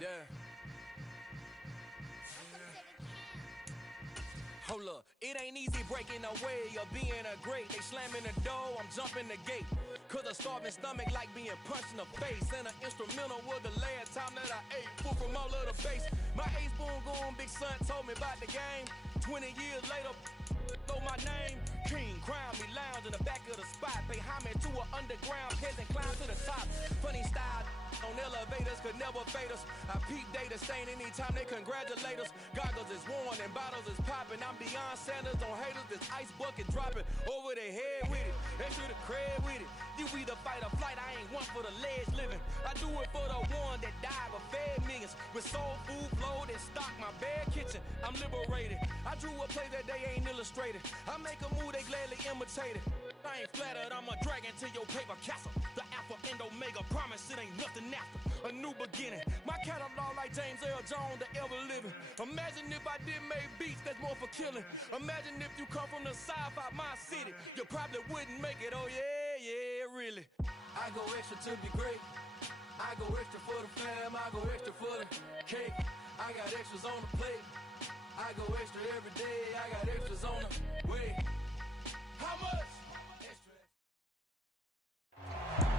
Yeah. Hold up, it ain't easy breaking away or being a great. They slamming the door, I'm jumping the gate. Cause a starving stomach like being punched in the face. And an instrumental was the last time that I ate. Food from all of the base. My ace boom goon, big son told me about the game. 20 years later, know my name. King, crown me, lounge in the back of the spot. Pay homage to an underground peasant, climb to the top. Funny style on elevators could never fade us. I peep data stain anytime they congratulate us. Goggles is worn and bottles is popping. I'm beyond Sanders on haters. This ice bucket dropping over their head with it. Extra the cred with it. You either fight or flight. I ain't one for the ledge living. I do it for the one that died but fed millions. With soul food flowed and stocked my bare kitchen. I'm liberated. I drew a play that they ain't illustrated. I make a move they gladly imitated. I ain't flattered, I'm a dragon to your paper castle. The alpha and omega, promise it ain't nothing after. A new beginning, my catalog like James Earl Jones, the ever living. Imagine if I did make beats, that's more for killing. Imagine if you come from the south out my city, you probably wouldn't make it, oh yeah, really. I go extra to be great. I go extra for the fam, I go extra for the cake. I got extras on the plate. I go extra every day, I got extras on the way. How much?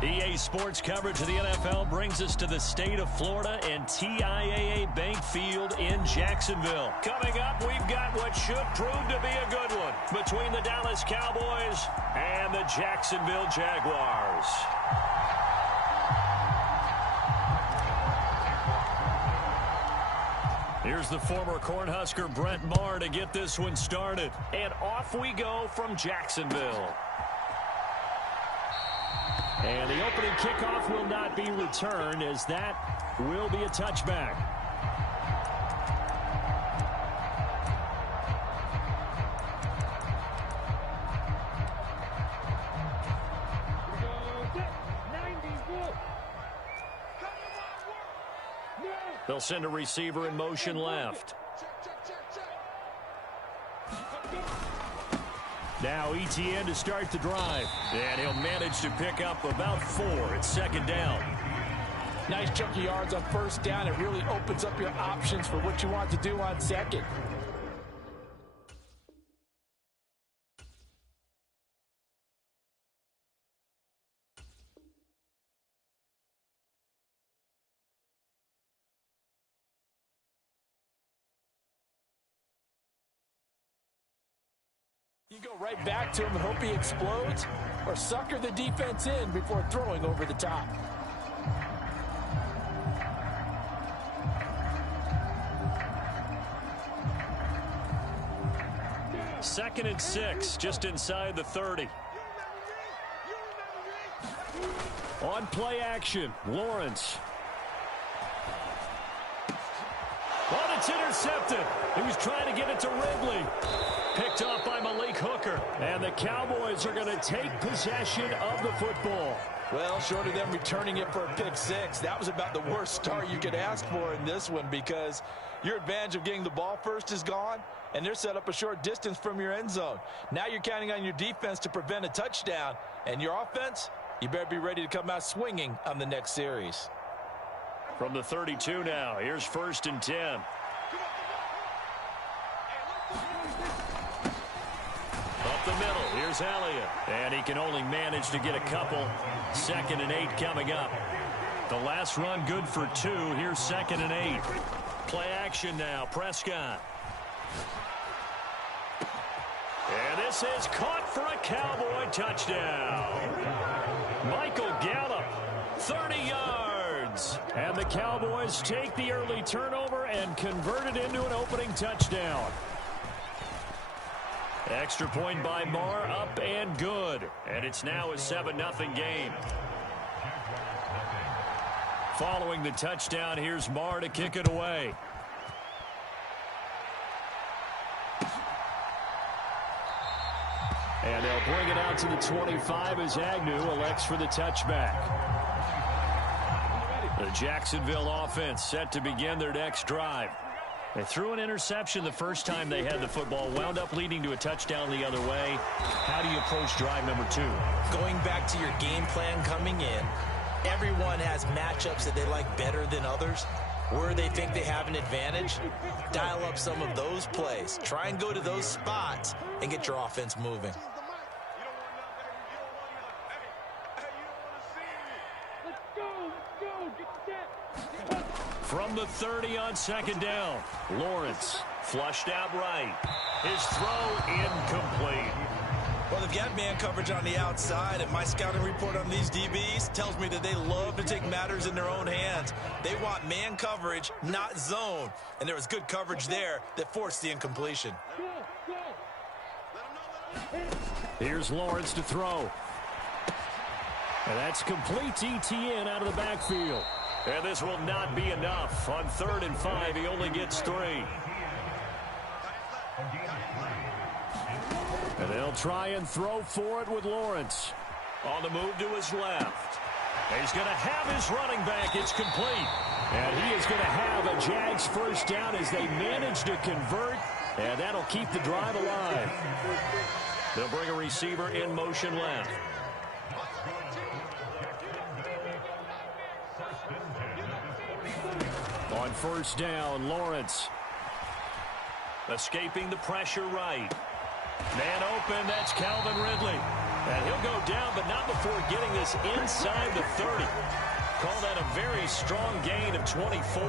EA Sports coverage of the NFL brings us to the state of Florida and TIAA Bank Field in Jacksonville. Coming up, we've got what should prove to be a good one between the Dallas Cowboys and the Jacksonville Jaguars. Here's the former Cornhusker Brent Maher to get this one started. And off we go from Jacksonville. And the opening kickoff will not be returned, as that will be a touchback. They'll send a receiver in motion left. Now ETN to start the drive. And he'll manage to pick up about 4. It's second down. Nice chunk of yards on first down. It really opens up your options for what you want to do on second. You go right back to him and hope he explodes, or sucker the defense in before throwing over the top. Second and 6, just inside the 30. On play action, Lawrence. Oh, it's intercepted. He was trying to get it to Ridley. Picked off by Malik Hooker. And the Cowboys are going to take possession of the football. Well, short of them returning it for a pick 6, that was about the worst start you could ask for in this one, because your advantage of getting the ball first is gone, and they're set up a short distance from your end zone. Now you're counting on your defense to prevent a touchdown, and your offense, you better be ready to come out swinging on the next series. From the 32 now, here's 1st and 10. Up the middle, here's Elliott. And he can only manage to get a couple. 2nd and 8 coming up. The last run good for 2. Here's 2nd and 8. Play action now, Prescott. And this is caught for a Cowboy touchdown. Michael Gallup, 30 yards. And the Cowboys take the early turnover and convert it into an opening touchdown. Extra point by Maher, up and good. And it's now a 7-0 game. Following the touchdown, here's Maher to kick it away. And they'll bring it out to the 25 as Agnew elects for the touchback. The Jacksonville offense set to begin their next drive. They threw an interception the first time they had the football, wound up leading to a touchdown the other way. How do you approach drive number 2? Going back to your game plan coming in, everyone has matchups that they like better than others. where they think they have an advantage, dial up some of those plays. Try and go to those spots and get your offense moving. From the 30 on second down, Lawrence flushed out right. His throw incomplete. Well, they've got man coverage on the outside, and my scouting report on these DBs tells me that they love to take matters in their own hands. They want man coverage, not zone. And there was good coverage there that forced the incompletion. Here's Lawrence to throw. And that's complete ETN out of the backfield. And this will not be enough. On 3rd and 5, he only gets 3. And they'll try and throw for it with Lawrence. On the move to his left. He's going to have his running back. It's complete. And he is going to have a Jags first down as they manage to convert. And that'll keep the drive alive. They'll bring a receiver in motion left. On first down, Lawrence escaping the pressure right. Man open, that's Calvin Ridley. And he'll go down, but not before getting this inside the 30. Call that a very strong gain of 24.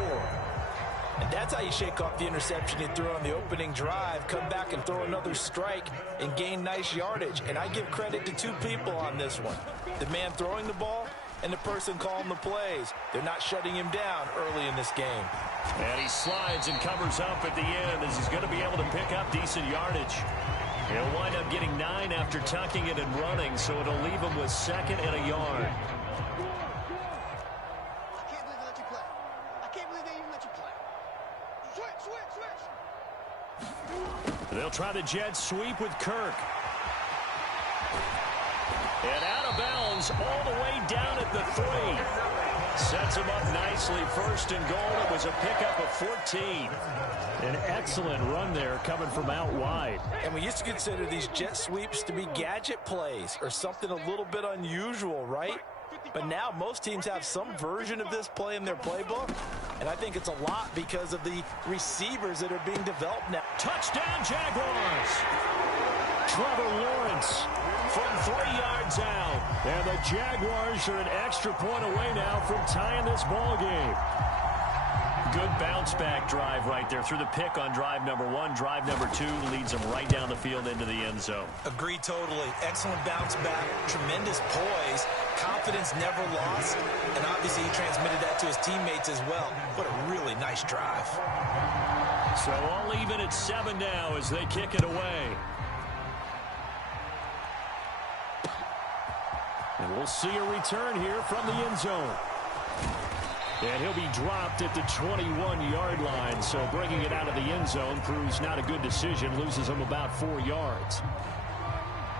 And that's how you shake off the interception you threw on the opening drive, come back and throw another strike and gain nice yardage. And I give credit to two people on this one. The man throwing the ball and the person calling the plays. They're not shutting him down early in this game. And he slides and covers up at the end as he's going to be able to pick up decent yardage. He'll wind up getting 9 after tucking it and running, so it'll leave him with 2nd and a yard. I can't believe they let you play. I can't believe they even let you play. Switch. They'll try the jet sweep with Kirk. And out of bounds all the way down at the 3. Sets him up nicely. 1st and goal. It was a pickup of 14. An excellent run there coming from out wide. And we used to consider these jet sweeps to be gadget plays or something a little bit unusual, right? But now most teams have some version of this play in their playbook. And I think it's a lot because of the receivers that are being developed now. Touchdown, Jaguars! Trevor Lawrence from 3 yards out. And the Jaguars are an extra point away now from tying this ball game. Good bounce-back drive right there through the pick on drive number 1. Drive number 2 leads them right down the field into the end zone. Agree totally. Excellent bounce back. Tremendous poise. Confidence never lost. And obviously he transmitted that to his teammates as well. What a really nice drive. So all even at 7 now as they kick it away. And we'll see a return here from the end zone. And he'll be dropped at the 21-yard line, so bringing it out of the end zone proves not a good decision, loses him about 4 yards.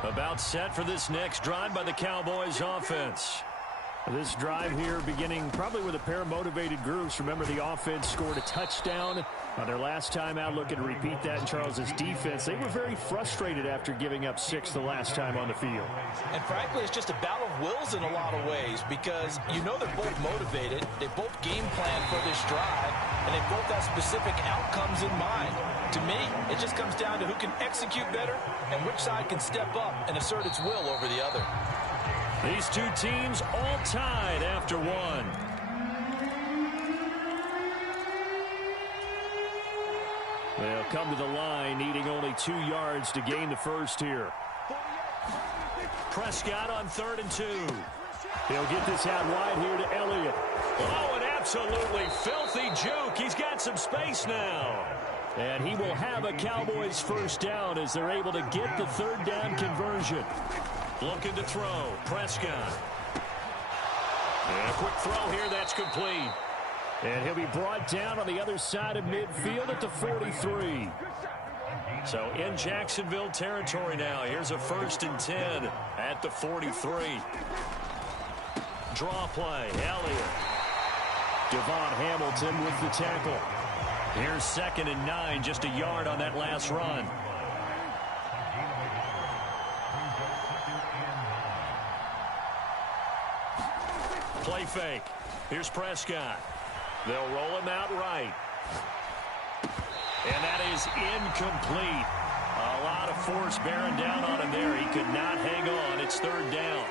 About set for this next drive by the Cowboys offense. This drive here beginning probably with a pair of motivated groups. Remember, the offense scored a touchdown on their last time out. Looking to repeat that in Charles's defense. They were very frustrated after giving up 6 the last time on the field. And frankly, it's just a battle of wills in a lot of ways because you know they're both motivated. They both game plan for this drive, and they both have specific outcomes in mind. To me, it just comes down to who can execute better and which side can step up and assert its will over the other. These two teams all tied after 1. They'll come to the line, needing only 2 yards to gain the first here. Prescott on 3rd and 2. He'll get this out wide here to Elliott. Oh, an absolutely filthy juke. He's got some space now. And he will have a Cowboys first down as they're able to get the 3rd down conversion. Looking to throw. Prescott. And a quick throw here. That's complete. And he'll be brought down on the other side of midfield at the 43. So in Jacksonville territory now. Here's a 1st and 10 at the 43. Draw play. Elliott. Devon Hamilton with the tackle. Here's 2nd and 9. Just a yard on that last run. Play fake. Here's Prescott. They'll roll him out right. And that is incomplete. A lot of force bearing down on him there. He could not hang on. It's third down.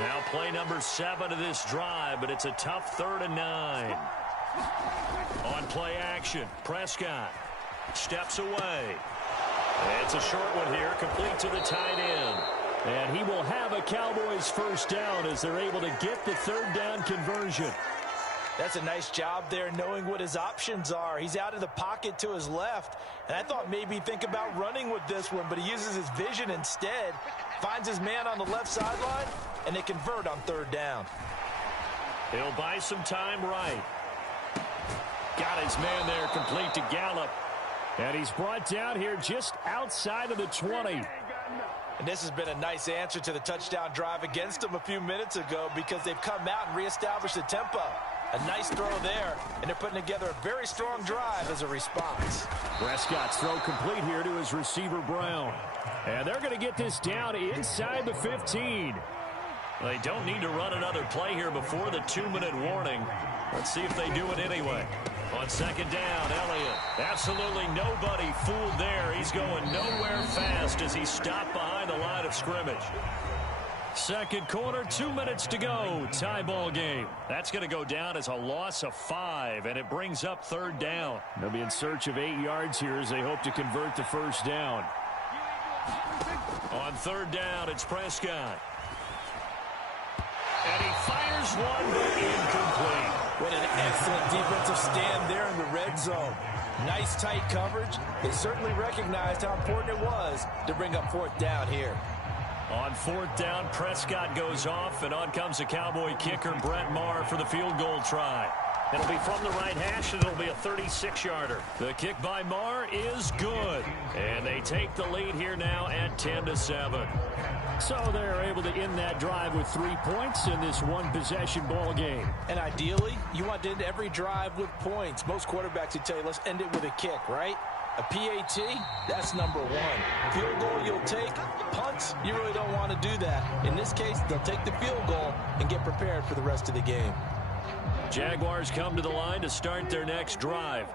Now play number 7 of this drive, but it's a tough 3rd and 9. On play action, Prescott steps away. It's a short one here, complete to the tight end. And he will have a Cowboys first down as they're able to get the 3rd down conversion. That's a nice job there knowing what his options are. He's out of the pocket to his left. And I thought maybe think about running with this one, but he uses his vision instead. Finds his man on the left sideline, and they convert on 3rd down. He'll buy some time right. Got his man there complete to Gallup. And he's brought down here just outside of the 20. And this has been a nice answer to the touchdown drive against them a few minutes ago because they've come out and reestablished the tempo. A nice throw there, and they're putting together a very strong drive as a response. Prescott's throw complete here to his receiver, Brown. And they're going to get this down inside the 15. They don't need to run another play here before the 2-minute warning. Let's see if they do it anyway. On 2nd down, Elliott. Absolutely nobody fooled there. He's going nowhere fast as he's stopped behind the line of scrimmage. 2nd quarter, 2 minutes to go. Tie ball game. That's going to go down as a loss of 5, and it brings up 3rd down. They'll be in search of 8 yards here as they hope to convert the first down. On 3rd down, it's Prescott. And he fires one, but incomplete. What an excellent defensive stand there in the red zone. Nice tight coverage. They certainly recognized how important it was to bring up 4th down here. On 4th down, Prescott goes off, and on comes the Cowboy kicker, Brett Maher, for the field goal try. It'll be from the right hash, and it'll be a 36-yarder. The kick by Maher is good. And they take the lead here now at 10-7. So they're able to end that drive with 3 points in this one-possession ball game. And ideally, you want to end every drive with points. Most quarterbacks would tell you, let's end it with a kick, right? A PAT, that's number 1. Field goal you'll take. Punts, you really don't want to do that. In this case, they'll take the field goal and get prepared for the rest of the game. Jaguars come to the line to start their next drive.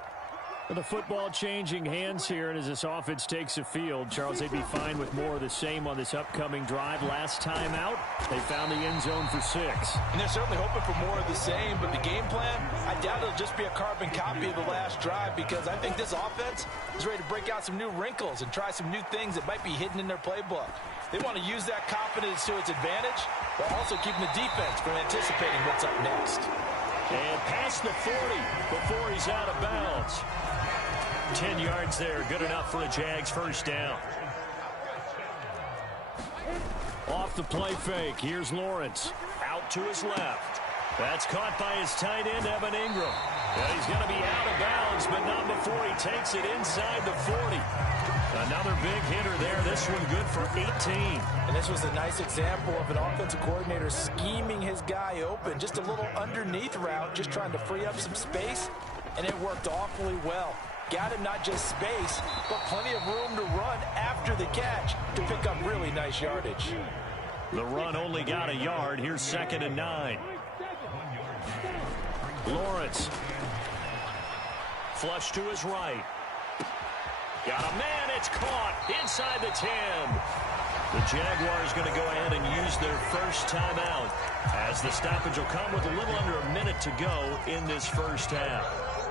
The football changing hands here, and as this offense takes the field, Charles, they'd be fine with more of the same on this upcoming drive. Last time out, they found the end zone for 6. And they're certainly hoping for more of the same, but the game plan, I doubt it'll just be a carbon copy of the last drive because I think this offense is ready to break out some new wrinkles and try some new things that might be hidden in their playbook. They want to use that confidence to its advantage while also keeping the defense from anticipating what's up next. And past the 40 before he's out of bounds. 10 yards there, good enough for a Jags first down. Off the play fake, here's Lawrence. Out to his left. That's caught by his tight end, Evan Ingram. And he's going to be out of bounds, but not before he takes it inside the 40. Another big hitter there, this one good for 18. And this was a nice example of an offensive coordinator scheming his guy open. Just a little underneath route, just trying to free up some space, and it worked awfully well. Got him not just space, but plenty of room to run after the catch to pick up really nice yardage. The run only got a yard. Here's 2nd and 9. Lawrence. Flush to his right. Got a man. It's caught inside the 10. The Jaguars going to go ahead and use their first timeout as the stoppage will come with a little under a minute to go in this first half.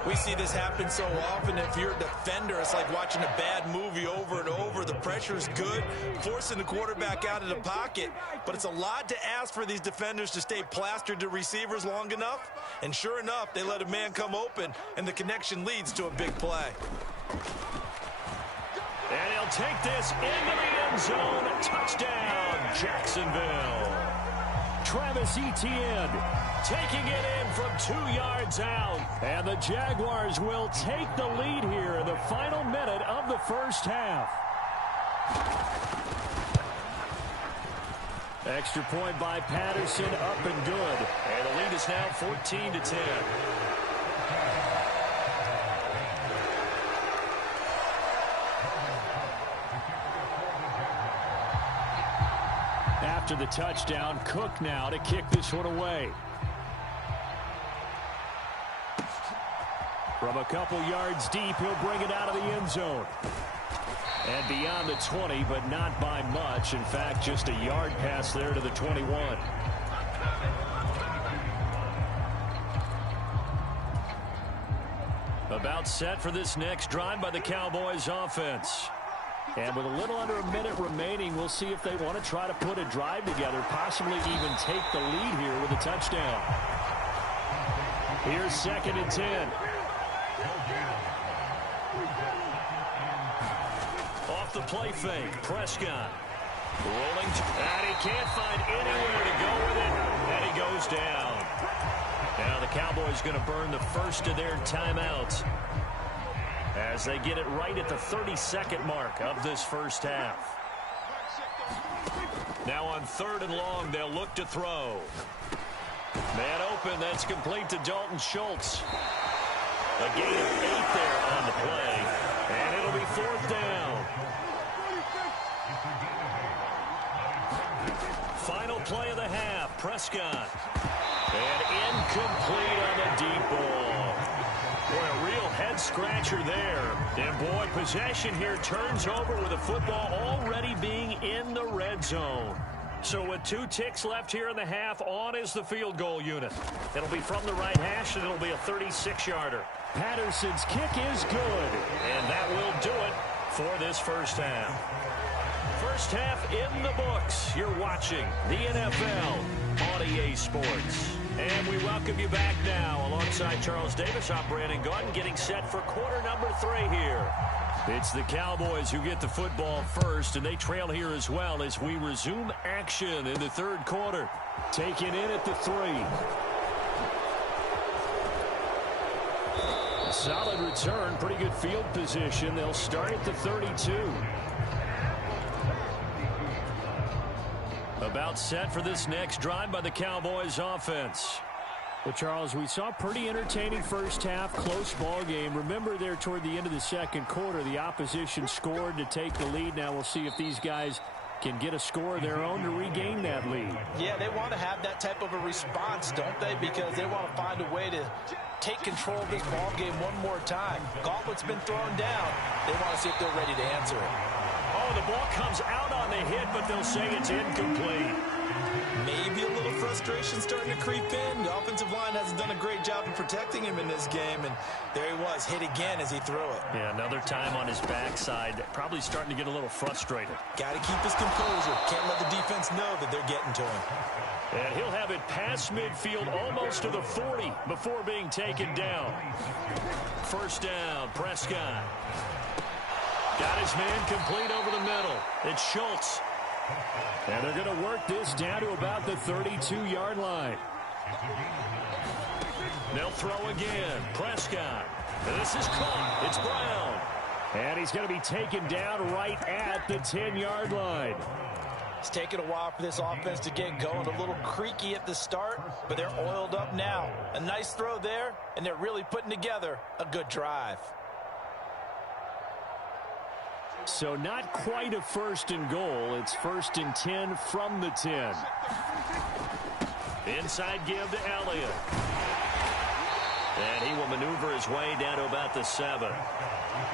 We see this happen so often. If you're a defender, it's like watching a bad movie over and over. The pressure is good, forcing the quarterback out of the pocket. But it's a lot to ask for these defenders to stay plastered to receivers long enough. And sure enough, they let a man come open, and the connection leads to a big play. And he'll take this into the end zone. Touchdown, Jacksonville. Travis Etienne taking it in from 2 yards out. And the Jaguars will take the lead here in the final minute of the first half. Extra point by Patterson, up and good. And the lead is now 14-10. After the touchdown, Cook now to kick this one away. From a couple yards deep, he'll bring it out of the end zone. And beyond the 20, but not by much. In fact, just a yard pass there to the 21. About set for this next drive by the Cowboys offense. And with a little under a minute remaining, we'll see if they want to try to put a drive together, possibly even take the lead here with a touchdown. Here's 2nd and 10. Off the play fake, Prescott. Rolling, and he can't find anywhere to go with it, and he goes down. Now the Cowboys going to burn the first of their timeouts as they get it right at the 32nd mark of this first half. Now on 3rd and long, they'll look to throw. Man open, that's complete to Dalton Schultz. A gain of 8 there on the play, and it'll be 4th down. Final play of the half, Prescott. And incomplete on the deep ball. Boy, a real head-scratcher there. And, boy, possession here turns over with the football already being in the red zone. So with 2 ticks left here in the half, on is the field goal unit. It'll be from the right hash, and it'll be a 36-yarder. Patterson's kick is good. And that will do it for this first half. First half in the books. You're watching the NFL on EA Sports. And we welcome you back now alongside Charles Davis. I'm Brandon Gaudin getting set for quarter number 3 here. It's the Cowboys who get the football first, and they trail here as well as we resume action in the 3rd quarter. Taken in at the 3. Solid return, pretty good field position. They'll start at the 32. About set for this next drive by the Cowboys offense. Well, Charles, we saw a pretty entertaining first half, close ball game. Remember there toward the end of the 2nd quarter, the opposition scored to take the lead. Now we'll see if these guys can get a score of their own to regain that lead. Yeah, they want to have that type of a response, don't they? Because they want to find a way to take control of this ball game one more time. Gauntlet's been thrown down. They want to see if they're ready to answer it. Oh, the ball comes out on the hit, but they'll say it's incomplete. Maybe a little frustration starting to creep in. The offensive line hasn't done a great job of protecting him in this game, and there he was, hit again as he threw it. Yeah, another time on his backside, probably starting to get a little frustrated. Got to keep his composure. Can't let the defense know that they're getting to him. And he'll have it past midfield, almost to the 40 before being taken down. First down, Prescott. Got his man complete over the middle. It's Schultz. And they're going to work this down to about the 32-yard line. They'll throw again. Prescott. And this is caught. It's Brown. And he's going to be taken down right at the 10-yard line. It's taken a while for this offense to get going. A little creaky at the start, but they're oiled up now. A nice throw there, and they're really putting together a good drive. So not quite a 1st and goal. It's 1st and 10 from the 10. Inside give to Elliott. And he will maneuver his way down to about the 7.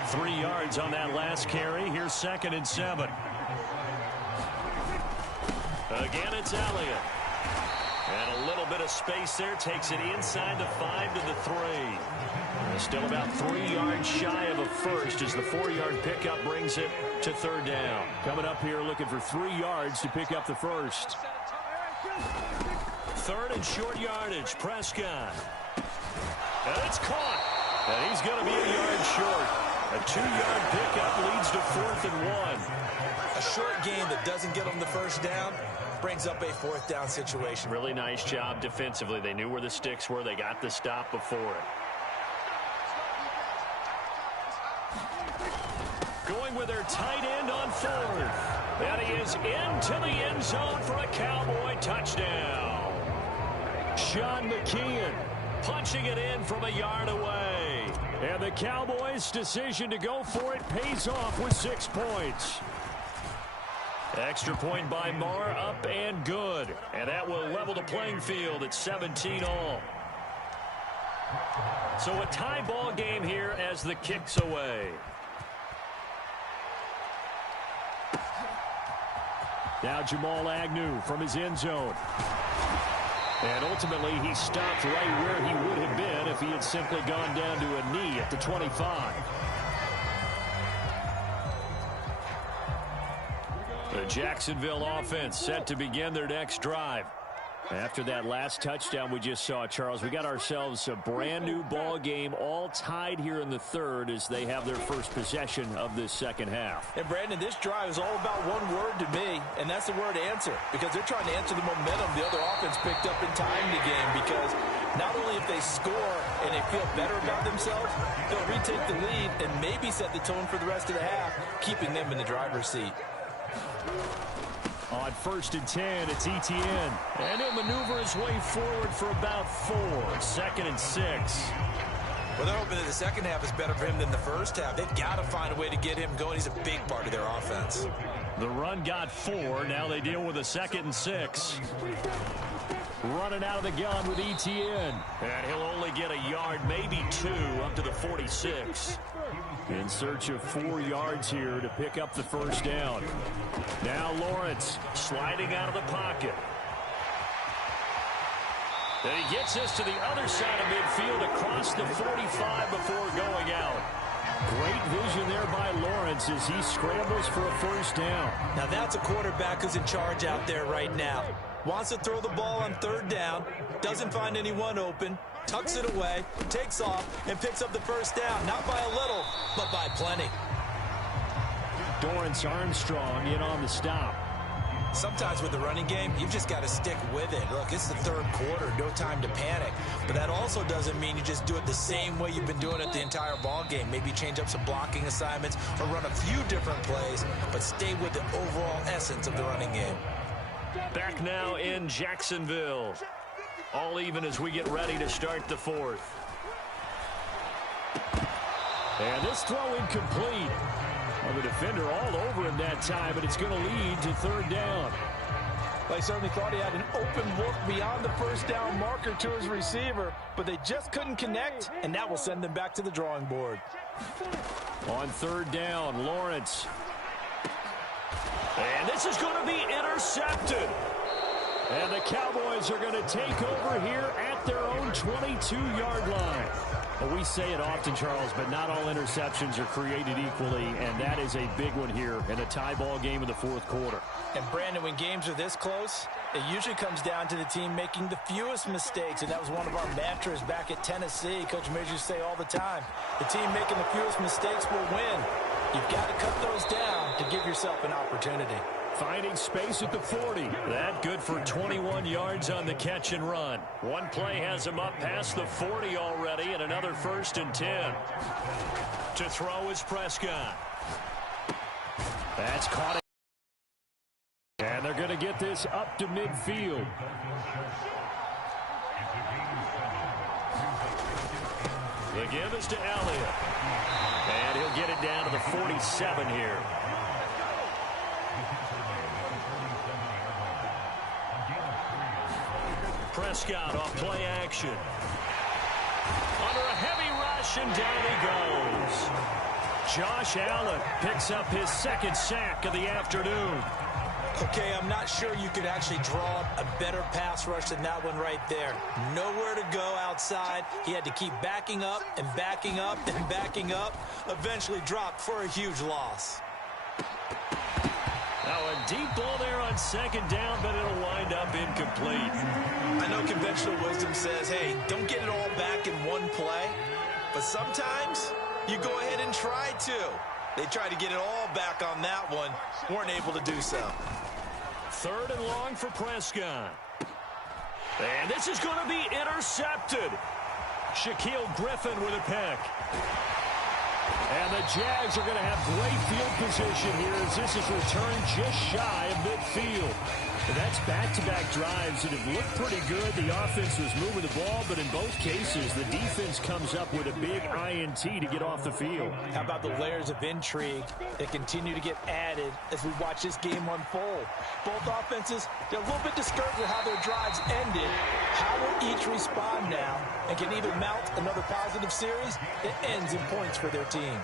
3 yards on that last carry. Here's 2nd and 7. Again, it's Elliott. And a little bit of space there. Takes it inside the 5 to the 3. Still about 3 yards shy of a first as the 4-yard pickup brings it to 3rd down. Coming up here looking for 3 yards to pick up the first. 3rd and short yardage, Prescott. And it's caught. And he's going to be a yard short. A 2-yard pickup leads to 4th and 1. A short gain that doesn't get them the first down brings up a 4th down situation. Really nice job defensively. They knew where the sticks were. They got the stop before it. Going with their tight end on 4th. And he is into the end zone for a Cowboy touchdown. Sean McKeon punching it in from a yard away. And the Cowboys' decision to go for it pays off with 6 points. Extra point by Marr, up and good. And that will level the playing field at 17 all. So a tie ball game here as the kick's away. Now Jamal Agnew from his end zone. And ultimately he stopped right where he would have been if he had simply gone down to a knee at the 25. The Jacksonville offense set to begin their next drive. After that last touchdown we just saw, Charles, we got ourselves a brand new ball game, all tied here in the third as they have their first possession of this second half. And Brandon, this drive is all about one word to me, and that's the word answer, because they're trying to answer the momentum the other offense picked up in tying the game, because not only if they score and they feel better about themselves, they'll retake the lead and maybe set the tone for the rest of the half, keeping them in the driver's seat. On 1st and 10, it's Etienne. And he'll maneuver his way forward for about 4. 2nd and 6. Well, they're hoping that the second half is better for him than the first half. They've got to find a way to get him going. He's a big part of their offense. The run got 4. Now they deal with a 2nd and 6. Running out of the gun with Etienne. And he'll only get a yard, maybe 2, up to the 46. In search of 4 yards here to pick up the first down. Now Lawrence sliding out of the pocket. And he gets this to the other side of midfield across the 45 before going out. Great vision there by Lawrence as he scrambles for a first down. Now that's a quarterback who's in charge out there right now. Wants to throw the ball on 3rd down, doesn't find anyone open, tucks it away, takes off, and picks up the first down. Not by a little, but by plenty. Dorrance Armstrong in on the stop. Sometimes with the running game, you've just got to stick with it. Look, it's the 3rd quarter, no time to panic. But that also doesn't mean you just do it the same way you've been doing it the entire ball game. Maybe change up some blocking assignments or run a few different plays, but stay with the overall essence of the running game. Back now in Jacksonville. All even as we get ready to start the 4th. And this throw incomplete. Well, the defender all over him that time, but it's going to lead to 3rd down. They certainly thought he had an open look beyond the first down marker to his receiver, but they just couldn't connect, and that will send them back to the drawing board. On 3rd down, Lawrence. And this is going to be intercepted. And the Cowboys are going to take over here at their own 22-yard line. Well, we say it often, Charles, but not all interceptions are created equally, and that is a big one here in a tie ball game in the 4th quarter. And, Brandon, when games are this close, it usually comes down to the team making the fewest mistakes, and that was one of our mantras back at Tennessee. Coach Major used to say all the time, the team making the fewest mistakes will win. You've got to cut those down to give yourself an opportunity. Finding space at the 40. That good for 21 yards on the catch and run. One play has him up past the 40 already, and another 1st and 10. To throw is Prescott. That's caught. And they're going to get this up to midfield. The give is to Elliott. And he'll get it down to the 47 here. Prescott off play action. Under a heavy rush, and down he goes. Josh Allen picks up his 2nd sack of the afternoon. Okay, I'm not sure you could actually draw a better pass rush than that one right there. Nowhere to go outside. He had to keep backing up and backing up and backing up. Eventually dropped for a huge loss. Now a deep ball there on 2nd down, but it'll wind up incomplete. I know conventional wisdom says, hey, don't get it all back in one play. But sometimes you go ahead and try to. They tried to get it all back on that one. Weren't able to do so. 3rd and long for Prescott. And this is going to be intercepted. Shaquille Griffin with a pick. And the Jags are going to have great field position here as this is returned just shy of midfield. That's back-to-back drives that have looked pretty good. The offense was moving the ball, but in both cases, the defense comes up with a big INT to get off the field. How about the layers of intrigue that continue to get added as we watch this game unfold? Both offenses, they're a little bit discouraged with how their drives ended. How will each respond now and can either mount another positive series that ends in points for their team?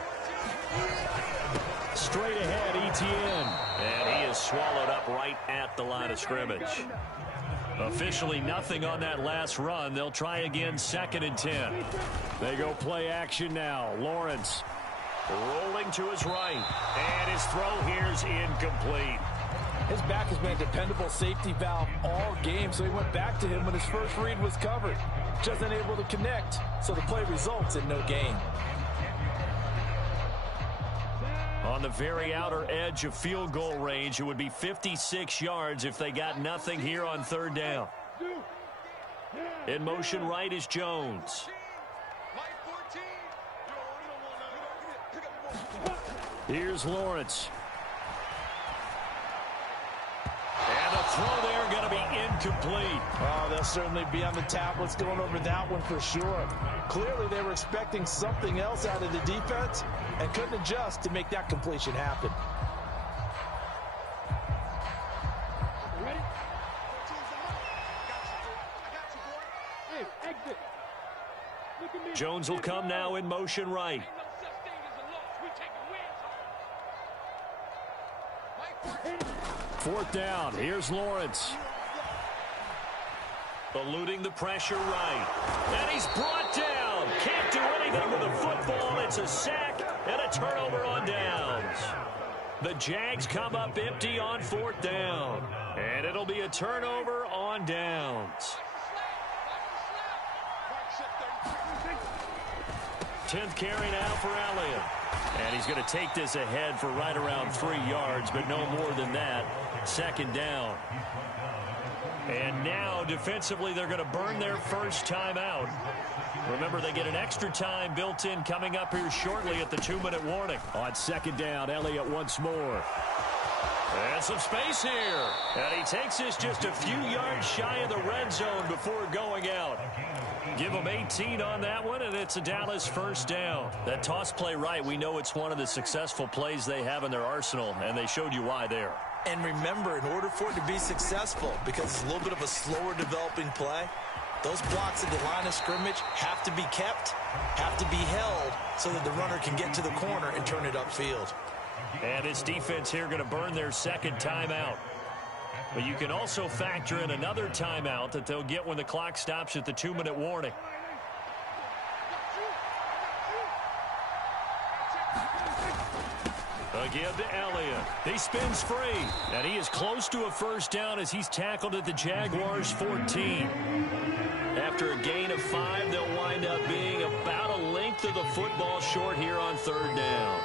Straight ahead, Etienne. And he is swallowed up right at the line of scrimmage. Officially nothing on that last run. They'll try again, 2nd and 10. They go play action now. Lawrence rolling to his right. And his throw here's incomplete. His back has been a dependable safety valve all game, so he went back to him when his first read was covered. Just unable to connect, so the play results in no gain. On the very outer edge of field goal range, it would be 56 yards if they got nothing here on 3rd down. In motion right is Jones. Here's Lawrence. And a throw there going to be incomplete. Oh, they'll certainly be on the tablets going over that one for sure. Clearly they were expecting something else out of the defense and couldn't adjust to make that completion happen. Jones will come now in motion right. 4th down. Here's Lawrence. Eluding the pressure right. And he's brought down. Can't do anything with a football. It's a sack and a turnover on downs. The Jags come up empty on 4th down. And it'll be a turnover on downs. 10th carry now for Elliott. And he's going to take this ahead for right around 3 yards, but no more than that. 2nd down. And now, defensively, they're going to burn their first timeout. Remember, they get an extra time built in coming up here shortly at the 2-minute warning. On 2nd down, Elliott once more. And some space here. And he takes this just a few yards shy of the red zone before going out. Give him 18 on that one, and it's a Dallas 1st down. That toss play right, we know it's one of the successful plays they have in their arsenal, and they showed you why there. And remember, in order for it to be successful, because it's a little bit of a slower developing play, those blocks at the line of scrimmage have to be kept, have to be held, so that the runner can get to the corner and turn it upfield. And this defense here going to burn their 2nd timeout. But you can also factor in another timeout that they'll get when the clock stops at the 2-minute warning. Again to Elliott. He spins free. And he is close to a 1st down as he's tackled at the Jaguars 14. After a gain of 5, they'll wind up being about a length of the football short here on 3rd down.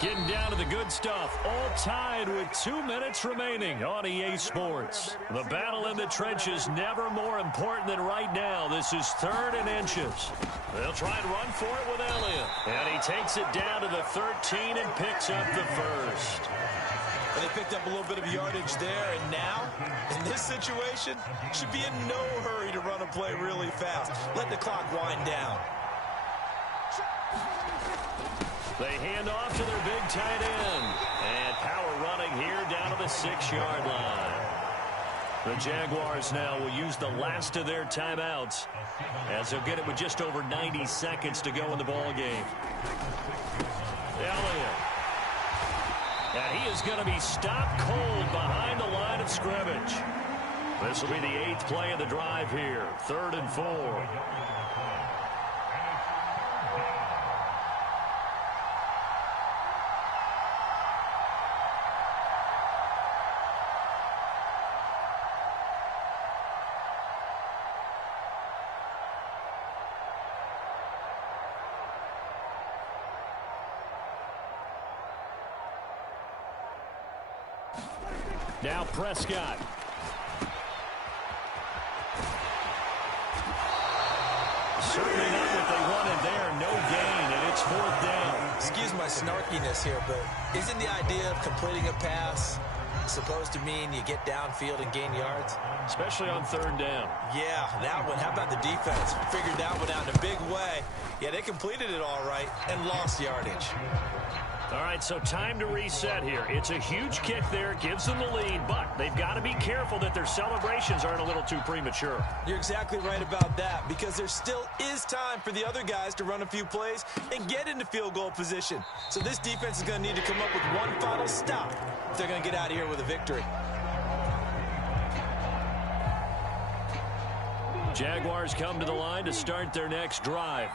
Getting down to the good stuff, all tied with 2 minutes remaining on EA Sports. The battle in the trenches never more important than right now. This is 3rd and inches. They'll try and run for it with Elliott. And he takes it down to the 13 and picks up the 1st. And they picked up a little bit of yardage there, and now, in this situation, should be in no hurry to run a play really fast. Let the clock wind down. They hand off to their big tight end. And power running here down to the 6-yard line. The Jaguars now will use the last of their timeouts as they'll get it with just over 90 seconds to go in the ball game. Elliott. And he is going to be stopped cold behind the line of scrimmage. This will be the 8th play of the drive here. 3rd and 4. Now Prescott. Certainly not what they wanted there. No gain, and it's 4th down. Excuse my snarkiness here, but isn't the idea of completing a pass supposed to mean you get downfield and gain yards? Especially on third down. Yeah, that one. How about the defense? Figured that one out in a big way. Yeah, they completed it all right and lost yardage. All right, so time to reset here. It's a huge kick there, gives them the lead, but they've got to be careful that their celebrations aren't a little too premature. You're exactly right about that, because there still is time for the other guys to run a few plays and get into field goal position. So this defense is going to need to come up with one final stop if they're going to get out of here with a victory. Jaguars come to the line to start their next drive.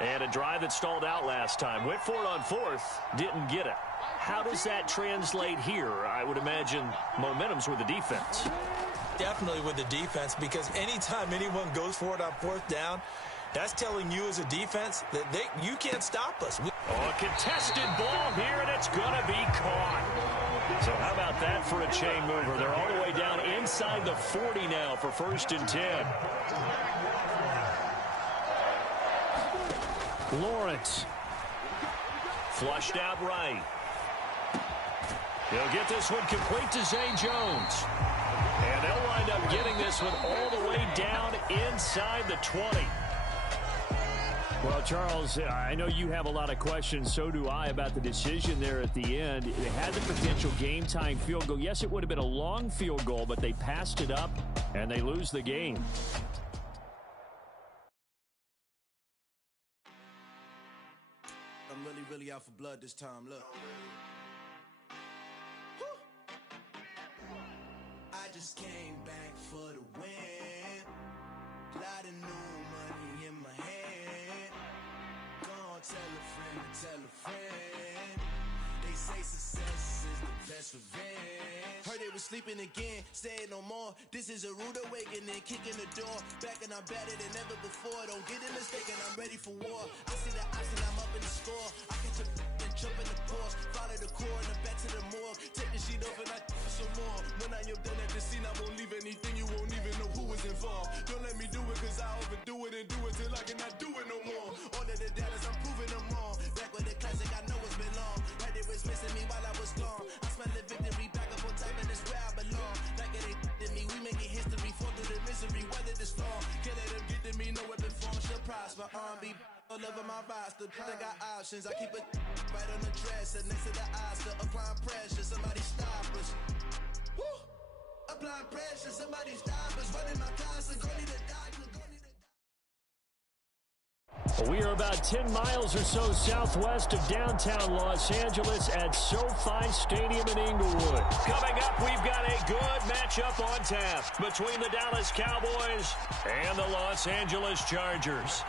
And a drive that stalled out last time. Went for it on fourth, didn't get it. How does that translate here? I would imagine momentum's with the defense. Definitely with the defense, because anytime anyone goes for it on fourth down, that's telling you as a defense that you can't stop us. A contested ball here, and it's going to be caught. So how about that for a chain mover? They're all the way down inside the 40 now for 1st and 10. Lawrence. Flushed out right. He'll get this one complete to Zay Jones. And they'll wind up getting this one all the way down inside the 20. Well, Charles, I know you have a lot of questions. So do I about the decision there at the end. They had the potential game-time field goal. Yes, it would have been a long field goal, but they passed it up, and they lose the game. I'm really out for blood this time, look. I just came back for the win. Lot of new money in my hand. Gonna tell a friend. They say success is the best revenge. Heard they was sleeping again, say it no more. This is a rude awakening, kicking the door. Back and I'm better than ever before. Don't get it mistaken, I'm ready for war. I see the option, I'm up in the score. I catch a and jump in the Porsche. Follow the core and the back to the morgue. Take the sheet off and I for some more. When I am done at the scene, I won't leave anything. You won't even know who was involved. Don't let me do it, cause I overdo it and do it till I cannot do it no more. All of the doubters, I'm proving them wrong. Back with the classic, I know it's been long. Heard it was missing me while I was gone. I smell the victory back up on top, and it's where I belong. Like it ain't to me, we making history. Fall through the misery, weather this storm. Can't let them get to me, no weapon form shall prosper. Be all over my roster, I got options. I keep it right on the dresser, next to the Oscar. Applying pressure, somebody stop us. Woo! Applying pressure, somebody stop us. Running my closet, go need a doctor, go need a... We are about 10 miles or so southwest of downtown Los Angeles at SoFi Stadium in Inglewood. Coming up, we've got a good matchup on tap between the Dallas Cowboys and the Los Angeles Chargers.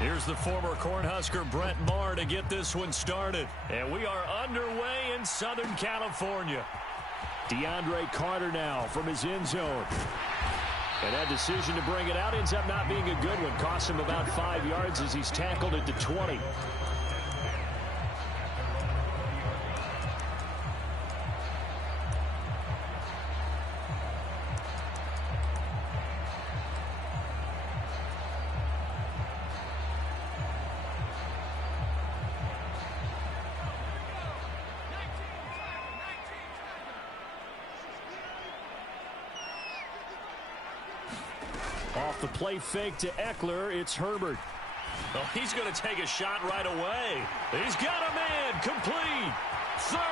Here's the former Cornhusker Brett Maher to get this one started. And we are underway in Southern California. DeAndre Carter now from his end zone. And that decision to bring it out ends up not being a good one. Costs him about 5 yards as he's tackled it to 20. Off the play fake to Eckler, it's Herbert. Oh, he's going to take a shot right away. He's got a man, complete. 30,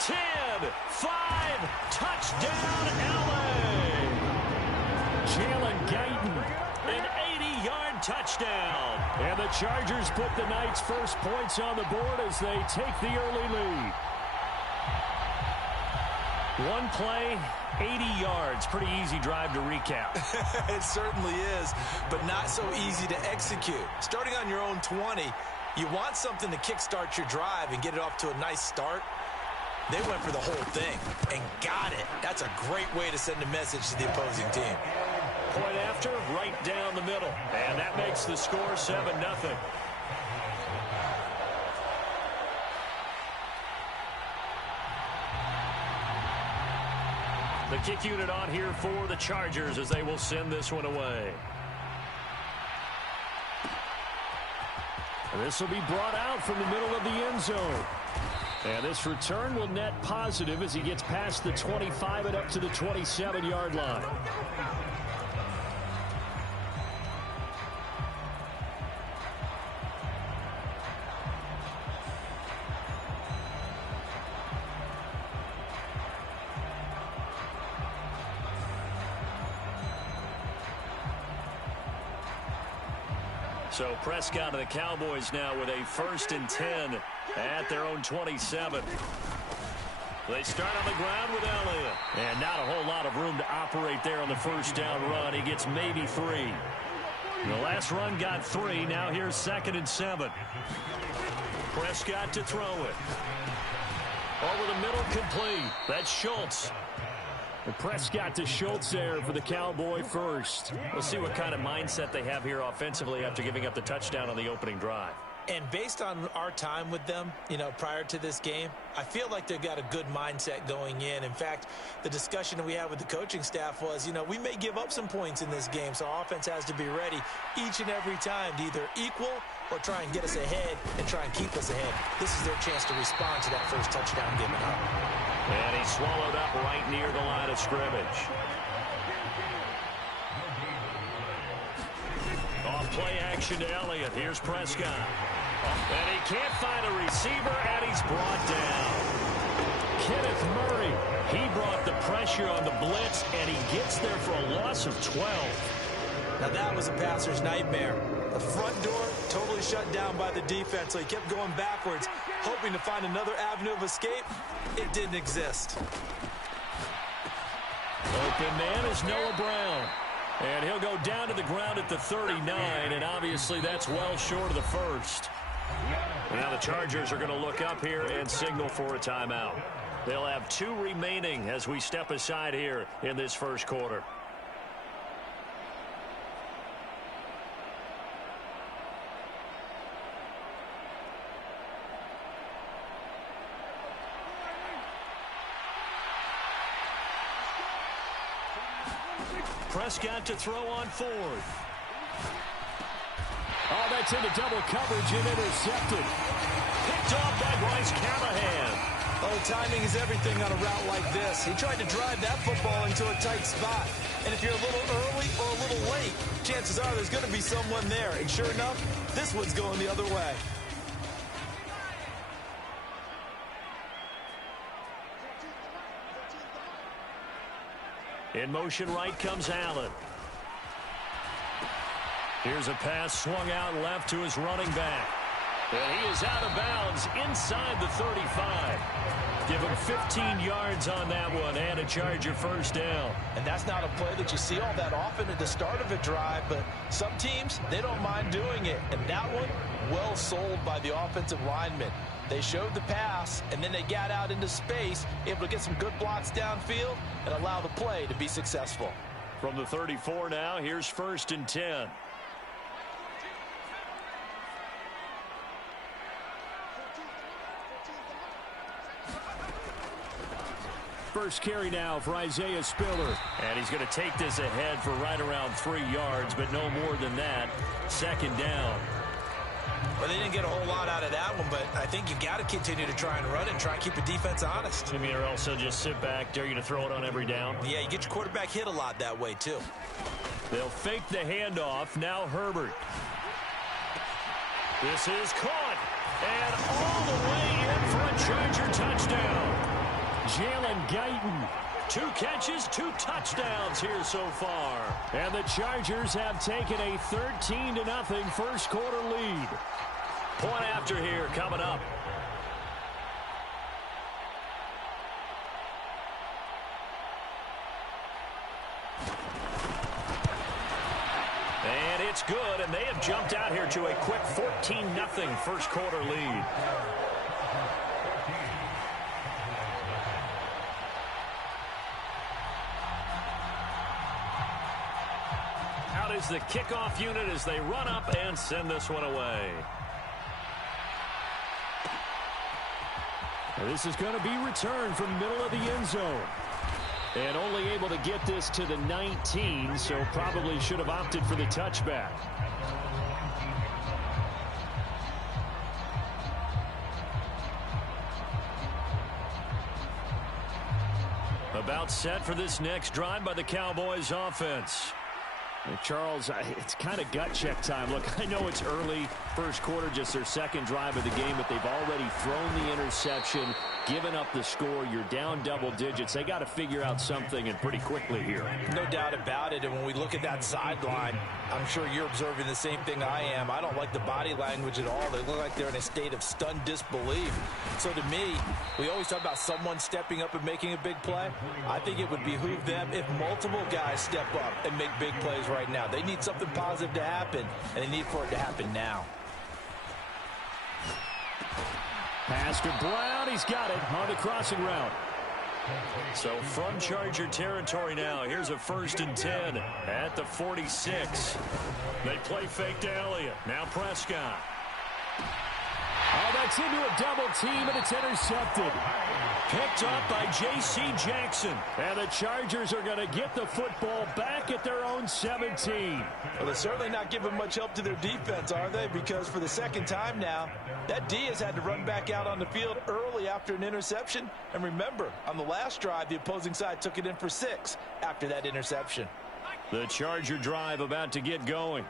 10, 5, touchdown LA. Jalen Guyton, an 80-yard touchdown. And the Chargers put the Knights' first points on the board as they take the early lead. One play, 80 yards. Pretty easy drive to recap. It certainly is, but not so easy to execute. Starting on your own 20, you want something to kickstart your drive and get it off to a nice start. They went for the whole thing and got it. That's a great way to send a message to the opposing team. Point after, right down the middle. And that makes the score 7-0. The kick unit on here for the Chargers as they will send this one away. This will be brought out from the middle of the end zone. And this return will net positive as he gets past the 25 and up to the 27-yard line. So Prescott and the Cowboys now with a 1st and 10 at their own 27. They start on the ground with Elliott. And not a whole lot of room to operate there on the first down run. He gets maybe 3. The last run got 3. Now here's 2nd and 7. Prescott to throw it. Over the middle, complete. That's Schultz. Prescott to Schultz there for the Cowboy first. We'll see what kind of mindset they have here offensively after giving up the touchdown on the opening drive. And based on our time with them, prior to this game, I feel like they've got a good mindset going in. In fact, the discussion that we had with the coaching staff was, we may give up some points in this game, so our offense has to be ready each and every time to either equal or try and get us ahead and try and keep us ahead. This is their chance to respond to that first touchdown given up. And he's swallowed up right near the line of scrimmage. Off play action to Elliott. Here's Prescott. And he can't find a receiver, and he's brought down. Kenneth Murray, he brought the pressure on the blitz, and he gets there for a loss of 12. Now that was a passer's nightmare. The front door totally shut down by the defense, so he kept going backwards, hoping to find another avenue of escape. It didn't exist. Open man is Noah Brown. And he'll go down to the ground at the 39, and obviously that's well short of the first. Now the Chargers are going to look up here and signal for a timeout. They'll have 2 remaining as we step aside here in this first quarter. Prescott to throw on 4th. Oh, that's into double coverage and intercepted. Picked off by Bryce Callahan. Oh, timing is everything on a route like this. He tried to drive that football into a tight spot. And if you're a little early or a little late, chances are there's going to be someone there. And sure enough, this one's going the other way. In motion right comes Allen. Here's a pass swung out left to his running back. And he is out of bounds inside the 35. Give him 15 yards on that one and a Charger first down. And that's not a play that you see all that often at the start of a drive, but some teams, they don't mind doing it. And that one, well sold by the offensive lineman. They showed the pass, and then they got out into space, able to get some good blocks downfield and allow the play to be successful. From the 34 now, here's 1st and 10. First carry now for Isaiah Spiller. And he's going to take this ahead for right around 3 yards, but no more than that. 2nd down. Well, they didn't get a whole lot out of that one, but I think you've got to continue to try and run and try and keep the defense honest. I mean, or else they'll just sit back, dare you to throw it on every down. Yeah, you get your quarterback hit a lot that way, too. They'll fake the handoff. Now Herbert. This is caught. And all the way in for a Charger touchdown. Jalen Guyton. 2 catches, 2 touchdowns here so far. And the Chargers have taken a 13-0 first quarter lead. Point after here coming up. And it's good, and they have jumped out here to a quick 14-0 first quarter lead. Out is the kickoff unit as they run up and send this one away. This is going to be returned from the middle of the end zone. And only able to get this to the 19, so probably should have opted for the touchback. about set for this next drive by the Cowboys offense. Charles, it's kind of gut check time. Look, I know it's early, first quarter, just their second drive of the game, but they've already thrown the interception, given up the score. You're down double digits. They got to figure out something, and pretty quickly here. No doubt about it. And when we look at that sideline, I'm sure you're observing the same thing I am. I don't like the body language at all. They look like they're in a state of stunned disbelief. So to me, we always talk about someone stepping up and making a big play. I think it would behoove them if multiple guys step up and make big plays right now. They need something positive to happen, and they need for it to happen now. Pass to Brown. He's got it on the crossing route. So from Charger territory now, here's a 1st and 10 at the 46. They play fake to Elliott. Now Prescott. Oh, that's into a double team, and it's intercepted. Picked up by J.C. Jackson. And the Chargers are going to get the football back at their own 17. Well, they're certainly not giving much help to their defense, are they? Because for the second time now, that D has had to run back out on the field early after an interception. And remember, on the last drive, the opposing side took it in for 6 after that interception. The Charger drive about to get going.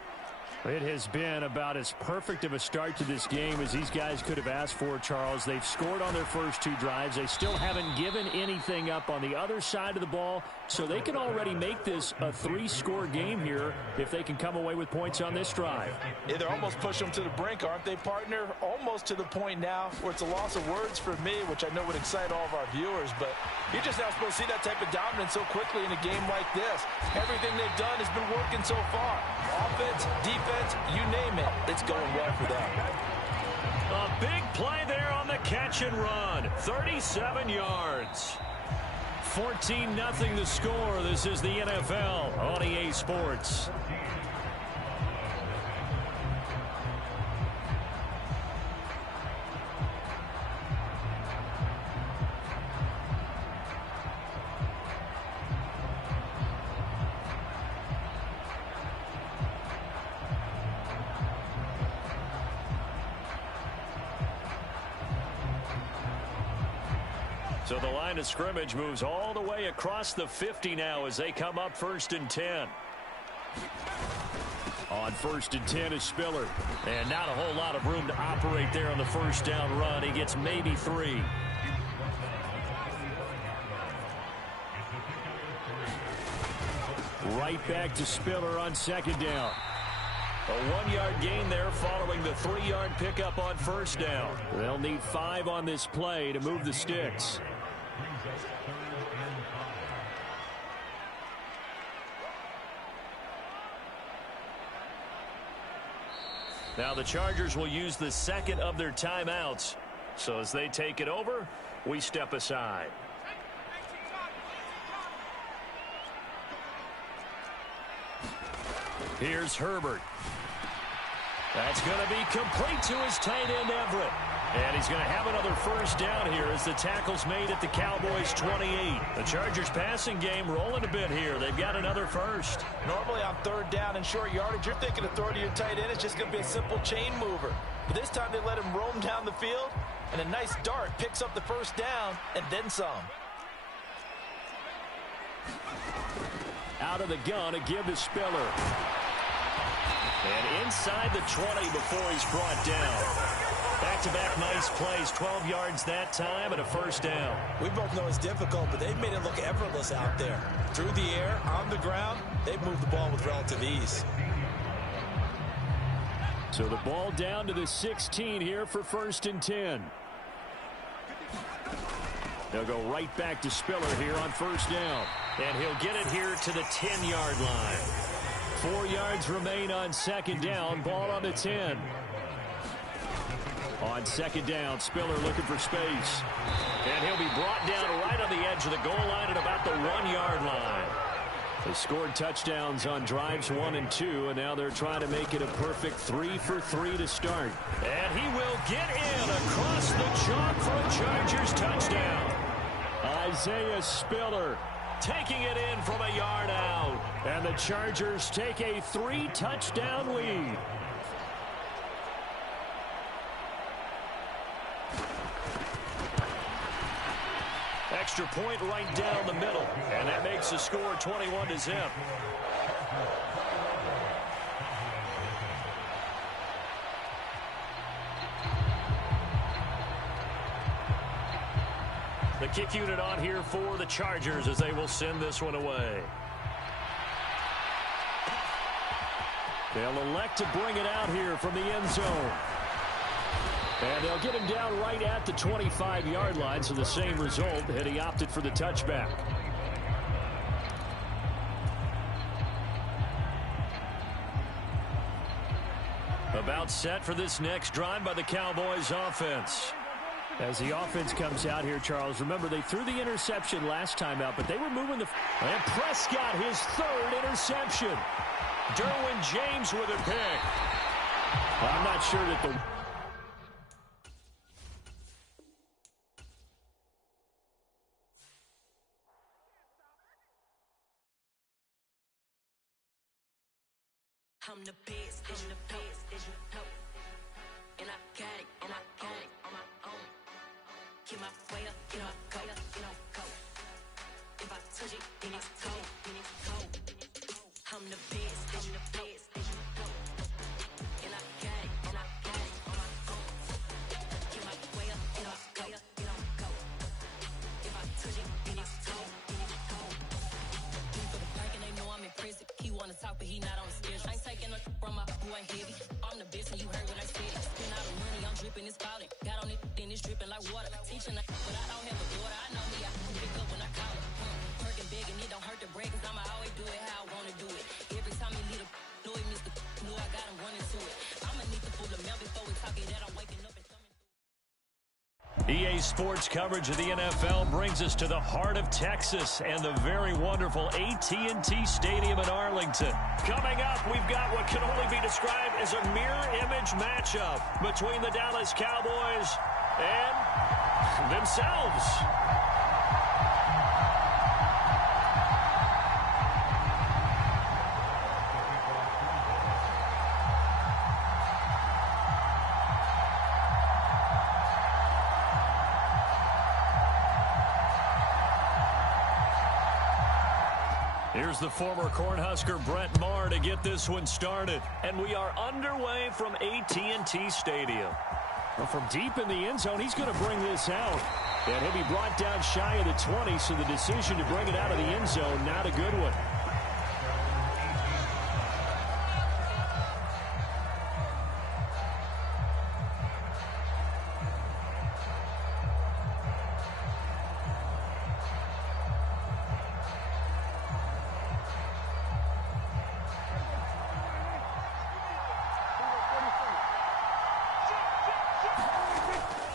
It has been about as perfect of a start to this game as these guys could have asked for, Charles. They've scored on their first 2 drives. They still haven't given anything up on the other side of the ball, so they can already make this a 3-score game here if they can come away with points on this drive. Yeah, they're almost pushing them to the brink, aren't they, partner? Almost to the point now where it's a loss of words for me, which I know would excite all of our viewers, but you're just not supposed to see that type of dominance so quickly in a game like this. Everything they've done has been working so far. Offense, defense, you name it, it's going well for them. A big play there on the catch and run. 37 yards. 14-0 the score. This is the NFL on EA Sports. So the line of scrimmage moves all the way across the 50 now as they come up 1st and 10. On 1st and 10 is Spiller. And not a whole lot of room to operate there on the first down run. He gets maybe 3. Right back to Spiller on 2nd down. A 1-yard gain there following the 3-yard pickup on 1st down. They'll need 5 on this play to move the sticks. Now the Chargers will use the 2nd of their timeouts. So as they take it over, we step aside. Here's Herbert. That's going to be complete to his tight end, Everett. And he's going to have another 1st down here as the tackle's made at the Cowboys' 28. The Chargers passing game rolling a bit here. They've got another 1st. Normally on 3rd down and short yardage, you're thinking of throwing to your tight end. It's just going to be a simple chain mover. But this time they let him roam down the field, and a nice dart picks up the 1st down and then some. Out of the gun, a give to Spiller. And inside the 20 before he's brought down. Back-to-back nice plays, 12 yards that time and a 1st down. We both know it's difficult, but they've made it look effortless out there. Through the air, on the ground, they've moved the ball with relative ease. So the ball down to the 16 here for 1st and 10. They'll go right back to Spiller here on 1st down. And he'll get it here to the 10-yard line. 4 yards remain on 2nd down. Ball on the 10. On 2nd down, Spiller looking for space. And he'll be brought down right on the edge of the goal line at about the 1-yard line. They scored touchdowns on drives 1 and 2, and now they're trying to make it a perfect 3 for 3 to start. And he will get in across the chalk for a Chargers touchdown. Isaiah Spiller taking it in from a yard out. And the Chargers take a 3-touchdown lead. extra point right down the middle. And that makes the score 21-0. The kick unit on here for the Chargers as they will send this one away. They'll elect to bring it out here from the end zone. And they'll get him down right at the 25-yard line, so the same result had he opted for the touchback. About set for this next drive by the Cowboys offense. As the offense comes out here, Charles, remember they threw the interception last time out, but they were moving the... And Prescott, his third interception. Derwin James with a pick. I'm not sure that the... I'm the best, and I got it, on my own. Get my way up, get my go. If I touch it, then it's cold. I'm the best, and I got it, on my own. Get my way up, get my go. If I touch it, then it's cold. For the bank and they know I'm impressive. He wanna talk, but he not on the schedule. I ain't taking a from my boy heavy. I'm the best, and you heard what I said. Spend all the money, I'm dripping, it's spouting. Got on it, then it's dripping like water. Teaching, but I don't have a daughter. I know me, I can pick up when I call it. Perking big, and it don't hurt to break, cause I'ma always do it how I wanna do it. Every time he lead a know it, Mr. Know I got him running to it. I'ma need to pull the mail before we talk it that I'm waking up and coming. EA Sports coverage of the NFL brings us to the heart of Texas and the very wonderful AT&T Stadium in Arlington. Coming up, we've got what can only be described as a mirror image matchup between the Dallas Cowboys and themselves. Here's the former Cornhusker Brett Maher to get this one started. And we are underway from AT&T Stadium. Well, from deep in the end zone, he's going to bring this out. And he'll be brought down shy of the 20, so the decision to bring it out of the end zone, not a good one.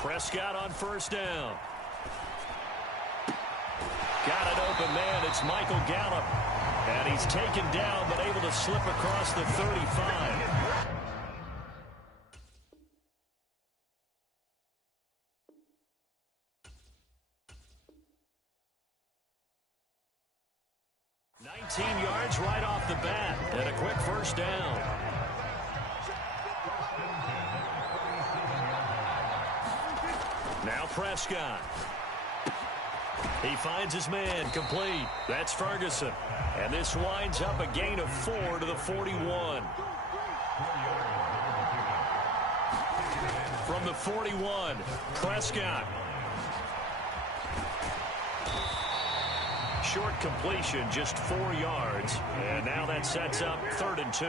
Prescott on first down. Got an open man. It's Michael Gallup. And he's taken down, but able to slip across the 35. Yards right off the bat, and a quick first down. Now Prescott. He finds his man complete. That's Ferguson. And this winds up a gain of 4 to the 41. From the 41, Prescott. Short completion, just 4 yards. And now that sets up 3rd and 2.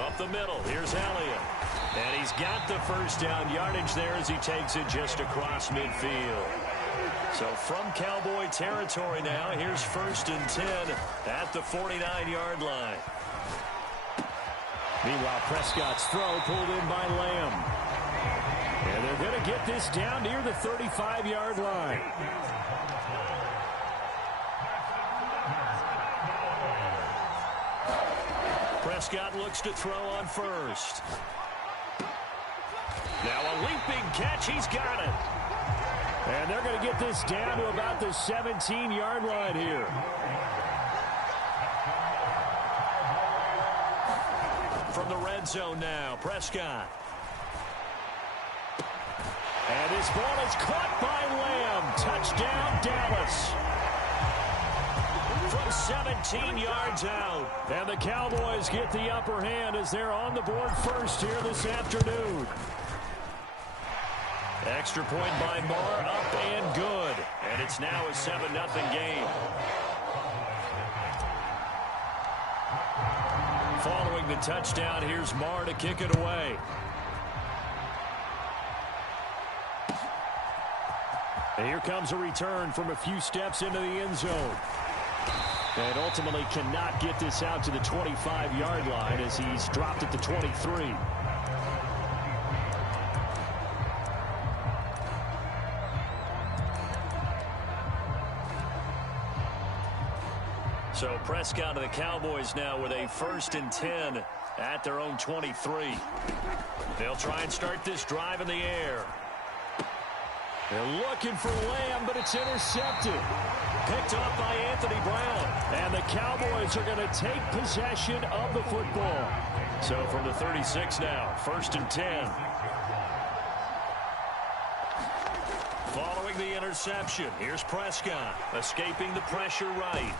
Up the middle, here's Elliott. And he's got the first down yardage there as he takes it just across midfield. So from Cowboy territory now, here's 1st and 10 at the 49-yard line. Meanwhile, Prescott's throw pulled in by Lamb. And they're going to get this down near the 35-yard line. Prescott looks to throw on first. Now a leaping catch. He's got it. And they're going to get this down to about the 17-yard line here. From the red zone now, Prescott. And this ball is caught by Lamb. Touchdown, Dallas. From 17 yards out. And the Cowboys get the upper hand as they're on the board first here this afternoon. Extra point by Marr, up and good. And it's now a 7-0 game. Following the touchdown, here's Marr to kick it away. And here comes a return from a few steps into the end zone. And ultimately cannot get this out to the 25-yard line as he's dropped at the 23. So Prescott to the Cowboys now with a 1st and 10 at their own 23. They'll try and start this drive in the air. They're looking for Lamb, but it's intercepted. Picked off by Anthony Brown. And the Cowboys are going to take possession of the football. So from the 36 now, 1st and 10. Following the interception, here's Prescott, escaping the pressure right.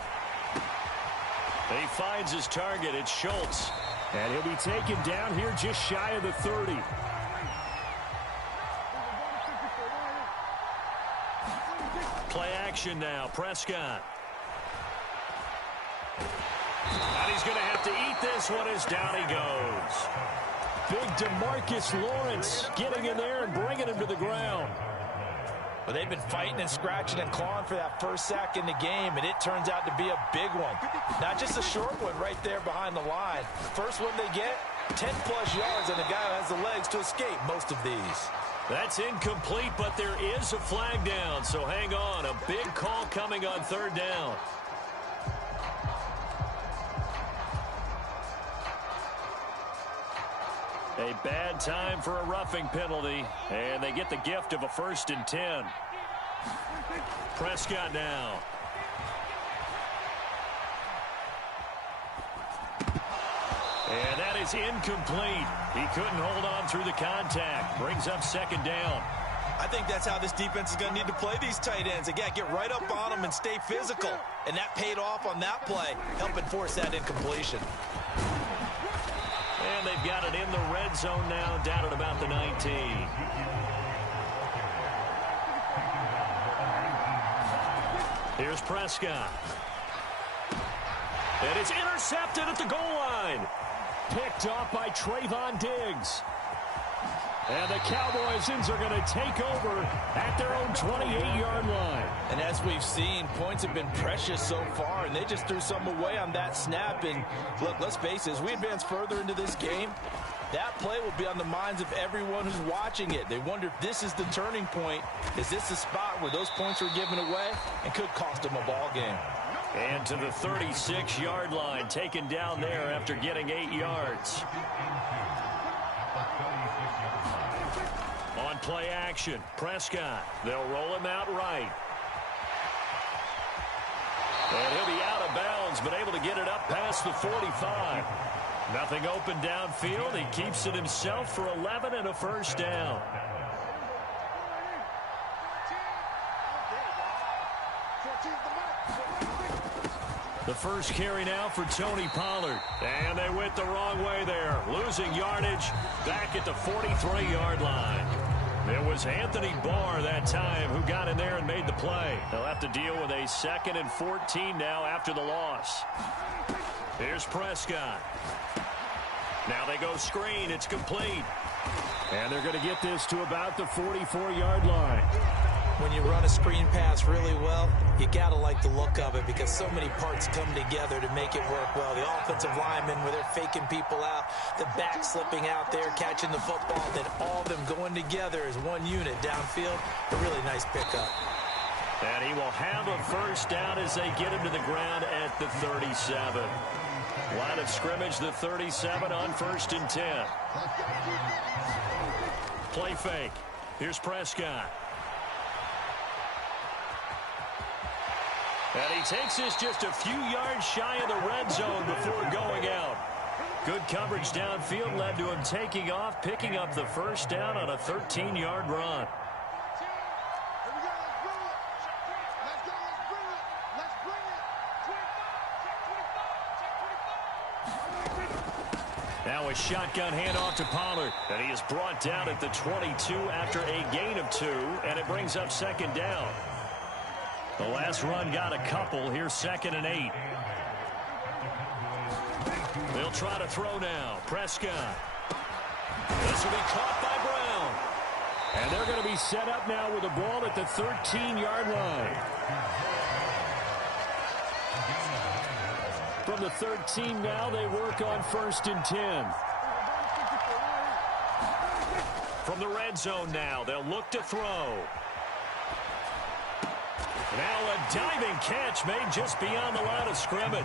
He finds his target. It's Schultz. And he'll be taken down here just shy of the 30. Play action now. Prescott. And he's going to have to eat this one as down he goes. Big DeMarcus Lawrence getting in there and bringing him to the ground. Well, they've been fighting and scratching and clawing for that first sack in the game, and it turns out to be a big one. Not just a short one right there behind the line. First one they get, 10-plus yards, and the guy who has the legs to escape most of these. That's incomplete, but there is a flag down, so hang on. A big call coming on 3rd down. A bad time for a roughing penalty, and they get the gift of a 1st and 10. Prescott now. And that is incomplete. He couldn't hold on through the contact. Brings up 2nd down. I think that's how this defense is going to need to play these tight ends. Again, get right up on them and stay physical. And that paid off on that play, helping force that incompletion. And they've got it in the red zone now, down at about the 19. Here's Prescott. And it's intercepted at the goal line. Picked off by Trayvon Diggs. And the Cowboys are going to take over at their own 28-yard line. And as we've seen, points have been precious so far, and they just threw some away on that snap. And look, let's face it, as we advance further into this game, that play will be on the minds of everyone who's watching it. They wonder if this is the turning point. Is this the spot where those points are given away and could cost them a ball game? And to the 36-yard line, taken down there after getting 8 yards. On play action, Prescott. They'll roll him out right. And he'll be out of bounds, but able to get it up past the 45. Nothing open downfield. He keeps it himself for 11 and a 1st down. The first carry now for Tony Pollard. And they went the wrong way there. Losing yardage back at the 43-yard line. It was Anthony Barr that time who got in there and made the play. They'll have to deal with a 2nd and 14 now after the loss. Here's Prescott. Now they go screen. It's complete. And they're going to get this to about the 44-yard line. When you run a screen pass really well, you got to like the look of it because so many parts come together to make it work well. The offensive linemen, where they're faking people out, the back slipping out there, catching the football, then all of them going together as one unit downfield. A really nice pickup. And he will have a 1st down as they get him to the ground at the 37. Line of scrimmage, the 37 on 1st and 10. Play fake. Here's Prescott. And he takes this just a few yards shy of the red zone before going out. Good coverage downfield led to him taking off, picking up the 1st down on a 13-yard run. Now a shotgun handoff to Pollard. And he is brought down at the 22 after a gain of 2. And it brings up second down. The last run got a couple. Here's 2nd and 8. They'll try to throw now. Prescott. This will be caught by Brown. And they're going to be set up now with the ball at the 13-yard line. From the 13 now, they work on 1st and 10. From the red zone now, they'll look to throw. Now a diving catch made just beyond the line of scrimmage.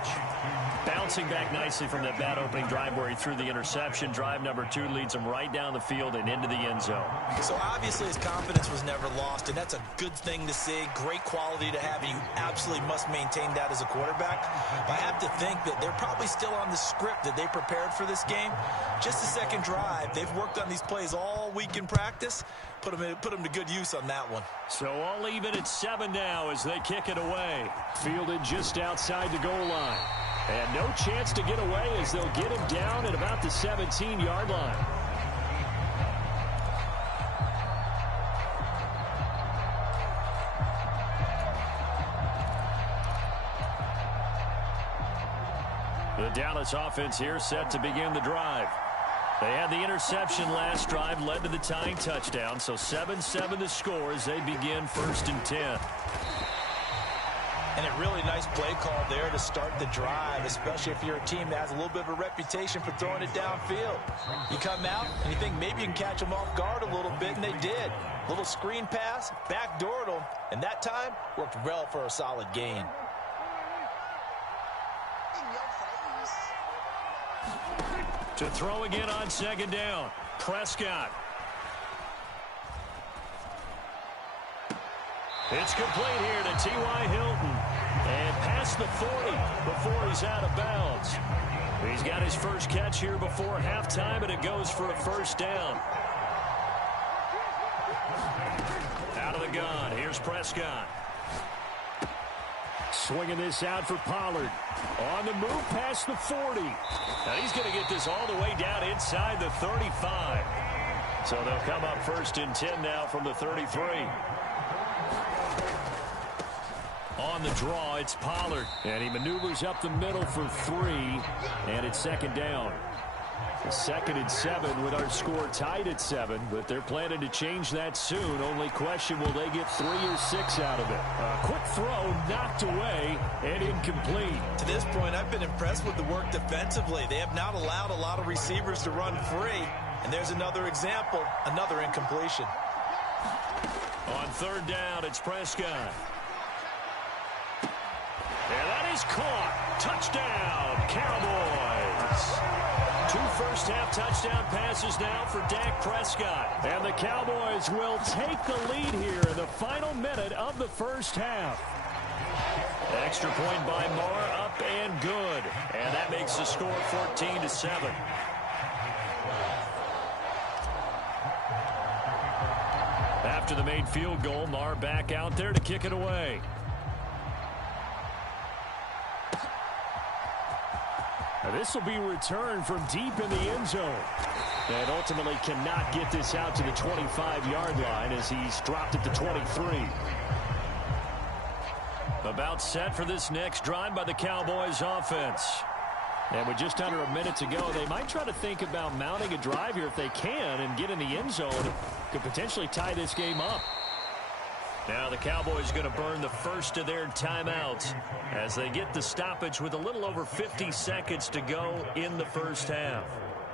Bouncing back nicely from that bad opening drive where he threw the interception. Drive number 2 leads him right down the field and into the end zone. So obviously his confidence was never lost, and that's a good thing to see. Great quality to have, and you absolutely must maintain that as a quarterback. But I have to think that they're probably still on the script that they prepared for this game. Just the second drive. They've worked on these plays all week in practice. Put them to good use on that one. So all even at 7 now as they kick it away. Fielded just outside the goal line. And no chance to get away as they'll get him down at about the 17-yard line. The Dallas offense here set to begin the drive. They had the interception last drive, led to the tying touchdown. So 7-7 the score as they begin 1st and 10. And a really nice play call there to start the drive, especially if you're a team that has a little bit of a reputation for throwing it downfield. You come out and you think maybe you can catch them off guard a little bit, and they did. Little screen pass, backdoored them, and that time worked well for a solid gain. To throw again on 2nd down. Prescott. It's complete here to T.Y. Hilton. And past the 40 before he's out of bounds. He's got his first catch here before halftime, and it goes for a 1st down. Out of the gun. Here's Prescott. Swinging this out for Pollard. On the move past the 40. Now he's going to get this all the way down inside the 35. So they'll come up 1st and 10 now from the 33. On the draw, it's Pollard. And he maneuvers up the middle for 3. And it's 2nd down. 2nd and 7 with our score tied at 7. But they're planning to change that soon. Only question, will they get 3 or 6 out of it? A quick throw knocked away and incomplete. To this point, I've been impressed with the work defensively. They have not allowed a lot of receivers to run free. And there's another example, another incompletion. On 3rd down, it's Prescott. And that is caught. Touchdown, Cowboys. 2 first-half touchdown passes now for Dak Prescott. And the Cowboys will take the lead here in the final minute of the first half. Extra point by Moore, up and good. And that makes the score 14-7. After the made field goal, Marr back out there to kick it away. Now this will be returned from deep in the end zone. And ultimately cannot get this out to the 25-yard line as he's dropped at the 23. About set for this next drive by the Cowboys offense. And with just under a minute to go, they might try to think about mounting a drive here if they can and get in the end zone. Could potentially tie this game up. Now the Cowboys going to burn the first of their timeouts as they get the stoppage with a little over 50 seconds to go in the first half.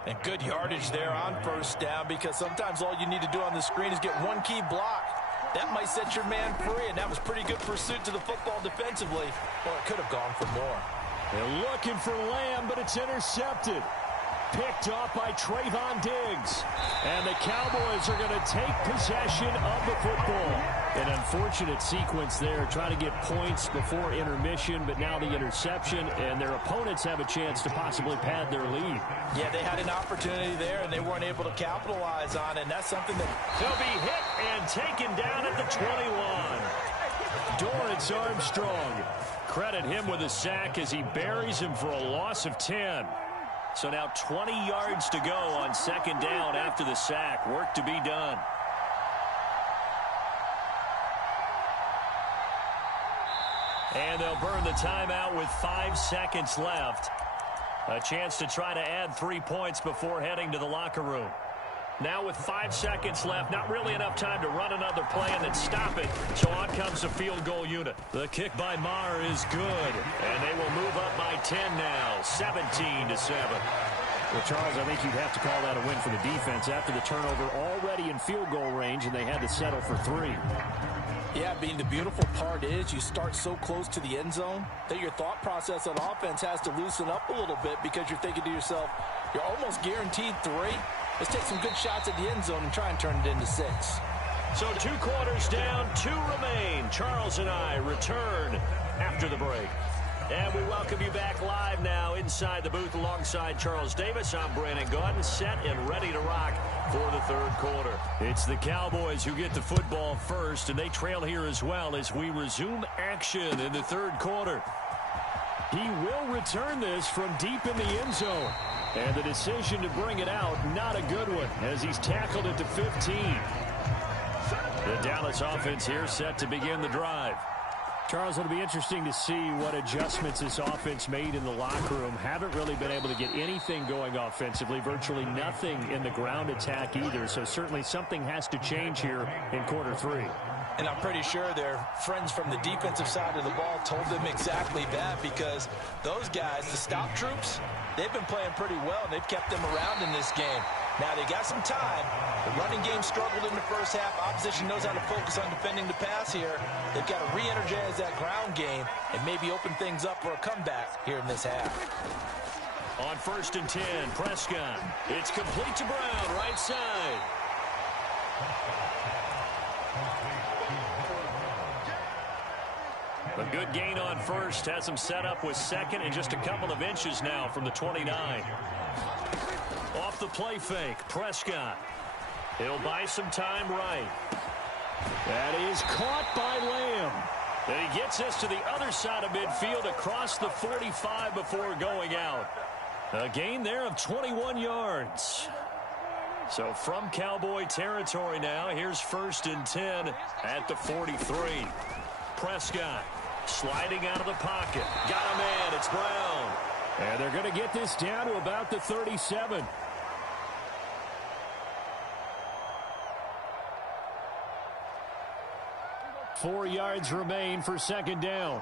And good yardage there on 1st down, because sometimes all you need to do on the screen is get one key block. That might set your man free, and that was pretty good pursuit to the football defensively. Or it could have gone for more. They're looking for Lamb, but it's intercepted. Picked off by Trayvon Diggs. And the Cowboys are going to take possession of the football. An unfortunate sequence there, trying to get points before intermission, but now the interception, and their opponents have a chance to possibly pad their lead. Yeah, they had an opportunity there, and they weren't able to capitalize on it, and that's something that... They'll be hit and taken down at the 21. Dorrance Armstrong. Credit him with a sack as he buries him for a loss of 10. So now 20 yards to go on second down after the sack. Work to be done. And they'll burn the timeout with 5 seconds left. A chance to try to add 3 points before heading to the locker room. Now with 5 seconds left, not really enough time to run another play and then stop it. So on comes the field goal unit. The kick by Maher is good. And they will move up by 10 now, 17-7. Well, Charles, I think you'd have to call that a win for the defense after the turnover already in field goal range, and they had to settle for 3. Yeah, the beautiful part is you start so close to the end zone that your thought process on offense has to loosen up a little bit because you're thinking to yourself, you're almost guaranteed 3. Let's take some good shots at the end zone and try and turn it into 6. So 2 quarters down, 2 remain. Charles and I return after the break. And we welcome you back live now inside the booth alongside Charles Davis. I'm Brandon Gaudin, set and ready to rock for the third quarter. It's the Cowboys who get the football first, and they trail here as well as we resume action in the third quarter. He will return this from deep in the end zone. And the decision to bring it out, not a good one, as he's tackled it to 15. The Dallas offense here set to begin the drive. Charles, it'll be interesting to see what adjustments this offense made in the locker room. Haven't really been able to get anything going offensively, virtually nothing in the ground attack either. So certainly something has to change here in quarter 3. And I'm pretty sure their friends from the defensive side of the ball told them exactly that, because those guys, the stop troops, they've been playing pretty well, and they've kept them around in this game. Now, they got some time. The running game struggled in the first half. Opposition knows how to focus on defending the pass here. They've got to re-energize that ground game and maybe open things up for a comeback here in this half. On 1st and 10, Prescott. It's complete to Brown, right side. A good gain on first. Has him set up with second and just a couple of inches now from the 29. Off the play fake, Prescott. He'll buy some time right. That is caught by Lamb. And he gets us to the other side of midfield across the 45 before going out. A gain there of 21 yards. So from Cowboy territory now, here's 1st and 10 at the 43. Prescott sliding out of the pocket. Got a man. It's Brown. And they're going to get this down to about the 37. Four yards remain for second down.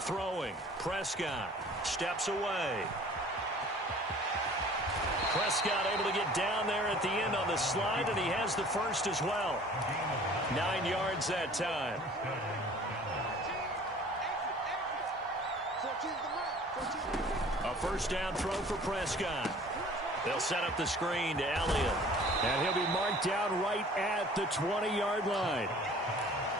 Throwing. Prescott steps away. Prescott able to get down there at the end on the slide, and he has the first as well. 9 yards that time. A first down throw for Prescott. They'll set up the screen to Elliott. And he'll be marked down right at the 20-yard line.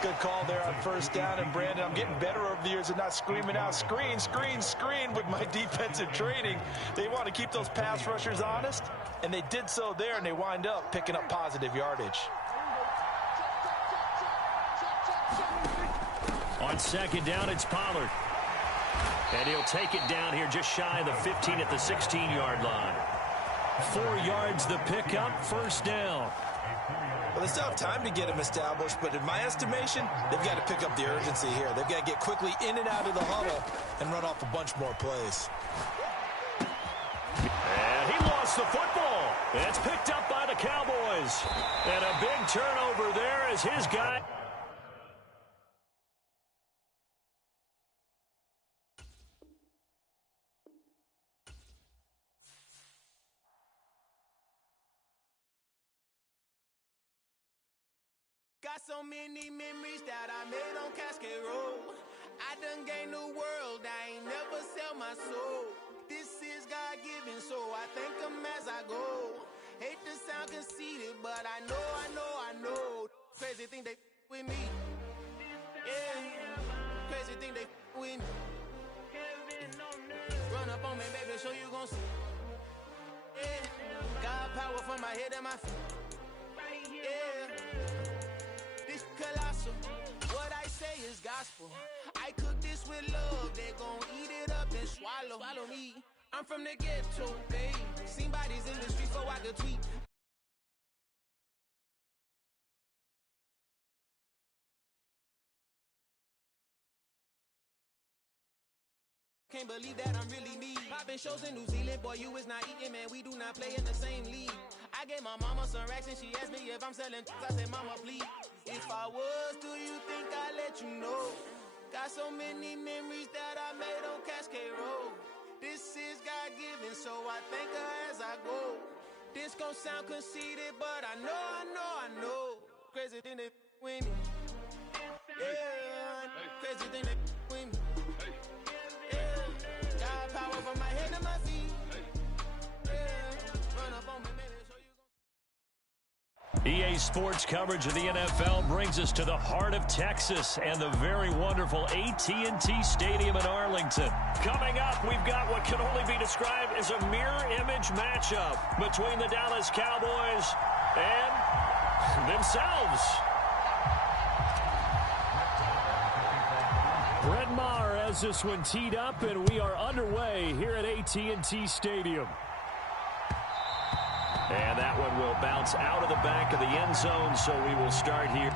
Good call there on first down. And, Brandon, I'm getting better over the years of not screaming out, screen, screen, screen with my defensive training. They want to keep those pass rushers honest, and they did so there, and they wind up picking up positive yardage. On second down, it's Pollard. And he'll take it down here just shy of the 15 at the 16-yard line. 4 yards the pickup, first down. Well, they still have time to get him established, but in my estimation, they've got to pick up the urgency here. They've got to get quickly in and out of the huddle and run off a bunch more plays. And he lost the football. It's picked up by the Cowboys. And a big turnover there as his guy. Got so many memories that I made on Cascade Road. I done gained the world, I ain't never sell my soul. This is God-given, so I thank him as I go. Hate to sound conceited, but I know. Crazy thing they with me. Yeah, crazy thing they with me. Run up on me, baby, so you gon' see. Yeah, God power from my head and my feet. Yeah. This colossal, what I say is gospel. I cook this mess with love, they gon' eat it up and swallow me. I'm from the ghetto, babe. Seen bodies in the street so I could tweet. Can't believe that I'm really me. Popping shows in New Zealand, boy, you is not eating, man. We do not play in the same league. I gave my mama some racks and she asked me if I'm selling. I said, mama, please. If I was, do you think I'd let you know? Got so many memories that I made on Cascade Road. This is God-given, so I thank her as I go. This gon' sound conceited, but I know. Crazy thing that with me. Yeah, crazy thing that with me. Power from my head to my feet. Run up on me, baby, so you EA Sports coverage of the NFL brings us to the heart of Texas and the very wonderful AT&T Stadium in Arlington. Coming up, we've got what can only be described as a mirror image matchup between the Dallas Cowboys and themselves. Brett Maher has this one teed up, and we are underway here at AT&T Stadium. And that one will bounce out of the back of the end zone, so we will start here.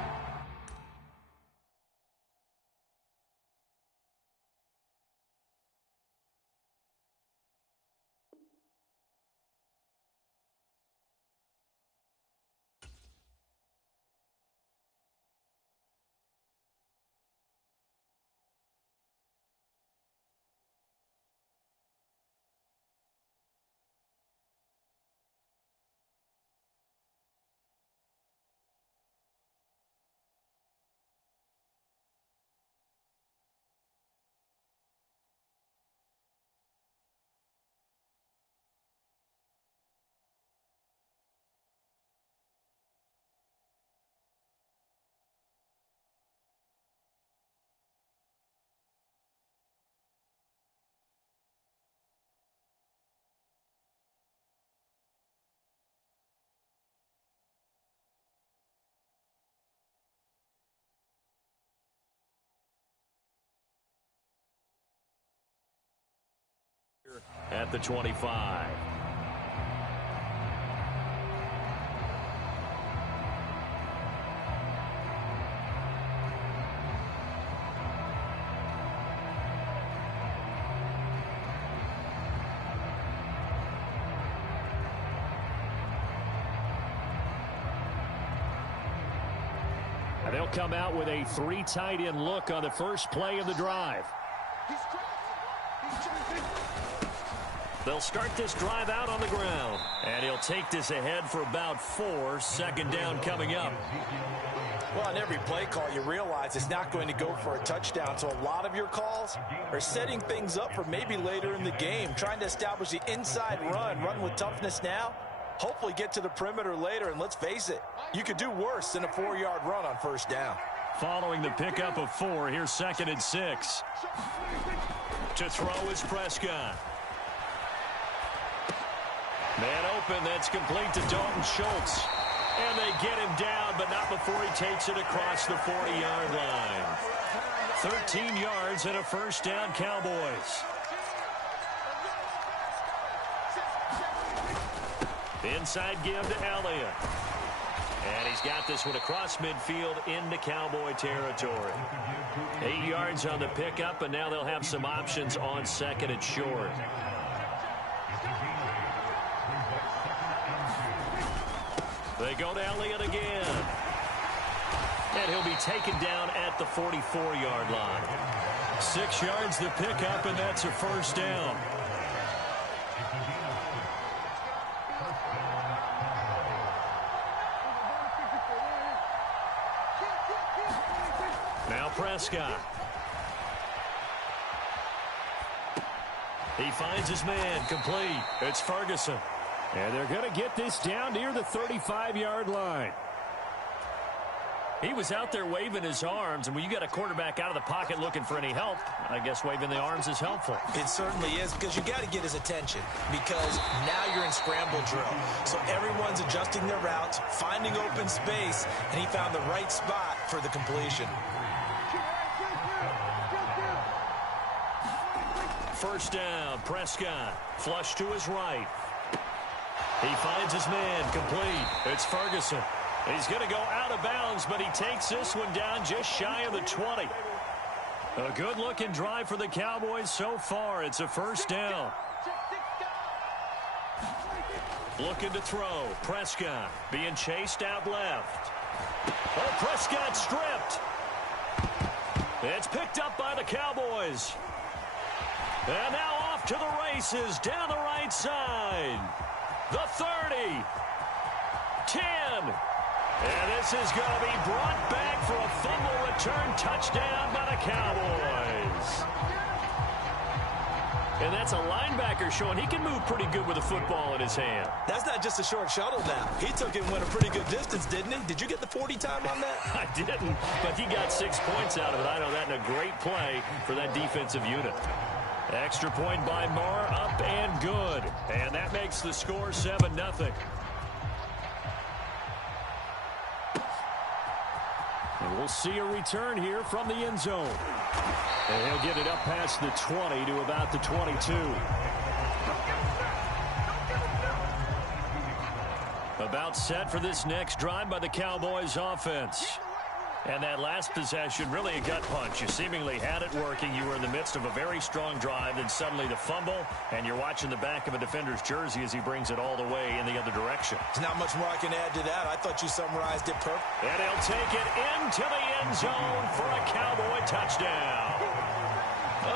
At the 25. They'll come out with a 3 tight end look on the first play of the drive. They'll start this drive out on the ground. And he'll take this ahead for about 4. Second down coming up. Well, on every play call, you realize it's not going to go for a touchdown. So a lot of your calls are setting things up for maybe later in the game, trying to establish the inside run with toughness now, hopefully get to the perimeter later. And let's face it, you could do worse than a 4-yard run on first down. Following the pickup of 4, here's 2nd and 6. To throw is Prescott. Man open, that's complete to Dalton Schultz. And they get him down, but not before he takes it across the 40-yard line. 13 yards and a first down, Cowboys. Inside give to Elliott. And he's got this one across midfield into Cowboy territory. 8 yards on the pickup, and now they'll have some options on 2nd and short. They go to Elliott again. And he'll be taken down at the 44-yard line. 6 yards the pickup, and that's a first down. Now Prescott. He finds his man, complete. It's Ferguson. And they're going to get this down near the 35-yard line. He was out there waving his arms, and when you got a quarterback out of the pocket looking for any help, I guess waving the arms is helpful. It certainly is, because you got to get his attention, because now you're in scramble drill. So everyone's adjusting their routes, finding open space, and he found the right spot for the completion. First down, Prescott. Flush to his right. He finds his man, complete. It's Ferguson. He's going to go out of bounds, but he takes this one down just shy of the 20. A good-looking drive for the Cowboys so far. It's a first down. Looking to throw. Prescott being chased out left. Oh, Prescott stripped. It's picked up by the Cowboys. And now off to the races down the right side. The 30. 10. And this is going to be brought back for a fumble return touchdown by the Cowboys. And that's a linebacker showing he can move pretty good with a football in his hand. That's not just a short shuttle now. He took it and went a pretty good distance, didn't he? Did you get the 40 time on that? I didn't, but he got 6 points out of it. I know that in a great play for that defensive unit. Extra point by Marr, up and good. And that makes the score 7-0. And we'll see a return here from the end zone. And he'll get it up past the 20 to about the 22. About set for this next drive by the Cowboys offense. And that last possession, really a gut punch. You seemingly had it working. You were in the midst of a very strong drive, then suddenly the fumble, and you're watching the back of a defender's jersey as he brings it all the way in the other direction. There's not much more I can add to that. I thought you summarized it perfectly. And he'll take it into the end zone for a Cowboy touchdown.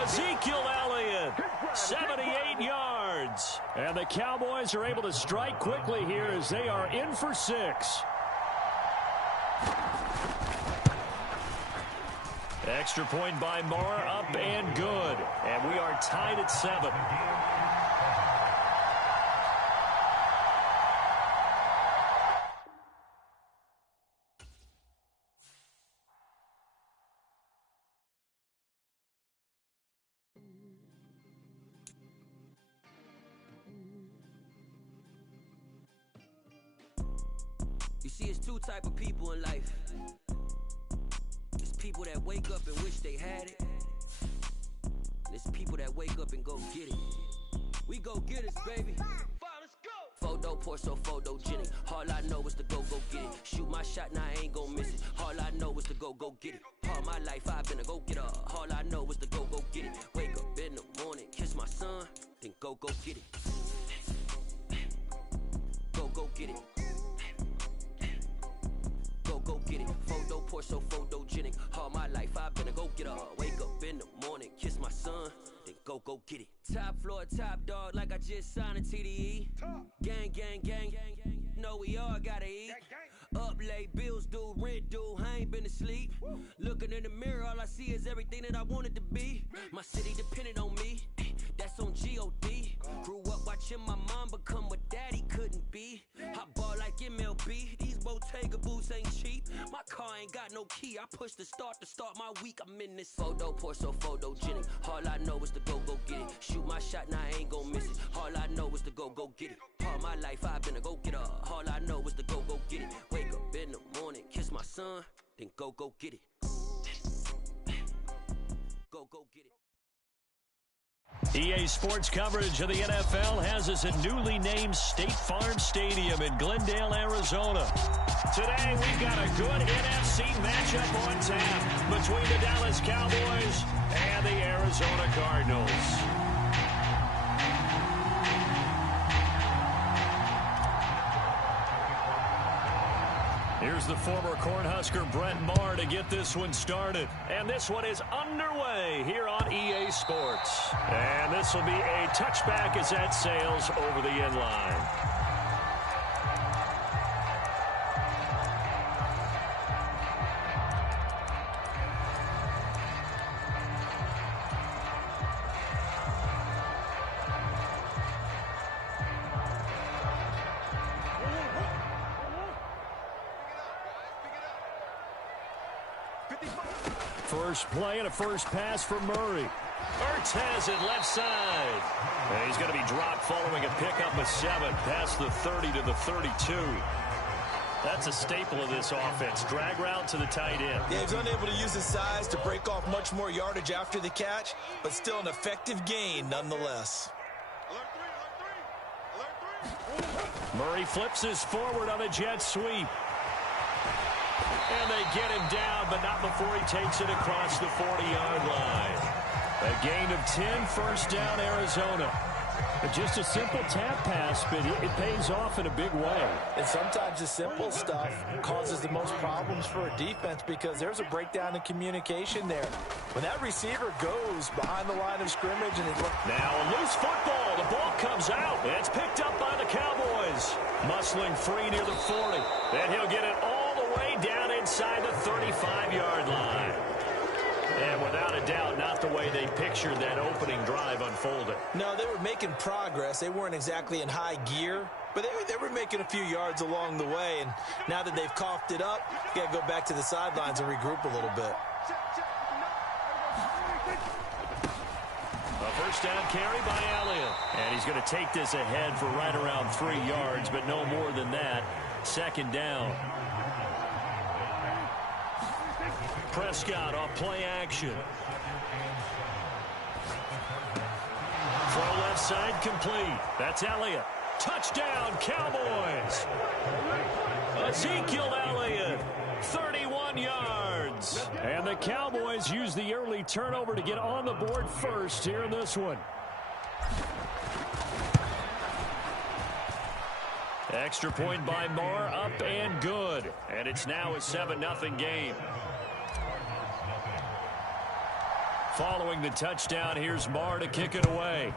Ezekiel Elliott, 78 yards. And the Cowboys are able to strike quickly here as they are in for 6. Extra point by Marr, up and good. And we are tied at 7. You see, it's two type of people in life. It's people that wake up and wish they had it. And it's people that wake up and go get it. We go get it, baby. Photo pour so photogenic. All I know is to go get it. Shoot my shot, now I ain't gon' miss it. All I know is to go get it. All my life I've been a go-getter. All I know is to go get it. Wake up in the morning, kiss my son, then go get it. Go get it. Go get it. Photo pour so photogenic. All my life I've been a go-getter. Wake up in the morning, kiss my son, then go get it. Top floor, top dog, like I just signed a TDE. Gang, gang, gang, gang, gang. Know we all gotta eat. Up late, bills due, rent due, I ain't been asleep. Looking in the mirror, all I see is everything that I wanted to be. My city depended on me, that's on G.O.D. Grew up watching my mom become what daddy couldn't be. I ball like MLB, these Bottega boots ain't cheap. My car ain't got no key, I push the start to start my week. I'm in this photo pour so photogenic. All I know is to go get it. Shoot my shot, now I ain't gon' miss it. All I know is to go get it. All my life I've been a go-getter. All I know is to go get it. Wake up in the morning, kiss my son, then go get it. Go get it. EA Sports coverage of the NFL has us at newly named State Farm Stadium in Glendale, Arizona. Today, we've got a good NFC matchup on tap between the Dallas Cowboys and the Arizona Cardinals. Here's the former Cornhusker Brett Maher to get this one started. And this one is underway here on EA Sports. And this will be a touchback as that sails over the end line. First play and a first pass for Murray. Ertz has it left side. And he's going to be dropped following a pickup of 7 past the 30 to the 32. That's a staple of this offense. Drag route to the tight end. Yeah, he's unable to use his size to break off much more yardage after the catch, but still an effective gain nonetheless. Murray flips his forward on a jet sweep. And they get him down, but not before he takes it across the 40-yard line. A gain of 10, first down, Arizona. But just a simple tap pass, but it pays off in a big way. And sometimes the simple stuff causes the most problems for a defense because there's a breakdown in communication there. When that receiver goes behind the line of scrimmage and now a loose football. The ball comes out. It's picked up by the Cowboys. Muscling free near the 40. Then he'll get it all the way down inside the 35-yard line. And without a doubt, not the way they pictured that opening drive unfolded. No, they were making progress. They weren't exactly in high gear, but they were making a few yards along the way. And now that they've coughed it up, you got to go back to the sidelines and regroup a little bit. A first down carry by Elliott. And he's going to take this ahead for right around 3 yards, but no more than that. Second down. Prescott off play action. Throw left side complete. That's Elliott. Touchdown, Cowboys. Ezekiel Elliott, 31 yards. And the Cowboys use the early turnover to get on the board first here in this one. Extra point by Marr, up and good. And it's now a 7-0 game. Following the touchdown, here's Marr to kick it away.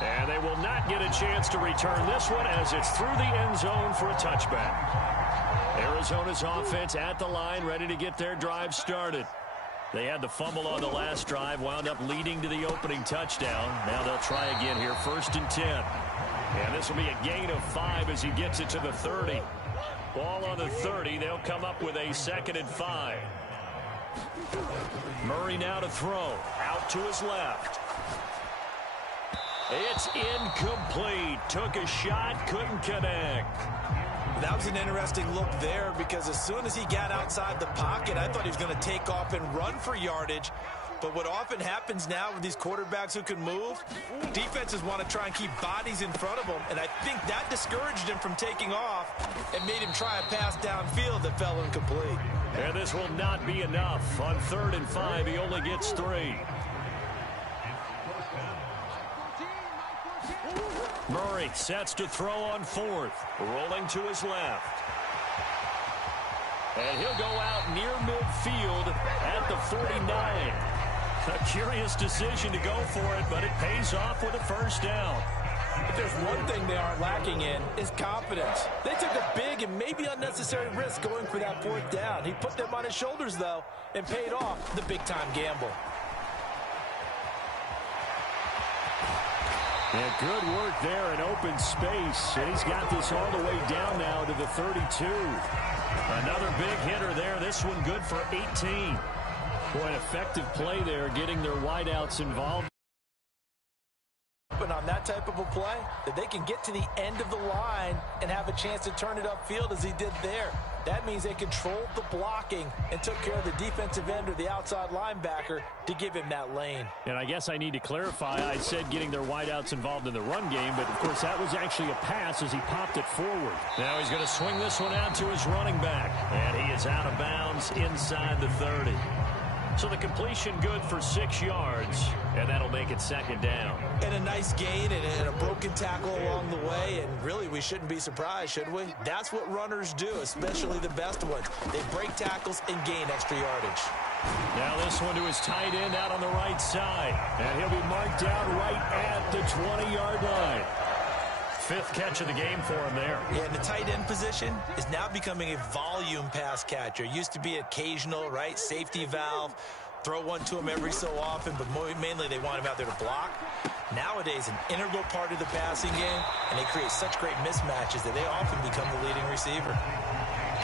And they will not get a chance to return this one as it's through the end zone for a touchback. Arizona's offense at the line, ready to get their drive started. They had the fumble on the last drive, wound up leading to the opening touchdown. Now they'll try again here, 1st and 10. And this will be a gain of 5 as he gets it to the 30. Ball on the 30. They'll come up with a 2nd and 5. Murray now to throw. Out to his left. It's incomplete. Took a shot, couldn't connect. That was an interesting look there because as soon as he got outside the pocket, I thought he was going to take off and run for yardage. But what often happens now with these quarterbacks who can move, defenses want to try and keep bodies in front of them, and I think that discouraged him from taking off and made him try a pass downfield that fell incomplete. And this will not be enough. On 3rd and 5, he only gets 3. Murray sets to throw on 4th, rolling to his left. And he'll go out near midfield at the 49. A curious decision to go for it, but it pays off with a first down. If there's one thing they aren't lacking in, is confidence. They took a big and maybe unnecessary risk going for that 4th down. He put them on his shoulders, though, and paid off the big-time gamble. Yeah, good work there in open space. And he's got this all the way down now to the 32. Another big hitter there. This one good for 18. Boy, an effective play there, getting their wideouts involved. But on that type of a play, that they can get to the end of the line and have a chance to turn it upfield as he did there. That means they controlled the blocking and took care of the defensive end or the outside linebacker to give him that lane. And I guess I need to clarify, I said getting their wideouts involved in the run game, but of course that was actually a pass as he popped it forward. Now he's going to swing this one out to his running back. And he is out of bounds inside the 30. So the completion good for 6 yards, and that'll make it 2nd down. And a nice gain and a broken tackle along the way, and really we shouldn't be surprised, should we? That's what runners do, especially the best ones. They break tackles and gain extra yardage. Now this one to his tight end out on the right side, and he'll be marked down right at the 20-yard line. 5th catch of the game for him there. Yeah, and the tight end position is now becoming a volume pass catcher. Used to be occasional, right? Safety valve. Throw one to him every so often, but mainly they want him out there to block. Nowadays, an integral part of the passing game, and they create such great mismatches that they often become the leading receiver.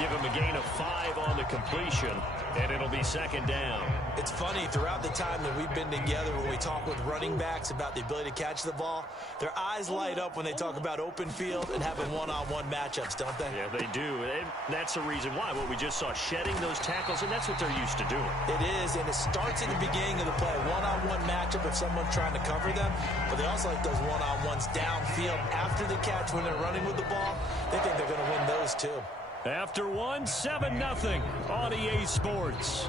give him a gain of 5 on the completion, and it'll be second down. It's funny, throughout the time that we've been together, when we talk with running backs about the ability to catch the ball, their eyes light up when they talk about open field and having one-on-one matchups, don't they? Yeah, they do. And that's the reason why. What we just saw, shedding those tackles, and that's what they're used to doing. It is, and it starts at the beginning of the play. One-on-one matchup if someone's trying to cover them, but they also like those one-on-ones downfield after the catch when they're running with the ball. They think they're going to win those too. After one, 7-0 on EA Sports.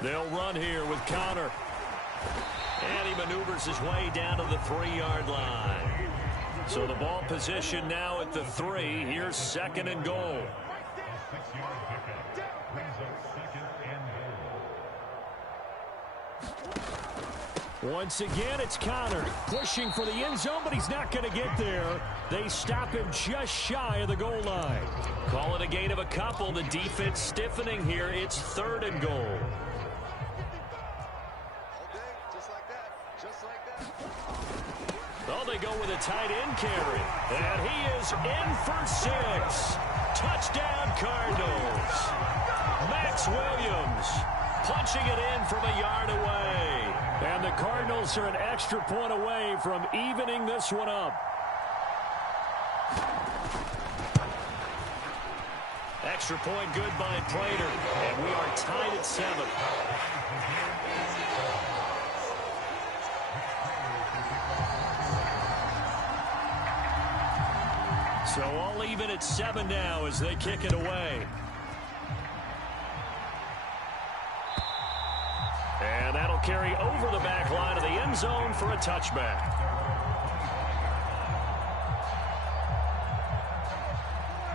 They'll run here with Connor. And he maneuvers his way down to the 3-yard line. So the ball position now at the 3. Here's second and goal. Once again, it's Connor pushing for the end zone, but he's not going to get there. They stop him just shy of the goal line. Call it a gain of a couple. The defense stiffening here. It's third and goal. Oh, they go with a tight end carry. And he is in for 6. Touchdown, Cardinals. Max Williams punching it in from a yard away. And the Cardinals are an extra point away from evening this one up. Extra point good by Prater. And we are tied at 7. So all even at 7 now as they kick it away. And that'll carry over the back line of the end zone for a touchback.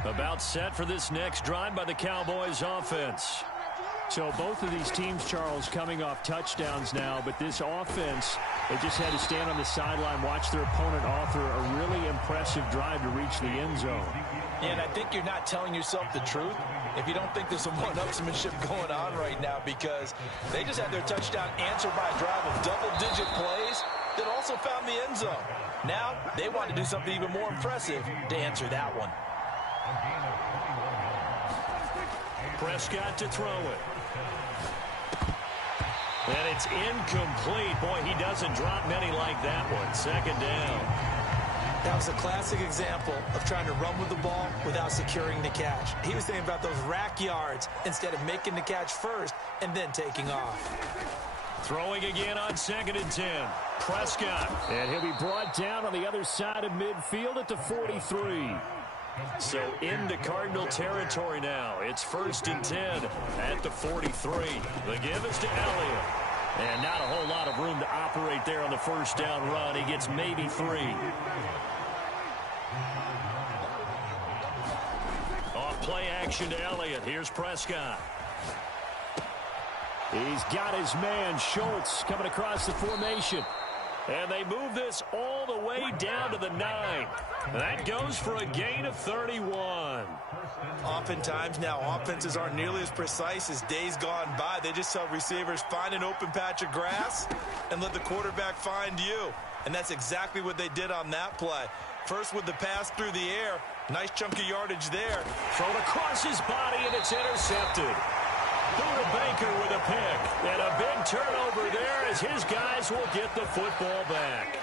About set for this next drive by the Cowboys offense. So both of these teams, Charles, coming off touchdowns now, but this offense, they just had to stand on the sideline, watch their opponent author a really impressive drive to reach the end zone. Yeah, and I think you're not telling yourself the truth if you don't think there's some one-upsmanship going on right now, because they just had their touchdown answered by a drive of double-digit plays that also found the end zone. Now they want to do something even more impressive to answer that one. Prescott to throw it. And it's incomplete. Boy, he doesn't drop many like that one. Second down. That was a classic example of trying to run with the ball without securing the catch. He was thinking about those rack yards instead of making the catch first and then taking off. Throwing again on 2nd and 10. Prescott. And he'll be brought down on the other side of midfield at the 43. So into Cardinal territory now. It's 1st and 10 at the 43. The give is to Elliott. And not a whole lot of room to operate there on the first down run. He gets maybe 3. Off play action to Elliott. Here's Prescott. He's got his man, Schultz, coming across the formation. And they move this all the way down to the 9. That goes for a gain of 31. Oftentimes now, offenses aren't nearly as precise as days gone by. They just tell receivers, find an open patch of grass and let the quarterback find you. And that's exactly what they did on that play. First with the pass through the air. Nice chunk of yardage there. Thrown across his body, and it's intercepted. Buda Baker with a pick. And a big turnover there as his guys will get the football back.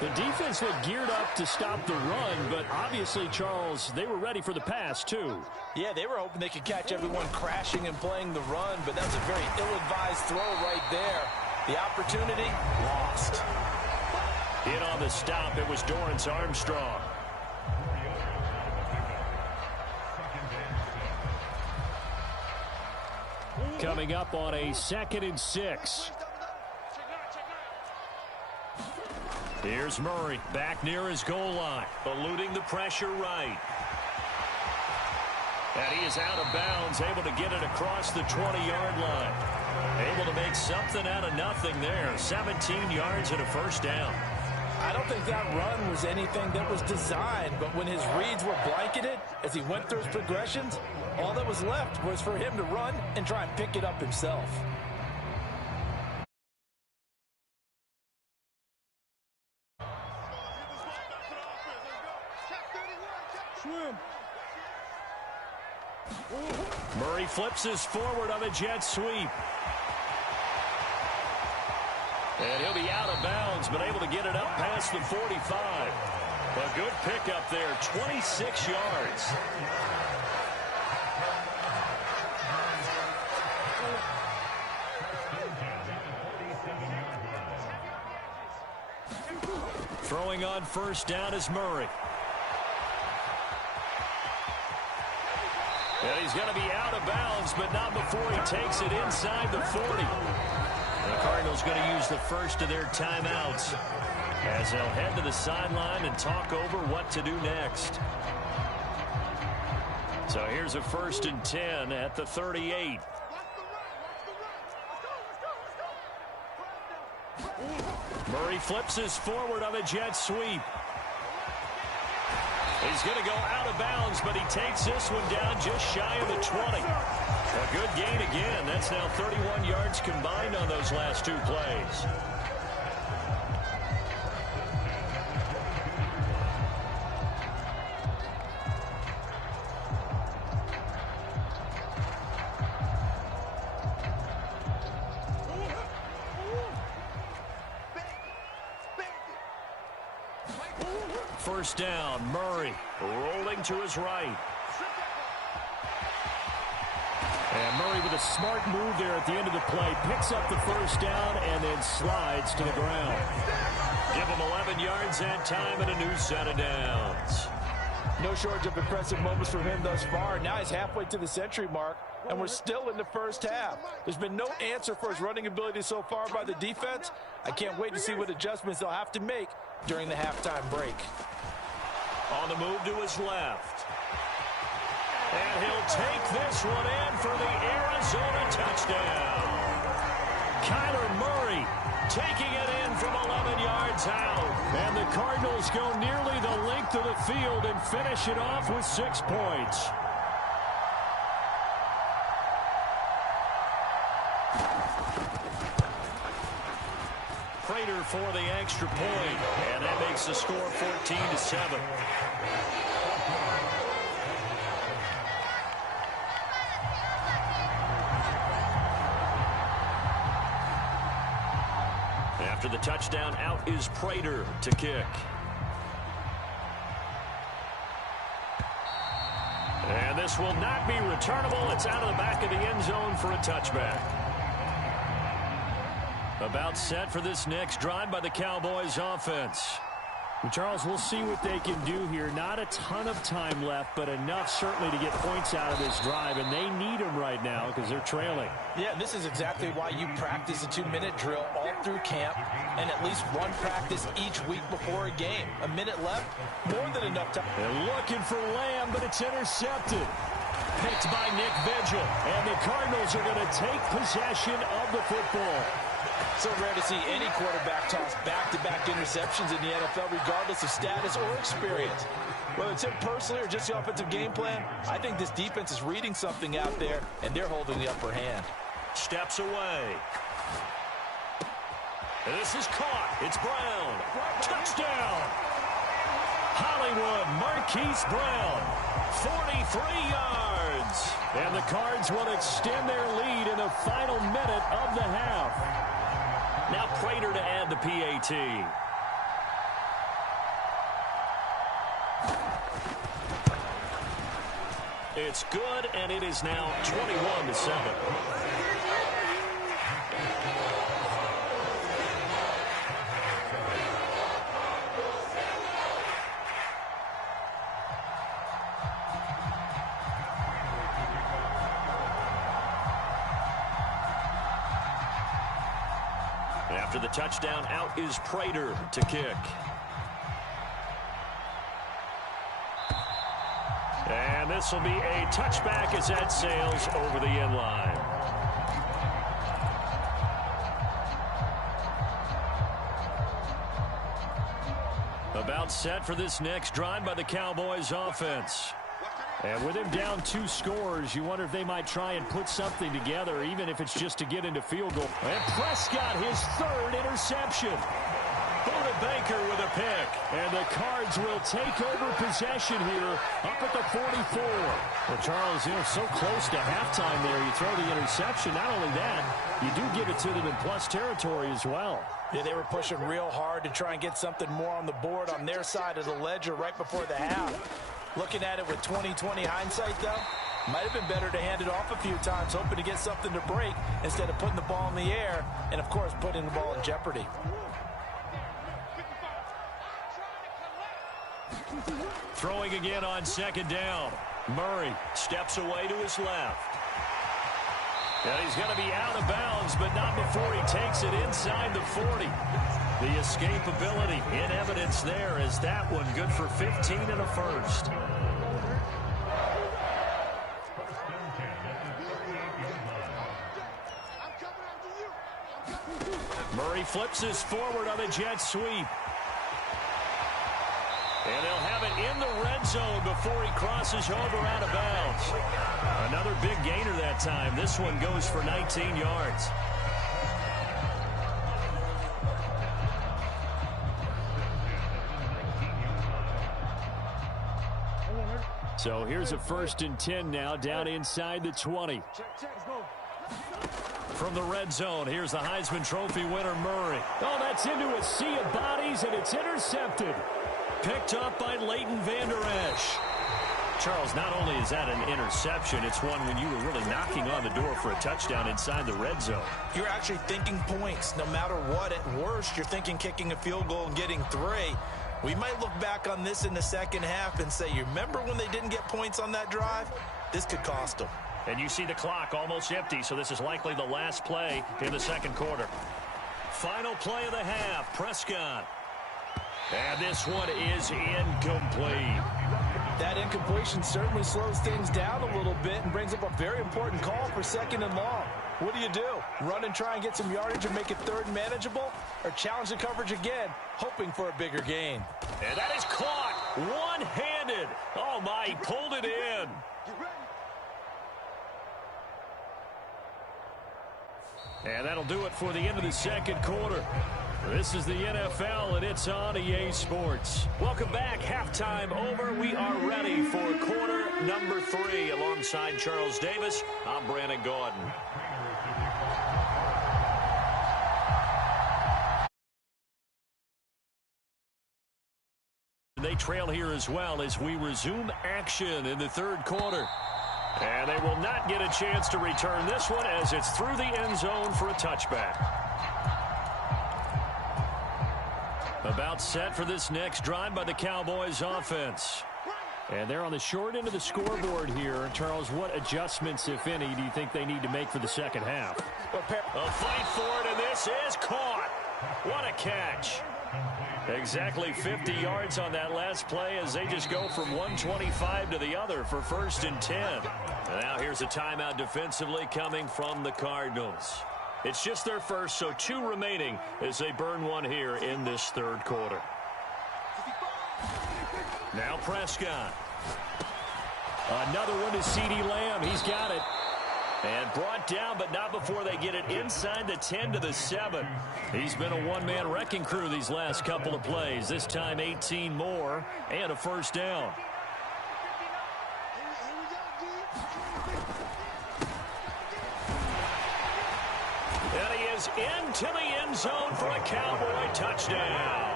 The defense looked geared up to stop the run, but obviously, Charles, they were ready for the pass, too. Yeah, they were hoping they could catch everyone crashing and playing the run, but that was a very ill-advised throw right there. The opportunity lost. In on the stop, it was Dorrance Armstrong. Coming up on a 2nd and 6. Here's Murray back near his goal line, eluding the pressure right. And he is out of bounds, able to get it across the 20-yard line. Able to make something out of nothing there. 17 yards and a first down. I don't think that run was anything that was designed, but when his reads were blanketed as he went through his progressions, all that was left was for him to run and try and pick it up himself. Murray flips his forward on a jet sweep. And he'll be out of bounds, but able to get it up past the 45. A good pickup there, 26 yards. Throwing on first down is Murray. And he's going to be out of bounds, but not before he takes it inside the 40. The Cardinals going to use the first of their timeouts as they'll head to the sideline and talk over what to do next. So here's a 1st and 10 at the 38. Murray flips his forward on a jet sweep. He's going to go out of bounds, but he takes this one down just shy of the 20. A good gain again. That's now 31 yards combined on those last two plays. First down, Murray rolling to his right. And Murray with a smart move there at the end of the play. Picks up the first down and then slides to the ground. Give him 11 yards that time and a new set of downs. No shortage of impressive moments from him thus far. Now he's halfway to the century mark, and we're still in the first half. There's been no answer for his running ability so far by the defense. I can't wait to see what adjustments they'll have to make during the halftime break. On the move to his left. And he'll take this one in for the Arizona touchdown. Kyler Murray taking it in from 11 yards out. And the Cardinals go nearly the length of the field and finish it off with 6 points. Prater for the extra point, and that makes the score 14-7. After the touchdown, out is Prater to kick. And this will not be returnable. It's out of the back of the end zone for a touchback. About set for this next drive by the Cowboys offense. And Charles, we'll see what they can do here. Not a ton of time left, but enough certainly to get points out of this drive, and they need them right now because they're trailing. Yeah, this is exactly why you practice a 2-minute drill all through camp and at least one practice each week before a game. A minute left, more than enough time. They're looking for Lamb, but it's intercepted. Picked by Nick Vigil, and the Cardinals are going to take possession of the football. So rare to see any quarterback toss back-to-back interceptions in the NFL, regardless of status or experience. Whether it's him personally or just the offensive game plan, I think this defense is reading something out there, and they're holding the upper hand. Steps away. This is caught. It's Brown. Touchdown. Hollywood Marquise Brown. 43 yards. And the Cards will extend their lead in the final minute of the half. Now Prater to add the PAT. It's good, and it is now 21-7. After the touchdown, out is Prater to kick. And this will be a touchback as that sails over the end line. About set for this next drive by the Cowboys offense. And with him down 2 scores, you wonder if they might try and put something together, even if it's just to get into field goal. And Prescott, his 3rd interception. Buda Baker with a pick. And the Cards will take over possession here up at the 44. Well, Charles, so close to halftime there. You throw the interception. Not only that, you do give it to them in plus territory as well. Yeah, they were pushing real hard to try and get something more on the board on their side of the ledger right before the half. Looking at it with 20/20 hindsight, though, might have been better to hand it off a few times, hoping to get something to break instead of putting the ball in the air and, of course, putting the ball in jeopardy. Throwing again on second down. Murray steps away to his left. And he's going to be out of bounds, but not before he takes it inside the 40. The escapability in evidence there is that one good for 15 and a first. Murray flips this forward on the jet sweep. And they'll have it in the red zone before he crosses over out of bounds. Another big gainer that time. This one goes for 19 yards. So here's a 1st and 10 now down inside the 20. From the red zone, here's the Heisman Trophy winner, Murray. Oh, that's into a sea of bodies, and it's intercepted. Picked up by Leighton Vander Esch. Charles, not only is that an interception, it's one when you were really knocking on the door for a touchdown inside the red zone. You're actually thinking points. No matter what, at worst, you're thinking kicking a field goal and getting 3. We might look back on this in the second half and say, you remember when they didn't get points on that drive? This could cost them. And you see the clock almost empty, so this is likely the last play in the second quarter. Final play of the half, Prescott. And this one is incomplete. That incompletion certainly slows things down a little bit and brings up a very important call for 2nd and long. What do? Run and try and get some yardage and make it 3rd and manageable? Or challenge the coverage again, hoping for a bigger gain? And that is caught one-handed. Oh, my, he pulled it in. And that'll do it for the end of the second quarter. This is the NFL, and it's on EA Sports. Welcome back. Halftime over. We are ready for quarter number 3. Alongside Charles Davis, I'm Brandon Gordon. They trail here as well as we resume action in the third quarter. And they will not get a chance to return this one as it's through the end zone for a touchback. About set for this next drive by the Cowboys offense. And they're on the short end of the scoreboard here. Charles, what adjustments, if any, do you think they need to make for the second half? A fight for it, and this is caught. What a catch. Exactly 50 yards on that last play as they just go from 125 to the other for 1st and 10. And now here's a timeout defensively coming from the Cardinals. It's just their first, so 2 remaining as they burn one here in this third quarter. Now Prescott. Another one to CeeDee Lamb. He's got it. And brought down, but not before they get it inside the 10 to the 7. He's been a one-man wrecking crew these last couple of plays. This time 18 more and a 1st down. And he is into the end zone for a Cowboy touchdown.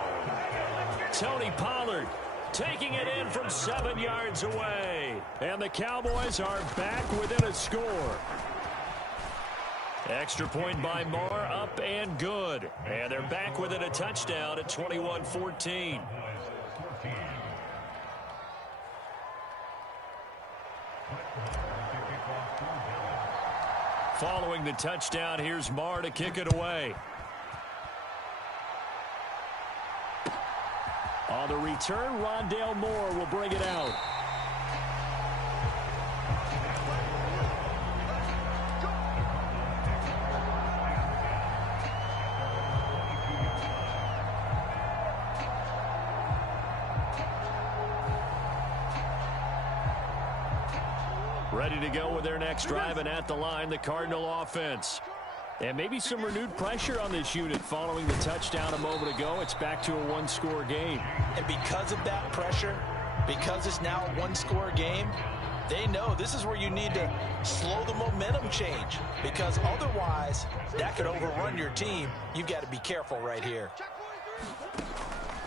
Tony Pollard taking it in from 7 yards away. And the Cowboys are back within a score. Extra point by Marr, up and good. And they're back within a touchdown at 21-14. Following the touchdown, here's Marr to kick it away. On the return, Rondale Moore will bring it out. Ready to go with their next drive, and at the line, the Cardinal offense. And maybe some renewed pressure on this unit following the touchdown a moment ago. It's back to a one-score game. And because of that pressure, because it's now a one-score game, they know this is where you need to slow the momentum change, because otherwise that could overrun your team. You've got to be careful right here.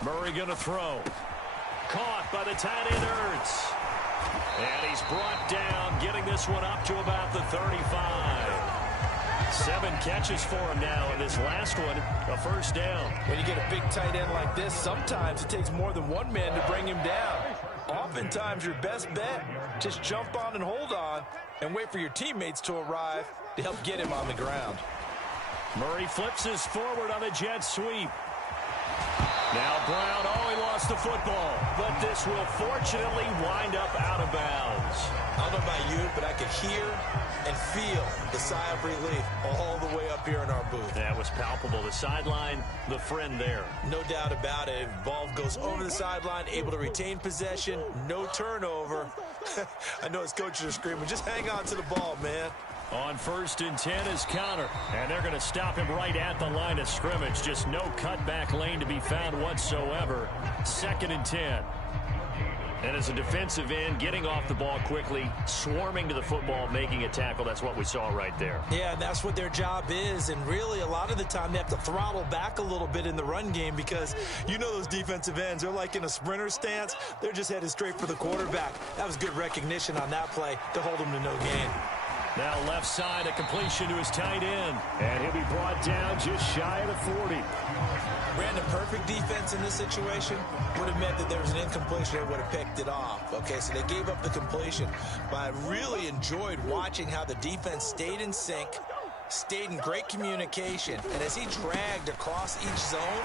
Murray going to throw. Caught by the tight end Ertz. And he's brought down, getting this one up to about the 35. 7 catches for him now, and this last one, a first down. When you get a big tight end like this, sometimes it takes more than one man to bring him down. Oftentimes, your best bet, just jump on and hold on and wait for your teammates to arrive to help get him on the ground. Murray flips his forward on a jet sweep. Now Brown, he lost the football, but this will fortunately wind up out of bounds. I don't know about you, but I could hear and feel the sigh of relief all the way up here in our booth. That was palpable. The sideline, the friend there. No doubt about it. Ball goes over the sideline, able to retain possession, no turnover. I know his coaches are screaming, just hang on to the ball, man. On 1st and 10 is Connor, and they're going to stop him right at the line of scrimmage. Just no cutback lane to be found whatsoever. 2nd and 10. And as a defensive end, getting off the ball quickly, swarming to the football, making a tackle. That's what we saw right there. Yeah, and that's what their job is. And really, a lot of the time, they have to throttle back a little bit in the run game, because you know those defensive ends, they're like in a sprinter stance. They're just headed straight for the quarterback. That was good recognition on that play to hold them to no gain. Now left side, a completion to his tight end. And he'll be brought down just shy of the 40. Brandon, perfect defense in this situation would have meant that there was an incompletion that would have picked it off. Okay, so they gave up the completion. But I really enjoyed watching how the defense stayed in sync, stayed in great communication. And as he dragged across each zone,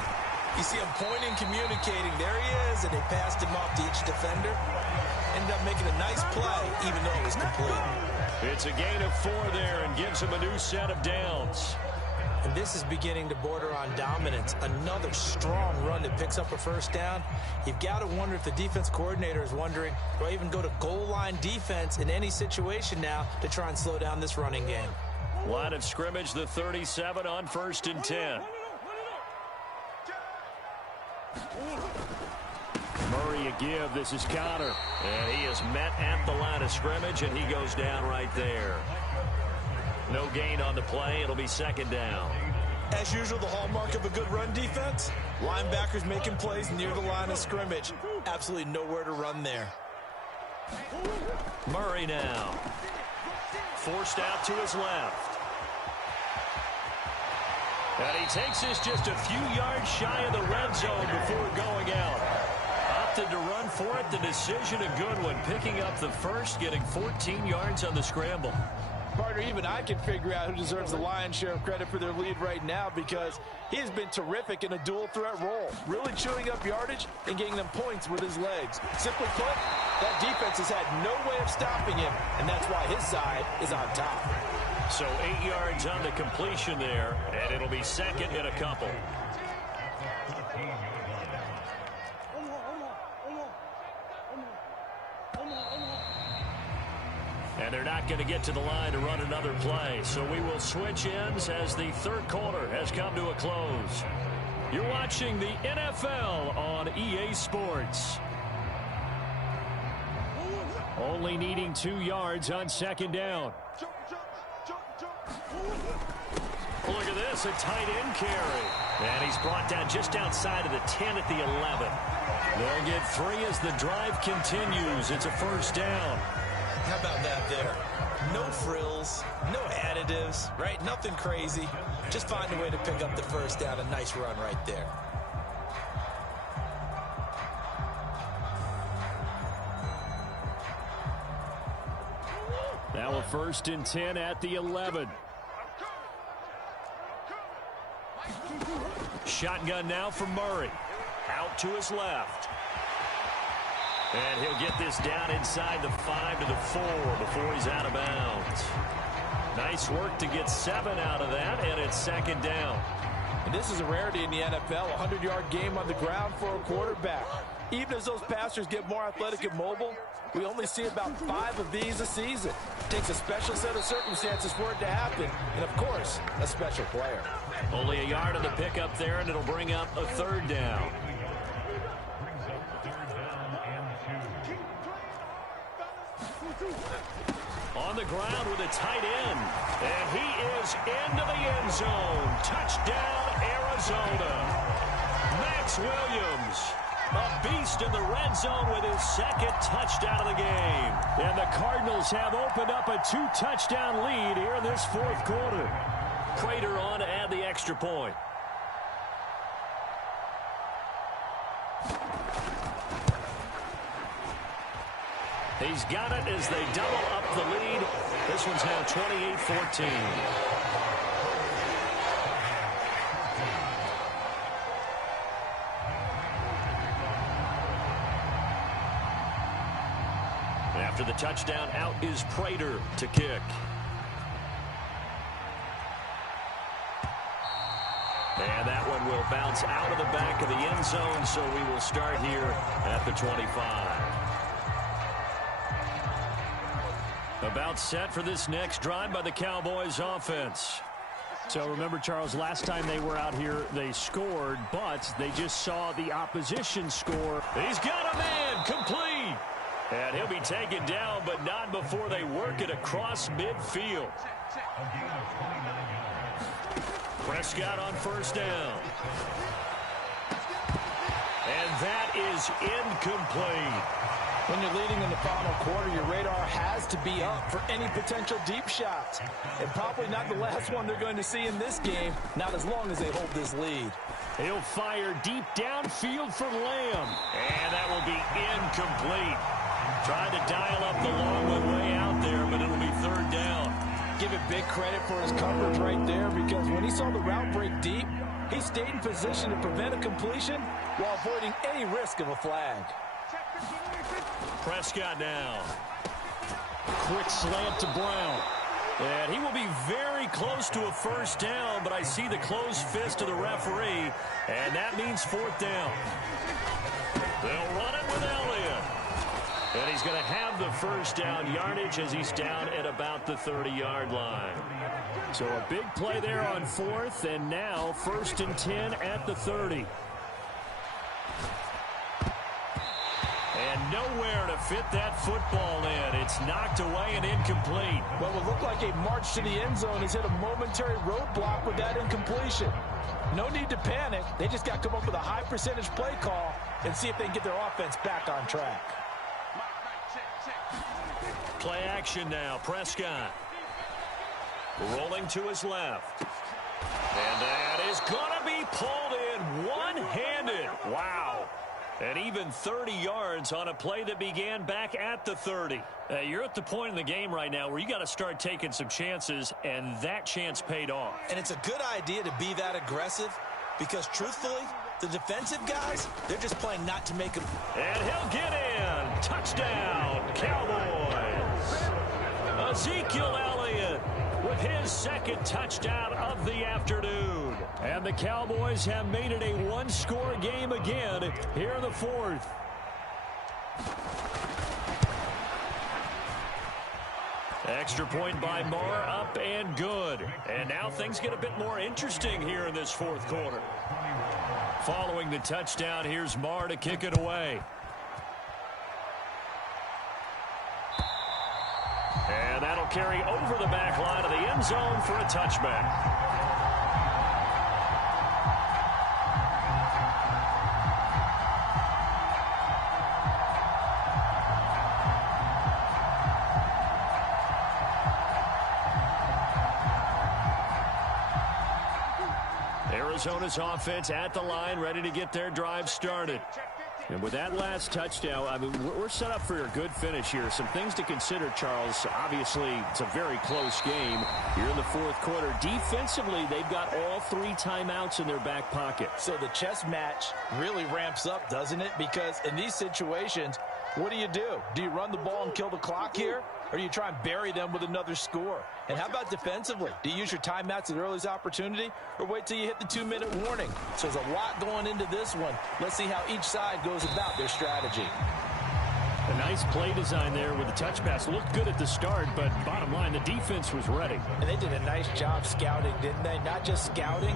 you see him pointing, communicating. There he is, and they passed him off to each defender. Ended up making a nice play, even though it was complete. It's a gain of 4 there and gives him a new set of downs. And this is beginning to border on dominance. Another strong run that picks up a first down. You've got to wonder if the defense coordinator is wondering, do I even go to goal line defense in any situation now to try and slow down this running game? Line of scrimmage, the 37 on 1st and 10. Murray a give. This is Connor. And he is met at the line of scrimmage, and he goes down right there. No gain on the play. It'll be 2nd down. As usual, the hallmark of a good run defense, linebackers making plays near the line of scrimmage. Absolutely nowhere to run there. Murray now. Forced out to his left. And he takes this just a few yards shy of the red zone before going out. Opted to run for it. The decision a good one. Picking up the first, getting 14 yards on the scramble. Partner, even I can figure out who deserves the lion's share of credit for their lead right now, because he has been terrific in a dual threat role, really chewing up yardage and getting them points with his legs. Simply put, that defense has had no way of stopping him, and that's why his side is on top. So 8 yards on the completion there, and it'll be 2nd and a couple. And they're not going to get to the line to run another play. So we will switch ends as the 3rd quarter has come to a close. You're watching the NFL on EA Sports. Only needing 2 yards on 2nd down. Look at this, a tight end carry. And he's brought down just outside of the 10 at the 11. They'll get 3 as the drive continues. It's a 1st down. How about that there? No frills, no additives, right? Nothing crazy. Just find a way to pick up the 1st down. A nice run right there. Now a 1st and 10 at the 11. Shotgun now from Murray. Out to his left. And he'll get this down inside the 5 to the 4 before he's out of bounds. Nice work to get 7 out of that, and it's 2nd down. And this is a rarity in the NFL, a 100-yard game on the ground for a quarterback. Even as those passers get more athletic and mobile, we only see about 5 of these a season. It takes a special set of circumstances for it to happen, and of course, a special player. Only a yard on the pickup there, and it'll bring up a 3rd down. On the ground with a tight end, and he is into the end zone. Touchdown, Arizona. Max Williams, a beast in the red zone with his 2nd touchdown of the game. And the Cardinals have opened up a 2-touchdown lead here in this 4th quarter. Prater on to add the extra point. He's got it as they double up the lead. This one's now 28-14. After the touchdown, out is Prater to kick. And that one will bounce out of the back of the end zone, so we will start here at the 25. About set for this next drive by the Cowboys offense. So remember, Charles, last time they were out here, they scored, but they just saw the opposition score. He's got a man, complete. And he'll be taken down, but not before they work it across midfield. Prescott on 1st down. And that is incomplete. When you're leading in the final quarter, your radar has to be up for any potential deep shots. And probably not the last one they're going to see in this game, not as long as they hold this lead. He'll fire deep downfield for Lamb. And that will be incomplete. Tried to dial up the long one way out there, but it'll be 3rd down. Give it big credit for his coverage right there, because when he saw the route break deep, he stayed in position to prevent a completion while avoiding any risk of a flag. Prescott now. Quick slant to Brown. And he will be very close to a 1st down, but I see the closed fist of the referee, and that means 4th down. They'll run it with Elliott. And he's going to have the 1st down yardage as he's down at about the 30-yard line. So a big play there on 4th, and now 1st and 10 at the 30. And nowhere to fit that football in. It's knocked away and incomplete. What would look like a march to the end zone has hit a momentary roadblock with that incompletion. No need to panic. They just got to come up with a high percentage play call and see if they can get their offense back on track. Play action now. Prescott rolling to his left. And that is going to be pulled in one-handed. Wow. And even 30 yards on a play that began back at the 30. You're at the point in the game right now where you got to start taking some chances, and that chance paid off. And it's a good idea to be that aggressive because, truthfully, the defensive guys, they're just playing not to make them. And he'll get in. Touchdown, Cowboys. Ezekiel Elliott with his 2nd touchdown of the afternoon. And the Cowboys have made it a one-score game again here in the 4th. Extra point by Marr, up and good. And now things get a bit more interesting here in this 4th quarter. Following the touchdown, here's Marr to kick it away. And that'll carry over the back line of the end zone for a touchback. Arizona's offense at the line, ready to get their drive started. And with that last touchdown, I mean, we're set up for a good finish here. Some things to consider, Charles. Obviously, it's a very close game here in the 4th quarter. Defensively, they've got all 3 timeouts in their back pocket. So the chess match really ramps up, doesn't it? Because in these situations, what do? Do you run the ball and kill the clock here? or do you try and bury them with another score? And how about defensively? Do you use your timeouts at the earliest opportunity, or wait till you hit the 2-minute warning? So there's a lot going into this one. Let's see how each side goes about their strategy. A nice play design there with the touch pass. Looked good at the start, but bottom line, the defense was ready. And they did a nice job scouting, didn't they? Not just scouting,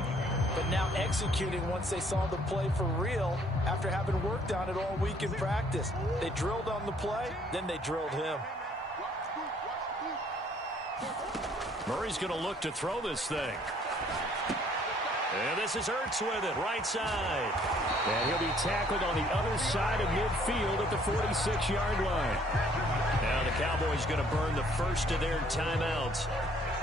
but now executing once they saw the play for real after having worked on it all week in practice. They drilled on the play, then they drilled him. Murray's going to look to throw this thing. And this is Ertz with it, right side. And he'll be tackled on the other side of midfield at the 46-yard line. Now the Cowboys going to burn the first of their timeouts.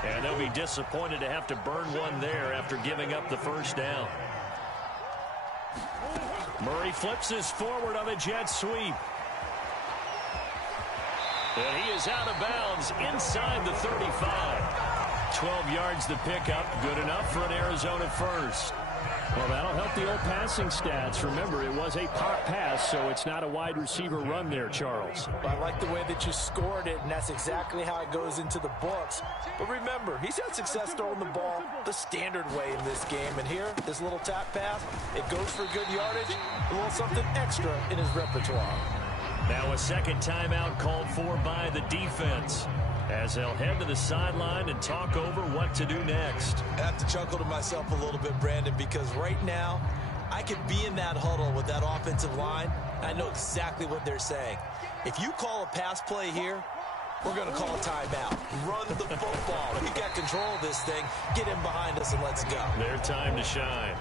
And they'll be disappointed to have to burn one there after giving up the first down. Murray flips this forward on a jet sweep. And he is out of bounds inside the 35. 12 yards to pick up. Good enough for an Arizona first. Well, that'll help the old passing stats. Remember, it was a pop pass, so it's not a wide receiver run there, Charles. I like the way that you scored it, and that's exactly how it goes into the books. But remember, he's had success throwing the ball the standard way in this game. And here, this little tap pass, it goes for good yardage, a little something extra in his repertoire. Now a second timeout called for by the defense, as they'll head to the sideline and talk over what to do next. I have to chuckle to myself a little bit, Brandon, because right now I could be in that huddle with that offensive line. I know exactly what they're saying. If you call a pass play here, we're going to call a timeout. Run the football. We got control of this thing. Get in behind us and let's go. Their time to shine.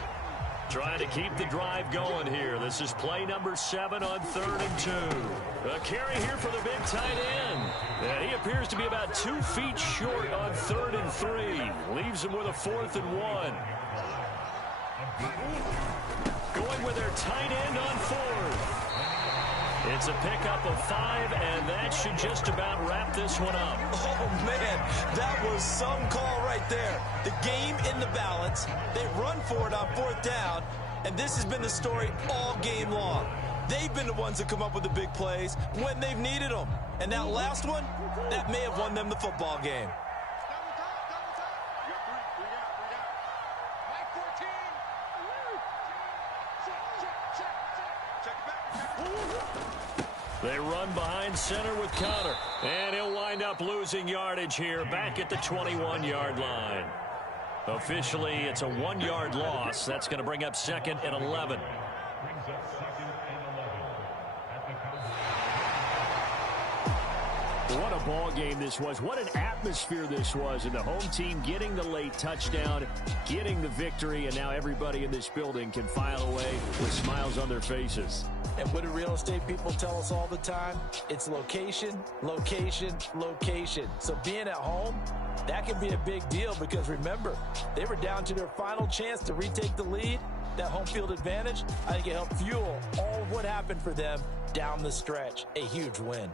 Trying to keep the drive going here. This is play number 7 on 3rd and 2. A carry here for the big tight end. And he appears to be about 2 feet short on 3rd and 3. Leaves him with a 4th and 1. Going with their tight end on 4th. It's a pickup of 5, and that should just about wrap this one up. Oh, man, that was some call right there. The game in the balance. They run for it on 4th down, and this has been the story all game long. They've been the ones that come up with the big plays when they've needed them. And that last one, that may have won them the football game. They run behind center with Connor, and he'll wind up losing yardage here back at the 21-yard line. Officially, it's a 1-yard loss. That's going to bring up 2nd and 11. What a ball game this was. What an atmosphere this was. And the home team getting the late touchdown, getting the victory, and now everybody in this building can file away with smiles on their faces. And what do real estate people tell us all the time? It's location, location, location. So being at home, that can be a big deal because remember, they were down to their final chance to retake the lead. That home field advantage, I think it helped fuel all of what happened for them down the stretch. A huge win.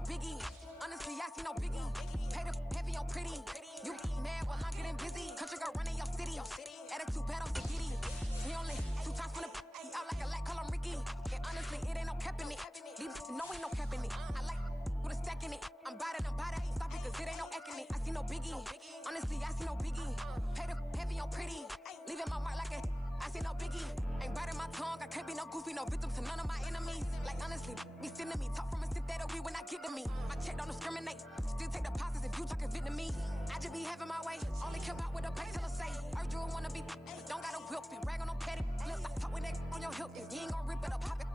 no biggie. Honestly, I see no biggie. Pay the heavy on pretty. You mad while I'm getting busy. Country girl running your city. Attitude bad on spaghetti. He only 2 times from the out like a light, call him Ricky. And honestly, it ain't no cap in it. These no ain't no cap in it. I like with a stack in it. I'm bad at Stop it, cause it ain't no acting it. I see no biggie. Honestly, I see no biggie. Pay the heavy on pretty. Leaving my mark like a I see no biggie. Ain't biting my tongue. I can't be no goofy, no victim to none of my enemies. Like honestly, be sending me talk from a sit that we when I get to me. My check don't discriminate. Still take deposits if you talking Vietnamese. I just be having my way. Only come out with a pay till I say. Urge you wanna be. Don't gotta whip it. Brag on no petty. Let's stop talk with that on your hip. If you ain't gonna rip it up, pop it.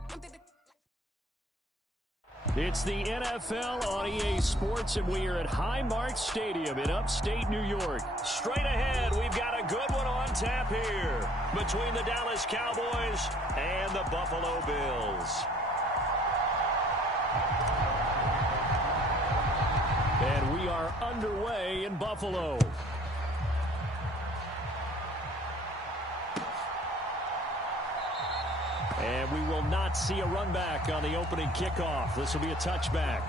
It's the NFL on EA Sports, and we are at Highmark Stadium in upstate New York. Straight ahead, we've got a good one on tap here between the Dallas Cowboys and the Buffalo Bills. And we are underway in Buffalo. And we will not see a run back on the opening kickoff. This will be a touchback.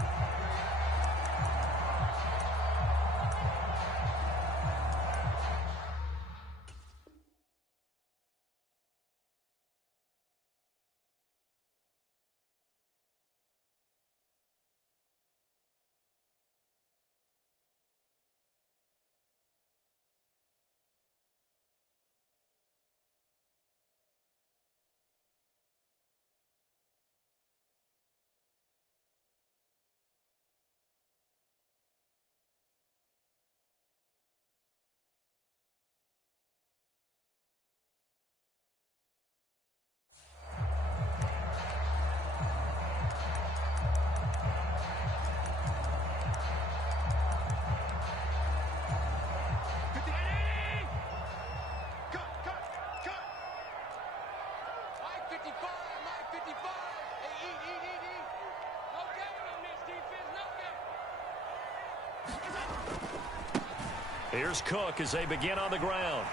Here's Cook as they begin on the ground.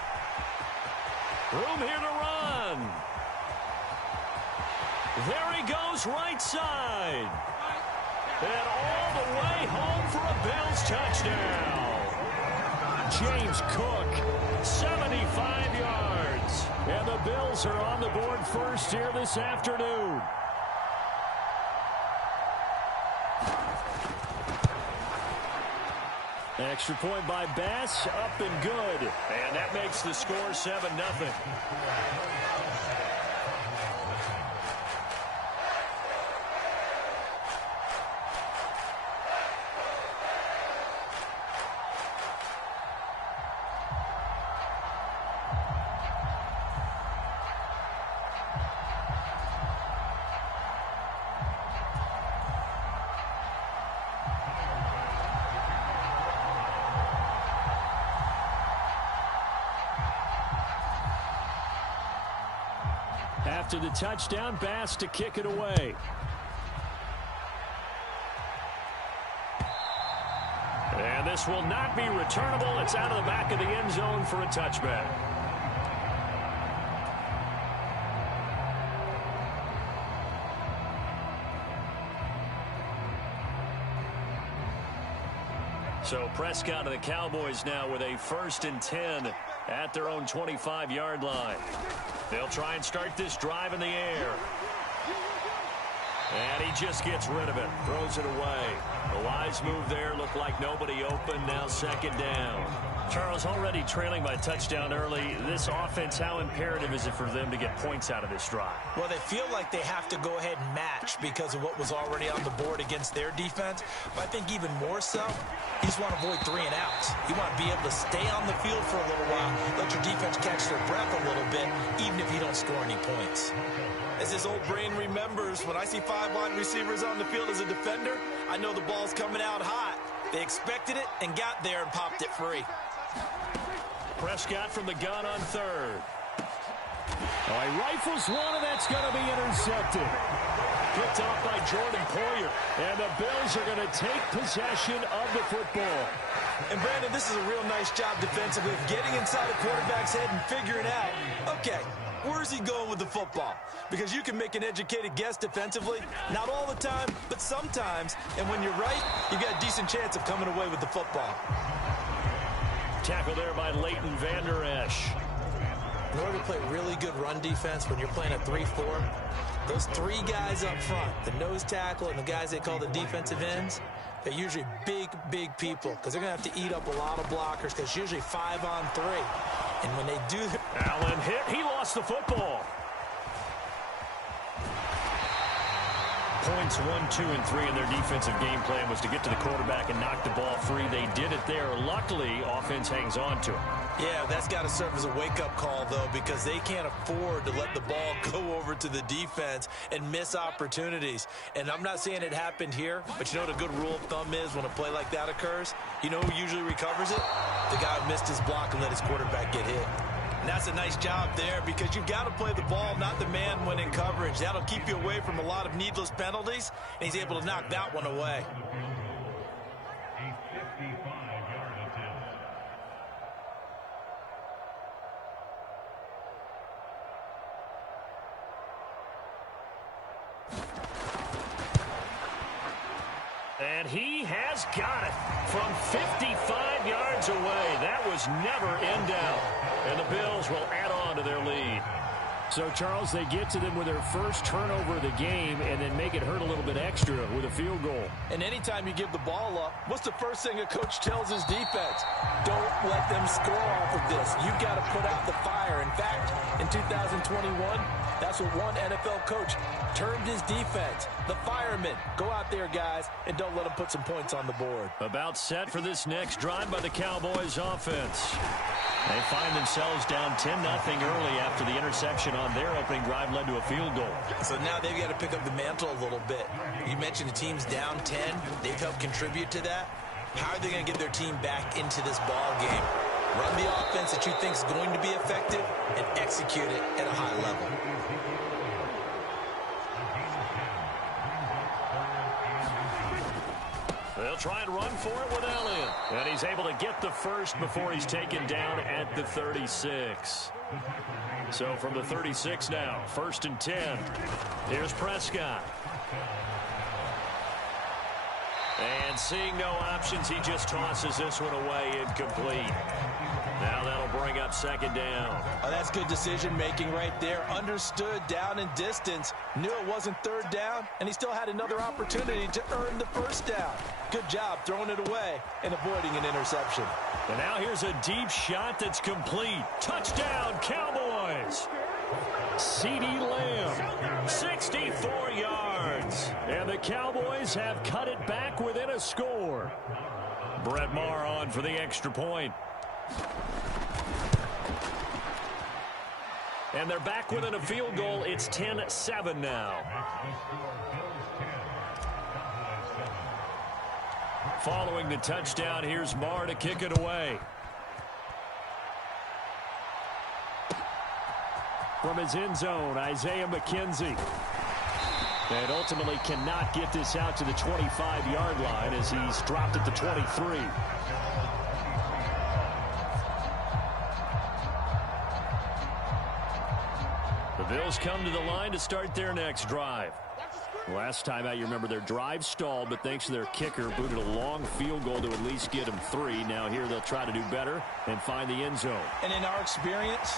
Room here to run. There he goes, right side. And all the way home for a Bills touchdown. James Cook, 75 yards. And the Bills are on the board first here this afternoon. Extra point by Bass, up and good. And that makes the score 7-0. After the touchdown, Bass to kick it away. And this will not be returnable. It's out of the back of the end zone for a touchback. So Prescott and the Cowboys now with a 1st and 10 at their own 25-yard line. They'll try and start this drive in the air. And he just gets rid of it, throws it away. A wise move there, looked like nobody open, now 2nd down. Charles, already trailing by touchdown early. This offense, how imperative is it for them to get points out of this drive? Well, they feel like they have to go ahead and match because of what was already on the board against their defense. But I think even more so, you just want to avoid 3 and outs. You want to be able to stay on the field for a little while, let your defense catch their breath a little bit, even if you don't score any points. As his old brain remembers, when I see 5 wide receivers on the field as a defender, I know the ball's coming out hot. They expected it and got there and popped it free. Prescott from the gun on 3rd. Oh, he rifles one, and that's going to be intercepted. Picked off by Jordan Poyer. And the Bills are going to take possession of the football. And, Brandon, this is a real nice job defensively of getting inside a quarterback's head and figuring out, okay, Where's he going with the football? Because you can make an educated guess defensively, not all the time, but sometimes. And when you're right, you've got a decent chance of coming away with the football. Tackle there by Leighton Vander Esch. In order to play really good run defense when you're playing a 3-4, those three guys up front, the nose tackle and the guys they call the defensive ends, they're usually big, big people because they're going to have to eat up a lot of blockers because it's usually 5-on-3. And when they do... Allen hit. He lost the football. Points 1, 2, and 3 in their defensive game plan was to get to the quarterback and knock the ball free. They did it there. Luckily, offense hangs on to it. Yeah, that's got to serve as a wake-up call, though, because they can't afford to let the ball go over to the defense and miss opportunities. And I'm not saying it happened here, but you know what a good rule of thumb is when a play like that occurs? You know who usually recovers it? The guy who missed his block and let his quarterback get hit. And that's a nice job there because you've got to play the ball, not the man when in coverage. That'll keep you away from a lot of needless penalties, and he's able to knock that one away. And he has got it from 55 yards away. That was never in doubt. And the Bills will add on to their lead. So, Charles, they get to them with their first turnover of the game and then make it hurt a little bit extra with a field goal. And anytime you give the ball up, what's the first thing a coach tells his defense? Don't let them score off of this. You've got to put out the fire. In fact, in 2021, that's what one NFL coach termed his defense. The firemen. Go out there, guys, and don't let them put some points on the board. About set for this next drive by the Cowboys offense. They find themselves down 10-0 early after the interception on their opening drive led to a field goal. So now they've got to pick up the mantle a little bit. You mentioned the team's down 10. They've helped contribute to that. How are they going to get their team back into this ball game? Run the offense that you think is going to be effective and execute it at a high level. They'll try and run for it with Elliott. And he's able to get the first before he's taken down at the 36. So from the 36 now, 1st and 10. Here's Prescott. And seeing no options, he just tosses this one away incomplete. Now that'll bring up 2nd down. Oh, that's good decision-making right there. Understood down and distance. Knew it wasn't 3rd down, and he still had another opportunity to earn the 1st down. Good job throwing it away and avoiding an interception. And now here's a deep shot that's complete. Touchdown, Cowboys. CeeDee Lamb, 64 yards. And the Cowboys have cut it back within a score. Brett Maher on for the extra point. And they're back within a field goal. It's 10-7 now. Following the touchdown, here's Maher to kick it away. From his end zone, Isaiah McKenzie. And ultimately cannot get this out to the 25-yard line as he's dropped at the 23. The Bills come to the line to start their next drive. Last time out, you remember their drive stalled, but thanks to their kicker, booted a long field goal to at least get them 3. Now here they'll try to do better and find the end zone. And in our experience,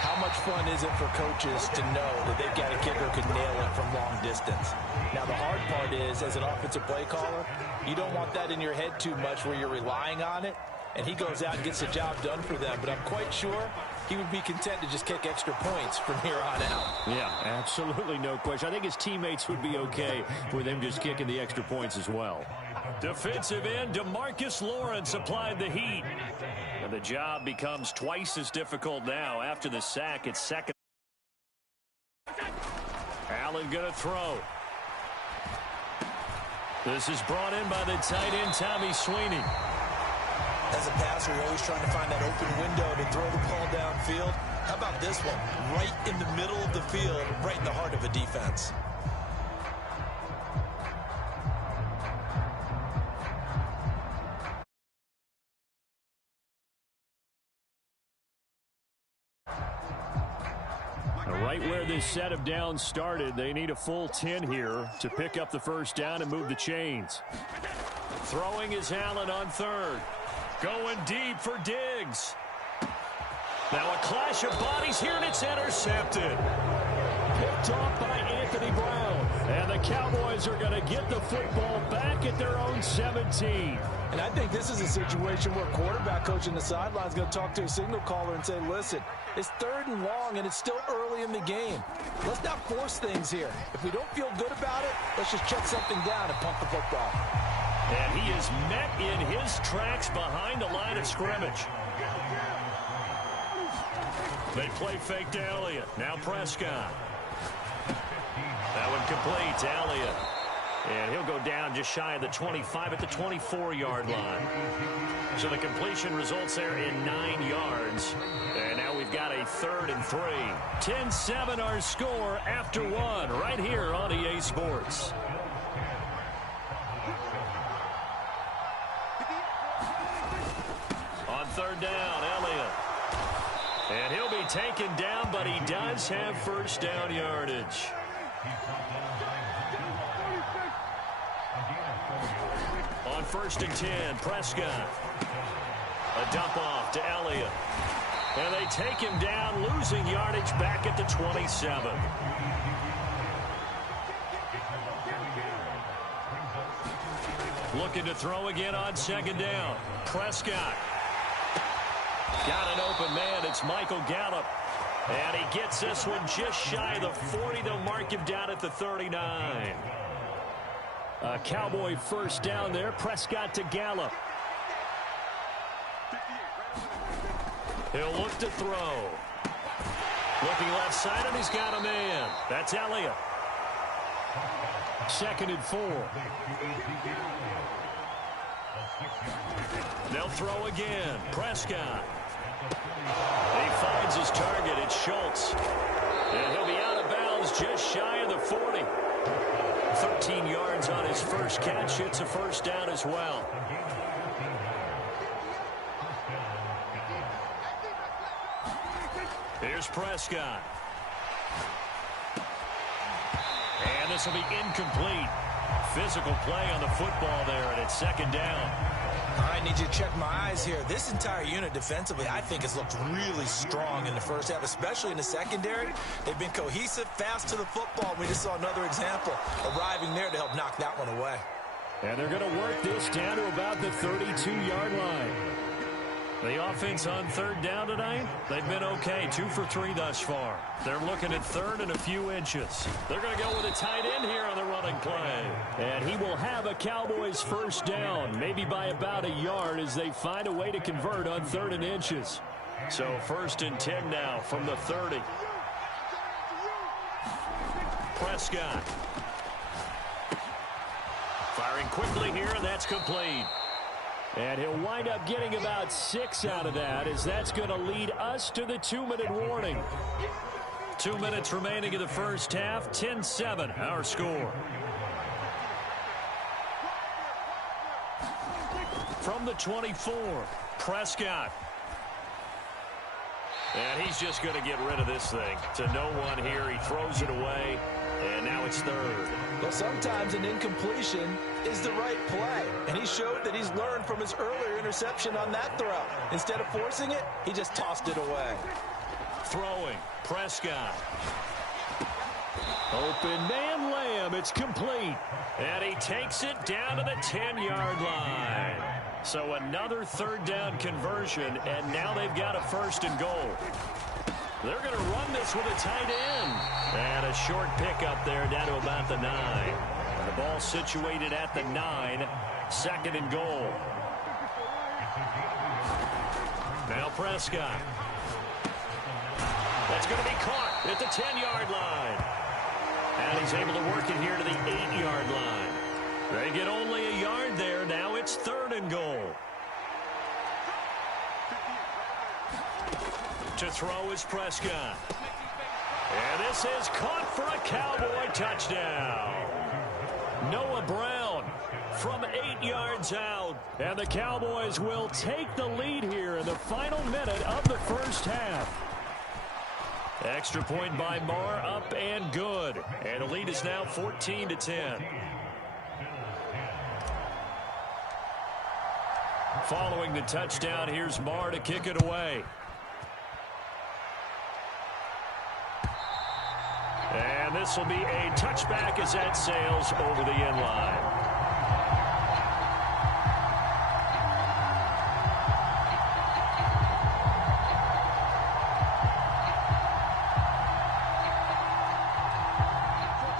how much fun is it for coaches to know that they've got a kicker who can nail it from long distance? Now the hard part is, as an offensive play caller, you don't want that in your head too much where you're relying on it, and he goes out and gets the job done for them. But I'm quite sure he would be content to just kick extra points from here on out. Yeah, absolutely no question. I think his teammates would be okay with him just kicking the extra points as well. Defensive end DeMarcus Lawrence applied the heat. And the job becomes twice as difficult now. After the sack, it's 2nd. Allen going to throw. This is brought in by the tight end, Tommy Sweeney. As a passer, you're always trying to find that open window to throw the ball downfield. How about this one? Right in the middle of the field, right in the heart of a defense. Right where this set of downs started, they need a full 10 here to pick up the first down and move the chains. Throwing is Allen on third. Going deep for Diggs. Now a clash of bodies here, and it's intercepted. Picked off by Anthony Brown. And the Cowboys are going to get the football back at their own 17. And I think this is a situation where quarterback coach in the sideline is going to talk to a signal caller and say, listen, it's 3rd and long, and it's still early in the game. Let's not force things here. If we don't feel good about it, let's just check something down and pump the football. And he is met in his tracks behind the line of scrimmage. They play fake to Elliott. Now Prescott. That one complete to Elliott. And he'll go down just shy of the 25 at the 24-yard line. So the completion results there in 9 yards. And now we've got a 3rd and 3. 10-7 our score after 1 right here on EA Sports. On 3rd down, Elliott. And he'll be taken down, but he does have first down yardage. On 1st and 10, Prescott. A dump off to Elliott. And they take him down, losing yardage back at the 27. Looking to throw again on 2nd down. Prescott. Got an open man. It's Michael Gallup. And he gets this one just shy of the 40. They'll mark him down at the 39. A Cowboy first down there. Prescott to Gallup. He'll look to throw. Looking left side, and he's got a man. That's Elliott. 2nd and 4. They'll throw again. Prescott. He finds his target. It's Schultz. And he'll be out of bounds just shy of the 40. 13 yards on his first catch. It's a first down as well. Here's Prescott. And this will be incomplete. Physical play on the football there, and it's 2nd down. I need you to check my eyes here. This entire unit defensively, I think, has looked really strong in the first half, especially in the secondary. They've been cohesive, fast to the football. We just saw another example arriving there to help knock that one away. And they're going to work this down to about the 32-yard line. The offense on 3rd down tonight, they've been okay. 2 for 3 thus far. They're looking at 3rd and a few inches. They're going to go with a tight end here on the running play. And he will have a Cowboys first down, maybe by about a yard as they find a way to convert on 3rd and inches. So 1st and 10 now from the 30. Prescott. Firing quickly here, and that's complete. And he'll wind up getting about 6 out of that, as that's going to lead us to the 2-minute warning. 2 minutes remaining in the first half. 10-7 our score. From the 24, Prescott. And he's just going to get rid of this thing to no one here. He throws it away, and now it's 3rd. Well, sometimes an incompletion is the right play, and he showed that he's learned from his earlier interception on that throw. Instead of forcing it, he just tossed it away. Throwing, Prescott. Open man, Lamb. It's complete. And he takes it down to the 10-yard line. So another 3rd down conversion, and now they've got a 1st and goal. They're going to run this with a tight end. And a short pickup there down to about the 9. And the ball situated at the 9. 2nd and goal. Now Prescott. That's going to be caught at the 10-yard line. And he's able to work it here to the 8-yard line. They get only a yard there. Now it's 3rd and goal. To throw is Prescott. And this is caught for a Cowboy touchdown. Noah Brown from 8 yards out. And the Cowboys will take the lead here in the final minute of the first half. Extra point by Marr, up and good. And the lead is now 14-10. Following the touchdown, here's Marr to kick it away. And this will be a touchback as that sails over the end line.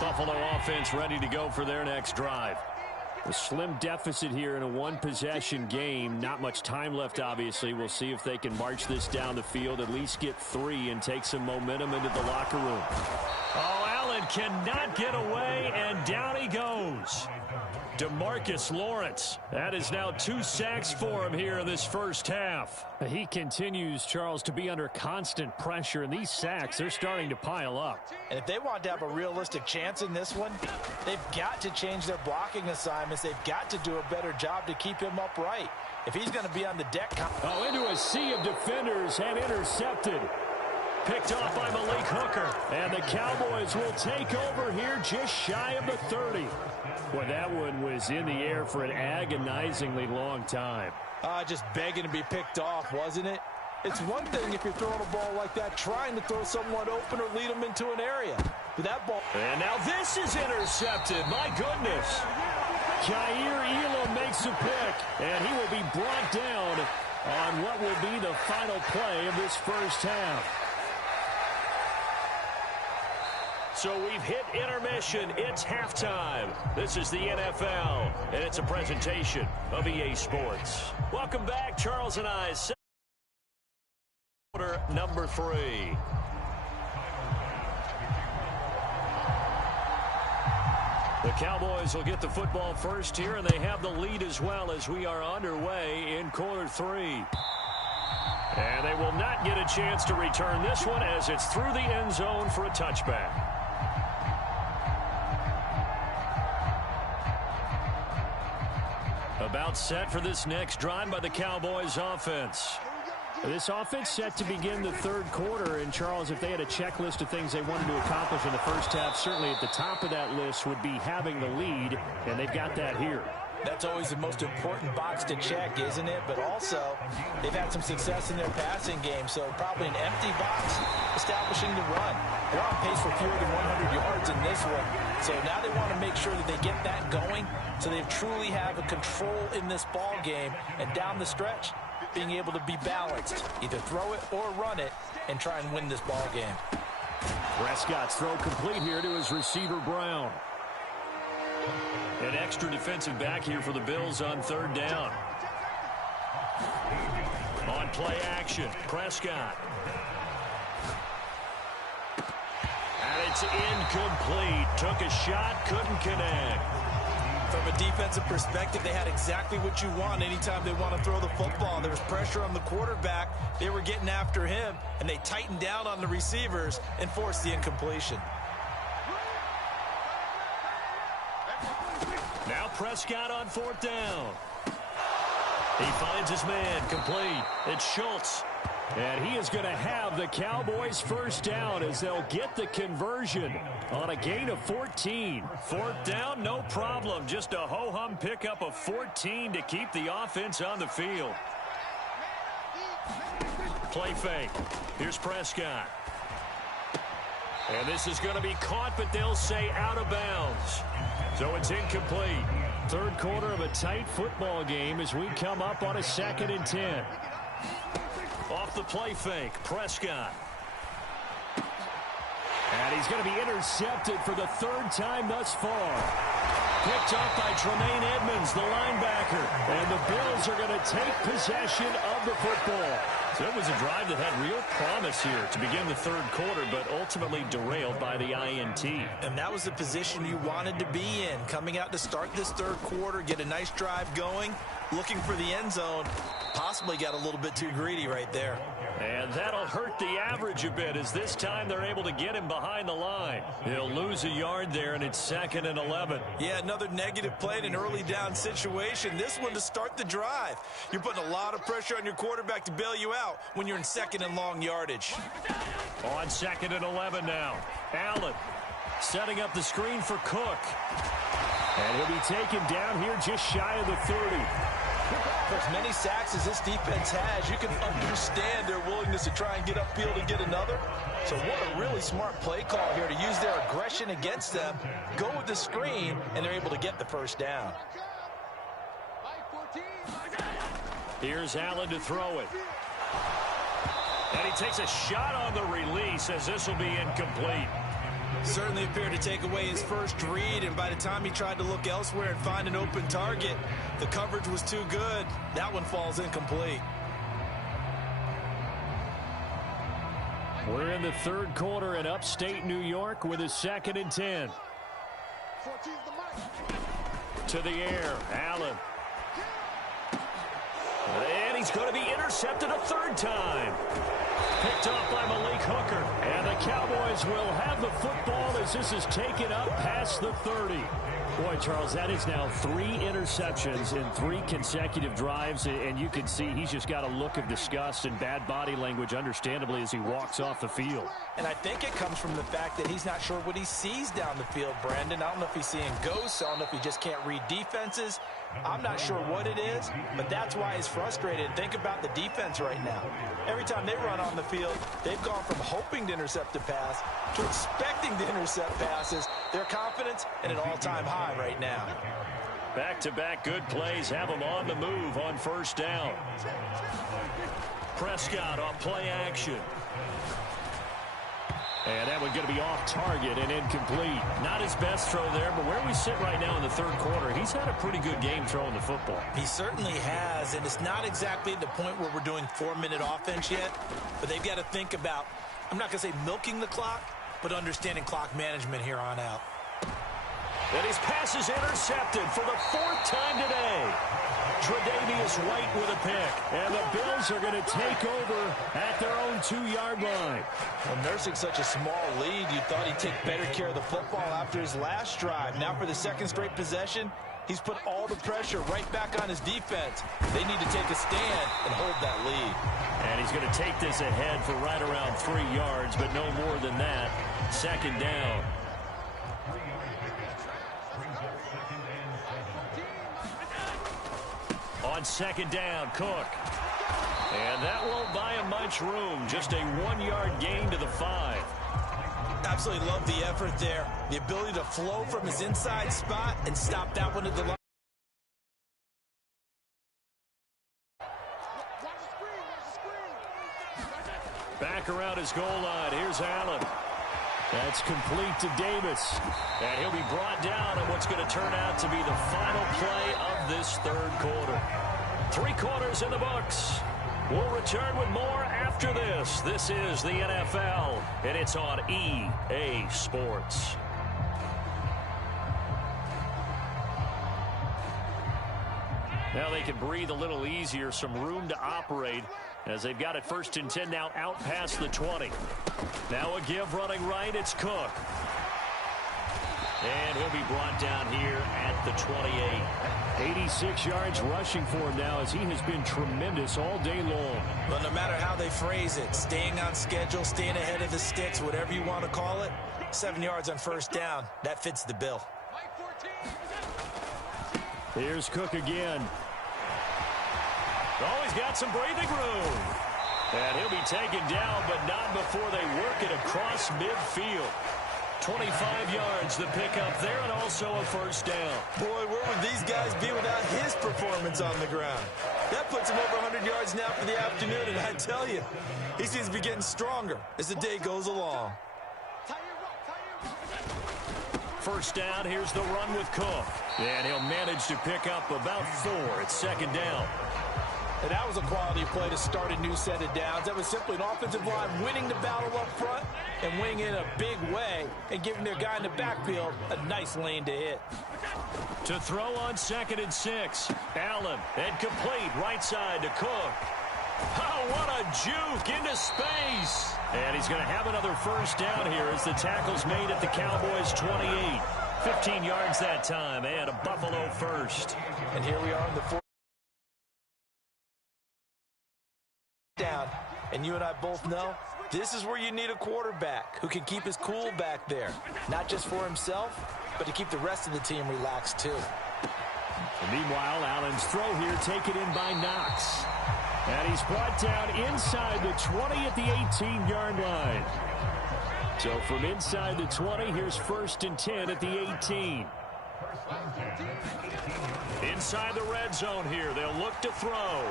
Buffalo offense ready to go for their next drive. A slim deficit here in a one-possession game. Not much time left, obviously. We'll see if they can march this down the field, at least get 3, and take some momentum into the locker room. Oh, Allen cannot get away, and down he goes. DeMarcus Lawrence. That is now 2 sacks for him here in this first half. He continues, Charles, to be under constant pressure, and these sacks, they're starting to pile up. And if they want to have a realistic chance in this one, they've got to change their blocking assignments. They've got to do a better job to keep him upright. If he's going to be on the deck. Oh, into a sea of defenders and intercepted. Picked off by Malik Hooker. And the Cowboys will take over here just shy of the 30. Boy, that one was in the air for an agonizingly long time. Just begging to be picked off, wasn't it? It's one thing if you're throwing a ball like that, trying to throw someone open or lead them into an area. But that ball. And now this is intercepted. My goodness. Jair Elam makes a pick, and he will be brought down on what will be the final play of this first half. So we've hit intermission. It's halftime. This is the NFL, and it's a presentation of EA Sports. Welcome back, Charles and I. Quarter number 3. The Cowboys will get the football first here, and they have the lead as well as we are underway in quarter 3. And they will not get a chance to return this one as it's through the end zone for a touchback. About set for this next drive by the Cowboys offense. This offense set to begin the third quarter. And, Charles, if they had a checklist of things they wanted to accomplish in the first half, certainly at the top of that list would be having the lead, and they've got that here. That's always the most important box to check, isn't it? But also, they've had some success in their passing game, so probably an empty box establishing the run. They're on pace for fewer than 100 yards in this one. So now they want to make sure that they get that going so they truly have a control in this ball game, and down the stretch, being able to be balanced. Either throw it or run it and try and win this ball game. Prescott's throw complete here to his receiver, Brown. An extra defensive back here for the Bills on third down. On play action, Prescott. And it's incomplete. Took a shot, couldn't connect. From a defensive perspective, they had exactly what you want anytime they want to throw the football. There was pressure on the quarterback. They were getting after him, and they tightened down on the receivers and forced the incompletion. Now Prescott on fourth down. He finds his man, complete. It's Schultz. And he is going to have the Cowboys first down as they'll get the conversion on a gain of 14. Fourth down, no problem. Just a ho-hum pickup of 14 to keep the offense on the field. Play fake. Here's Prescott. And this is going to be caught, but they'll say out of bounds. So it's incomplete. Third quarter of a tight football game as we come up on a 2nd and 10. Off the play fake, Prescott. And he's going to be intercepted for the 3rd time thus far. Picked off by Tremaine Edmonds, the linebacker. And the Bills are going to take possession of the football. So it was a drive that had real promise here to begin the third quarter, but ultimately derailed by the INT. And that was the position you wanted to be in. Coming out to start this third quarter, get a nice drive going, looking for the end zone. Possibly got a little bit too greedy right there. And that'll hurt the average a bit as this time they're able to get him behind the line. He'll lose a yard there, and it's 2nd and 11. Yeah, another negative play in an early down situation. This one to start the drive. You're putting a lot of pressure on your quarterback to bail you out when you're in 2nd and long yardage. On 2nd and 11 now. Allen setting up the screen for Cook. And he'll be taken down here just shy of the 30. For as many sacks as this defense has, you can understand their willingness to try and get upfield and get another. So what a really smart play call here to use their aggression against them, go with the screen, and they're able to get the first down. Here's Allen to throw it. And he takes a shot on the release as this will be incomplete. Certainly appeared to take away his first read, and by the time he tried to look elsewhere and find an open target, the coverage was too good. That one falls incomplete. We're in the third quarter in upstate New York with a 2nd and 10. To the air, Allen. And he's going to be intercepted a third time. Picked off by Malik Hooker. And the Cowboys will have the football as this is taken up past the 30. Boy, Charles, that is now 3 interceptions in 3 consecutive drives, and you can see he's just got a look of disgust and bad body language, understandably, as he walks off the field. And I think it comes from the fact that he's not sure what he sees down the field, Brandon. I don't know if he's seeing ghosts. I don't know if he just can't read defenses. I'm not sure what it is, but that's why he's frustrated. Think about the defense right now. Every time they run on the field, they've gone from hoping to intercept a pass to expecting to intercept passes. Their confidence at an all-time high right now. Back-to-back good plays have them on the move on first down. Prescott on play action. And that one's going to be off target and incomplete. Not his best throw there, but where we sit right now in the third quarter, he's had a pretty good game throwing the football. He certainly has, and it's not exactly the point where we're doing 4-minute offense yet, but they've got to think about, I'm not going to say milking the clock, but understanding clock management here on out. And his pass is intercepted for the 4th time today. Tre'Davious White with a pick. And the Bills are going to take over at their own 2-yard line. Well, nursing such a small lead, you thought he'd take better care of the football after his last drive. Now for the 2nd straight possession, he's put all the pressure right back on his defense. They need to take a stand and hold that lead. And he's going to take this ahead for right around 3 yards, but no more than that. 2nd down. On 2nd down, Cook. And that won't buy him much room. Just a 1-yard gain to the 5. Absolutely love the effort there. The ability to flow from his inside spot and stop that one at the line. Back around his goal line. Here's Allen. That's complete to Davis. And he'll be brought down on what's going to turn out to be the final play of this third quarter. 3 quarters in the books. We'll return with more after this. This is the NFL, and it's on EA Sports. Now they can breathe a little easier, some room to operate as they've got it 1st and 10 now out past the 20. Now a give running right, it's Cook. And he'll be brought down here at the 28. 86 yards rushing for him now as he has been tremendous all day long. Well, no matter how they phrase it, staying on schedule, staying ahead of the sticks, whatever you want to call it, 7 yards on 1st down, that fits the bill. Here's Cook again. Oh, he's got some breathing room. And he'll be taken down, but not before they work it across midfield. 25 yards the pickup there, and also a 1st down. Boy, where would these guys be without his performance on the ground? That puts him over 100 yards now for the afternoon, and I tell you, he seems to be getting stronger as the day goes along. 1st down, here's the run with Cook. And he'll manage to pick up about 4. It's 2nd down. And that was a quality play to start a new set of downs. That was simply an offensive line winning the battle up front and winning in a big way and giving their guy in the backfield a nice lane to hit. To throw on 2nd and 6. Allen, and complete right side to Cook. Oh, what a juke into space. And he's going to have another 1st down here as the tackle's made at the Cowboys' 28. 15 yards that time, and a Buffalo 1st. And here we are in the 4th down. And you and I both know This is where you need a quarterback who can keep his cool back there. Not just for himself, but to keep the rest of the team relaxed too. And meanwhile, Allen's throw here taken in by Knox. And he's brought down inside the 20 at the 18-yard line. So from inside the 20, here's 1st and 10 at the 18. Inside the red zone here, they'll look to throw.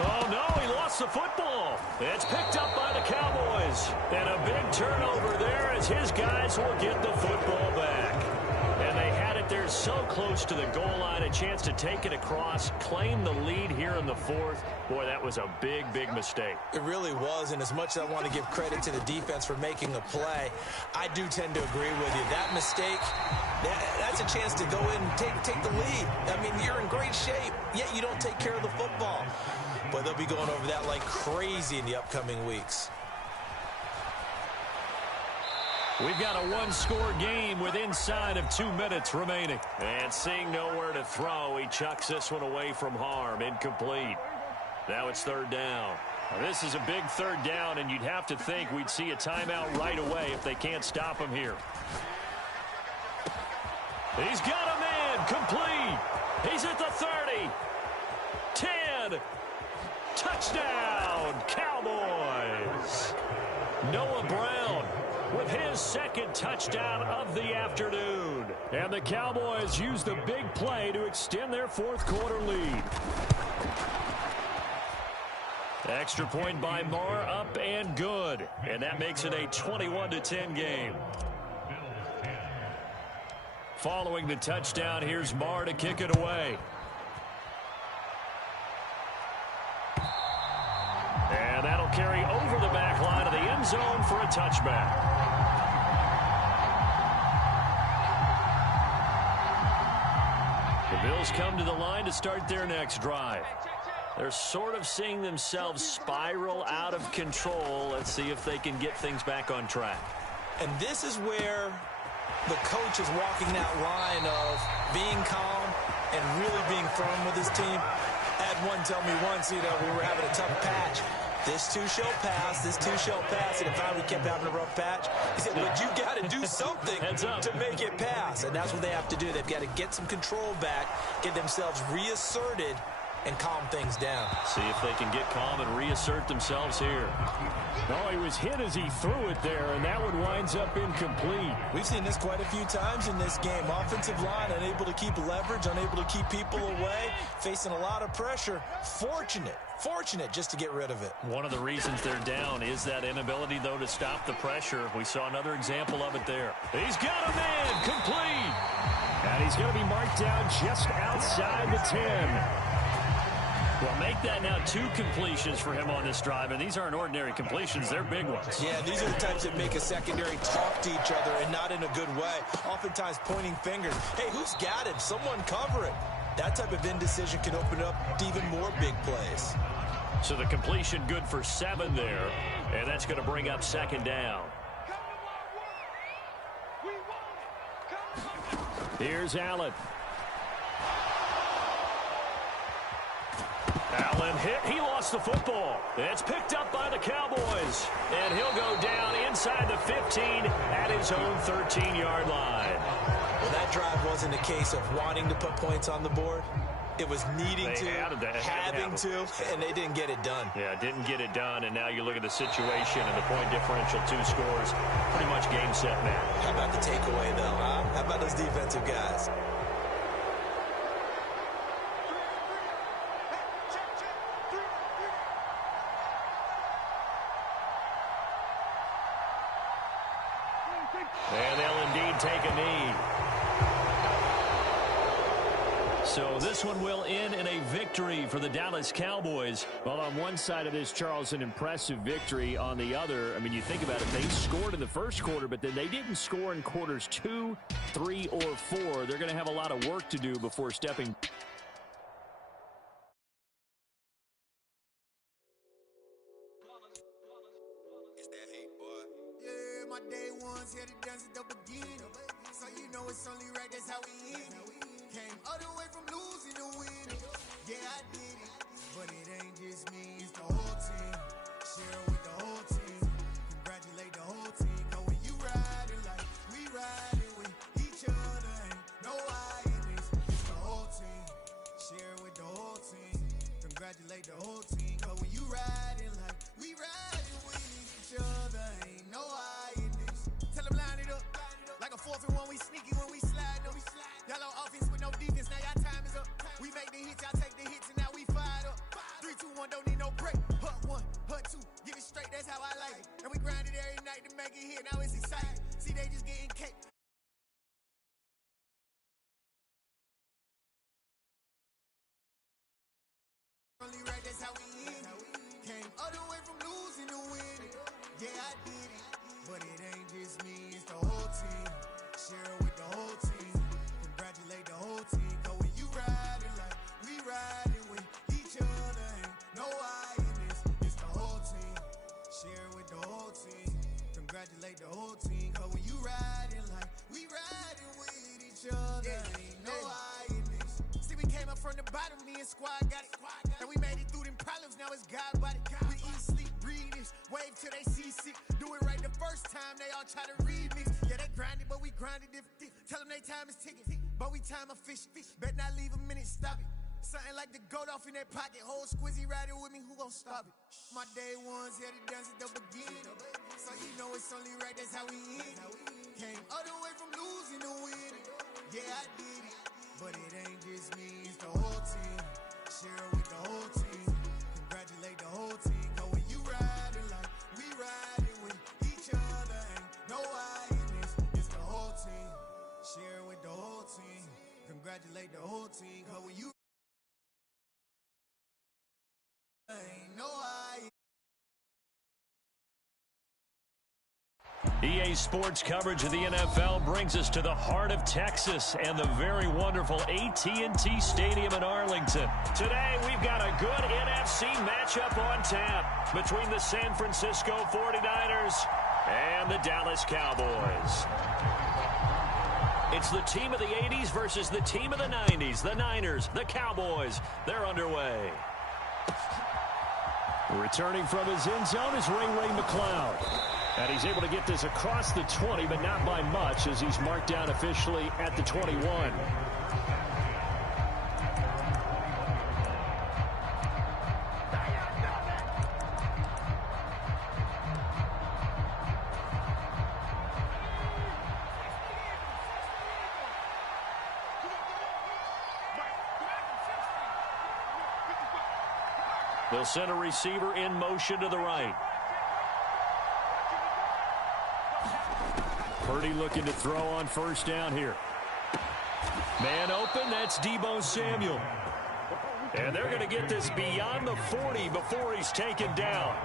Oh, no, he lost the football. It's picked up by the Cowboys. And a big turnover there as his guys will get the football back. And they had it there so close to the goal line, a chance to take it across, claim the lead here in the 4th. Boy, that was a big, big mistake. It really was, and as much as I want to give credit to the defense for making the play, I do tend to agree with you. That mistake, that's a chance to go in and take the lead. I mean, you're in great shape, yet you don't take care of the football. But they'll be going over that like crazy in the upcoming weeks. We've got a one-score game with inside of 2 minutes remaining. And seeing nowhere to throw, he chucks this one away from harm. Incomplete. Now it's 3rd down. Now this is a big 3rd down, and you'd have to think we'd see a timeout right away if they can't stop him here. He's got a man. Complete. He's at the 30. 10. Touchdown, Cowboys. Noah Brown with his 2nd touchdown of the afternoon. And the Cowboys use the big play to extend their 4th quarter lead. Extra point by Marr, up and good. And that makes it a 21-10 game. Following the touchdown, here's Marr to kick it away. And that'll carry over the back line of the end zone for a touchback. The Bills come to the line to start their next drive. They're sort of seeing themselves spiral out of control. Let's see if they can get things back on track. And this is where the coach is walking that line of being calm and really being firm with his team. I had one tell me once, we were having a tough patch. This too shall pass, this too shall pass. And if I kept having a rough patch, he said, but you got to do something to make it pass. And that's what they have to do. They've got to get some control back, get themselves reasserted, and calm things down. See if they can get calm and reassert themselves here. Oh, he was hit as he threw it there, and that one winds up incomplete. We've seen this quite a few times in this game. Offensive line unable to keep leverage, unable to keep people away, facing a lot of pressure. Fortunate just to get rid of it. One of the reasons they're down is that inability, though, to stop the pressure. We saw another example of it there. He's got a man, complete. And he's going to be marked down just outside the 10. Well, make that now 2 completions for him on this drive, and these aren't ordinary completions. They're big ones. Yeah, these are the types that make a secondary talk to each other and not in a good way. Oftentimes pointing fingers. Hey, who's got him? Someone cover it. That type of indecision can open up to even more big plays. So the completion good for 7 there, and that's going to bring up 2nd down. Here's Allen. Allen hit. He lost the football. It's picked up by the Cowboys. And he'll go down inside the 15 at his own 13-yard line. Well, that drive wasn't a case of wanting to put points on the board. It was needing to, having to, and they didn't get it done. Yeah, didn't get it done, and now you look at the situation and the point differential, 2 scores, pretty much game, set, match. How about the takeaway, though, huh? How about those defensive guys? And they'll indeed take a knee. So this one will end in a victory for the Dallas Cowboys. Well, on one side of this, Charles, an impressive victory. On the other, I mean, you think about it, they scored in the first quarter, but then they didn't score in quarters 2, 3, or 4. They're going to have a lot of work to do before stepping. Yeah, my day ones here to dance at the beginning. So you know it's only right, that's how we end it. Came all the way from losing to winning. Yeah, I did it. But it ain't just me, it's the whole team. Share it with the whole team. And we grinded every night to make it here. Now it's exciting. See, they just getting cake. Only right, that's how we end it. Came all the way from losing to winning. Yeah, I did it. But it ain't just me, it's the whole team. Share it with the whole team. Congratulate the whole team. Cause when you riding like we riding with each other, ain't no I in this. It's the whole team. Share it with the whole team. Congratulate the whole team. Cause when you riding like we riding with each other, ain't no I in this. See, we came up from the bottom, me and squad got it. And we made it through them problems, now it's God body. We eat, sleep, breathe this. Wave till they seasick. Do it right the first time, they all try to remix. Yeah, they grinded, but we grinded different. Tell them they time is ticking, but we time a fish. Bet not leave a minute, stop it. Something like the goat off in their pocket. Whole squizzy riding with me, who gon' stop it? My day ones here to dance at the beginning. So you know it's only right, that's how we end it. Came all the way from losing to winning. Yeah, I did it. But it ain't just me, it's the whole team. Share it with the whole team. Congratulate the whole team. Cause when you riding like we riding with each other, ain't no I in this. It's the whole team. Share it with the whole team. Congratulate the whole team. Cause when you ain't no I. EA Sports coverage of the NFL brings us to the heart of Texas and the very wonderful AT&T Stadium in Arlington. Today, we've got a good NFC matchup on tap between the San Francisco 49ers and the Dallas Cowboys. It's the team of the 80s versus the team of the 90s. The Niners, the Cowboys, they're underway. Returning from his end zone is Ray McCloud. And he's able to get this across the 20, but not by much, as he's marked down officially at the 21. They'll send a receiver in motion to the right. Purdy looking to throw on first down here. Man open, that's Deebo Samuel. And they're going to get this beyond the 40 before he's taken down.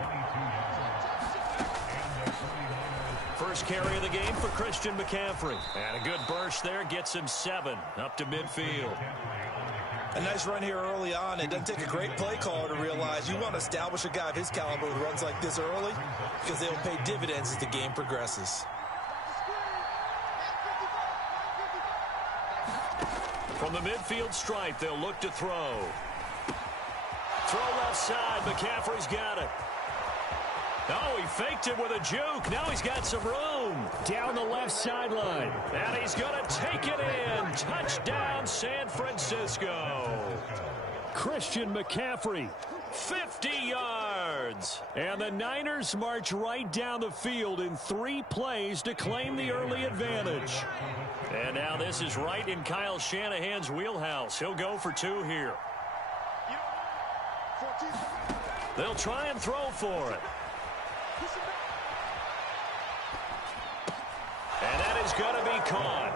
First carry of the game for Christian McCaffrey. And a good burst there gets him 7 up to midfield. A nice run here early on. It doesn't take a great play caller to realize you want to establish a guy of his caliber who runs like this early, because they'll pay dividends as the game progresses. From the midfield stripe, they'll look to throw. Throw left side. McCaffrey's got it. Oh, he faked it with a juke. Now he's got some room. Down the left sideline. And he's going to take it in. Touchdown, San Francisco. Christian McCaffrey. 50 yards. And the Niners march right down the field in 3 plays to claim the early advantage. And now this is right in Kyle Shanahan's wheelhouse. He'll go for 2 here. They'll try and throw for it. And that is going to be caught.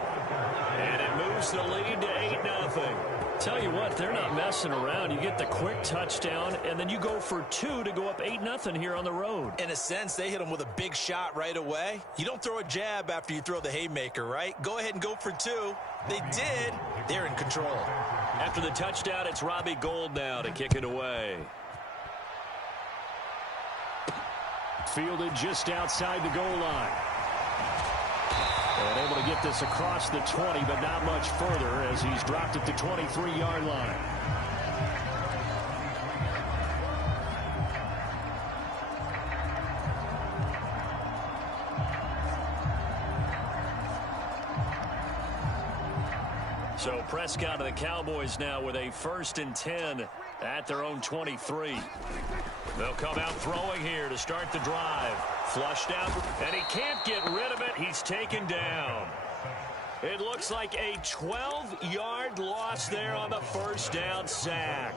And it moves the lead to 8-0. Tell you what, they're not messing around. You get the quick touchdown, and then you go for 2 to go up 8-0 here on the road. In a sense, they hit him with a big shot right away. You don't throw a jab after you throw the haymaker, right? Go ahead and go for 2. They did. They're in control. After the touchdown, it's Robbie Gould now to kick it away. Fielded just outside the goal line. And able to get this across the 20, but not much further as he's dropped at the 23-yard line. So Prescott of the Cowboys now with a 1st and 10 at their own 23. They'll come out throwing here to start the drive. Flushed out, and he can't get rid of it. He's taken down. It looks like a 12-yard loss there on the first down sack.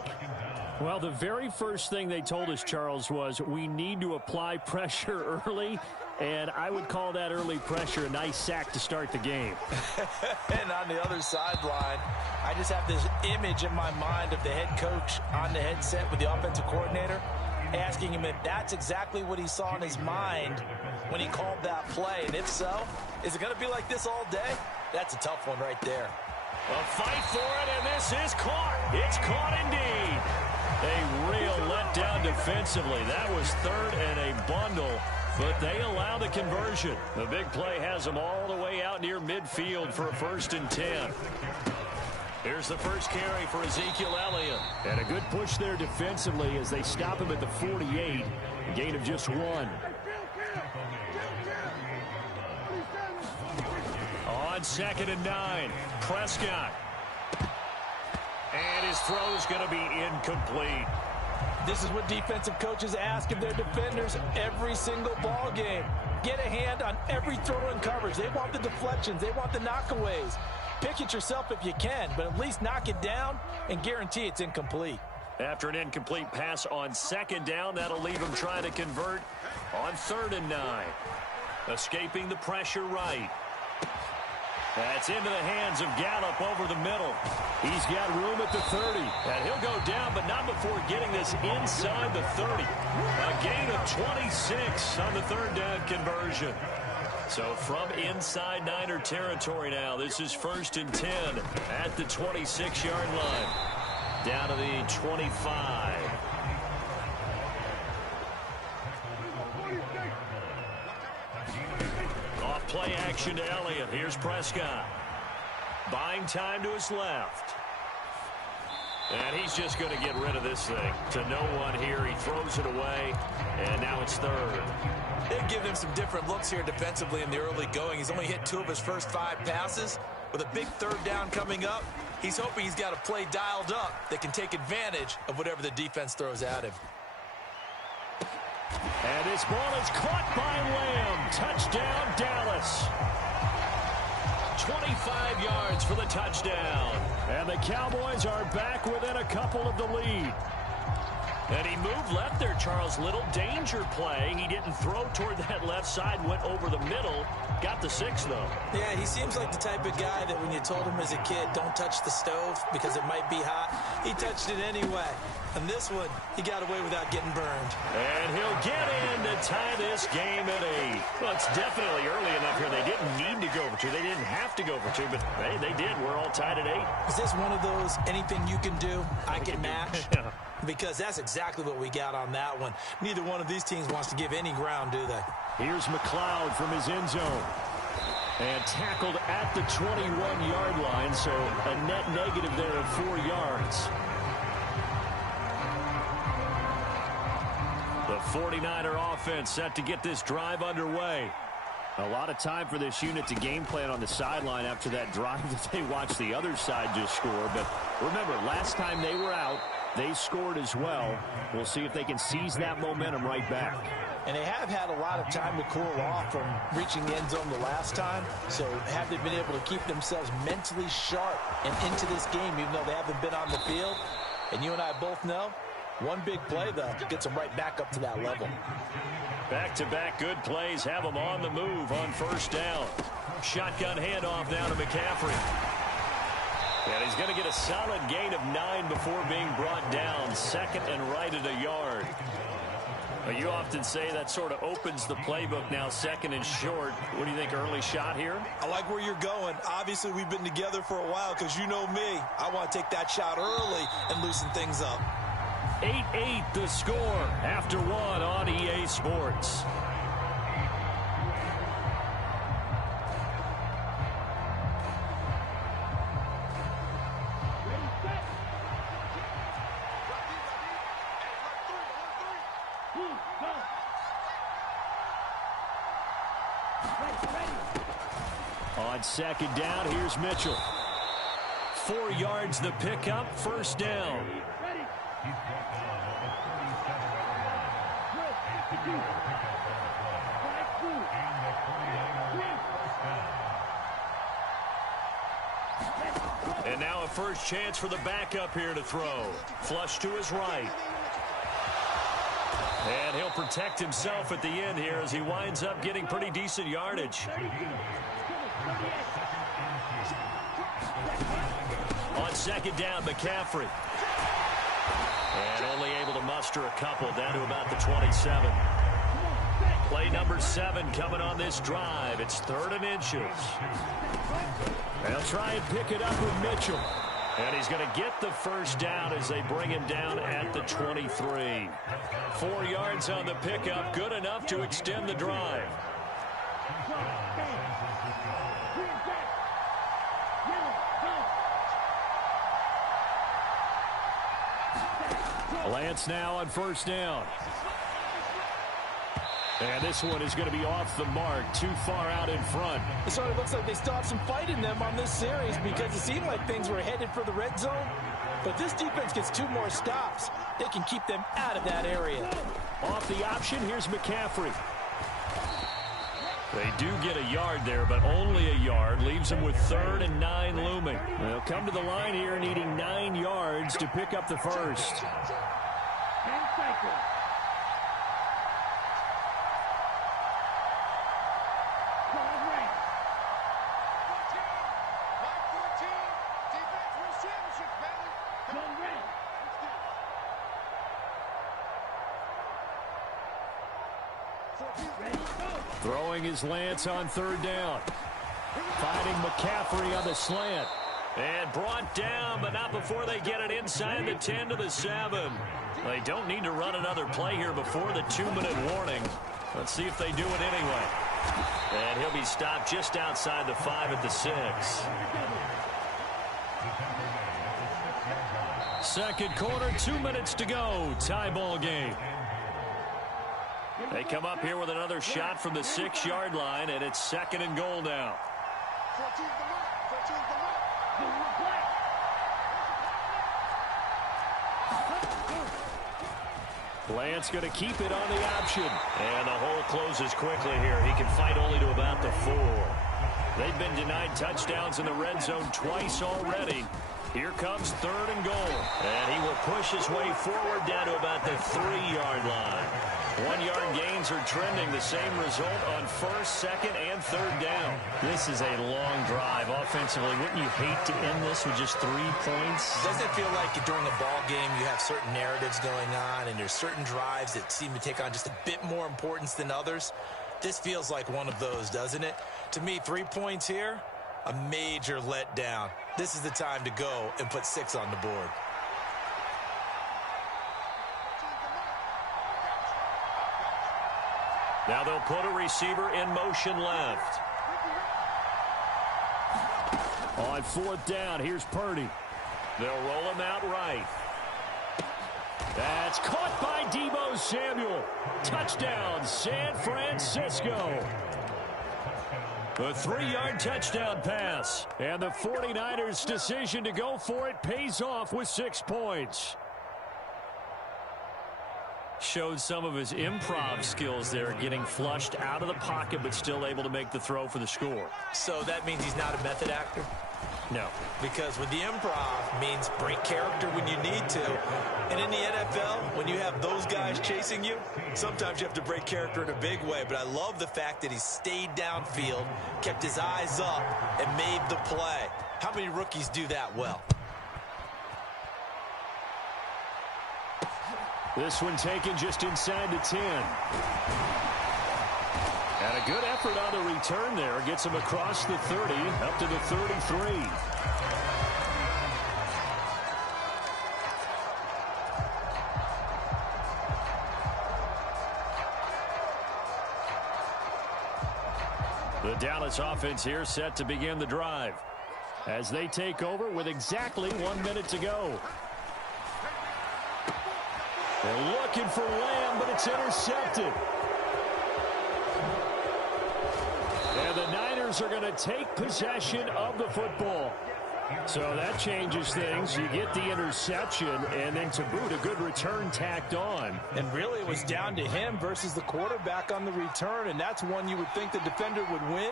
Well, the very first thing they told us, Charles, was we need to apply pressure early, and I would call that early pressure a nice sack to start the game. And on the other sideline, I just have this image in my mind of the head coach on the headset with the offensive coordinator asking him if that's exactly what he saw in his mind when he called that play. And if so, is it going to be like this all day? That's a tough one right there. A fight for it, and this is caught. It's caught indeed. A real letdown defensively. That was third and a bundle, but they allow the conversion. The big play has them all the way out near midfield for a 1st and 10. Here's the first carry for Ezekiel Elliott. And a good push there defensively as they stop him at the 48. A gain of just 1. On 2nd and 9, Prescott. And his throw's going to be incomplete. This is what defensive coaches ask of their defenders every single ball game. Get a hand on every throw in coverage. They want the deflections. They want the knockaways. Pick it yourself if you can, but at least knock it down and guarantee it's incomplete. After an incomplete pass on 2nd down, that'll leave him trying to convert on 3rd and 9. Escaping the pressure right. That's into the hands of Gallup over the middle. He's got room at the 30. And he'll go down, but not before getting this inside the 30. A gain of 26 on the 3rd down conversion. So from inside Niner territory now, this is 1st and 10 at the 26-yard line. Down to the 25. Off play action to Elliott. Here's Prescott. Buying time to his left. And he's just going to get rid of this thing to no one here. He throws it away, and now it's 3rd. They've given him some different looks here defensively in the early going. He's only hit 2 of his first 5 passes. With a big 3rd down coming up, he's hoping he's got a play dialed up that can take advantage of whatever the defense throws at him. And this ball is caught by Lamb. Touchdown, Dallas. 25 yards for the touchdown. And the Cowboys are back within a couple of the lead. And he moved left there, Charles. Little danger play. He didn't throw toward that left side, went over the middle. Got the 6, though. Yeah, he seems like the type of guy that when you told him as a kid, don't touch the stove because it might be hot, he touched it anyway. And this one, he got away without getting burned. And he'll get in to tie this game at 8. Well, it's definitely early enough here. They didn't need to go for 2. They didn't have to go for 2, but hey, they did. We're all tied at 8. Is this one of those anything you can do, I can match? Because that's exactly what we got on that one. Neither one of these teams wants to give any ground, do they? Here's McLeod from his end zone. And tackled at the 21-yard line, so a net negative there of 4 yards. The 49er offense set to get this drive underway. A lot of time for this unit to game plan on the sideline after that drive that they watched the other side just score. But remember, last time they were out, they scored as well. We'll see if they can seize that momentum right back. And they have had a lot of time to cool off from reaching the end zone the last time. So have they been able to keep themselves mentally sharp and into this game even though they haven't been on the field? And you and I both know, one big play, though, gets them right back up to that level. Back-to-back good plays have them on the move on 1st down. Shotgun handoff now to McCaffrey. And he's going to get a solid gain of 9 before being brought down. 2nd and right at a yard. Well, you often say that sort of opens the playbook now, 2nd and short. What do you think, early shot here? I like where you're going. Obviously, we've been together for a while because you know me. I want to take that shot early and loosen things up. 8-8 the score after 1 on EA Sports. On 2nd down, here's Mitchell. 4 yards the pickup, 1st down. And now a first chance for the backup here to throw. Flush to his right. And he'll protect himself at the end here as he winds up getting pretty decent yardage. On second down, McCaffrey. And only able to muster a couple down to about the 27. Play number 7 coming on this drive. It's 3rd and inches. They'll try and pick it up with Mitchell. And he's going to get the first down as they bring him down at the 23. 4 yards on the pickup, good enough to extend the drive. Lance now on first down. And this one is going to be off the mark, too far out in front. It sort of looks like they still have some fight in them on this series because it seemed like things were headed for the red zone. But this defense gets 2 more stops. They can keep them out of that area. Off the option, here's McCaffrey. They do get a yard there, but only a yard. Leaves them with 3rd and 9 looming. They'll come to the line here needing 9 yards to pick up the first. Throwing his Lance on 3rd down. Finding McCaffrey on the slant. And brought down, but not before they get it inside the 10 to the 7. They don't need to run another play here before the 2-minute warning. Let's see if they do it anyway. And he'll be stopped just outside the 5 at the 6. Second quarter, 2 minutes to go. Tie ball game. They come up here with another shot from the 6-yard line, and it's 2nd and goal now. Lance going to keep it on the option. And the hole closes quickly here. He can fight only to about the 4. They've been denied touchdowns in the red zone twice already. Here comes 3rd and goal. And he will push his way forward down to about the 3-yard line. 1-yard gains are trending. The same result on 1st, 2nd, and 3rd down. This is a long drive offensively. Wouldn't you hate to end this with just 3 points? Doesn't it feel like during a ball game you have certain narratives going on and there's certain drives that seem to take on just a bit more importance than others? This feels like one of those, doesn't it? To me, 3 points here, a major letdown. This is the time to go and put 6 on the board. Now they'll put a receiver in motion left. On 4th down, here's Purdy. They'll roll him out right. That's caught by Deebo Samuel. Touchdown, San Francisco. The 3-yard touchdown pass. And the 49ers' decision to go for it pays off with 6 points. Showed some of his improv skills there, getting flushed out of the pocket but still able to make the throw for the score. So that means he's not a method actor? No. Because with the improv means break character when you need to. And in the NFL, when you have those guys chasing you, sometimes you have to break character in a big way. But I love the fact that he stayed downfield, kept his eyes up, and made the play. How many rookies do that well? This one taken just inside the 10. And a good effort on the return there. Gets him across the 30, up to the 33. The Dallas offense here set to begin the drive as they take over with exactly 1 minute to go. They're looking for Lamb, but it's intercepted. And the Niners are going to take possession of the football. So that changes things. You get the interception, and then to boot, a good return tacked on. And really, it was down to him versus the quarterback on the return, and that's one you would think the defender would win.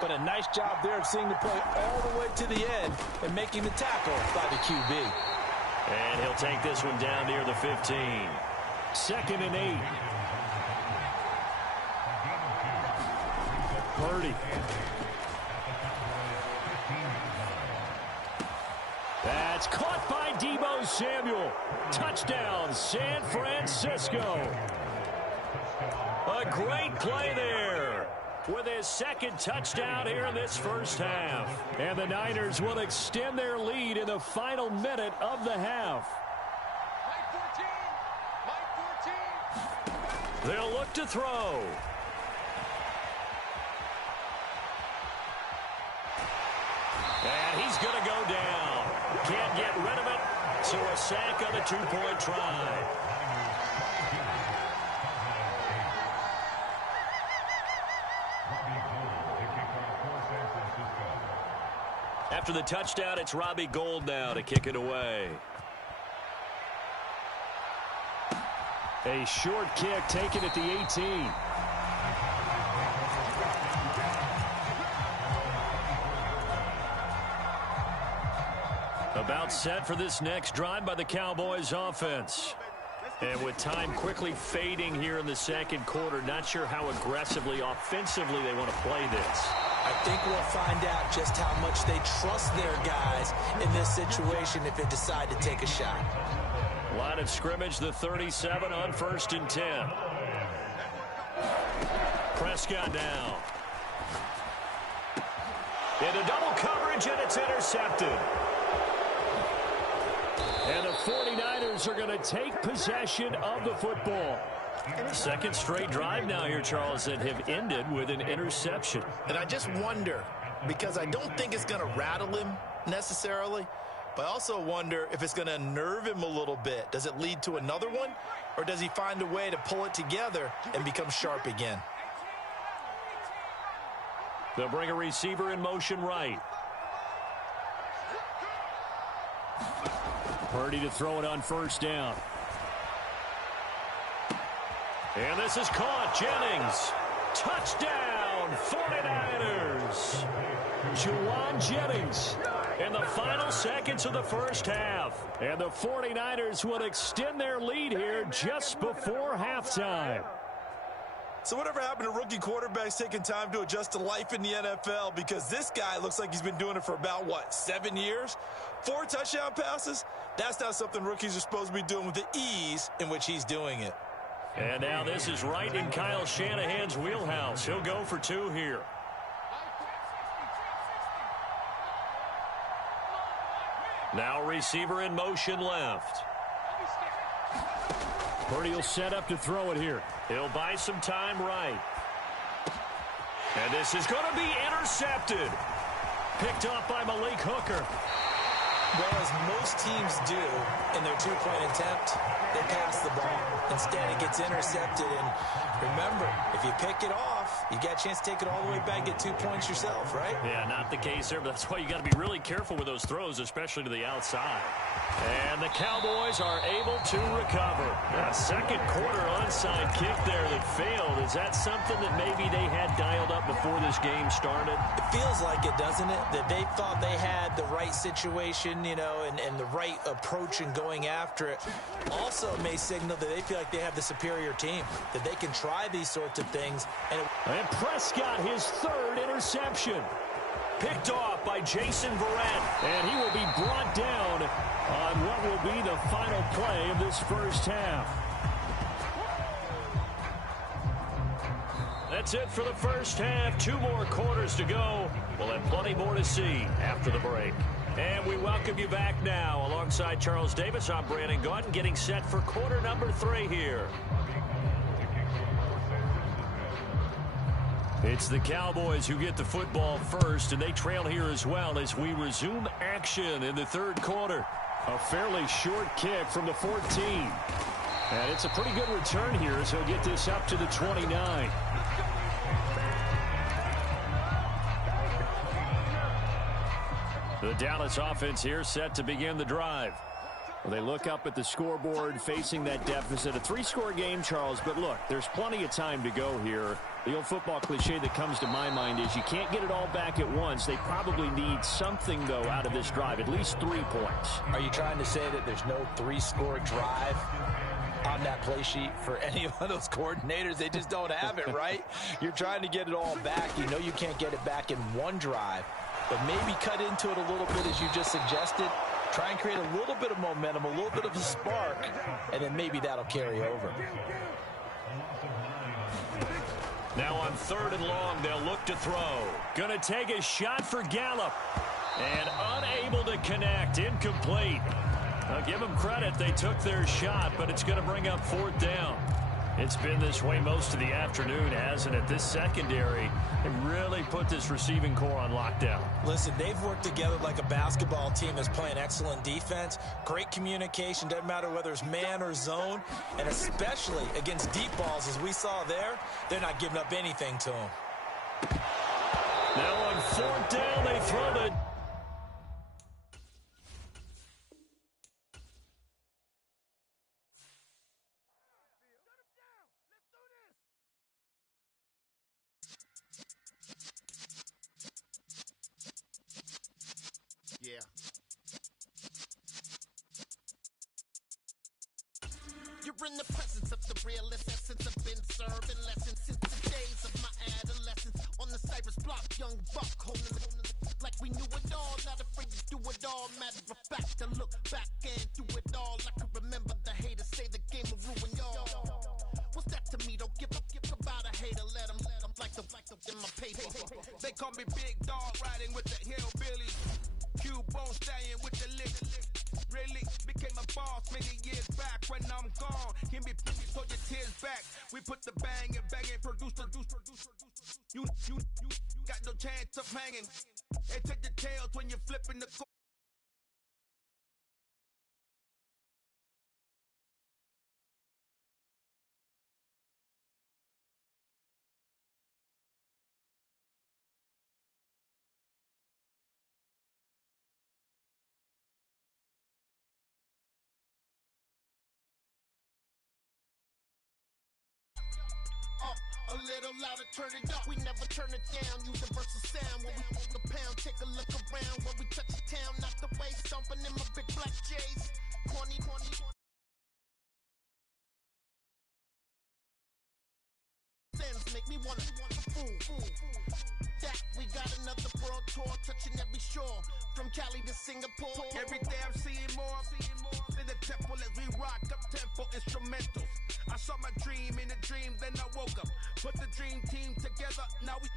But a nice job there of seeing the play all the way to the end and making the tackle by the QB. And he'll take this one down near the 15. 2nd and 8. Purdy. That's caught by Deebo Samuel. Touchdown, San Francisco. A great play there with his 2nd touchdown here in this first half. And the Niners will extend their lead in the final minute of the half. They'll look to throw. And he's going to go down. Can't get rid of it, so a sack on the 2-point try. After the touchdown, it's Robbie Gould now to kick it away. A short kick taken at the 18. About set for this next drive by the Cowboys offense. And with time quickly fading here in the 2nd quarter, not sure how aggressively, offensively they want to play this. I think we'll find out just how much they trust their guys in this situation if they decide to take a shot. Line of scrimmage, the 37 on 1st and 10. Prescott down. Into double coverage, and it's intercepted. And the 49ers are going to take possession of the football. 2nd straight drive now here, Charles, that have ended with an interception. And I just wonder, because I don't think it's going to rattle him necessarily, but I also wonder if it's going to unnerve him a little bit. Does it lead to another one, or does he find a way to pull it together and become sharp again? They'll bring a receiver in motion right. Purdy to throw it on 1st down. And this is caught. Jennings. Touchdown, 49ers. Juwan Jennings in the final seconds of the first half. And the 49ers will extend their lead here just before halftime. So whatever happened to rookie quarterbacks taking time to adjust to life in the NFL? Because this guy looks like he's been doing it for about, 7 years? 4 touchdown passes? That's not something rookies are supposed to be doing with the ease in which he's doing it. And now this is right in Kyle Shanahan's wheelhouse. He'll go for 2 here. Now receiver in motion left. Purdy will set up to throw it here. He'll buy some time right. And this is going to be intercepted. Picked off by Malik Hooker. Well, as most teams do in their 2-point attempt, they pass the ball. Instead, it gets intercepted. And remember, if you pick it off, you got a chance to take it all the way back, get 2 points yourself, right? Yeah, not the case there, but that's why you got to be really careful with those throws, especially to the outside. And the Cowboys are able to recover. A 2nd quarter onside kick there that failed. Is that something that maybe they had dialed up before this game started? It feels like it, doesn't it? That they thought they had the right situation, and the right approach in going after it. Also may signal that they feel like they have the superior team, that they can try these sorts of things. And Prescott, his 3rd interception. Picked off by Jason Verrett. And he will be brought down on what will be the final play of this first half. That's it for the first half. 2 more quarters to go. We'll have plenty more to see after the break. And we welcome you back now. Alongside Charles Davis, I'm Brandon Gaudin, getting set for quarter number 3 here. It's the Cowboys who get the football first, and they trail here as well as we resume action in the 3rd quarter. A fairly short kick from the 14. And it's a pretty good return here as he'll get this up to the 29. The Dallas offense here set to begin the drive. Well, they look up at the scoreboard facing that deficit. A 3-score game, Charles, but look, there's plenty of time to go here. The old football cliche that comes to my mind is you can't get it all back at once. They probably need something, though, out of this drive, at least 3 points. Are you trying to say that there's no 3-score drive on that play sheet for any of those coordinators? They just don't have it, right? You're trying to get it all back. You know you can't get it back in one drive, but maybe cut into it a little bit as you just suggested. Try and create a little bit of momentum, a little bit of a spark, and then maybe that'll carry over. Now on 3rd and long, they'll look to throw. Gonna take a shot for Gallup. And unable to connect. Incomplete. I'll give them credit. They took their shot, but it's going to bring up 4th down. It's been this way most of the afternoon, hasn't it? This secondary, they really put this receiving core on lockdown. Listen, they've worked together like a basketball team that's playing excellent defense. Great communication, doesn't matter whether it's man or zone. And especially against deep balls, as we saw there, they're not giving up anything to them. Now on 4th down, they throw the... Yeah. You're in the presence of the realest essence. I've been serving lessons since the days of my adolescence. On the Cypress block, young buck holding it like we knew it all. Not afraid to do it all. Matter of fact, I look back and do it all. I can remember the haters say the game will ruin y'all. What's that to me? Don't give about a hater. Let them like the in my paper. They call me Big Dog, riding with the hillbillies. Q-Bone stallion with the lick. Really became a boss many years back. When I'm gone, give me so your tears back. We put the bang and produce. You got no chance of hanging. They take the tails when you're flipping the coin. A little louder, turn it up. We never turn it down. Universal sound. When we the pound, take a look around. When we touch the town, not the way. Stomping in my big black J's. Corny. Sends make me wanna fool. That we got another world tour, touching every shore. From Cali to Singapore. Every day I'm seeing more in the temple as we rock up tempo instrumentals. I saw my dream in a dream, then I woke up. Put the dream team together. Now we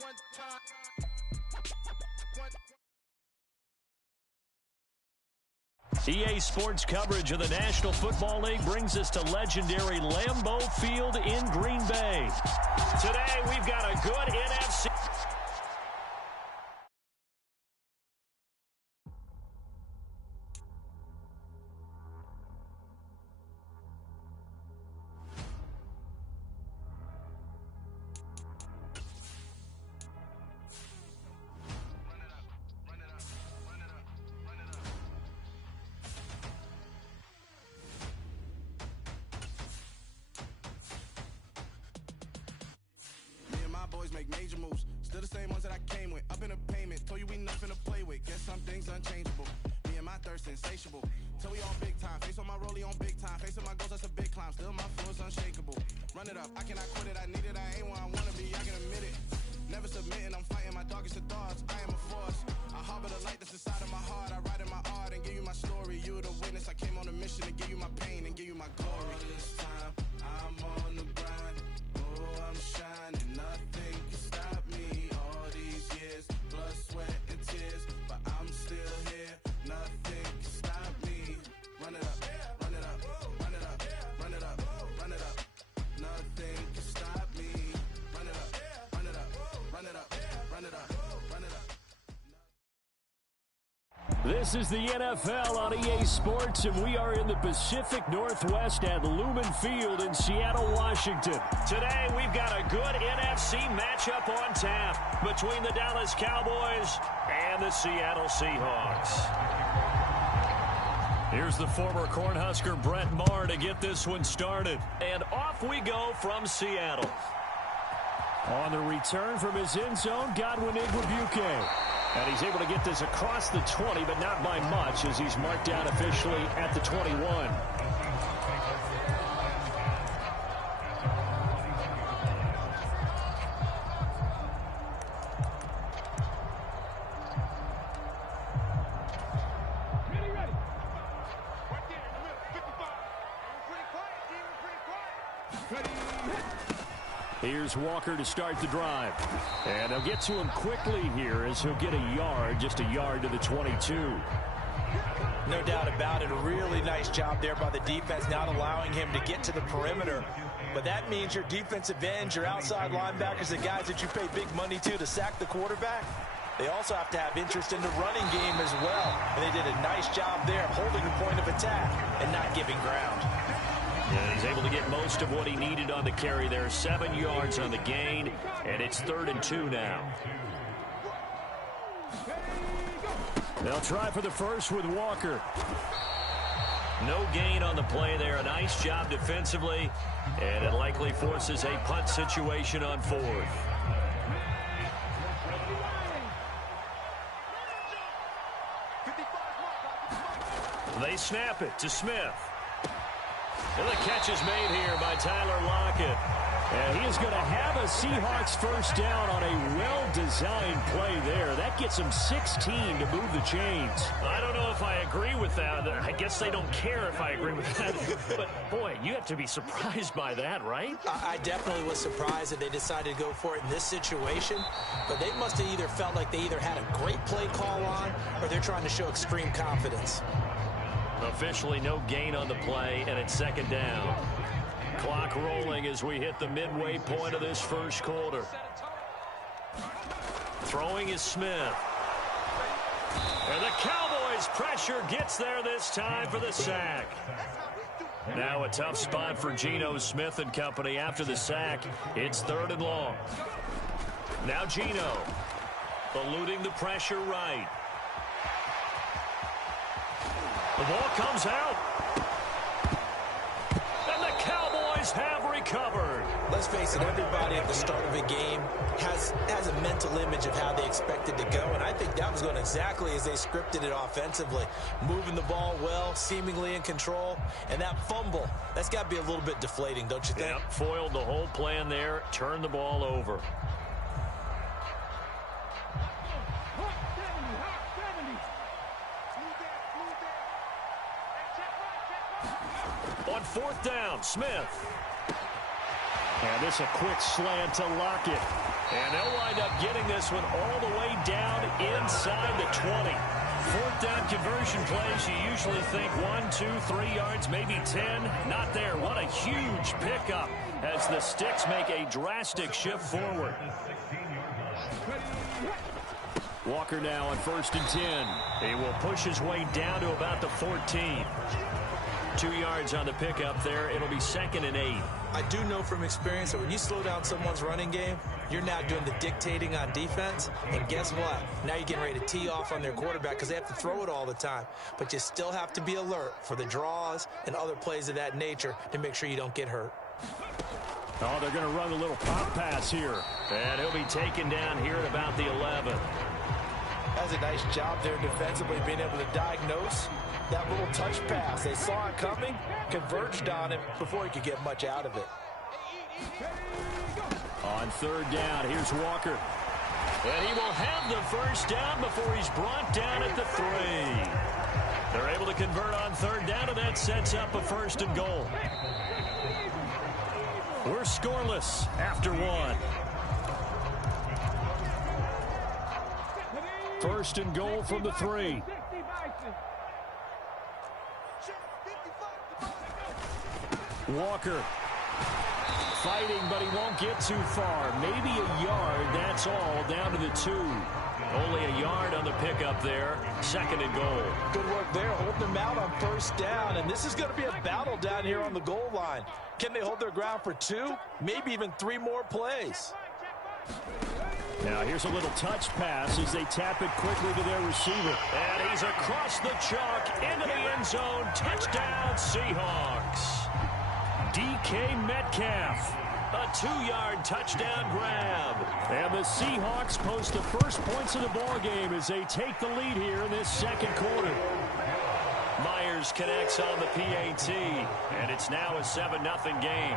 one time. EA Sports coverage of the National Football League brings us to legendary Lambeau Field in Green Bay. Today, we've got a good NFC. Make major moves, still the same ones that I came with. Up in a payment, told you we nothing to play with. Guess some things unchangeable. Me and my thirst insatiable. Till we all big time. Face on my rollie on big time. Face on my goals, that's a big climb. Still my flow is unshakable. Run it up, I cannot quit it. I need it, I ain't where I wanna be. I can admit it. Never submitting, I'm fighting my darkest of thoughts. I am a force. I harbor the light that's inside of my heart. I write in my art and give you my story. You the witness. I came on a mission to give you my pain and give you my glory. All this time, I'm on the grind. Oh, I'm shining. Nothing can stop me. All these years, blood, sweat, and tears. But I'm still here. Nothing can stop me. Run it up, run it up, run it up, run it up, run it up. Nothing can stop me. Run it up, run it up, run it up, run it up, run it up. This is the NFL on EA Sports, and we are in the Pacific Northwest at Lumen Field in Seattle, Washington. Today, we've got a good NFC matchup on tap between the Dallas Cowboys and the Seattle Seahawks. Here's the former Cornhusker Brett Maher to get this one started. And off we go from Seattle. On the return from his end zone, Godwin Igwebuike. And he's able to get this across the 20, but not by much, as he's marked down officially at the 21. Here's Walker to start the drive. And they'll get to him quickly here as he'll get a yard, just a yard to the 22. No doubt about it. A really nice job there by the defense, not allowing him to get to the perimeter. But that means your defensive ends, your outside linebackers, the guys that you pay big money to sack the quarterback, they also have to have interest in the running game as well. And they did a nice job there, holding the point of attack and not giving ground. Yeah, he's able to get most of what he needed on the carry there. 7 yards on the gain, and it's 3rd and 2 now. They'll try for the first with Walker. No gain on the play there. A nice job defensively, and it likely forces a punt situation on 4th. They snap it to Smith. And the catch is made here by Tyler Lockett. And he is going to have a Seahawks first down on a well-designed play there. That gets him 16 to move the chains. I don't know if I agree with that. I guess they don't care if I agree with that. But, boy, you have to be surprised by that, right? I definitely was surprised that they decided to go for it in this situation. But they must have either felt like they either had a great play call on or they're trying to show extreme confidence. Officially no gain on the play, and it's 2nd down. Clock rolling as we hit the midway point of this first quarter. Throwing is Smith. And the Cowboys' pressure gets there this time for the sack. Now a tough spot for Geno Smith and company after the sack. It's 3rd and long. Now Geno eluding the pressure right. The ball comes out. And the Cowboys have recovered. Let's face it, everybody at the start of a game has a mental image of how they expect it to go, and I think that was going exactly as they scripted it offensively. Moving the ball well, seemingly in control, and that fumble, that's got to be a little bit deflating, don't you think? Yep, foiled the whole plan there, turned the ball over. On 4th down, Smith. And this a quick slant to Lockett. And they'll wind up getting this one all the way down inside the 20. 4th down conversion plays, you usually think 1, 2, 3 yards, maybe 10. Not there. What a huge pickup as the Sticks make a drastic shift forward. Walker now on 1st and 10. He will push his way down to about the 14. 2 yards on the pickup there. It'll be 2nd and 8. I do know from experience that when you slow down someone's running game, you're now doing the dictating on defense. And guess what? Now you're getting ready to tee off on their quarterback because they have to throw it all the time. But you still have to be alert for the draws and other plays of that nature to make sure you don't get hurt. Oh, they're going to run a little pop pass here. And he'll be taken down here at about the 11. That's a nice job there defensively, being able to diagnose that little touch pass. They saw it coming, converged on him before he could get much out of it. On 3rd down, here's Walker. And he will have the first down before he's brought down at the 3. They're able to convert on 3rd down, and that sets up a 1st and goal. We're scoreless after 1. 1st and goal from the 3. Walker fighting, but he won't get too far. Maybe a yard, that's all, down to the 2. Only a yard on the pickup there. 2nd and goal. Good work there, holding them out on 1st down. And this is going to be a battle down here on the goal line. Can they hold their ground for 2, maybe even 3 more plays? Now here's a little touch pass as they tap it quickly to their receiver. And he's across the chalk into the end zone. Touchdown, Seahawks. DK Metcalf. A 2-yard touchdown grab. And the Seahawks post the first points of the ball game as they take the lead here in this 2nd quarter. Myers connects on the PAT, and it's now a 7-0 game.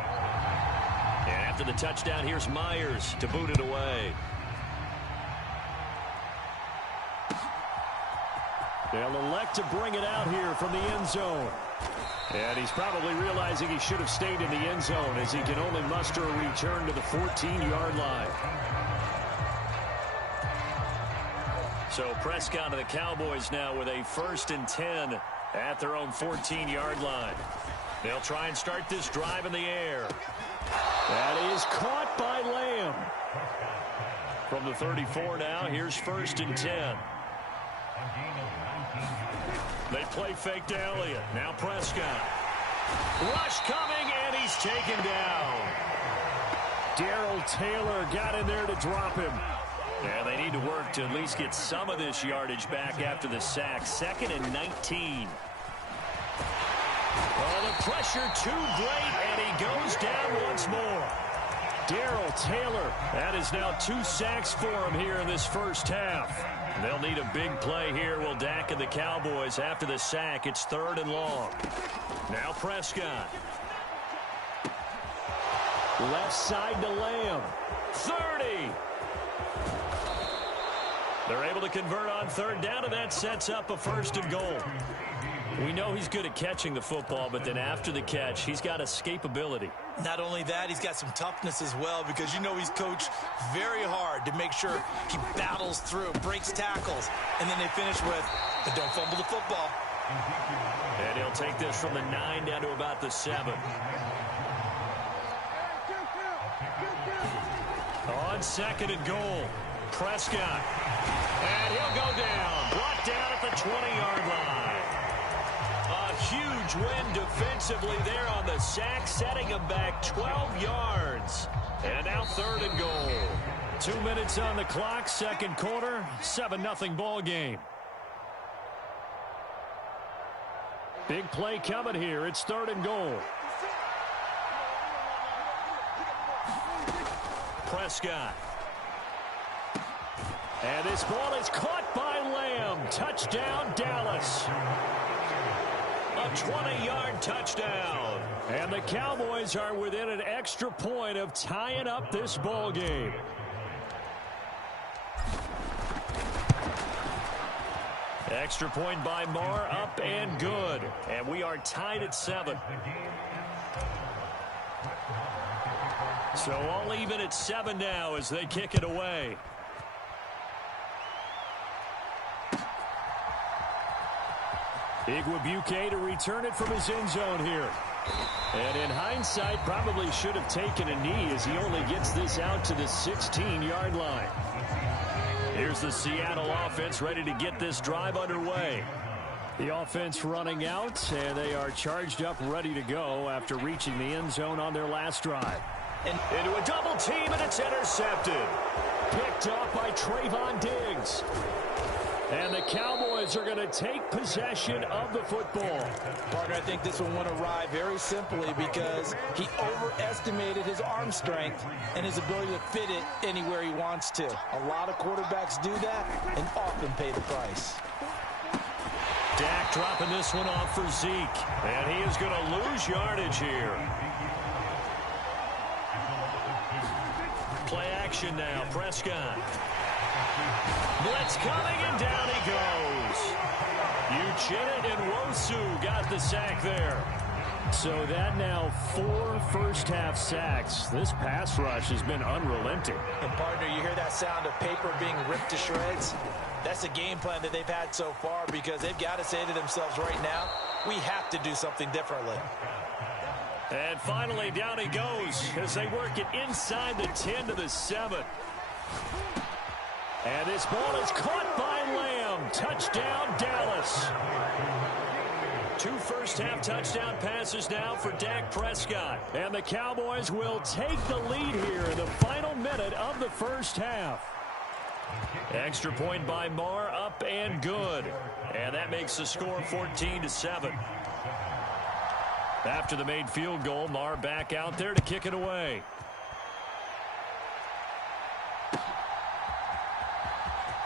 And after the touchdown, here's Myers to boot it away. They'll elect to bring it out here from the end zone. And he's probably realizing he should have stayed in the end zone as he can only muster a return to the 14-yard line. So Prescott of the Cowboys now with a 1st and 10 at their own 14-yard line. They'll try and start this drive in the air. That is caught by Lamb. From the 34 now, here's 1st and 10. They play fake to Elliott. Now Prescott. Rush coming, and he's taken down. Darrell Taylor got in there to drop him. Yeah, they need to work to at least get some of this yardage back after the sack. 2nd and 19. Oh, the pressure too great, and he goes down once more. Darrell Taylor. That is now 2 sacks for him here in this 1st half. They'll need a big play here, will Dak and the Cowboys. After the sack, it's 3rd and long. Now Prescott. Left side to Lamb. 30. They're able to convert on 3rd down, and that sets up a 1st and goal. We know he's good at catching the football, but then after the catch, he's got escapability. Not only that, he's got some toughness as well, because you know he's coached very hard to make sure he battles through, breaks tackles, and then they finish with, but don't fumble the football. And he'll take this from the 9 down to about the 7. On 2nd and goal, Prescott. And he'll go down, brought down at the 20-yard line. A huge win defensively there on the sack, setting him back 12 yards. And now 3rd and goal. 2 minutes on the clock, 2nd quarter, 7-0 ball game. Big play coming here. It's 3rd and goal. Prescott. And this ball is caught by Lamb. Touchdown, Dallas. A 20-yard touchdown. And the Cowboys are within an extra point of tying up this ball game. Extra point by Marr, up and good. And we are tied at 7. So all even at 7 now as they kick it away. Igwebuike to return it from his end zone here. And in hindsight, probably should have taken a knee as he only gets this out to the 16-yard line. Here's the Seattle offense ready to get this drive underway. The offense running out, and they are charged up, ready to go after reaching the end zone on their last drive. And into a double team, and it's intercepted. Picked up by Trayvon Diggs. And the Cowboys are going to take possession of the football. Partner, I think this one went awry very simply because he overestimated his arm strength and his ability to fit it anywhere he wants to. A lot of quarterbacks do that and often pay the price. Dak dropping this one off for Zeke. And he is going to lose yardage here. Play action now. Prescott. Blitz coming, and down he goes. Uchenna and Wosu got the sack there. So that now 4 first-half sacks. This pass rush has been unrelenting. And, partner, you hear that sound of paper being ripped to shreds? That's a game plan that they've had so far because they've got to say to themselves right now, we have to do something differently. And finally, down he goes as they work it inside the 10 to the 7. And this ball is caught by Lamb. Touchdown, Dallas. 2 first-half touchdown passes now for Dak Prescott. And the Cowboys will take the lead here in the final minute of the first half. Extra point by Marr, up and good. And that makes the score 14-7. After the made field goal, Marr back out there to kick it away.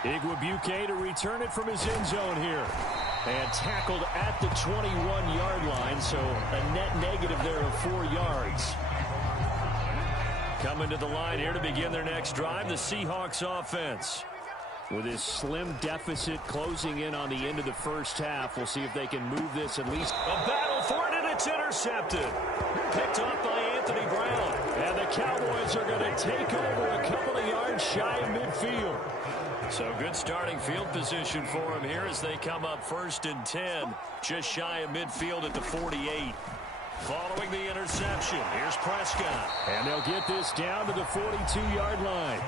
Igwebuike to return it from his end zone here. And tackled at the 21-yard line, so a net negative there of 4 yards. Coming to the line here to begin their next drive, the Seahawks offense. With this slim deficit closing in on the end of the first half, we'll see if they can move this at least. A battle for it, and it's intercepted. Picked up by Anthony Brown. And the Cowboys are going to take over a couple of yards shy of midfield. So good starting field position for them here as they come up 1st and 10, just shy of midfield at the 48. Following the interception, here's Prescott. And they'll get this down to the 42-yard line.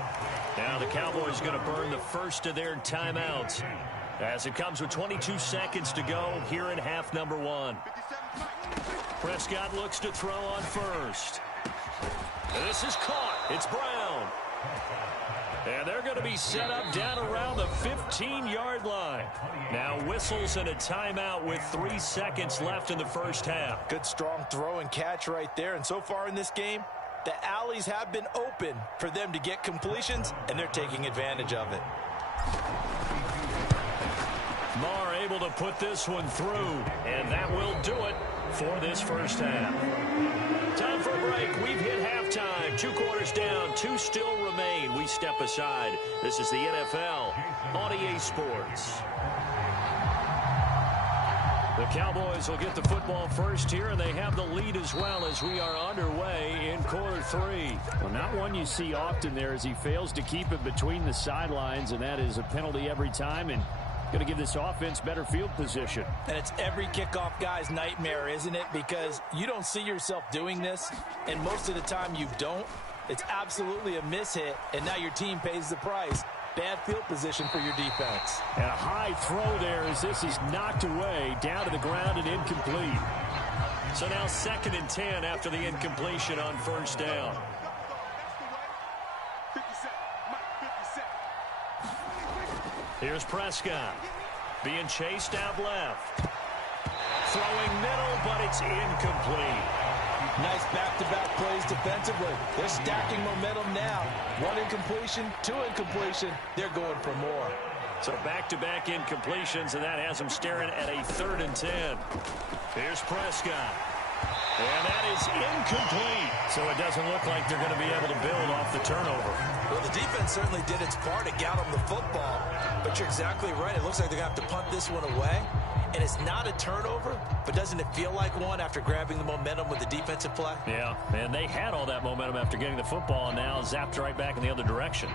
Now the Cowboys going to burn the first of their timeouts as it comes with 22 seconds to go here in half number 1. Prescott looks to throw on first. This is caught. It's Brown. And they're going to be set up down around the 15-yard line. Now whistles and a timeout with 3 seconds left in the first half. Good strong throw and catch right there. And so far in this game, the alleys have been open for them to get completions, and they're taking advantage of it. Marr able to put this one through, and that will do it for this first half. Time for a break. We've hit halftime. 2 quarters down. 2 still remain. We step aside. This is the NFL on EA Sports. The Cowboys will get the football first here, and they have the lead as well as we are underway in quarter 3. Well, not one you see often there as he fails to keep it between the sidelines, and that is a penalty every time, and going to give this offense better field position. And it's every kickoff guy's nightmare, isn't it? Because you don't see yourself doing this, and most of the time you don't. It's absolutely a mishit, and now your team pays the price. Bad field position for your defense. And a high throw there as this is knocked away, down to the ground and incomplete. So now 2nd and 10 after the incompletion on first down. Here's Prescott being chased out left. Throwing middle, but it's incomplete. Nice back-to-back plays defensively. They're stacking momentum now. 1 incompletion, 2 incompletion. They're going for more. So back-to-back incompletions, and that has them staring at a 3rd and 10. Here's Prescott. And that is incomplete. So it doesn't look like they're going to be able to build off the turnover. Well, the defense certainly did its part to get them the football. But you're exactly right. It looks like they're going to have to punt this one away. And it's not a turnover, but doesn't it feel like one after grabbing the momentum with the defensive play? Yeah, and they had all that momentum after getting the football, and now zapped right back in the other direction.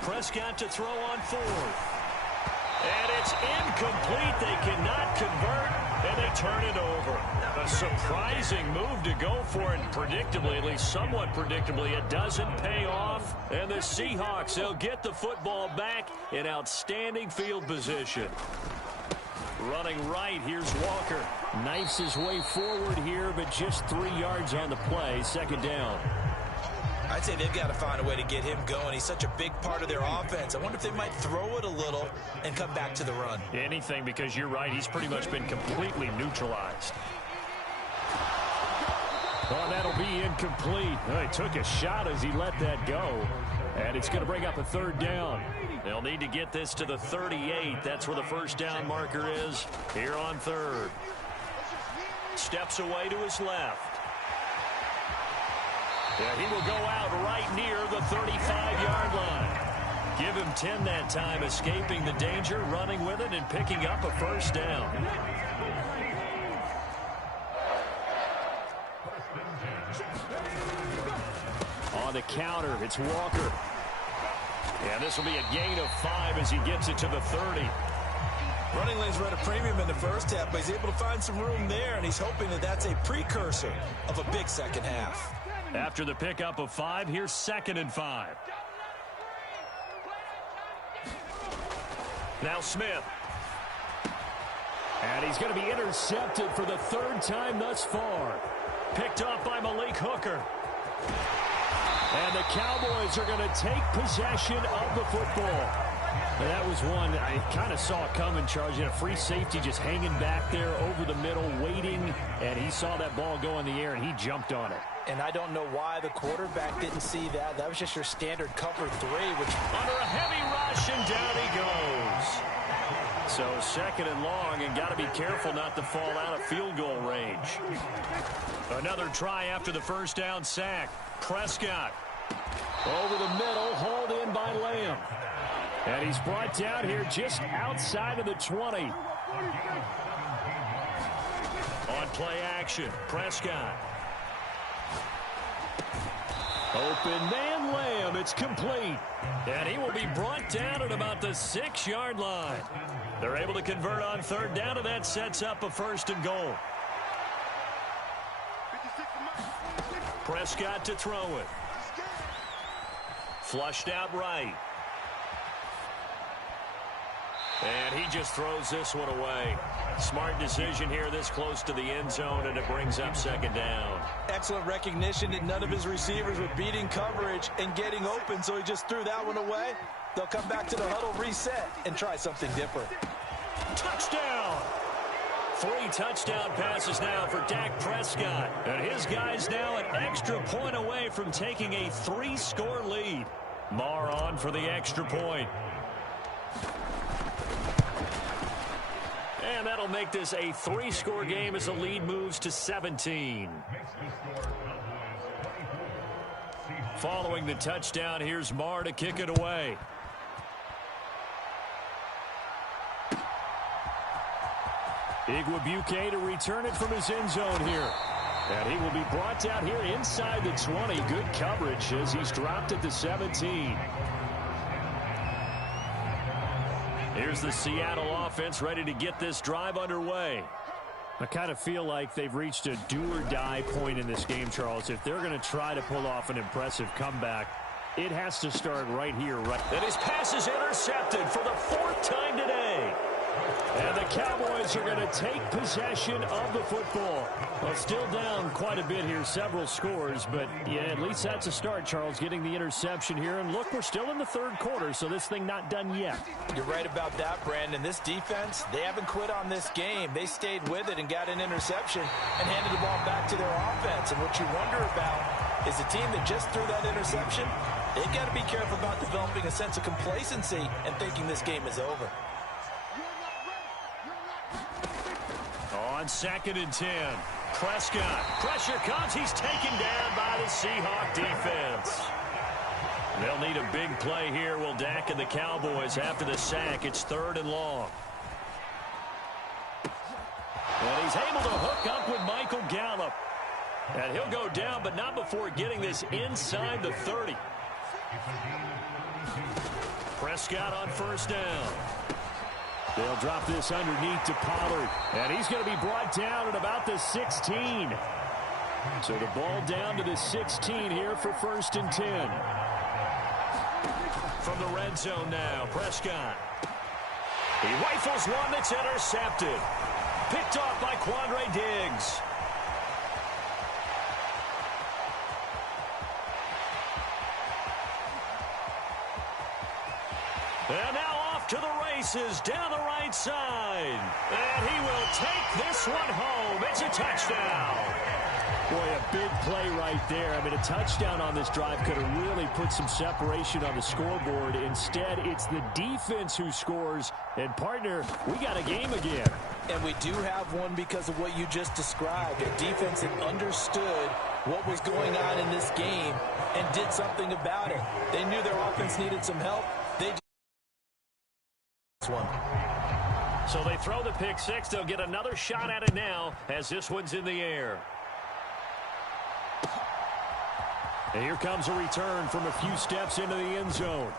Prescott to throw on 4th. And it's incomplete. They cannot convert, and they turn it over. A surprising move to go for it, and predictably, at least somewhat predictably, it doesn't pay off. And the Seahawks, they'll get the football back in outstanding field position. Running right, here's Walker. Knifes his way forward here, but just 3 yards on the play, 2nd down. I'd say they've got to find a way to get him going. He's such a big part of their offense. I wonder if they might throw it a little and come back to the run. Anything, because you're right. He's pretty much been completely neutralized. Well, that'll be incomplete. Well, he took a shot as he let that go. And it's going to bring up a 3rd down. They'll need to get this to the 38. That's where the first down marker is here on 3rd. Steps away to his left. Yeah, he will go out right near the 35-yard line. Give him 10 that time, escaping the danger, running with it, and picking up a first down. On the counter, it's Walker. Yeah, this will be a gain of 5 as he gets it to the 30. Running lanes were at a premium in the first half, but he's able to find some room there, and he's hoping that that's a precursor of a big second half. After the pickup of 5, here's 2nd and 5. Now Smith. And he's going to be intercepted for the 3rd time thus far. Picked off by Malik Hooker. And the Cowboys are going to take possession of the football. And that was one I kind of saw coming, Charles. You had a free safety just hanging back there over the middle, waiting, and he saw that ball go in the air, and he jumped on it. And I don't know why the quarterback didn't see that. That was just your standard cover 3, which under a heavy rush, and down he goes. So 2nd and long, and got to be careful not to fall out of field goal range. Another try after the first down sack. Prescott over the middle, hauled in by Lamb. And he's brought down here just outside of the 20. On play action, Prescott. Open man Lamb, it's complete. And he will be brought down at about the 6-yard line. They're able to convert on 3rd down, and that sets up a 1st and goal. Prescott to throw it. Flushed out right. And he just throws this one away. Smart decision here this close to the end zone, and it brings up 2nd down. Excellent recognition that none of his receivers were beating coverage and getting open, so he just threw that one away. They'll come back to the huddle, reset, and try something different. Touchdown! 3 touchdown passes now for Dak Prescott. And his guys now an extra point away from taking a 3-score lead. Marr on for the extra point. And that'll make this a 3-score game as the lead moves to 17. Following the touchdown, here's Marr to kick it away. Igwebuike to return it from his end zone here. And he will be brought down here inside the 20. Good coverage as he's dropped at the 17. Here's the Seattle offense ready to get this drive underway. I kind of feel like they've reached a do-or-die point in this game, Charles. If they're going to try to pull off an impressive comeback, it has to start right here. And his pass is intercepted for the 4th time today. And the Cowboys are going to take possession of the football. Well, still down quite a bit here, several scores, but yeah, at least that's a start, Charles, getting the interception here. And look, we're still in the 3rd quarter, so this thing not done yet. You're right about that, Brandon. This defense, they haven't quit on this game. They stayed with it and got an interception and handed the ball back to their offense. And what you wonder about is the team that just threw that interception, they've got to be careful about developing a sense of complacency and thinking this game is over. On 2nd and 10, Prescott. Pressure comes. He's taken down by the Seahawk defense. They'll need a big play here, will Dak and the Cowboys after the sack. It's 3rd and long. And he's able to hook up with Michael Gallup. And he'll go down, but not before getting this inside the 30. Prescott on 1st down. They'll drop this underneath to Pollard. And he's going to be brought down at about the 16. So the ball down to the 16 here for 1st and 10. From the red zone now, Prescott. He rifles one that's intercepted. Picked off by Quandre Diggs. And now off to the races down the right side. And he will take this one home. It's a touchdown. Boy, a big play right there. I mean, a touchdown on this drive could have really put some separation on the scoreboard. Instead, it's the defense who scores. And, partner, we got a game again. And we do have one because of what you just described. A defense that understood what was going on in this game and did something about it. They knew their offense needed some help. They one. So they throw the pick six. They'll get another shot at it now as this one's in the air. And here comes a return from a few steps into the end zone.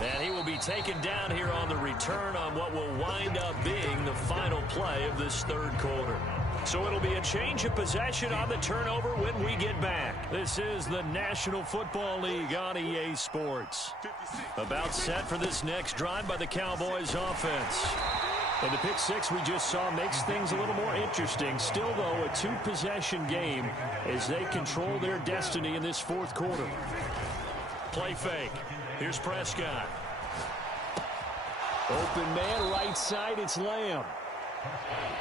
And he will be taken down here on the return on what will wind up being the final play of this third quarter. So it'll be a change of possession on the turnover when we get back. This is the National Football League on EA Sports. About set for this next drive by the Cowboys offense. And the pick six we just saw makes things a little more interesting. Still, though, a two-possession game as they control their destiny in this fourth quarter. Play fake. Here's Prescott. Open man, right side, it's Lamb.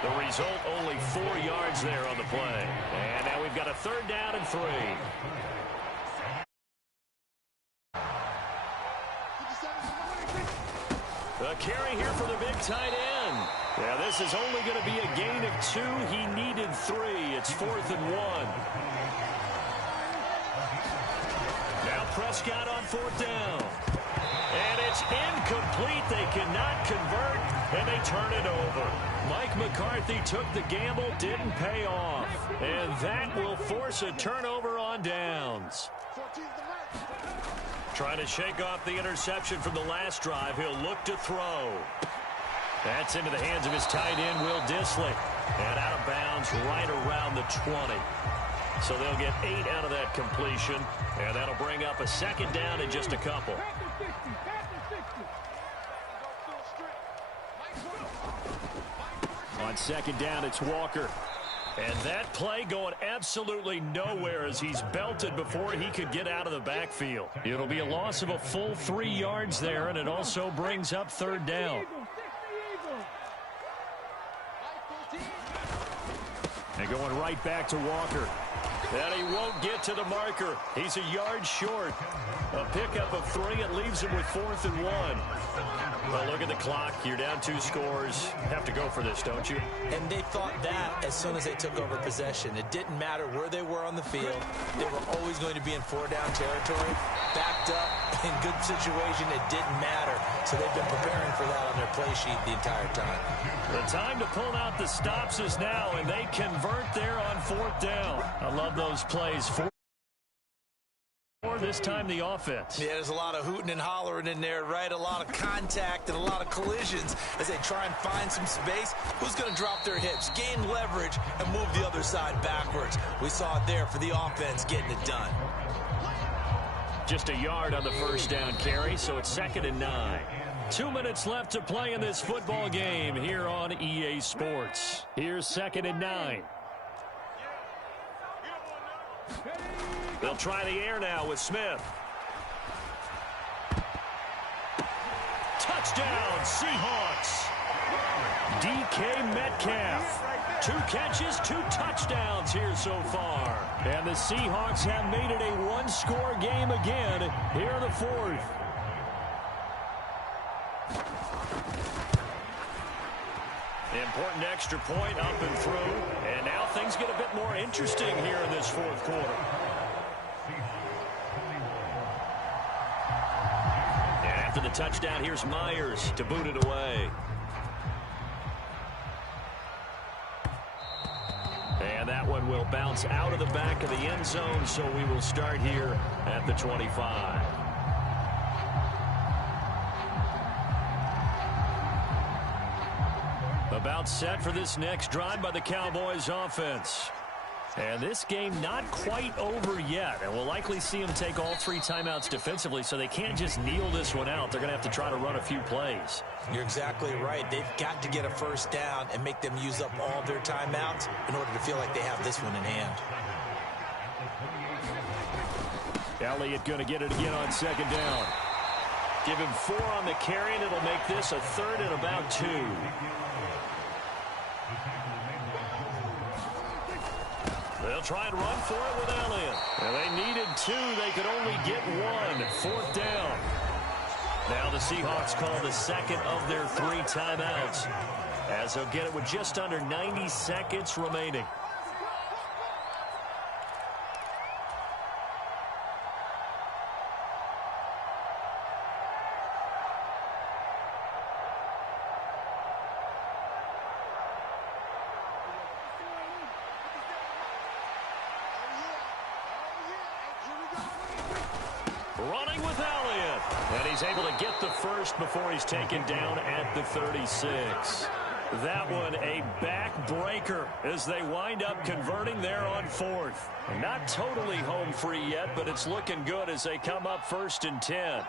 The result, only 4 yards there on the play. And now we've got a third down and 3. A carry here for the big tight end. Yeah, this is only going to be a gain of 2. He needed 3. It's 4th and 1. Now Prescott on 4th down. And it's incomplete. They cannot convert, and they turn it over. Mike McCarthy took the gamble, didn't pay off. And that will force a turnover on downs. Trying to shake off the interception from the last drive. He'll look to throw. That's into the hands of his tight end, Will Dissly. And out of bounds right around the 20. So they'll get 8 out of that completion. And that'll bring up a second down in just a couple. On second down, it's Walker. And that play going absolutely nowhere as he's belted before he could get out of the backfield. It'll be a loss of a full 3 yards there, and it also brings up third down. And going right back to Walker. And he won't get to the marker. He's a yard short. A pickup of 3. It leaves him with 4th and 1. Well, look at the clock. You're down 2 scores. Have to go for this, don't you? And they thought that as soon as they took over possession. It didn't matter where they were on the field. They were always going to be in 4-down territory. Backed up, in good situation, it didn't matter. So they've been preparing for that on their play sheet the entire time. The time to pull out the stops is now, and they convert there on 4th down. I love those plays. This time the offense. Yeah, there's a lot of hooting and hollering in there, right? A lot of contact and a lot of collisions as they try and find some space. Who's going to drop their hips, gain leverage, and move the other side backwards? We saw it there for the offense getting it done. Just a yard on the first down carry, so it's 2nd and 9. 2 minutes left to play in this football game here on EA Sports. Here's 2nd and 9. They'll try the air now with Smith. Touchdown, Seahawks. DK Metcalf. 2 catches, 2 touchdowns here so far. And the Seahawks have made it a 1-score game again here in the 4th. Important extra point up and through. And now things get a bit more interesting here in this 4th quarter. And after the touchdown, here's Myers to boot it away. And that one will bounce out of the back of the end zone, so we will start here at the 25. About set for this next drive by the Cowboys offense. And this game not quite over yet. And we'll likely see them take all 3 timeouts defensively, so they can't just kneel this one out. They're going to have to try to run a few plays. You're exactly right. They've got to get a first down and make them use up all their timeouts in order to feel like they have this one in hand. Elliott going to get it again on 2nd down. Give him 4 on the carry, and it'll make this a 3rd and about 2. They'll try and run for it with Elliott. And they needed 2. They could only get 1. 4th down. Now the Seahawks call the 2nd of their 3 timeouts, as they'll get it with just under 90 seconds remaining. And he's able to get the first before he's taken down at the 36. That one a backbreaker as they wind up converting there on 4th. Not totally home free yet, but it's looking good as they come up 1st and 10.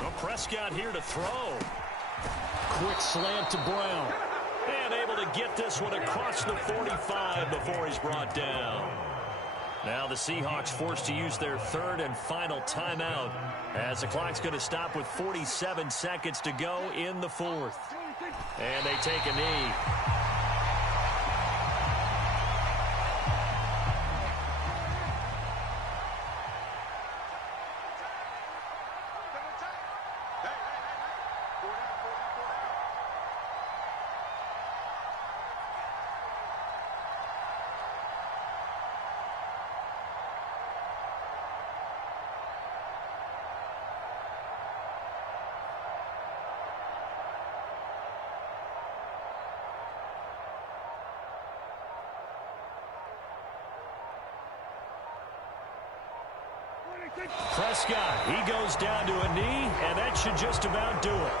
Well, Prescott here to throw. Quick slant to Brown. And able to get this one across the 45 before he's brought down. Now the Seahawks forced to use their 3rd and final timeout as the clock's going to stop with 47 seconds to go in the 4th. And they take a knee. Prescott, he goes down to a knee, and that should just about do it.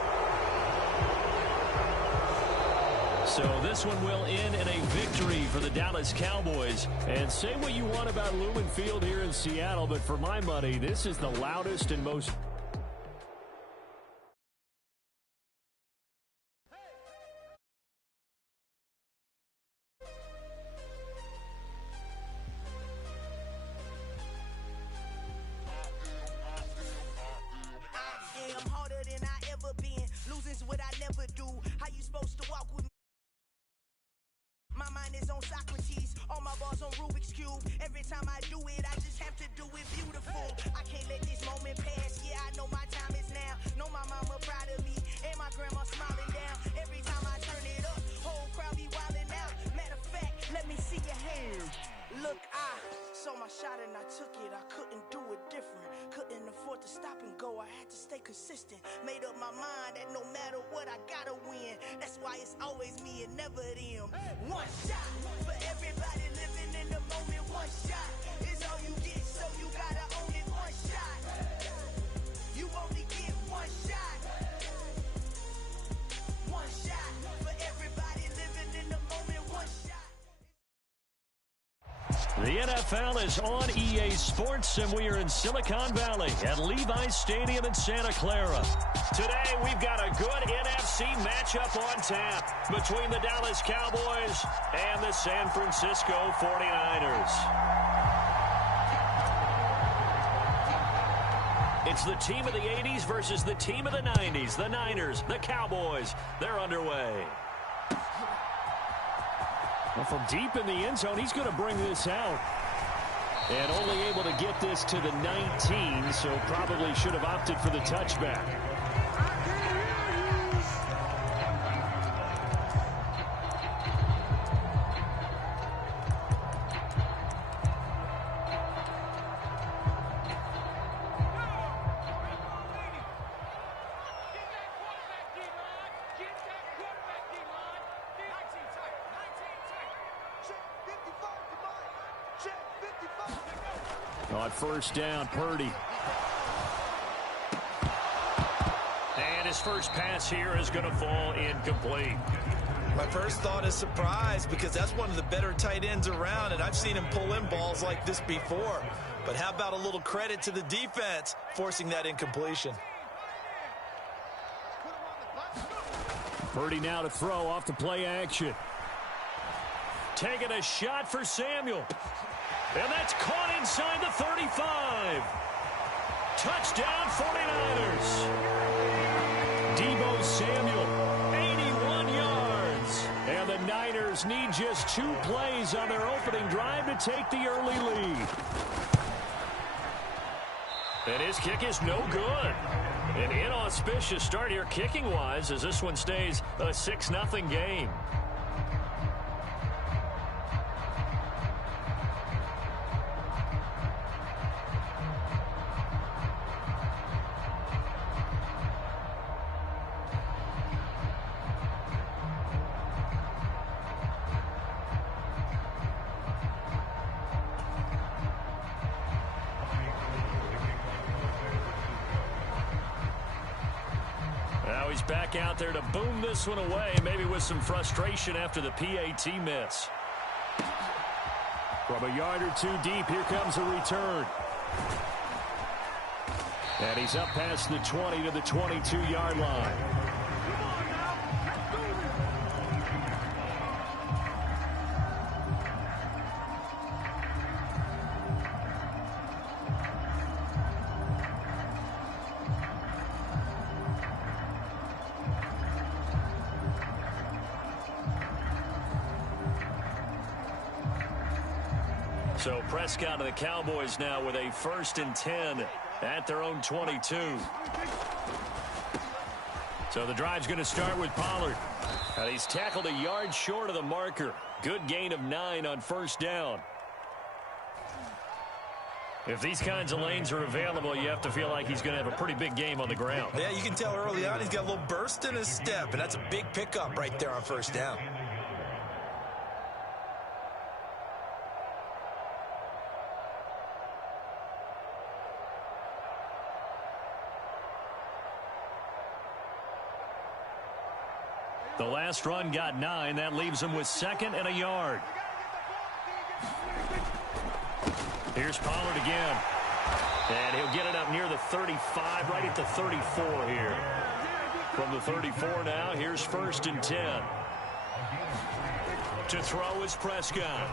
So this one will end in a victory for the Dallas Cowboys. And say what you want about Lumen Field here in Seattle, but for my money, this is the loudest and most... consistent. Made up my mind that no matter what, I gotta win. That's why it's always me and never them. One shot for everybody living in the moment. One shot is all you get, so you gotta own it. One shot. You only get one shot. One shot for everybody living in the moment. One shot. The NFL is on EA Sports, and we are in Silicon Valley at Levi's Stadium in Santa Clara. Today, we've got a good NFC matchup on tap between the Dallas Cowboys and the San Francisco 49ers. It's the team of the 80s versus the team of the 90s. The Niners, the Cowboys, they're underway. Well, from deep in the end zone, he's going to bring this out. And only able to get this to the 19, so probably should have opted for the touchback. On first down, Purdy. And his first pass here is going to fall incomplete. My first thought is surprise, because that's one of the better tight ends around, and I've seen him pull in balls like this before. But how about a little credit to the defense forcing that incompletion? Purdy now to throw off the play action. Taking a shot for Samuel. And that's caught inside the 35. Touchdown 49ers. Deebo Samuel, 81 yards. And the Niners need just 2 plays on their opening drive to take the early lead. And his kick is no good. An inauspicious start here kicking-wise as this one stays a 6-0 game. he's back out there to boom this one away, maybe with some frustration after the PAT miss. From a yard or two deep, here comes a return. And he's up past the 20 to the 22-yard line. So Prescott and the Cowboys now with a 1st and 10 at their own 22. So the drive's going to start with Pollard. And he's tackled a yard short of the marker. Good gain of 9 on 1st down. If these kinds of lanes are available, you have to feel like he's going to have a pretty big game on the ground. Yeah, you can tell early on he's got a little burst in his step, and that's a big pickup right there on 1st down. The last run got 9. That leaves him with 2nd and a yard. Here's Pollard again. And he'll get it up near the 35, right at the 34 here. From the 34 now, here's 1st and 10. To throw is Prescott.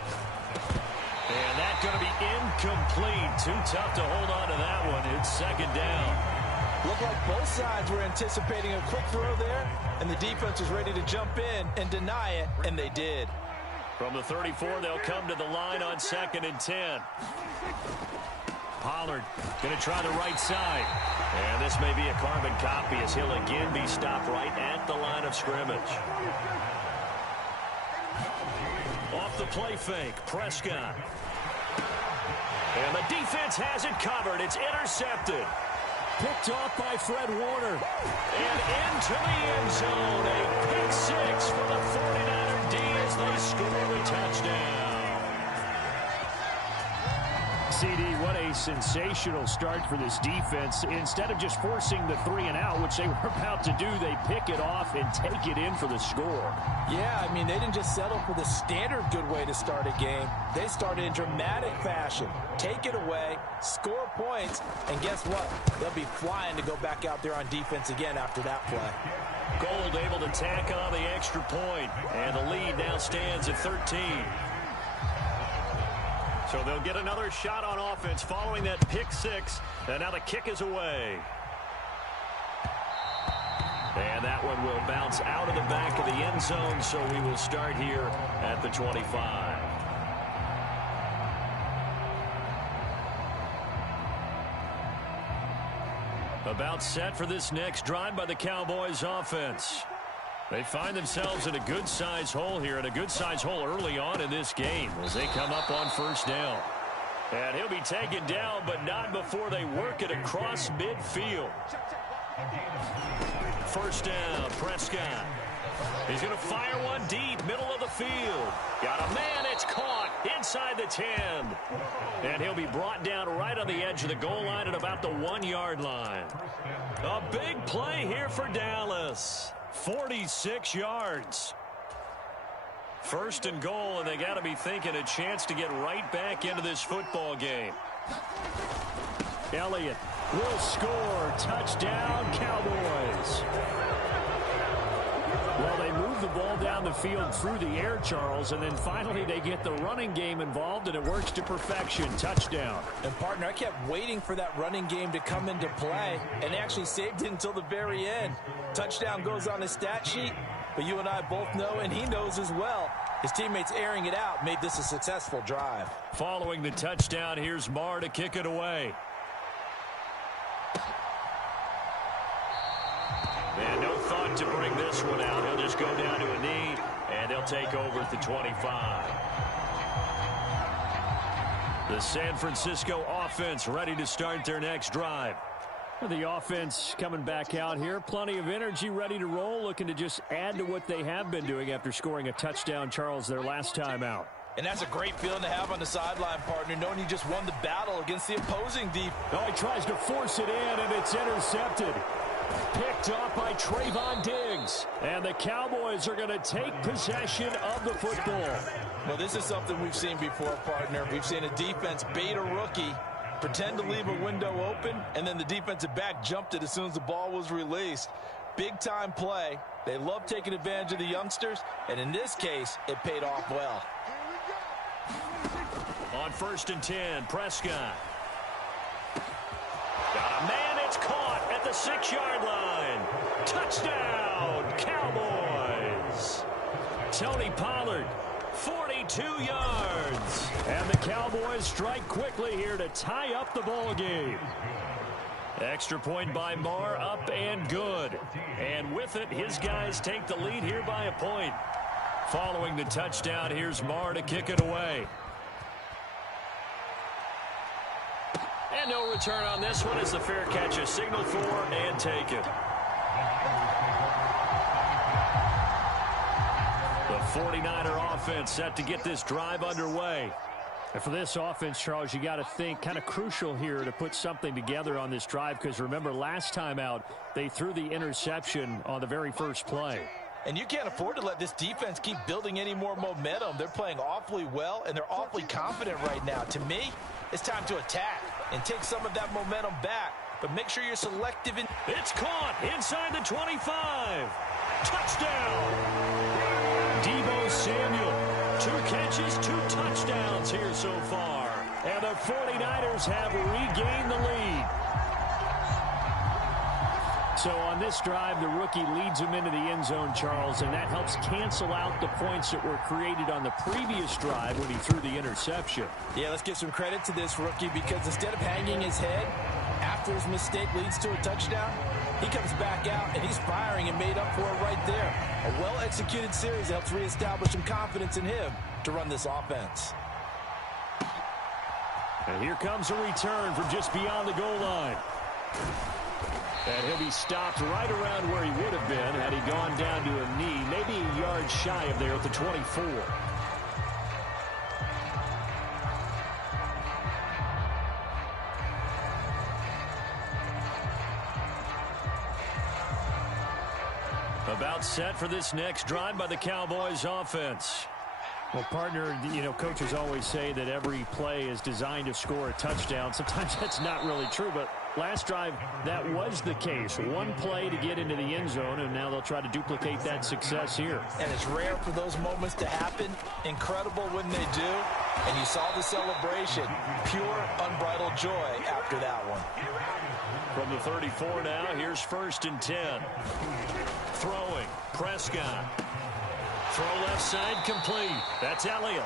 And that's going to be incomplete. Too tough to hold on to that one. It's 2nd down. Looked like both sides were anticipating a quick throw there, and the defense was ready to jump in and deny it, and they did. From the 34, they'll come to the line on 2nd and 10. Pollard going to try the right side. And this may be a carbon copy as he'll again be stopped right at the line of scrimmage. Off the play fake, Prescott. And the defense has it covered. It's intercepted. Picked off by Fred Warner. And into the end zone. A pick 6 for the 49er D as they score a touchdown. CD, what a sensational start for this defense. Instead of just forcing the 3-and-out, which they were about to do, they pick it off and take it in for the score. Yeah, I mean, they didn't just settle for the standard good way to start a game. They started in dramatic fashion. Take it away, score points, and guess what? They'll be flying to go back out there on defense again after that play. Gold able to tack on the extra point, and the lead now stands at 13. So they'll get another shot on offense following that pick 6, and now the kick is away. And that one will bounce out of the back of the end zone, so we will start here at the 25. About set for this next drive by the Cowboys offense. They find themselves in a good-sized hole here, and a good-sized hole early on in this game as they come up on 1st down. And he'll be taken down, but not before they work it across midfield. 1st down, Prescott. He's going to fire one deep, middle of the field. Got a man, it's caught inside the 10. And he'll be brought down right on the edge of the goal line at about the 1-yard line. A big play here for Dallas. 46 yards. 1st and goal, and they got to be thinking a chance to get right back into this football game. Elliott will score. Touchdown, Cowboys. Well, they move the ball down the field through the air, Charles, and then finally they get the running game involved, and it works to perfection. Touchdown. And, partner, I kept waiting for that running game to come into play, and actually saved it until the very end. Touchdown goes on his stat sheet, but you and I both know, and he knows as well, his teammates airing it out made this a successful drive. Following the touchdown, here's Marr to kick it away. And no thought to bring this one out. He'll just go down to a knee, and they'll take over at the 25. The San Francisco offense ready to start their next drive. The offense coming back out here. Plenty of energy, ready to roll, looking to just add to what they have been doing after scoring a touchdown, Charles, their last time out. And that's a great feeling to have on the sideline, partner, knowing you just won the battle against the opposing defense. Oh, he tries to force it in, and it's intercepted. Picked off by Trayvon Diggs. And the Cowboys are going to take possession of the football. Well, this is something we've seen before, partner. We've seen a defense bait a rookie, pretend to leave a window open, and then the defensive back jumped it as soon as the ball was released. Big-time play. They love taking advantage of the youngsters, and in this case, it paid off well. On 1st and 10, Prescott. Got a man, it's caught at the 6-yard line. Touchdown, Cowboys. Tony Pollard, 42 yards. And the Cowboys strike quickly here to tie up the ball game. Extra point by Marr, up and good. And with it, his guys take the lead here by a point. Following the touchdown, here's Marr to kick it away. And no return on this one as the fair catch is signaled for and taken. The 49er offense set to get this drive underway. And for this offense, Charles, you got to think kind of crucial here to put something together on this drive, because remember last time out they threw the interception on the very first play. And you can't afford to let this defense keep building any more momentum. They're playing awfully well, and they're awfully confident right now. To me, it's time to attack and take some of that momentum back. But make sure you're selective. It's caught inside the 25. Touchdown. Deebo Samuel. 2 catches, 2 touchdowns here so far. And the 49ers have regained the lead. So on this drive, the rookie leads them into the end zone, Charles, and that helps cancel out the points that were created on the previous drive when he threw the interception. Yeah, let's give some credit to this rookie, because instead of hanging his head after his mistake leads to a touchdown, he comes back out and he's firing and made up for it right there. A well-executed series helps reestablish some confidence in him to run this offense. And here comes a return from just beyond the goal line. And he'll be stopped right around where he would have been had he gone down to a knee, maybe a yard shy of there at the 24. About set for this next drive by the Cowboys offense. Well, partner, you know, coaches always say that every play is designed to score a touchdown. Sometimes that's not really true, but last drive, that was the case. One play to get into the end zone, and now they'll try to duplicate that success here. And it's rare for those moments to happen. Incredible when they do. And you saw the celebration. Pure, unbridled joy after that one. From the 34 now, here's 1st and 10. Throwing, Prescott. Throw left side, complete. That's Elliott.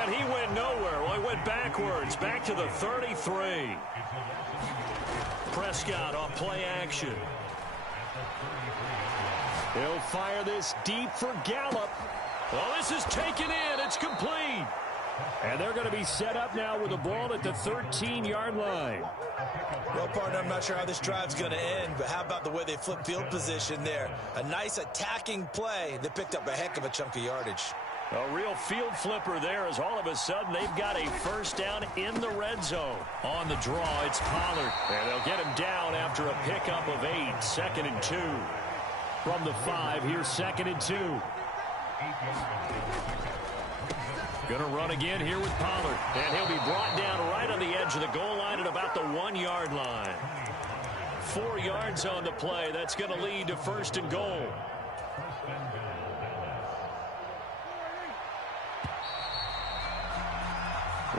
And he went nowhere. Well, he went backwards, back to the 33. Prescott on play action. He'll fire this deep for Gallup. Well, this is taken in. It's complete. And they're going to be set up now with the ball at the 13-yard line. Well, partner, I'm not sure how this drive's going to end, but how about the way they flip field position there? A nice attacking play that picked up a heck of a chunk of yardage. A real field flipper there, as all of a sudden they've got a first down in the red zone. On the draw, it's Pollard. And they'll get him down after a pickup of 8. 2nd and 2. From the 5, here's 2nd and 2. Going to run again here with Pollard. And he'll be brought down right on the edge of the goal line at about the 1-yard line. 4 yards on the play. That's going to lead to 1st and goal.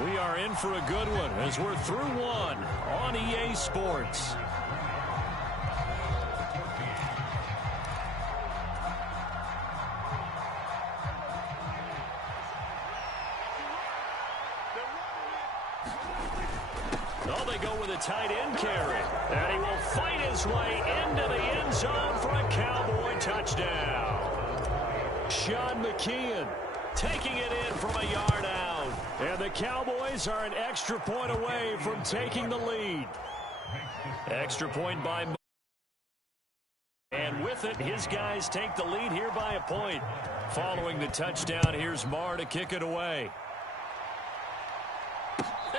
We are in for a good one as we're through one on EA Sports. Oh, they go with a tight end carry. And he will fight his way into the end zone for a Cowboy touchdown. Sean McKeon taking it in from a yard out. And the Cowboys are an extra point away from taking the lead. Extra point by. And with it, his guys take the lead here by a point. Following the touchdown, here's Marr to kick it away.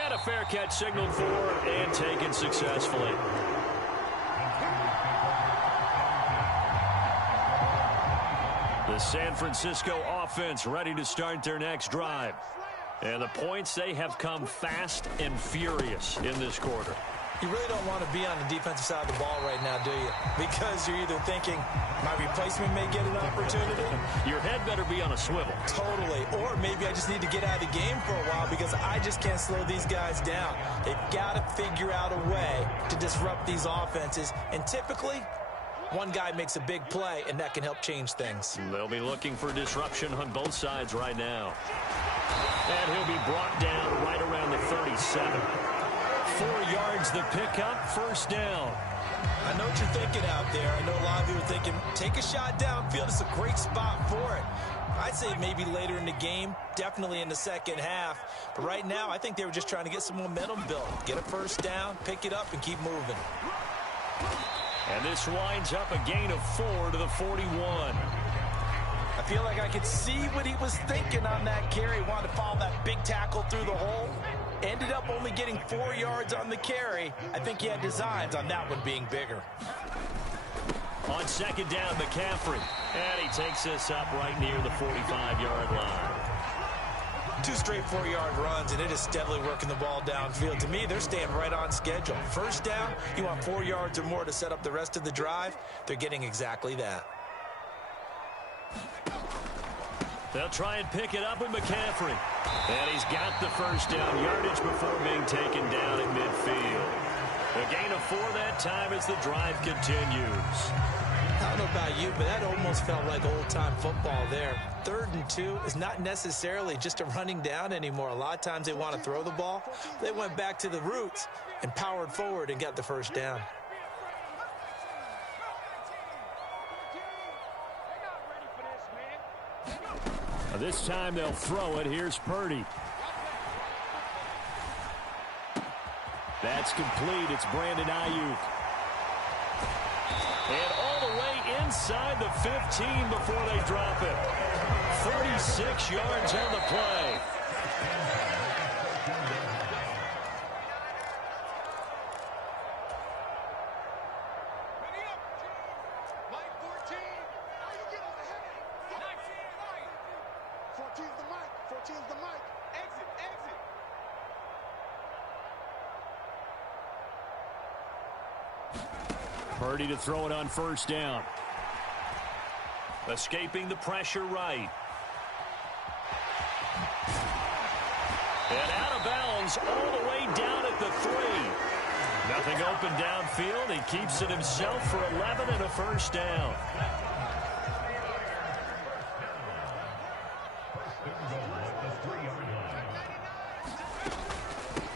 And a fair catch signaled for and taken successfully. The San Francisco offense ready to start their next drive. And the points, they have come fast and furious in this quarter. You really don't want to be on the defensive side of the ball right now, do you? Because you're either thinking, my replacement may get an opportunity. Your head better be on a swivel. Totally. Or maybe I just need to get out of the game for a while because I just can't slow these guys down. They've got to figure out a way to disrupt these offenses. And typically, one guy makes a big play, and that can help change things. They'll be looking for disruption on both sides right now. And he'll be brought down right around the 37. 4 yards the pickup, first down. I know what you're thinking out there. I know a lot of you are thinking, take a shot downfield. It's a great spot for it. I'd say maybe later in the game, definitely in the second half. But right now, I think they were just trying to get some momentum built. Get a first down, pick it up, and keep moving. And this winds up a gain of 4 to the 41. I feel like I could see what he was thinking on that carry. Wanted to follow that big tackle through the hole. Ended up only getting 4 yards on the carry. I think he had designs on that one being bigger. On second down, McCaffrey. And he takes this up right near the 45-yard line. 2 straight 4-yard runs, and it is steadily working the ball downfield. To me, they're staying right on schedule. First down, you want 4 yards or more to set up the rest of the drive. They're getting exactly that. They'll try and pick it up with McCaffrey. And he's got the first down yardage before being taken down at midfield. A gain of 4 that time as the drive continues. I don't know about you, but that almost felt like old-time football there. 3rd and 2 is not necessarily just a running down anymore. A lot of times they want to throw the ball. They went back to the roots and powered forward and got the first down. This time they'll throw it. Here's Purdy. That's complete. It's Brandon Ayuk. And all the way inside the 15 before they drop it. 36 yards on the play. Purdy to throw it on first down. Escaping the pressure right. And out of bounds all the way down at the 3. Nothing open downfield. He keeps it himself for 11 and a first down.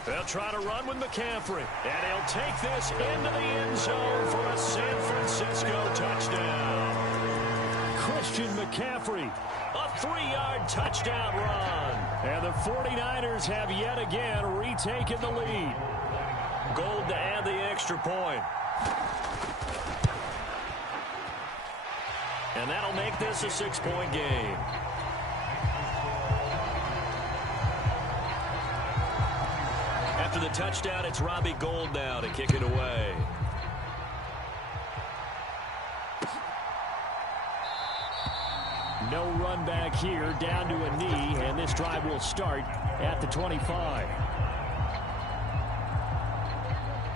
They'll try to run with McCaffrey. And he'll take this into the end zone for a San Francisco touchdown. Christian McCaffrey. A 3-yard touchdown run. And the 49ers have yet again retaken the lead. Gold to add the extra point. And that'll make this a 6-point game. After the touchdown, it's Robbie Gould now to kick it away. No run back here, down to a knee, and this drive will start at the 25.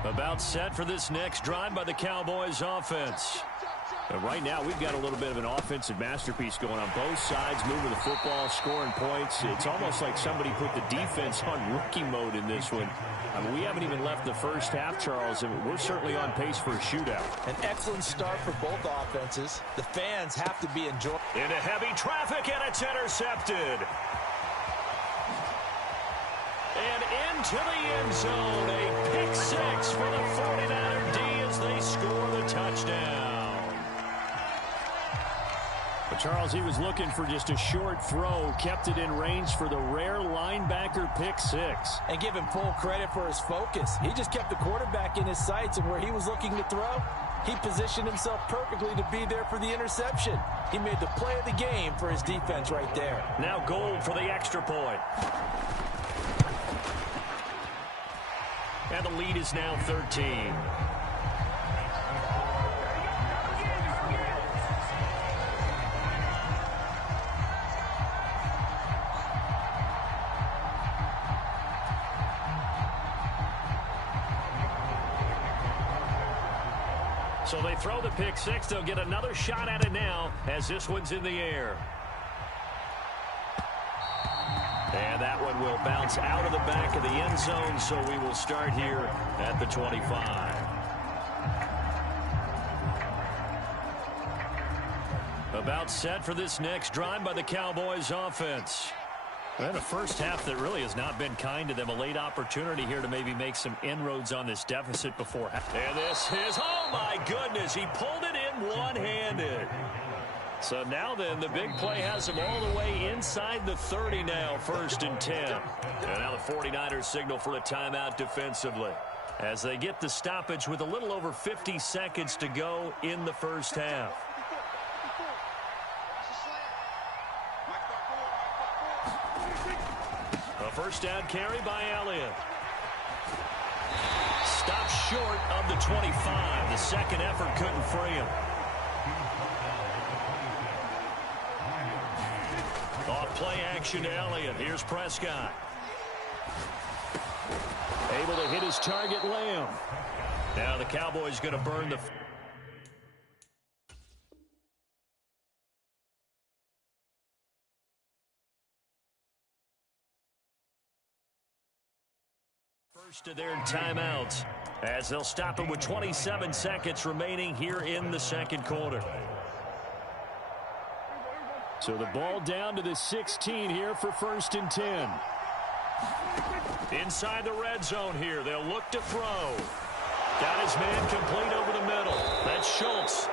About set for this next drive by the Cowboys offense. And right now, we've got a little bit of an offensive masterpiece going on both sides, moving the football, scoring points. It's almost like somebody put the defense on rookie mode in this one. I mean, we haven't even left the first half, Charles, and we're certainly on pace for a shootout. An excellent start for both offenses. The fans have to be enjoying. Into heavy traffic, and it's intercepted. And into the end zone, a pick 6 for the 49er D as they score the touchdown. But Charles, he was looking for just a short throw, kept it in range for the rare linebacker pick 6. And give him full credit for his focus. He just kept the quarterback in his sights, and where he was looking to throw, he positioned himself perfectly to be there for the interception. He made the play of the game for his defense right there. Now Gould for the extra point. And the lead is now 13. So they throw the pick six. They'll get another shot at it now as this one's in the air. And that one will bounce out of the back of the end zone, so we will start here at the 25. About set for this next drive by the Cowboys offense. And a first half that really has not been kind to them. A late opportunity here to maybe make some inroads on this deficit before. And this is, oh my goodness, he pulled it in one-handed. So now then, the big play has him all the way inside the 30 now, 1st and 10. And now the 49ers signal for a timeout defensively as they get the stoppage with a little over 50 seconds to go in the first half. A first down carry by Elliott. Stopped short of the 25. The second effort couldn't free him. Off play action to Elliott. Here's Prescott. Able to hit his target, Lamb. Now the Cowboys going to burn the... first of their timeouts as they'll stop it with 27 seconds remaining here in the second quarter. So the ball down to the 16 here for 1st and 10. Inside the red zone here. They'll look to throw. Got his man complete over the middle. That's Schultz.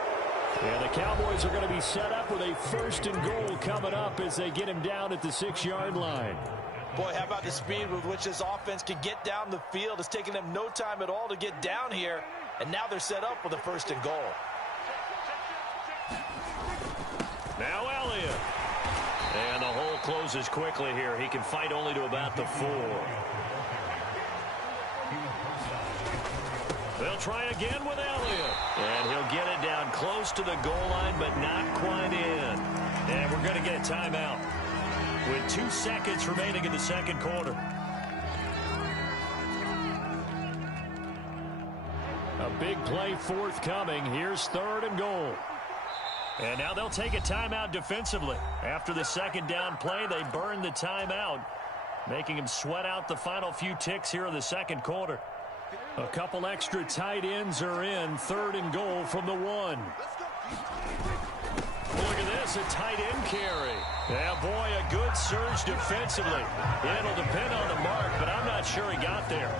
And the Cowboys are going to be set up with a 1st and goal coming up as they get him down at the 6-yard line. Boy, how about the speed with which this offense can get down the field? It's taken them no time at all to get down here. And now they're set up with a 1st and goal. Now Elliott. And the hole closes quickly here. He can fight only to about the 4. They'll try again with Elliott. And he'll get it down close to the goal line, but not quite in. And we're going to get a timeout with 2 seconds remaining in the second quarter. A big play forthcoming. Here's 3rd and goal. And now they'll take a timeout defensively. After the second down play, they burn the timeout, making him sweat out the final few ticks here in the second quarter. A couple extra tight ends are in. 3rd and goal from the 1. Look at this, a tight end carry. Yeah, boy, a good surge defensively. It'll depend on the mark, but I'm not sure he got there.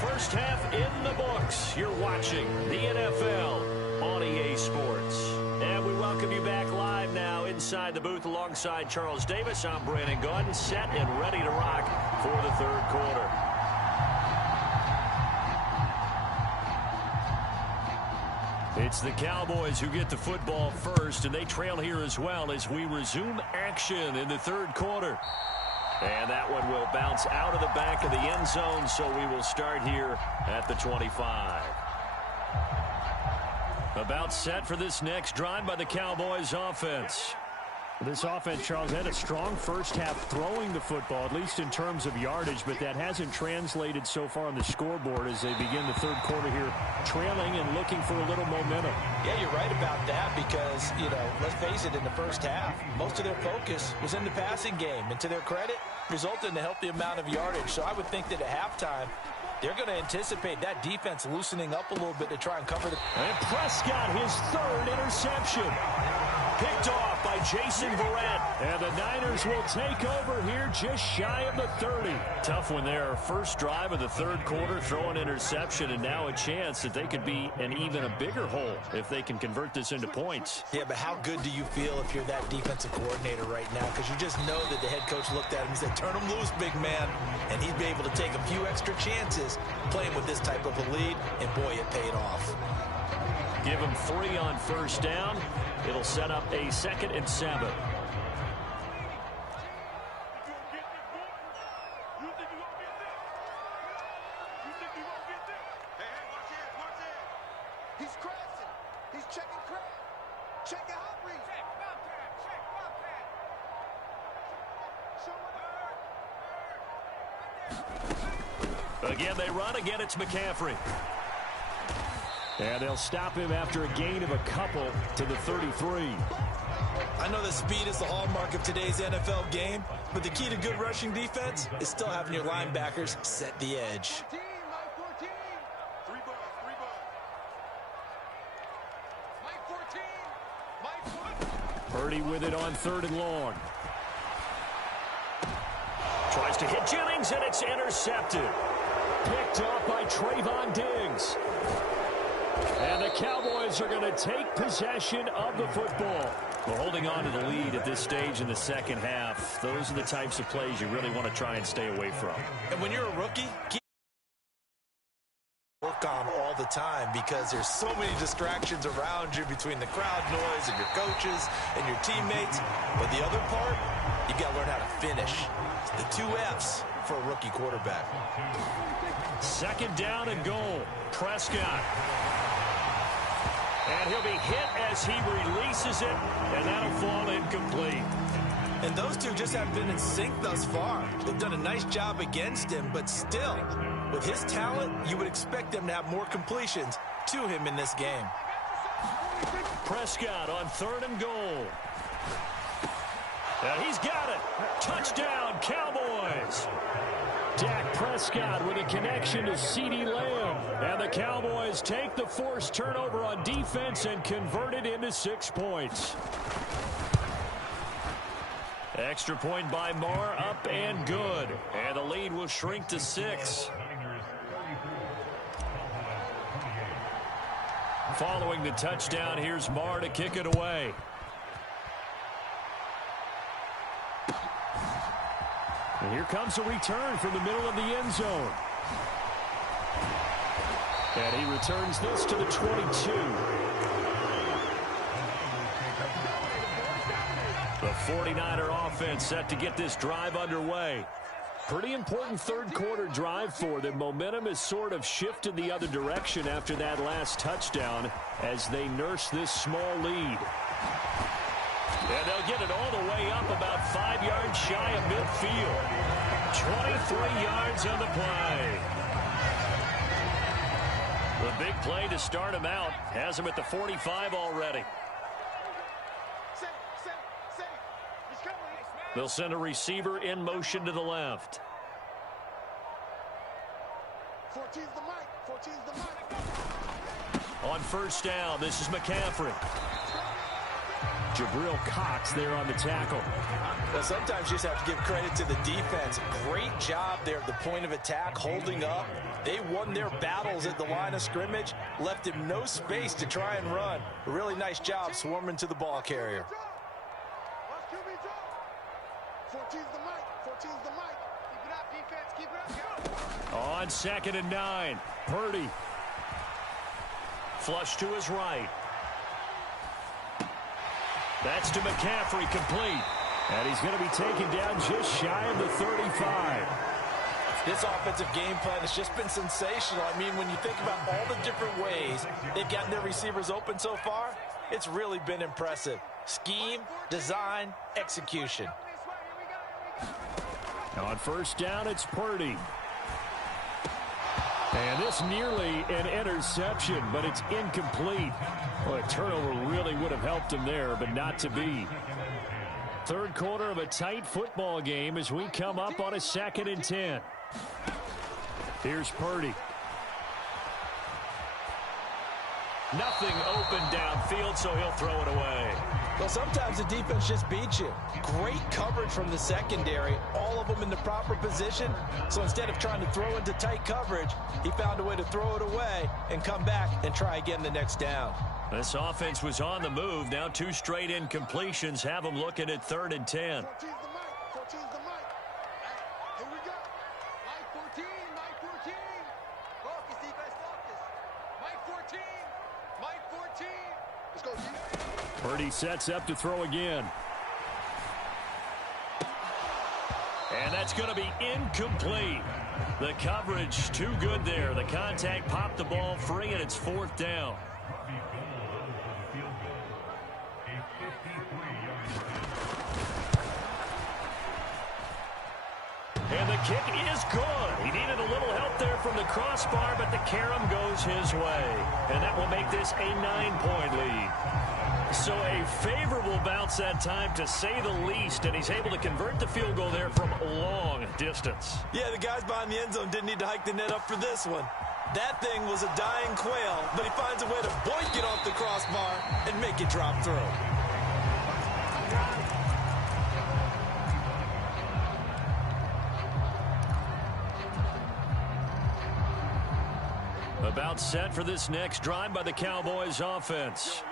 First half in the books. You're watching the NFL on EA Sports. And we welcome you back live now inside the booth alongside Charles Davis. I'm Brandon Gaudin, set and ready to rock for the 3rd quarter. It's the Cowboys who get the football first, and they trail here as well as we resume action in the 3rd quarter. And that one will bounce out of the back of the end zone, so we will start here at the 25. About set for this next drive by the Cowboys offense. This offense, Charles, had a strong first half throwing the football, at least in terms of yardage, but that hasn't translated so far on the scoreboard as they begin the 3rd quarter here, trailing and looking for a little momentum. Yeah, you're right about that because, you know, let's face it, in the first half, most of their focus was in the passing game, and to their credit, resulted in a healthy amount of yardage. So I would think that at halftime, they're going to anticipate that defense loosening up a little bit to try and cover the... And Prescott, his 3rd interception. Picked off by Jason Verrett. And the Niners will take over here just shy of the 30. Tough one there. First drive of the 3rd quarter, throw an interception, and now a chance that they could be in even a bigger hole if they can convert this into points. Yeah, but how good do you feel if you're that defensive coordinator right now? Because you just know that the head coach looked at him and said, turn him loose, big man. And he'd be able to take a few extra chances playing with this type of a lead, and boy, it paid off. Give him 3 on first down. It'll set up a 2nd and 7. He's crashing. He's checking crash. Checking hot read. Check Bobcat. Again, they run. Again, it's McCaffrey. And they'll stop him after a gain of a couple to the 33. I know that speed is the hallmark of today's NFL game, but the key to good rushing defense is still having your linebackers set the edge. Purdy with it on 3rd and long. Tries to hit Jennings, and it's intercepted. Picked off by Trayvon Diggs. And the Cowboys are going to take possession of the football. Well, holding on to the lead at this stage in the second half, those are the types of plays you really want to try and stay away from. And when you're a rookie, keep work on all the time because there's so many distractions around you between the crowd noise and your coaches and your teammates. But the other part, you got to learn how to finish. It's the 2 F's for a rookie quarterback. 2nd down and goal. Prescott. And he'll be hit as he releases it, and that'll fall incomplete. And those two just haven't been in sync thus far. They've done a nice job against him, but still, with his talent, you would expect them to have more completions to him in this game. Prescott on 3rd and goal. And he's got it. Touchdown, Cowboys. Dak Prescott with a connection to CeeDee Lamb. And the Cowboys take the forced turnover on defense and convert it into 6 points. Extra point by Marr, up and good. And the lead will shrink to 6. Following the touchdown, here's Marr to kick it away. And here comes a return from the middle of the end zone. And he returns this to the 22. The 49er offense set to get this drive underway. Pretty important 3rd quarter drive for them. Momentum has sort of shifted the other direction after that last touchdown as they nurse this small lead. And they'll get it all the way up about 5 yards shy of midfield. 23 yards on the play. The big play to start him out has him at the 45 already. They'll send a receiver in motion to the left. 14's the mic. 14's the mic. On 1st down, this is McCaffrey. Jabril Cox there on the tackle. Well, sometimes you just have to give credit to the defense. Great job there at the point of attack, holding up. They won their battles at the line of scrimmage, left him no space to try and run. A really nice job swarming to the ball carrier. 14's the mic. 14's the mic. Keep it up, defense. Keep it up. Go. On 2nd and 9, Purdy. Flush to his right. That's to McCaffrey, complete. And he's going to be taken down just shy of the 35. This offensive game plan has just been sensational. I mean, when you think about all the different ways they've gotten their receivers open so far, it's really been impressive. Scheme, design, execution. On 1st down, it's Purdy. And this nearly an interception, but it's incomplete. Well, a turnover really would have helped him there, but not to be. 3rd quarter of a tight football game as we come up on a 2nd and 10. Here's Purdy. Nothing open downfield, so he'll throw it away. Well, sometimes the defense just beats you. Great coverage from the secondary, all of them in the proper position. So instead of trying to throw into tight coverage, he found a way to throw it away and come back and try again the next down. This offense was on the move. Now 2 straight incompletions have them looking at 3rd and 10. 14's the mic. 14's the mic. Here we go. Mike 14. Mike 14. Focus, defense, focus. Mike 14. Mike 14. Let's go, defense. Purdy sets up to throw again. And that's going to be incomplete. The coverage too good there. The contact popped the ball free, and it's 4th down. And the kick is good. He needed a little help there from the crossbar, but the carom goes his way. And that will make this a 9-point lead. So a favorable bounce that time, to say the least, and he's able to convert the field goal there from long distance. Yeah, the guys behind the end zone didn't need to hike the net up for this one. That thing was a dying quail, but he finds a way to boink it off the crossbar and make it drop through. About set for this next drive by the Cowboys offense.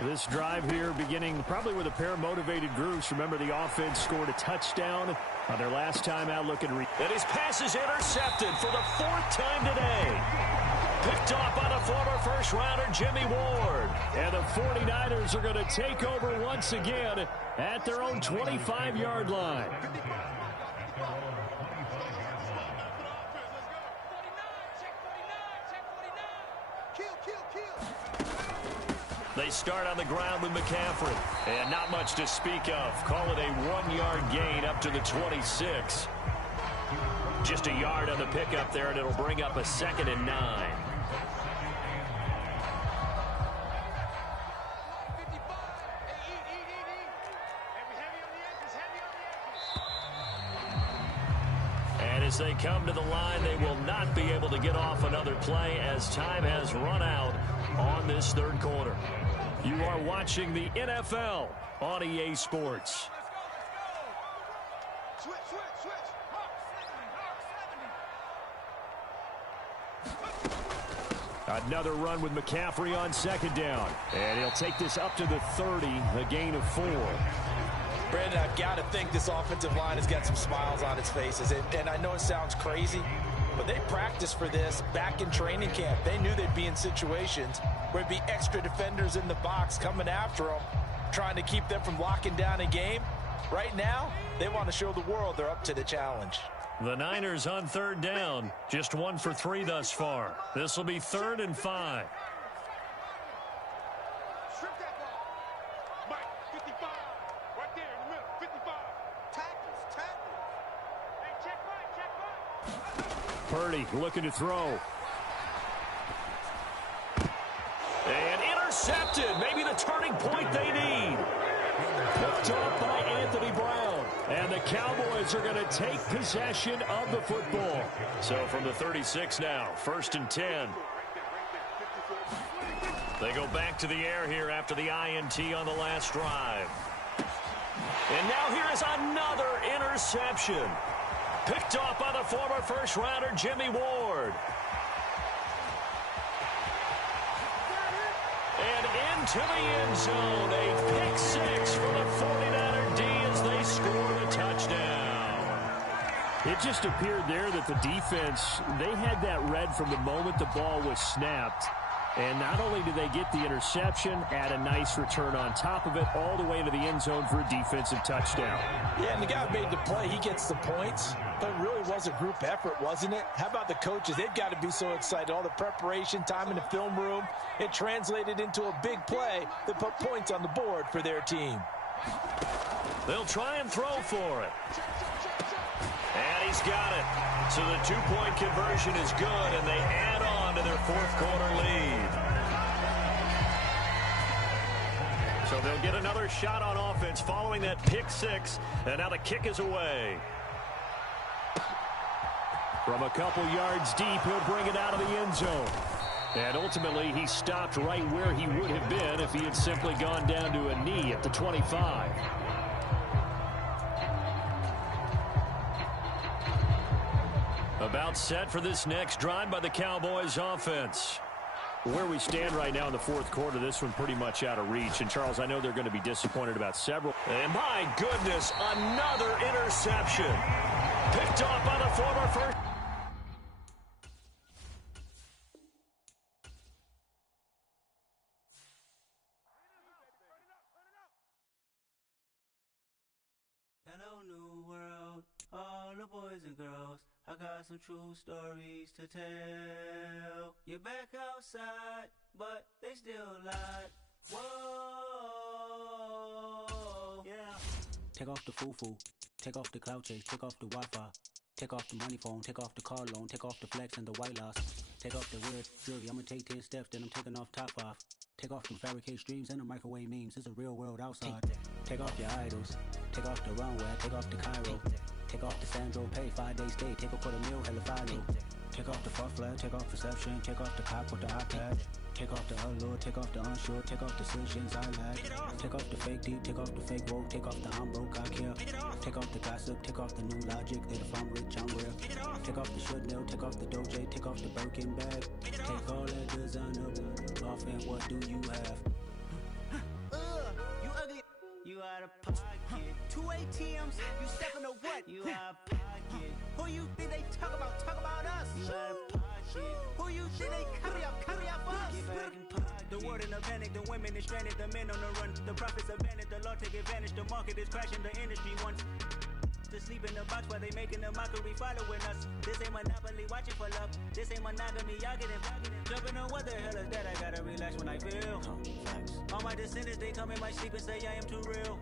This drive here beginning probably with a pair of motivated groups. Remember, the offense scored a touchdown on their last time out looking. And his pass is intercepted for the 4th time today. Picked off by the former first-rounder Jimmy Ward. And the 49ers are going to take over once again at their own 25-yard line. They start on the ground with McCaffrey. And not much to speak of. Call it a 1-yard gain up to the 26. Just a yard on the pickup there, and it'll bring up a 2nd and 9. And as they come to the line, they will not be able to get off another play as time has run out on this 3rd quarter. You are watching the NFL on EA Sports. Another run with McCaffrey on 2nd down. And he'll take this up to the 30, a gain of 4. Brandon, I've got to think this offensive line has got some smiles on its faces. And I know it sounds crazy, but they practiced for this back in training camp. They knew they'd be in situations where there'd be extra defenders in the box coming after them, trying to keep them from locking down a game. Right now, they want to show the world they're up to the challenge. The Niners on 3rd down, just 1 for 3 thus far. This will be 3rd and 5. Purdy looking to throw. And intercepted. Maybe the turning point they need. Picked up by Anthony Brown. And the Cowboys are going to take possession of the football. So from the 36 now, 1st and 10. They go back to the air here after the INT on the last drive. And now here is another interception. Picked off by the former first-rounder Jimmy Ward. And into the end zone, a pick 6 for the 49er D as they score the touchdown. It just appeared there that the defense, they had that read from the moment the ball was snapped. And not only did they get the interception, add a nice return on top of it, all the way to the end zone for a defensive touchdown. Yeah, and the guy who made the play, he gets the points. But it really was a group effort, wasn't it? How about the coaches? They've got to be so excited. All the preparation, time in the film room, it translated into a big play that put points on the board for their team. They'll try and throw for it. And he's got it. So the 2-point conversion is good, and they add on to their 4th quarter lead. So they'll get another shot on offense following that pick 6, and now the kick is away. From a couple yards deep, he'll bring it out of the end zone. And ultimately, he stopped right where he would have been if he had simply gone down to a knee at the 25. About set for this next drive by the Cowboys offense. Where we stand right now in the 4th quarter, this one pretty much out of reach. And, Charles, I know they're going to be disappointed about several. And, my goodness, another interception. Picked off by the former first. Hello, new world, all the boys and girls. I got some true stories to tell. You're back outside, but they still lied. Whoa, yeah. Take off the foo-foo, take off the cloud chase, take off the Wi-Fi. Take off the money phone, take off the car loan, take off the flex and the white loss. Take off the weird jewelry, I'ma take 10 steps, then I'm taking off top off. Take off them fabricated streams and the microwave memes, it's a real world outside. Take off your idols, take off the runway, take off the Cairo. Take off the Sandro pay, 5 days stay, take a $250,000, hella follow. Take off the far flag, take off perception, take off the cop with the iPad. Take off the allure, take off the unsure, take off decisions I lack. Take off the fake deep, take off the fake woke, take off the I'm broke, I care. Take off the gossip, take off the new logic, that if I'm rich, I'm real. Take off the should know, take off the Doja, take off the Birkin bag. Take all that designer off and what do you have? You ugly. You out of pocket. 2 ATMs, you stepping to what? You out of pocket. Who you think they talk about? Talk about us. You out of pocket. Who you think they copy up us? Get back in pocket. The world in a panic, the women is stranded, the men on the run. The profits abandoned, the law take advantage. The market is crashing, the industry wants to sleep in the box while they making a mockery following us. This ain't Monopoly, watching for love. This ain't monogamy, y'all getting jumping on what the hell is that? I gotta relax when I feel. All my descendants, they come in my sleep and say I am too real.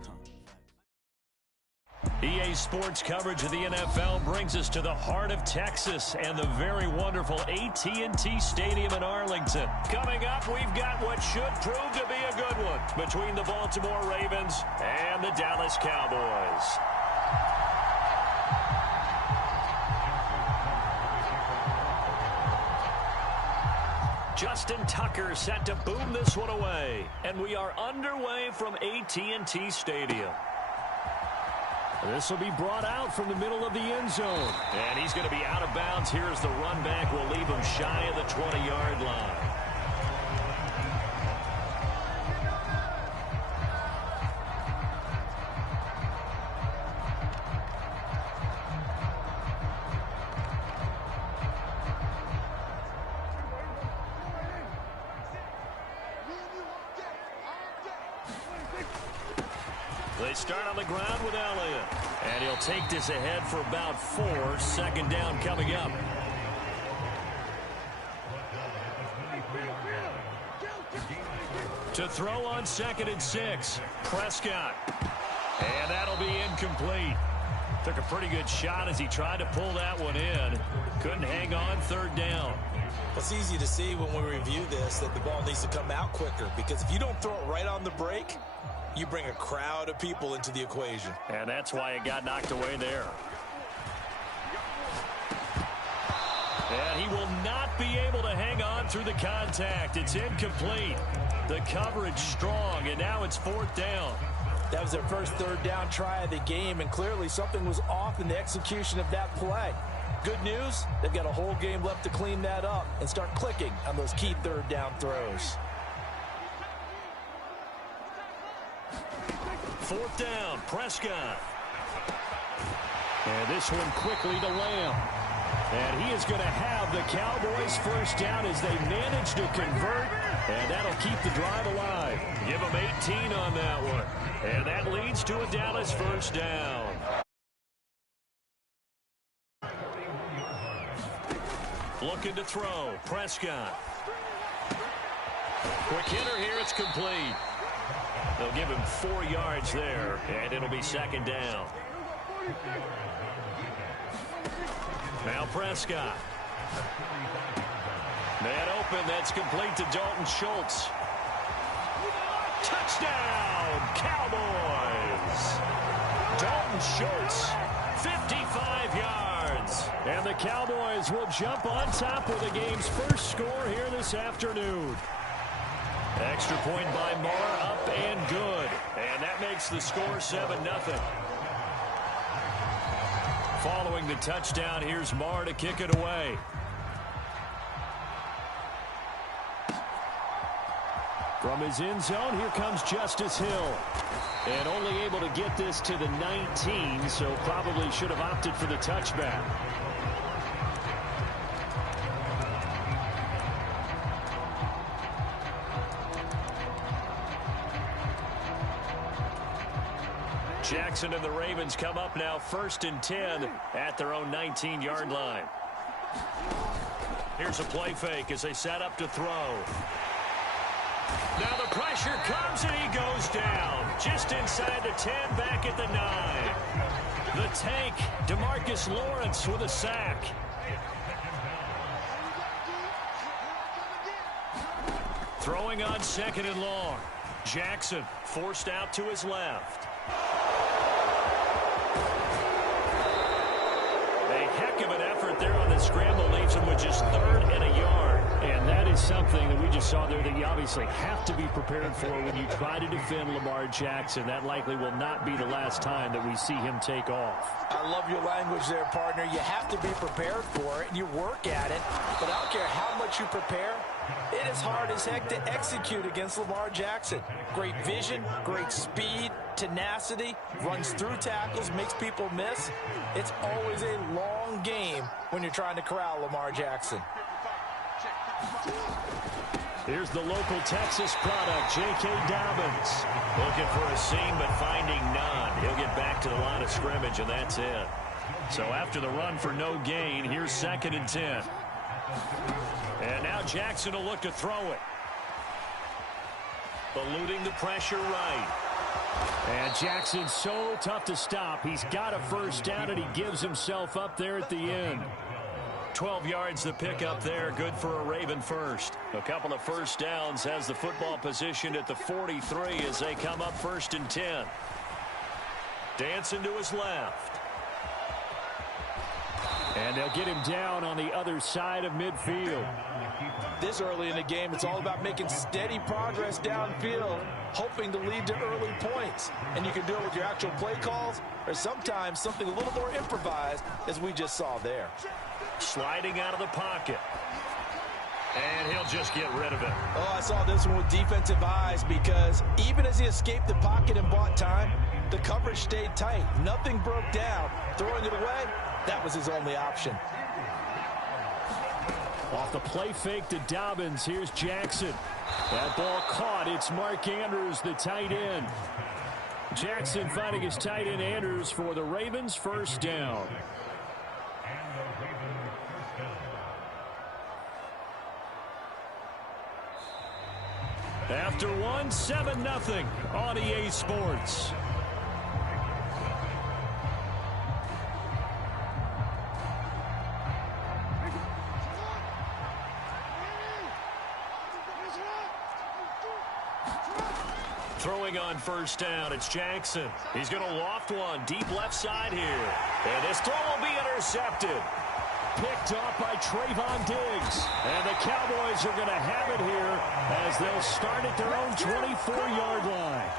EA Sports coverage of the NFL brings us to the heart of Texas and the very wonderful AT&T Stadium in Arlington. Coming up, we've got what should prove to be a good one between the Baltimore Ravens and the Dallas Cowboys. Justin Tucker set to boom this one away, and we are underway from AT&T Stadium. This will be brought out from the middle of the end zone. And he's going to be out of bounds. Here's the run back. We'll leave him shy of the 20-yard line. They start on the ground with Elliott. And he'll take this ahead for about 4. 2nd down coming up. To throw on 2nd and 6. Prescott. And that'll be incomplete. Took a pretty good shot as he tried to pull that one in. Couldn't hang on 3rd down. It's easy to see when we review this that the ball needs to come out quicker, because if you don't throw it right on the break, you bring a crowd of people into the equation. And that's why it got knocked away there. And he will not be able to hang on through the contact. It's incomplete. The coverage strong, and now it's 4th down. That was their first 3rd down try of the game, and clearly something was off in the execution of that play. Good news, they've got a whole game left to clean that up and start clicking on those key 3rd down throws. 4th down, Prescott. And this one quickly to Lamb. And he is going to have the Cowboys 1st down as they manage to convert. And that'll keep the drive alive. Give them 18 on that one. And that leads to a Dallas 1st down. Looking to throw, Prescott. Quick hitter here, it's complete. They'll give him 4 yards there, and it'll be 2nd down. Now Prescott. Man open, that's complete to Dalton Schultz. Touchdown, Cowboys! Dalton Schultz, 55 yards. And the Cowboys will jump on top with the game's first score here this afternoon. Extra point by Marr, up and good. And that makes the score 7-0. Following the touchdown, here's Marr to kick it away. From his end zone, here comes Justice Hill. And only able to get this to the 19, so probably should have opted for the touchback. Jackson and the Ravens come up now 1st and 10 at their own 19-yard line. Here's a play fake as they set up to throw. Now the pressure comes and he goes down. Just inside the 10, back at the 9. The tank, DeMarcus Lawrence with a sack. Throwing on 2nd and long. Jackson forced out to his left. A heck of an effort there on the scramble leaves him with just 3rd and a yard. And that is something that we just saw there that you obviously have to be prepared for when you try to defend Lamar Jackson. That likely will not be the last time that we see him take off. I love your language there, partner. You have to be prepared for it, and you work at it. But I don't care how much you prepare, it is hard as heck to execute against Lamar Jackson. Great vision, great speed, tenacity, runs through tackles, makes people miss. It's always a long game when you're trying to corral Lamar Jackson. Here's the local Texas product, J.K. Dobbins. Looking for a seam, but finding none. He'll get back to the line of scrimmage, and that's it. So after the run for no gain, here's 2nd and 10. And now Jackson will look to throw it. Eluding the pressure right. And Jackson's so tough to stop. He's got a first down, and he gives himself up there at the end. 12 yards to pick up there. Good for a Raven first. A couple of first downs, has the football positioned at the 43 as they come up 1st and 10. Dancing to his left. And they'll get him down on the other side of midfield. This early in the game, it's all about making steady progress downfield, hoping to lead to early points. And you can do it with your actual play calls or sometimes something a little more improvised, as we just saw there. Sliding out of the pocket. And he'll just get rid of it. Oh, I saw this one with defensive eyes because even as he escaped the pocket and bought time, the coverage stayed tight. Nothing broke down. Throwing it away, that was his only option. Off the play fake to Dobbins, here's Jackson. That ball caught. It's Mark Andrews, the tight end. Jackson finding his tight end Andrews for the Ravens' first down. After one, 7-0 on EA Sports. Throwing on first down, it's Jackson. He's going to loft one deep left side here. And this throw will be intercepted. Picked off by Trayvon Diggs. And the Cowboys are going to have it here as they'll start at their own 24-yard line.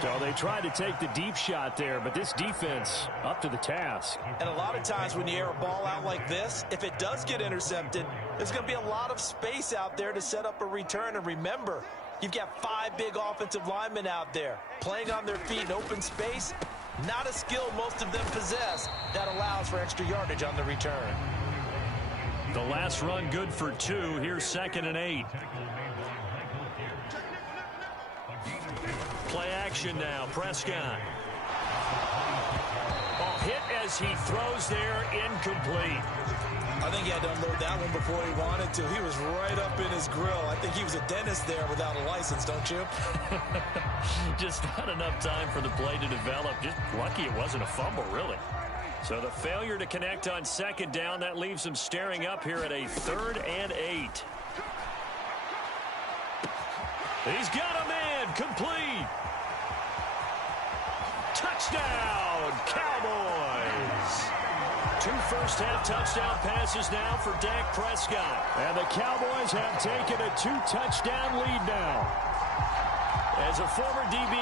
So they tried to take the deep shot there, but this defense up to the task. And a lot of times when you air a ball out like this, if it does get intercepted, there's going to be a lot of space out there to set up a return. And remember, you've got 5 big offensive linemen out there playing on their feet in open space. Not a skill most of them possess that allows for extra yardage on the return. The last run good for 2. Here's 2nd and 8. Play action now. Prescott. Oh, hit as he throws there. Incomplete. I think he had to unload that one before he wanted to. He was right up in his grill. I think he was a dentist there without a license, don't you? Just not enough time for the play to develop. Just lucky it wasn't a fumble, really. So the failure to connect on 2nd down, that leaves him staring up here at a 3rd and 8. He's got a man. Complete. Touchdown, Cowboys. 2 first-half touchdown passes now for Dak Prescott. And the Cowboys have taken a 2-touchdown lead now. As a former DB,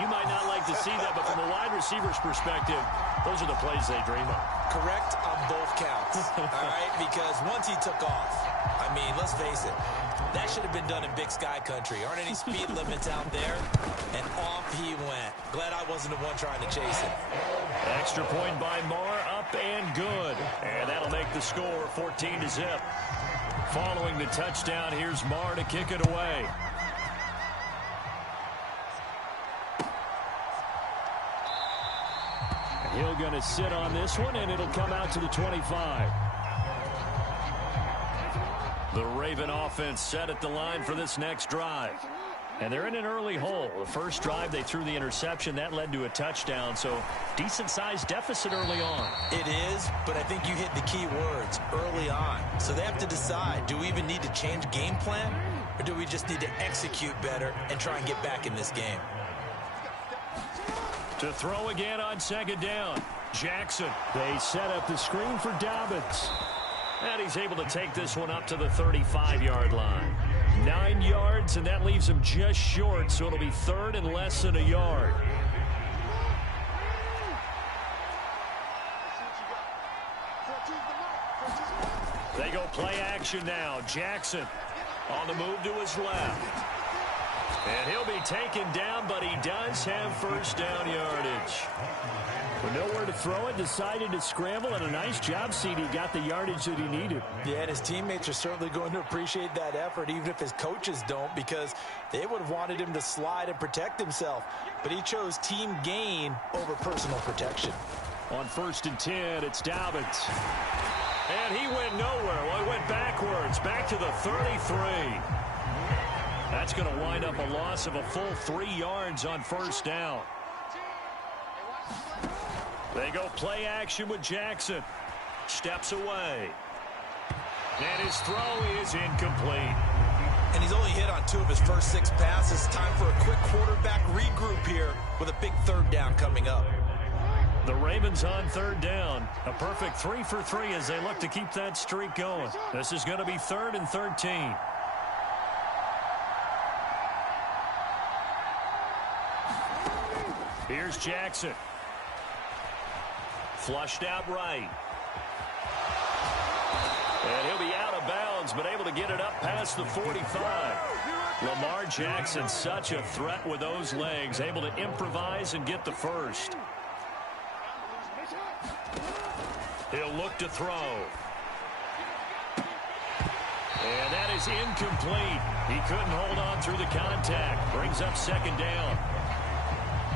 you might not like to see that, but from a wide receiver's perspective, those are the plays they dream of. Correct on both counts, all right? Because once he took off, I mean, let's face it, that should have been done in Big Sky country. Aren't any speed limits out there? And off he went. Glad I wasn't the one trying to chase him. Extra point by Marr, up and good. And that'll make the score 14-0. Following the touchdown, here's Marr to kick it away. Hill going to sit on this one, and it'll come out to the 25. The Raven offense set at the line for this next drive. And they're in an early hole. The first drive, they threw the interception. That led to a touchdown. So decent-sized deficit early on. It is, but I think you hit the key words, early on. So they have to decide, do we even need to change game plan? Or do we just need to execute better and try and get back in this game? To throw again on second down. Jackson. They set up the screen for Dobbins. And he's able to take this one up to the 35-yard line. 9 yards, and that leaves him just short, so it'll be third and less than a yard. They go play action now. Jackson on the move to his left. And he'll be taken down, but he does have first down yardage. With nowhere to throw it, decided to scramble, and a nice job, CD. Got the yardage that he needed. Yeah, and his teammates are certainly going to appreciate that effort, even if his coaches don't, because they would have wanted him to slide and protect himself. But he chose team gain over personal protection. On 1st and 10, it's Dobbins. And he went nowhere. Well, he went backwards, back to the 33. That's going to wind up a loss of a full 3 yards on first down. They go play action with Jackson. Steps away. And his throw is incomplete. And he's only hit on 2 of his first 6 passes. Time for a quick quarterback regroup here with a big third down coming up. The Ravens on third down. A perfect 3 for 3 as they look to keep that streak going. This is going to be 3rd and 13. Here's Jackson. Flushed out right. And he'll be out of bounds, but able to get it up past the 45. Lamar Jackson, such a threat with those legs, able to improvise and get the first. He'll look to throw. And that is incomplete. He couldn't hold on through the contact. Brings up second down.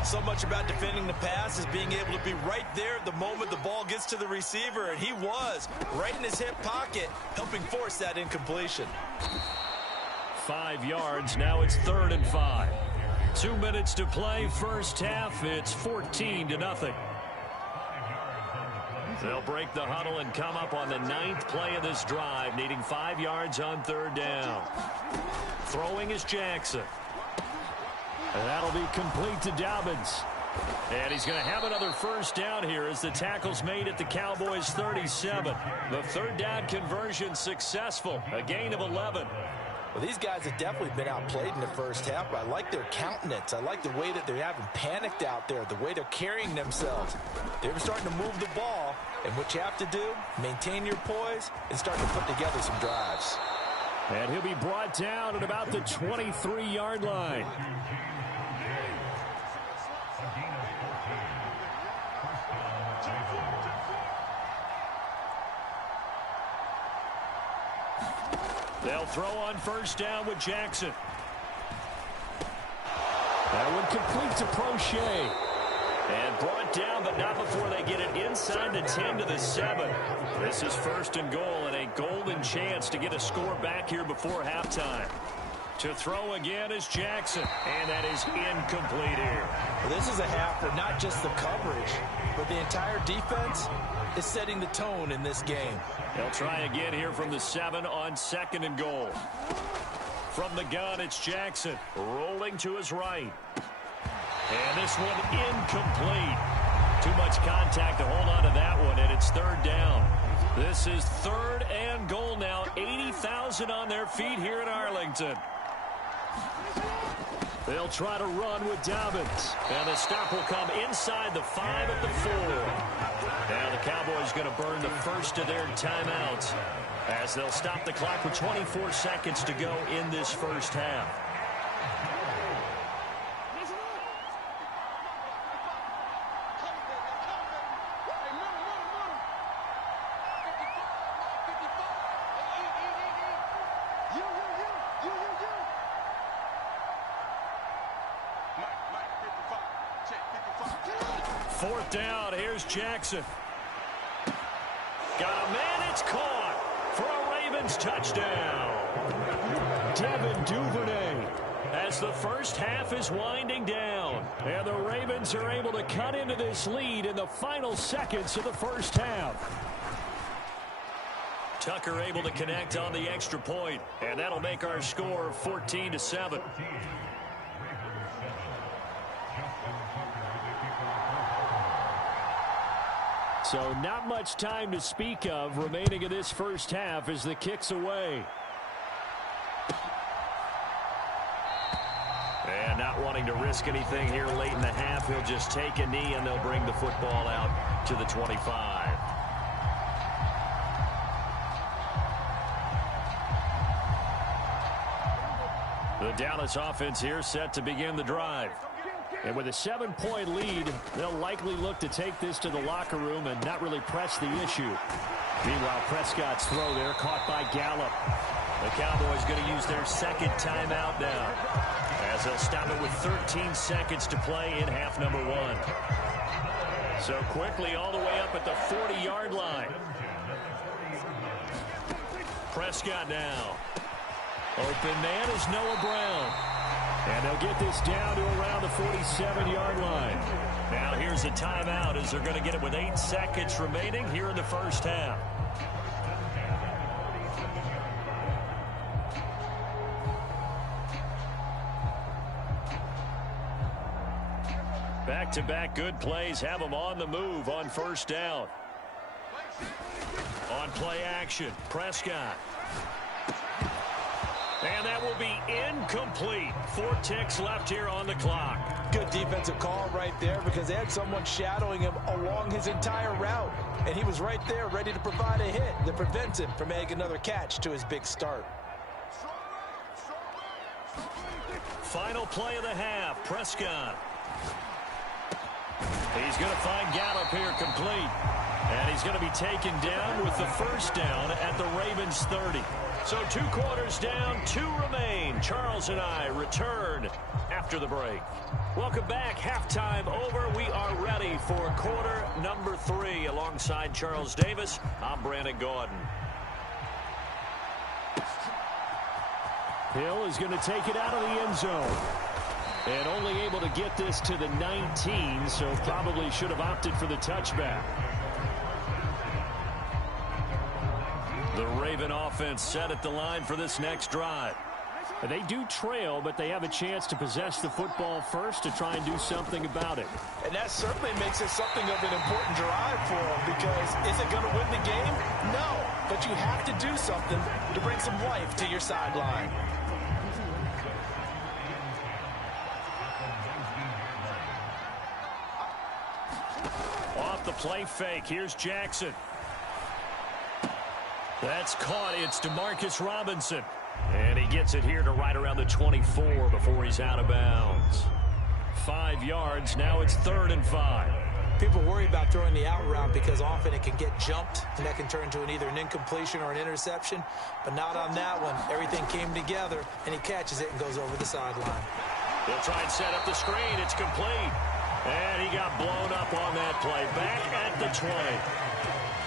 So much about defending the pass is being able to be right there at the moment the ball gets to the receiver, and he was right in his hip pocket, helping force that incompletion. 5 yards. Now it's 3rd and 5. 2 minutes to play. First half. It's 14-0. They'll break the huddle and come up on the 9th play of this drive, needing 5 yards on third down. Throwing is Jackson. And that'll be complete to Dobbins. And he's going to have another first down here as the tackle's made at the Cowboys' 37. The third down conversion successful. A gain of 11. Well, these guys have definitely been outplayed in the first half, but I like their countenance. I like the way that they haven't panicked out there, the way they're carrying themselves. They're starting to move the ball, and what you have to do, maintain your poise and start to put together some drives. And he'll be brought down at about the 23-yard line. They'll throw on first down with Jackson. That one complete to Prochet. And brought down, but not before they get it inside the 10 to the 7. This is 1st and goal and a golden chance to get a score back here before halftime. To throw again is Jackson, and that is incomplete here. Well, this is a half where not just the coverage, but the entire defense is setting the tone in this game. They'll try again here from the 7 on 2nd and goal. From the gun, it's Jackson rolling to his right. And this one incomplete. Too much contact to hold on to that one, and it's 3rd down. This is 3rd and goal now. 80,000 on their feet here in Arlington. They'll try to run with Dobbins. And the stop will come inside the 5 at the 4. Now the Cowboys going to burn the first of their timeouts as they'll stop the clock with 24 seconds to go in this first half. Fourth down, here's Jackson. Got a man, it's caught for a Ravens touchdown. Devin Duvernay, as the first half is winding down. And the Ravens are able to cut into this lead in the final seconds of the first half. Tucker able to connect on the extra point, and that'll make our score 14-7. So not much time to speak of remaining in this first half as the kick's away. And not wanting to risk anything here late in the half, he'll just take a knee and they'll bring the football out to the 25. The Dallas offense here set to begin the drive. And with a 7-point lead, they'll likely look to take this to the locker room and not really press the issue. Meanwhile, Prescott's throw there caught by Gallup. The Cowboys going to use their second timeout now, as they'll stop it with 13 seconds to play in half number 1. So quickly all the way up at the 40-yard line. Prescott now. Open man is Noah Brown. And they'll get this down to around the 47-yard line. Now here's a timeout as they're going to get it with 8 seconds remaining here in the first half. Back-to-back good plays have them on the move on first down. On play action, Prescott. And that will be incomplete. 4 ticks left here on the clock. Good defensive call right there because they had someone shadowing him along his entire route. And he was right there ready to provide a hit that prevents him from making another catch to his big start. Final play of the half, Prescott. He's going to find Gallup here complete. And he's going to be taken down with the first down at the Ravens 30. So 2 quarters down, 2 remain. Charles and I return after the break. Welcome back. Halftime over. We are ready for quarter number 3. Alongside Charles Davis, I'm Brandon Gordon. Hill is going to take it out of the end zone. And only able to get this to the 19, so probably should have opted for the touchback. The Raven offense set at the line for this next drive. They do trail, but they have a chance to possess the football first to try and do something about it. And that certainly makes it something of an important drive for them because is it going to win the game? No, but you have to do something to bring some life to your sideline. Off the play fake, here's Jackson. That's caught. It's DeMarcus Robinson. And he gets it here to right around the 24 before he's out of bounds. 5 yards. Now it's 3rd and 5. People worry about throwing the out route because often it can get jumped, and that can turn into either an incompletion or an interception. But not on that one. Everything came together, and he catches it and goes over the sideline. They'll try and set up the screen. It's complete. And he got blown up on that play. Back at the 20.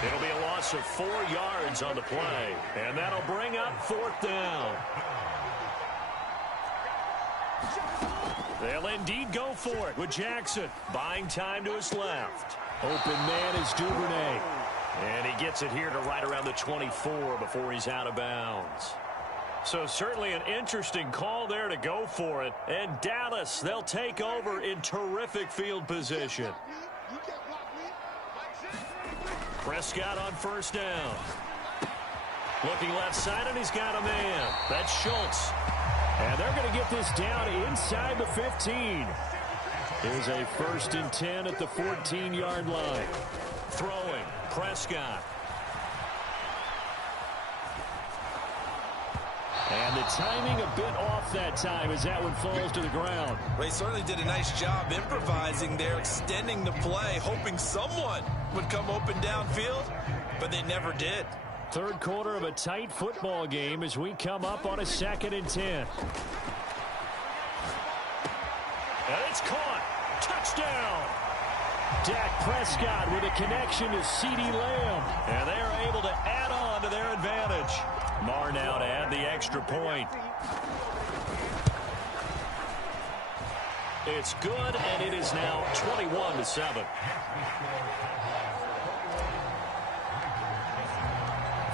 It'll be a loss of 4 yards on the play. And that'll bring up 4th down. They'll indeed go for it with Jackson. Buying time to his left. Open man is Duvernay. And he gets it here to right around the 24 before he's out of bounds. So certainly an interesting call there to go for it. And Dallas, they'll take over in terrific field position. Prescott on first down. Looking left side, and he's got a man. That's Schultz. And they're going to get this down inside the 15. Here's a 1st and 10 at the 14-yard line. Throwing, Prescott. And the timing a bit off that time as that one falls to the ground. Well, he certainly did a nice job improvising there, extending the play, hoping someone would come open downfield, but they never did. 3rd quarter of a tight football game as we come up on a 2nd and 10. And it's caught. Touchdown. Dak Prescott with a connection to CeeDee Lamb. And they are able to add on to their advantage. Marr now to add the extra point. It's good, and it is now 21-7.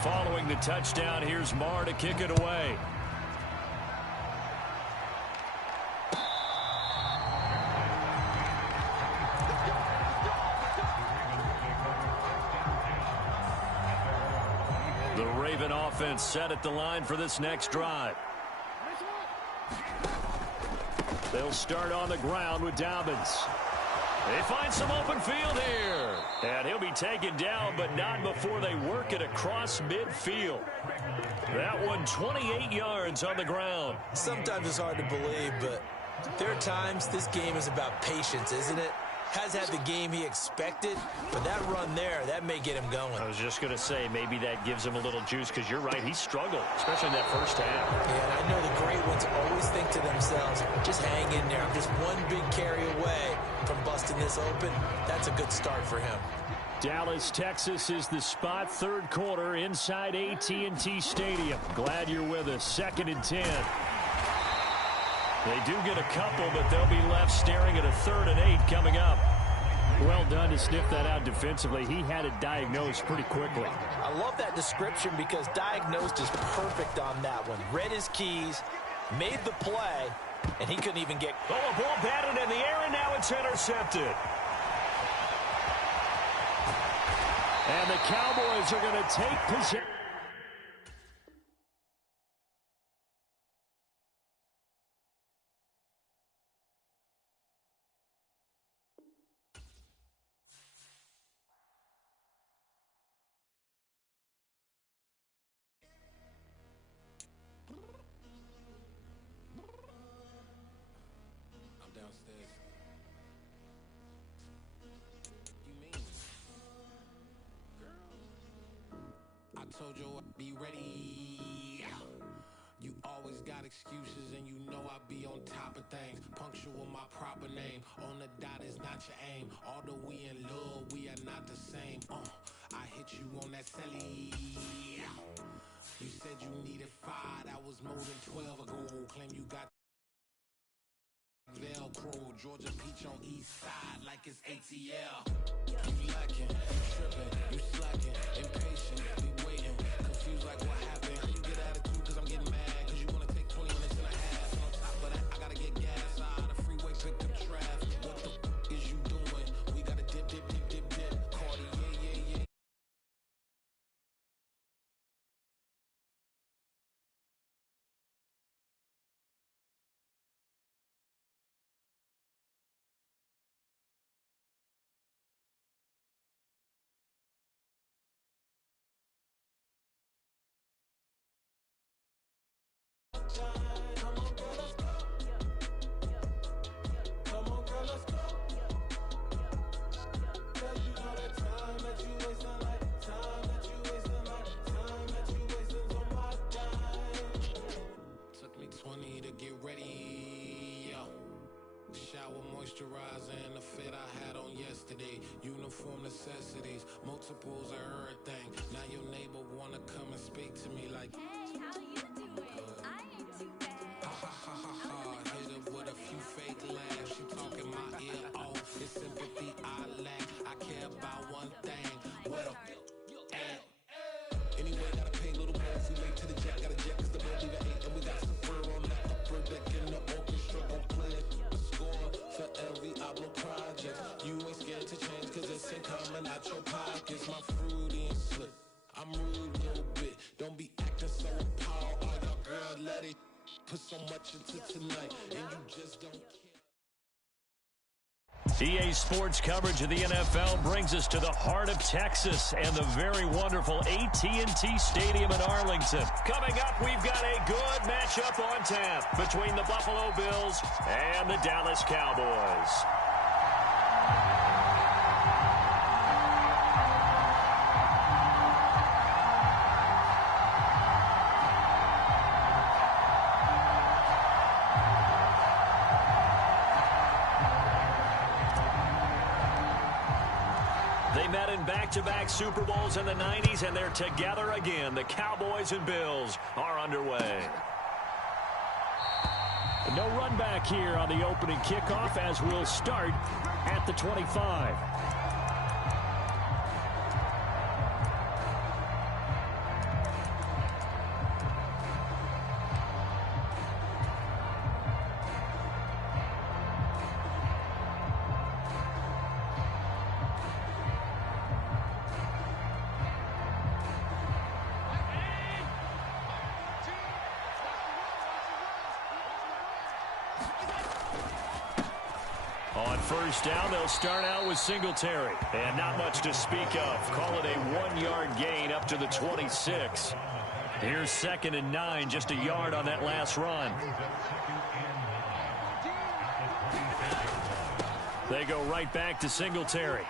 Following the touchdown, here's Marr to kick it away. The Raven offense set at the line for this next drive. They'll start on the ground with Dobbins. They find some open field here. And he'll be taken down, but not before they work it across midfield. That one 28 yards on the ground. Sometimes it's hard to believe, but there are times this game is about patience, isn't it? Has had the game he expected, but that run there, that may get him going. I was just going to say, maybe that gives him a little juice, because you're right, he struggled, especially in that first half. Yeah, and I know the great ones always think to themselves, just hang in there. I'm just one big carry away from busting this open. That's a good start for him. Dallas, Texas is the spot, third quarter inside AT&T Stadium. Glad you're with us. 2nd and 10. They do get a couple, but they'll be left staring at a 3rd and 8 coming up. Well done to sniff that out defensively. He had it diagnosed pretty quickly. I love that description because diagnosed is perfect on that one. Read his keys, made the play, and he couldn't even get... Oh, a ball batted in the air, and now it's intercepted. And the Cowboys are going to take possession. Told you I'd be ready. You always got excuses and you know I be on top of things. Punctual my proper name. On the dot is not your aim. Although we in love, we are not the same. I hit you on that celly. You said you needed 5. That was more than 12 ago. Claim you got Velcro. Georgia Peach on east side like it's ATL. You lacking, you tripping, you slacking, impatient, we waiting, confused like what happened. How you get attitude cause I'm getting mad, cause you wanna take 20 minutes and a half. And on top of that, I gotta get gas out of the freeway, pick up traffic. What the is you doing? We gotta dip, dip, dip, dip, dip. Cardi, yeah. Moisturizer and the fit I had on yesterday. Uniform necessities, multiples of everything. Now your neighbor wanna come and speak to me like, hey, how you doing? I ain't too bad. Ha ha ha ha ha. Hit her with a few fake laughs. She talking my ear off. It's sympathy I lack. I care about one thing. What a at. Anyway, gotta pay a little more if we late to the jet. Got a jet cause the road even 8. And we got some fur on the upper deck in the orchestra. Don't play it. For every album project, you ain't scared to change cause it's ain't coming out your pockets. My fruity and slick, I'm rude a little bit. Don't be acting so appalled. Oh, your girl let it put so much into tonight and you just don't care. EA Sports coverage of the NFL brings us to the heart of Texas and the very wonderful AT&T Stadium in Arlington. Coming up, we've got a good matchup on tap between the Buffalo Bills and the Dallas Cowboys. They met in win back-to-back Super Bowls in the 90s, and they're together again. The Cowboys and Bills are underway. No run back here on the opening kickoff as we'll start at the 25. On first down, they'll start out with Singletary. And not much to speak of. Call it a 1-yard gain up to the 26. Here's 2nd and 9, just a yard on that last run. They go right back to Singletary.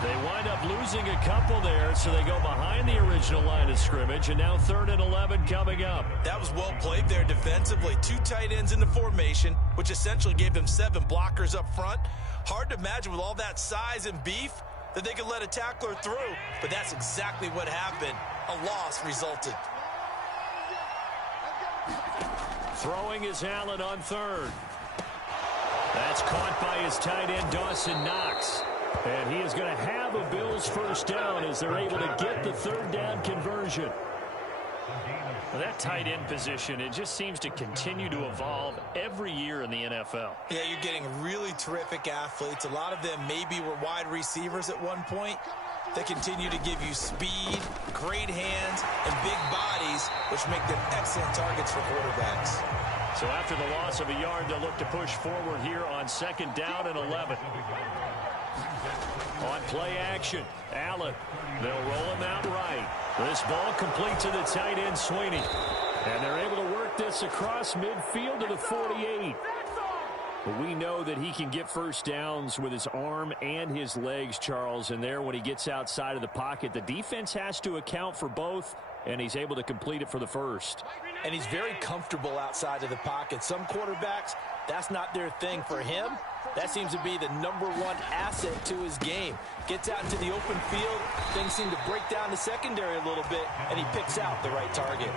They wind up losing a couple there, so they go behind the original line of scrimmage, and now 3rd and 11 coming up. That was well played there defensively. 2 tight ends in the formation, which essentially gave them 7 blockers up front. Hard to imagine with all that size and beef that they could let a tackler through, but that's exactly what happened. A loss resulted. Throwing is Allen on 3rd. That's caught by his tight end, Dawson Knox. And he is going to have a Bills first down as they're able to get the 3rd down conversion. Well, that tight end position, it just seems to continue to evolve every year in the NFL. Yeah, you're getting really terrific athletes. A lot of them maybe were wide receivers at one point. They continue to give you speed, great hands, and big bodies, which make them excellent targets for quarterbacks. So after the loss of a yard, they'll look to push forward here on 2nd down and 11. On play action, Allen. They'll roll him out right. This ball complete to the tight end, Sweeney. And they're able to work this across midfield to the 48. But we know that he can get first downs with his arm and his legs, Charles. And there, when he gets outside of the pocket, the defense has to account for both, and he's able to complete it for the first. And he's very comfortable outside of the pocket. Some quarterbacks, that's not their thing. For him, that seems to be the #1 asset to his game. Gets out into the open field, things seem to break down the secondary a little bit, and he picks out the right target.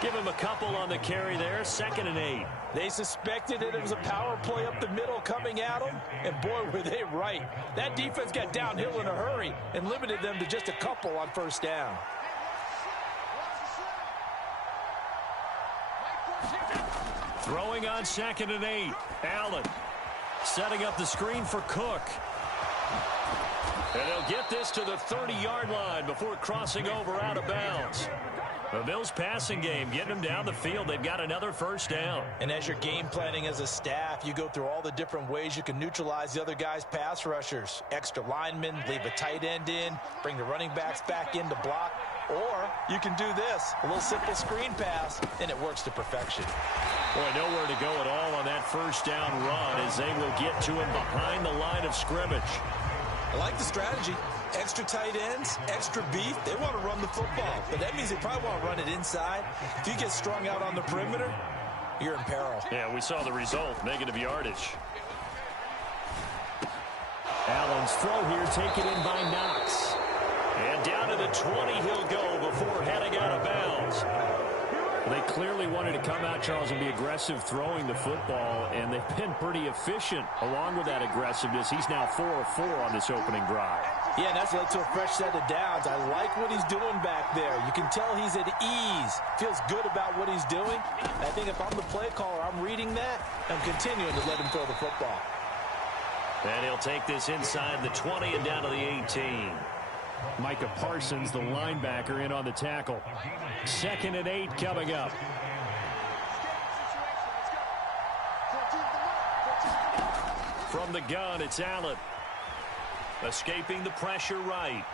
Give him a couple on the carry there, 2nd and 8. They suspected it was a power play up the middle coming at them, and boy, were they right. That defense got downhill in a hurry and limited them to just a couple on first down. Throwing on 2nd and 8. Allen setting up the screen for Cook. And they'll get this to the 30-yard line before crossing over out of bounds. The Bills passing game, getting them down the field. They've got another first down. And as you're game planning as a staff, you go through all the different ways you can neutralize the other guy's pass rushers. Extra linemen, leave a tight end in, bring the running backs back in to block. Or you can do this, a little simple screen pass, and it works to perfection. Boy, nowhere to go at all on that first down run as they will get to him behind the line of scrimmage. I like the strategy. Extra tight ends, extra beef. They want to run the football, but that means they probably want to run it inside. If you get strung out on the perimeter, you're in peril. Yeah, we saw the result, negative yardage. Allen's throw here taken in by Knox. And down to the 20 he'll go before heading out of bounds. They clearly wanted to come out, Charles, and be aggressive throwing the football, and they've been pretty efficient along with that aggressiveness. He's now 4 of 4 on this opening drive. Yeah, and that's led to a fresh set of downs. I like what he's doing back there. You can tell he's at ease. Feels good about what he's doing. I think if I'm the play caller, I'm reading that. I'm continuing to let him throw the football. And he'll take this inside the 20 and down to the 18. Micah Parsons, the linebacker, in on the tackle. 2nd and 8 coming up. From the gun, it's Allen. Escaping the pressure right.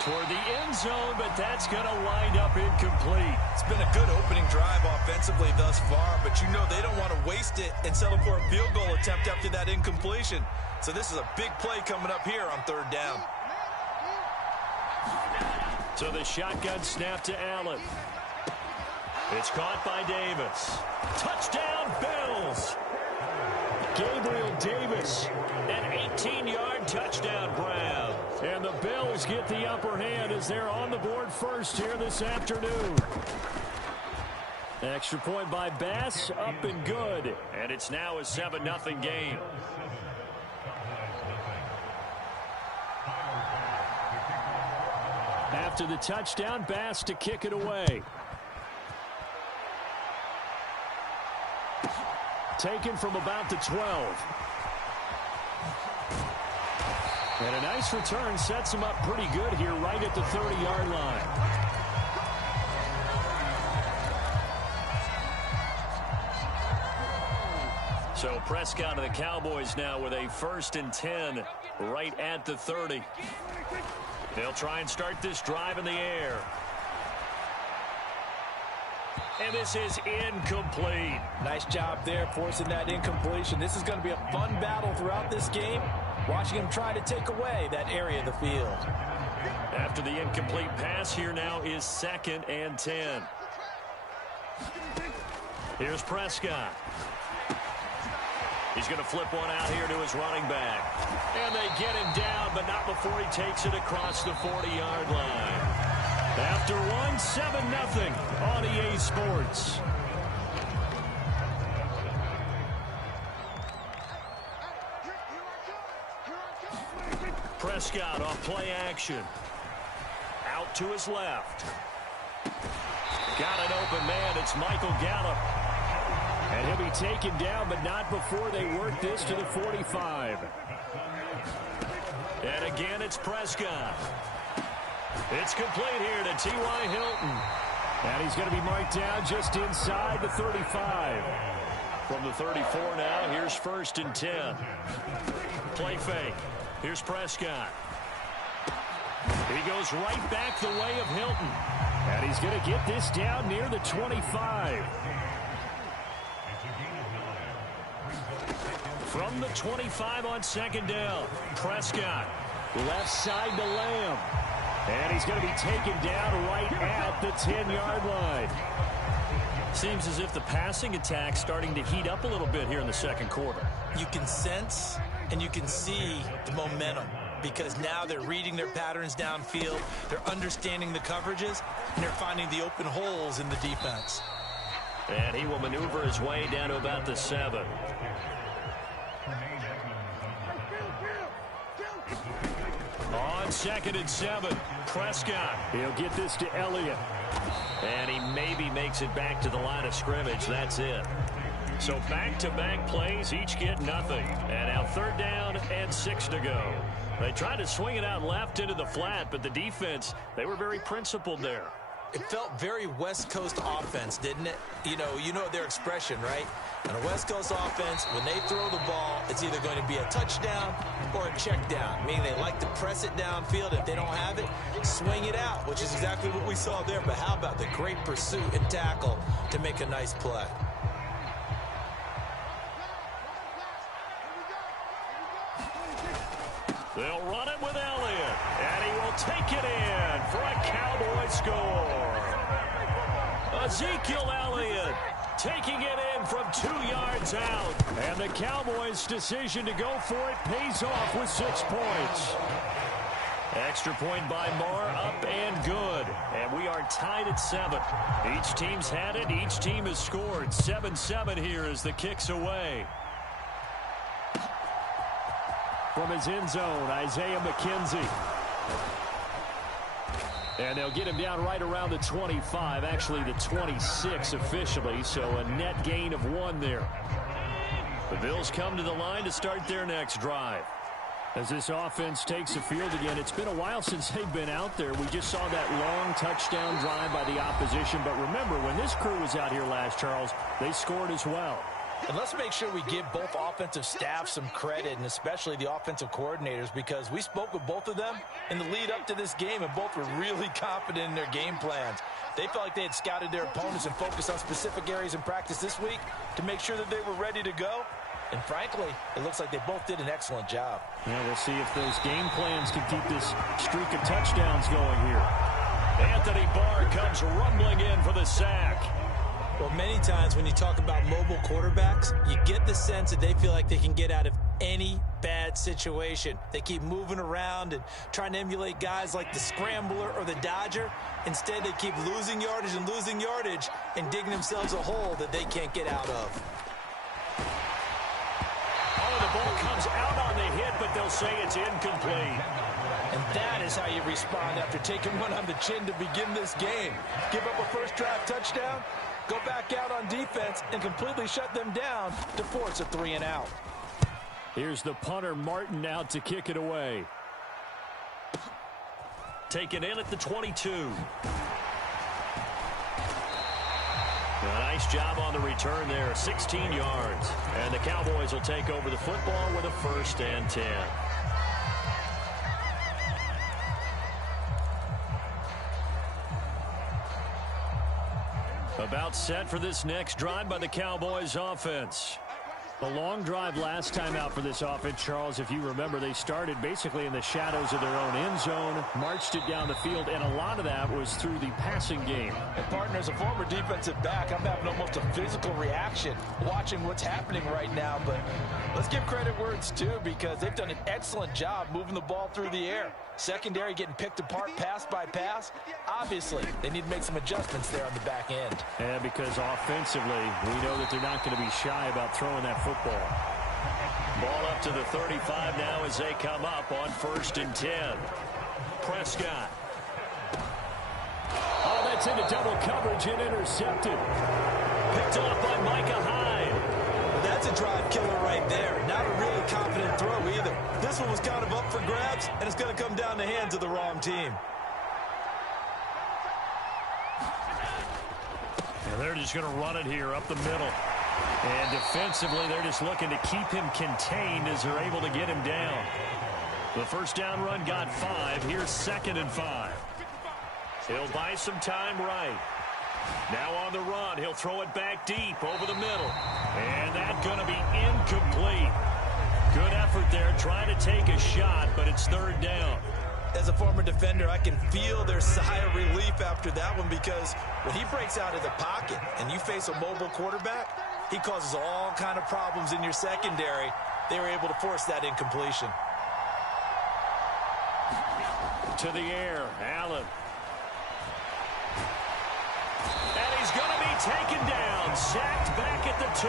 Toward the end zone, but that's going to wind up incomplete. It's been a good opening drive offensively thus far, but you know they don't want to waste it and settle for a field goal attempt after that incompletion. So this is a big play coming up here on 3rd down. So the shotgun snap to Allen. It's caught by Davis. Touchdown, Bills! Gabriel Davis. An 18-yard touchdown grab. And the Bills get the upper hand as they're on the board first here this afternoon. Extra point by Bass, up and good. And it's now a 7-0 game. After the touchdown, Bass to kick it away. Taken from about the 12. And a nice return sets him up pretty good here right at the 30-yard line. So Prescott of the Cowboys now with a 1st and 10 right at the 30. They'll try and start this drive in the air. And this is incomplete. Nice job there forcing that incompletion. This is going to be a fun battle throughout this game. Watching him try to take away that area of the field. After the incomplete pass, here now is 2nd and 10. Here's Prescott. He's going to flip one out here to his running back. And they get him down, but not before he takes it across the 40-yard line. After one, 7-0 on EA Sports. Prescott off play action. Out to his left. Got an open man. It's Michael Gallup. And he'll be taken down, but not before they work this to the 45. And again, it's Prescott. It's complete here to T.Y. Hilton. And he's going to be marked down just inside the 35. From the 34 now, here's 1st and 10. Play fake. Here's Prescott. He goes right back the way of Hilton. And he's going to get this down near the 25. From the 25 on 2nd down, Prescott. Left side to Lamb. And he's going to be taken down right at the 10-yard line. Seems as if the passing attack's starting to heat up a little bit here in the 2nd quarter. You can sense and you can see the momentum because now they're reading their patterns downfield, they're understanding the coverages, and they're finding the open holes in the defense. And he will maneuver his way down to about the 7. On 2nd and 7, Prescott. He'll get this to Elliott. And he maybe makes it back to the line of scrimmage. That's it. So back-to-back plays, each get nothing. And now 3rd down and 6 to go. They tried to swing it out left into the flat, but the defense, they were very principled there. It felt very West Coast offense, didn't it? You know their expression, right? On a West Coast offense, when they throw the ball, it's either going to be a touchdown or a check down, meaning they like to press it downfield. If they don't have it, swing it out, which is exactly what we saw there. But how about the great pursuit and tackle to make a nice play? They'll run it with Elliott, and he will take it in for a Cowboy score. Ezekiel Elliott taking it in from 2 yards out. And the Cowboys' decision to go for it pays off with 6 points. Extra point by Marr, up and good. And we are tied at 7. Each team's had it. Each team has scored. 7-7 here as the kick's away. From his end zone, Isaiah McKenzie. And they'll get him down right around the 25, actually the 26 officially, so a net gain of 1 there. The Bills come to the line to start their next drive. As this offense takes the field again, it's been a while since they've been out there. We just saw that long touchdown drive by the opposition, but remember, when this crew was out here last, Charles, they scored as well. And let's make sure we give both offensive staffs some credit, and especially the offensive coordinators, because we spoke with both of them in the lead up to this game, and both were really confident in their game plans. They felt like they had scouted their opponents and focused on specific areas in practice this week to make sure that they were ready to go. And frankly, it looks like they both did an excellent job. Yeah, we'll see if those game plans can keep this streak of touchdowns going here. Anthony Barr comes rumbling in for the sack. Well, many times when you talk about mobile quarterbacks, you get the sense that they feel like they can get out of any bad situation. They keep moving around and trying to emulate guys like the Scrambler or the Dodger. Instead, they keep losing yardage and digging themselves a hole that they can't get out of. Oh, the ball comes out on the hit, but they'll say it's incomplete. And that is how you respond after taking one on the chin to begin this game. Give up a first drive touchdown, go back out on defense, and completely shut them down to force a 3-and-out. Here's the punter, Martin, out to kick it away. Taken in at the 22. A nice job on the return there, 16 yards. And the Cowboys will take over the football with a 1st and 10. About set for this next drive by the Cowboys offense. A long drive last time out for this offense, Charles. If you remember, they started basically in the shadows of their own end zone, marched it down the field, and a lot of that was through the passing game. And partner, as a former defensive back, I'm having almost a physical reaction watching what's happening right now. But let's give credit where it's due, because they've done an excellent job moving the ball through the air. Secondary getting picked apart pass by pass. Obviously, they need to make some adjustments there on the back end. Yeah, because offensively, we know that they're not going to be shy about throwing that football. Ball up to the 35 now as they come up on 1st and 10. Prescott. Oh, that's into double coverage and intercepted. Picked off by Micah Hyde. Well, that's a drive killer right there. Not a really confident throw either. This one was kind of up for grabs, and it's going to come down the hands of the wrong team. And they're just going to run it here up the middle. And defensively, they're just looking to keep him contained as they're able to get him down. The first down run got 5. Here's 2nd and 5. He'll buy some time right. Now on the run, he'll throw it back deep over the middle. And that's going to be incomplete. Good effort there, trying to take a shot, but it's 3rd down. As a former defender, I can feel their sigh of relief after that one, because when he breaks out of the pocket and you face a mobile quarterback, he causes all kind of problems in your secondary. They were able to force that incompletion. To the air, Allen. And he's going to be taken down, sacked back at the 2.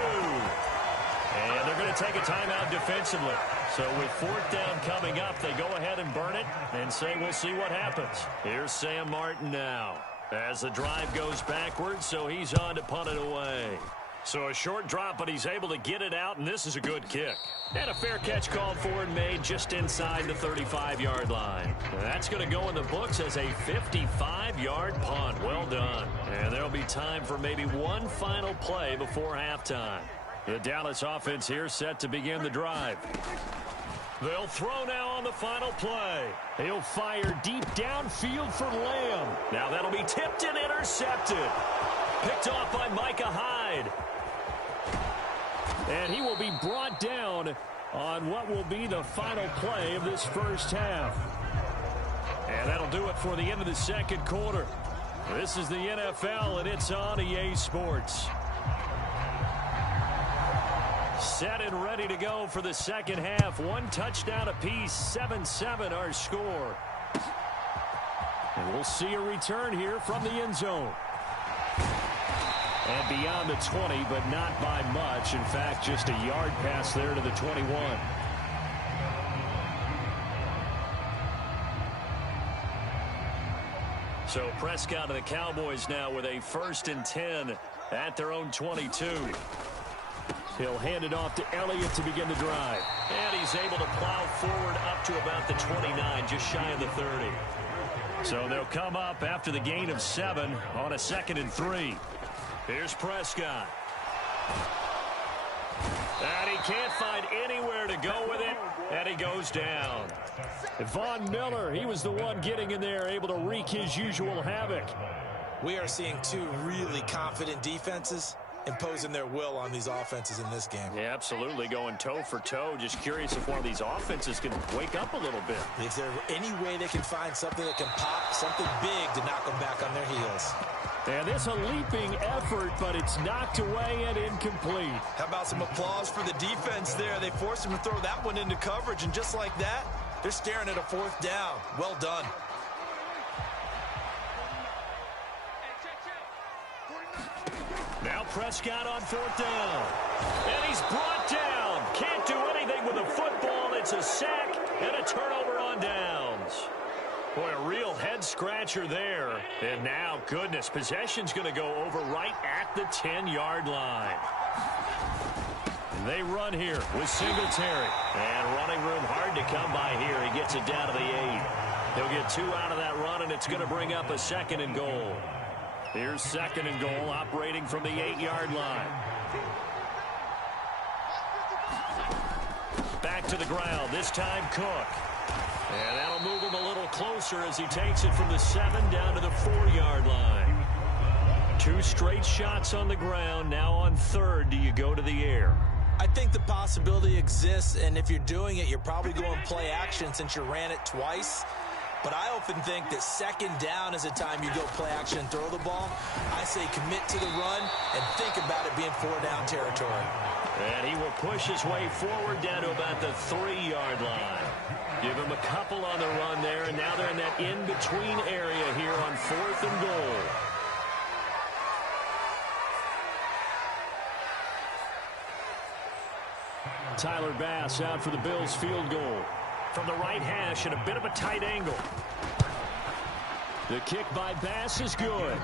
And they're going to take a timeout defensively. So with 4th down coming up, they go ahead and burn it and say we'll see what happens. Here's Sam Martin now as the drive goes backwards, so he's on to punt it away. So a short drop, but he's able to get it out, and this is a good kick. And a fair catch called for and made just inside the 35-yard line. That's going to go in the books as a 55-yard punt. Well done. And there'll be time for maybe one final play before halftime. The Dallas offense here set to begin the drive. They'll throw now on the final play. He'll fire deep downfield for Lamb. Now that'll be tipped and intercepted. Picked off by Micah Hyde. And he will be brought down on what will be the final play of this first half. And that'll do it for the end of the 2nd quarter. This is the NFL, and it's on EA Sports. Set and ready to go for the 2nd half. 1 touchdown apiece, 7-7 our score. And we'll see a return here from the end zone. And beyond the 20, but not by much. In fact, just a yard pass there to the 21. So Prescott and the Cowboys now with a 1st and 10 at their own 22. He'll hand it off to Elliott to begin the drive. And he's able to plow forward up to about the 29, just shy of the 30. So they'll come up after the gain of 7 on a 2nd and 3. Here's Prescott. And he can't find anywhere to go with it, and he goes down. Von Miller, he was the one getting in there, able to wreak his usual havoc. We are seeing 2 really confident defenses imposing their will on these offenses in this game. Yeah, absolutely, going toe for toe. Just curious if one of these offenses can wake up a little bit. Is there any way they can find something that can pop, something big to knock them back on their heels? And this a leaping effort, but it's knocked away and incomplete. How about some applause for the defense there? They forced him to throw that one into coverage, and just like that, they're staring at a 4th down. Well done. Now Prescott on 4th down. And he's brought down. Can't do anything with the football. It's a sack and a turnover on downs. Boy, a real head-scratcher there. And now, goodness, possession's going to go over right at the 10-yard line. They run here with Singletary. And running room hard to come by here. He gets it down to the 8. He'll get 2 out of that run, and it's going to bring up a 2nd and goal. Here's 2nd and goal, operating from the 8-yard line. Back to the ground, this time Cook. And that'll move him a little closer as he takes it from the 7 down to the 4-yard line. 2 straight shots on the ground. Now on 3rd, do you go to the air? I think the possibility exists, and if you're doing it, you're probably going play action since you ran it twice. But I often think that 2nd down is a time you go play action and throw the ball. I say commit to the run and think about it being 4-down territory. And he will push his way forward down to about the 3-yard line. Give him a couple on the run there, and now they're in that in-between area here on 4th and goal. Tyler Bass out for the Bills field goal. From the right hash at a bit of a tight angle. The kick by Bass is good.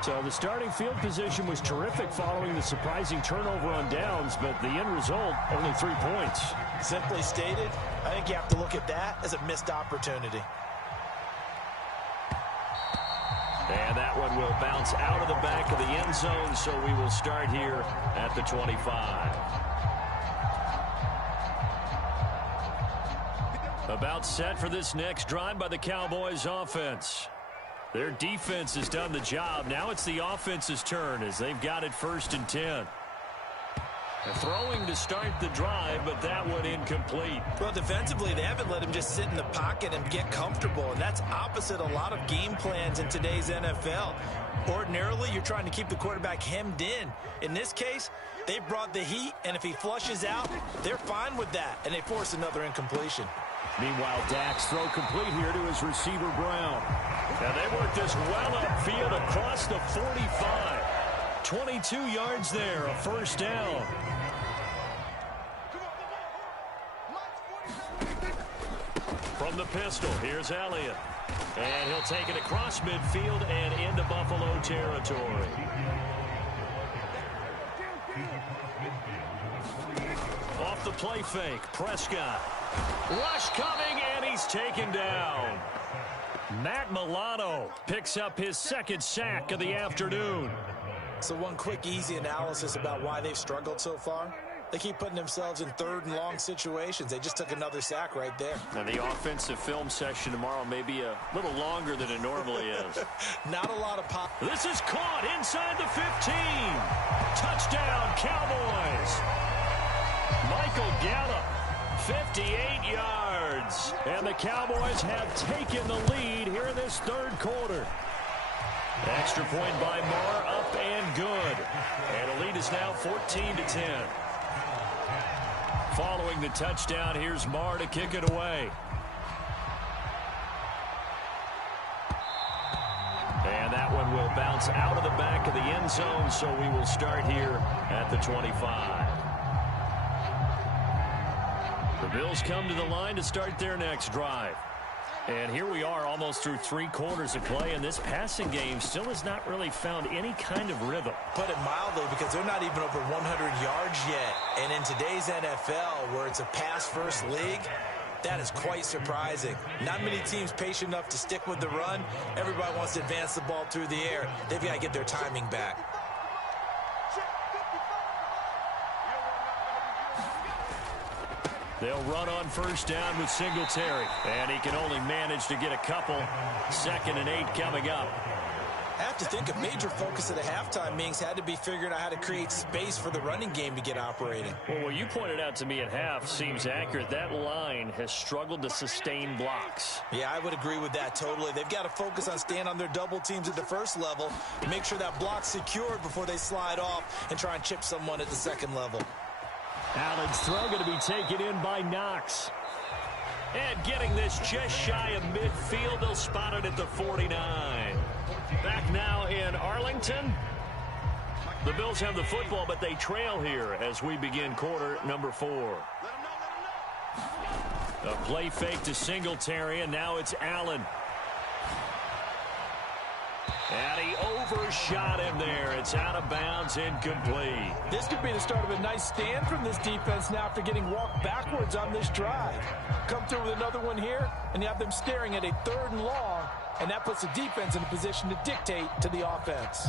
So the starting field position was terrific following the surprising turnover on downs, but the end result, only 3 points. Simply stated, I think you have to look at that as a missed opportunity. And that one will bounce out of the back of the end zone, so we will start here at the 25. About set for this next drive by the Cowboys offense. Their defense has done the job. Now it's the offense's turn as they've got it 1st and 10. They're throwing to start the drive, but that one incomplete. Well, defensively, they haven't let him just sit in the pocket and get comfortable, and that's opposite a lot of game plans in today's NFL. Ordinarily, you're trying to keep the quarterback hemmed in. In this case, they brought the heat, and if he flushes out, they're fine with that, and they force another incompletion. Meanwhile, Dak's throw complete here to his receiver, Brown. And they work this well upfield across the 45. 22 yards there, a 1st down. From the pistol, here's Elliott. And he'll take it across midfield and into Buffalo territory. Off the play fake, Prescott. Rush coming, and he's taken down. Matt Milano picks up his 2nd sack of the afternoon. So one quick, easy analysis about why they've struggled so far. They keep putting themselves in 3rd and long situations. They just took another sack right there. Now, the offensive film session tomorrow may be a little longer than it normally is. Not a lot of pop. This is caught inside the 15. Touchdown, Cowboys. Michael Gallup. 58 yards. And the Cowboys have taken the lead here in this 3rd quarter. Extra point by Marr, up and good. And the lead is now 14-10. Following the touchdown, here's Marr to kick it away. And that one will bounce out of the back of the end zone, so we will start here at the 25. The Bills come to the line to start their next drive. And here we are almost through 3 quarters of play, and this passing game still has not really found any kind of rhythm. Put it mildly, because they're not even over 100 yards yet. And in today's NFL, where it's a pass-first league, that is quite surprising. Not many teams patient enough to stick with the run. Everybody wants to advance the ball through the air. They've got to get their timing back. They'll run on 1st down with Singletary. And he can only manage to get a couple. 2nd and 8 coming up. I have to think a major focus at the halftime meetings had to be figuring out how to create space for the running game to get operating. Well, what you pointed out to me at half seems accurate. That line has struggled to sustain blocks. Yeah, I would agree with that totally. They've got to focus on staying on their double teams at the first level, make sure that block's secured before they slide off and try and chip someone at the second level. Allen's throw going to be taken in by Knox. And getting this just shy of midfield, they'll spot it at the 49. Back now in Arlington. The Bills have the football, but they trail here as we begin quarter number 4. A play fake to Singletary, and now it's Allen. And he overshot him there. It's out of bounds, incomplete. This could be the start of a nice stand from this defense now after getting walked backwards on this drive. Come through with another one here, and you have them staring at a 3rd and long, and that puts the defense in a position to dictate to the offense.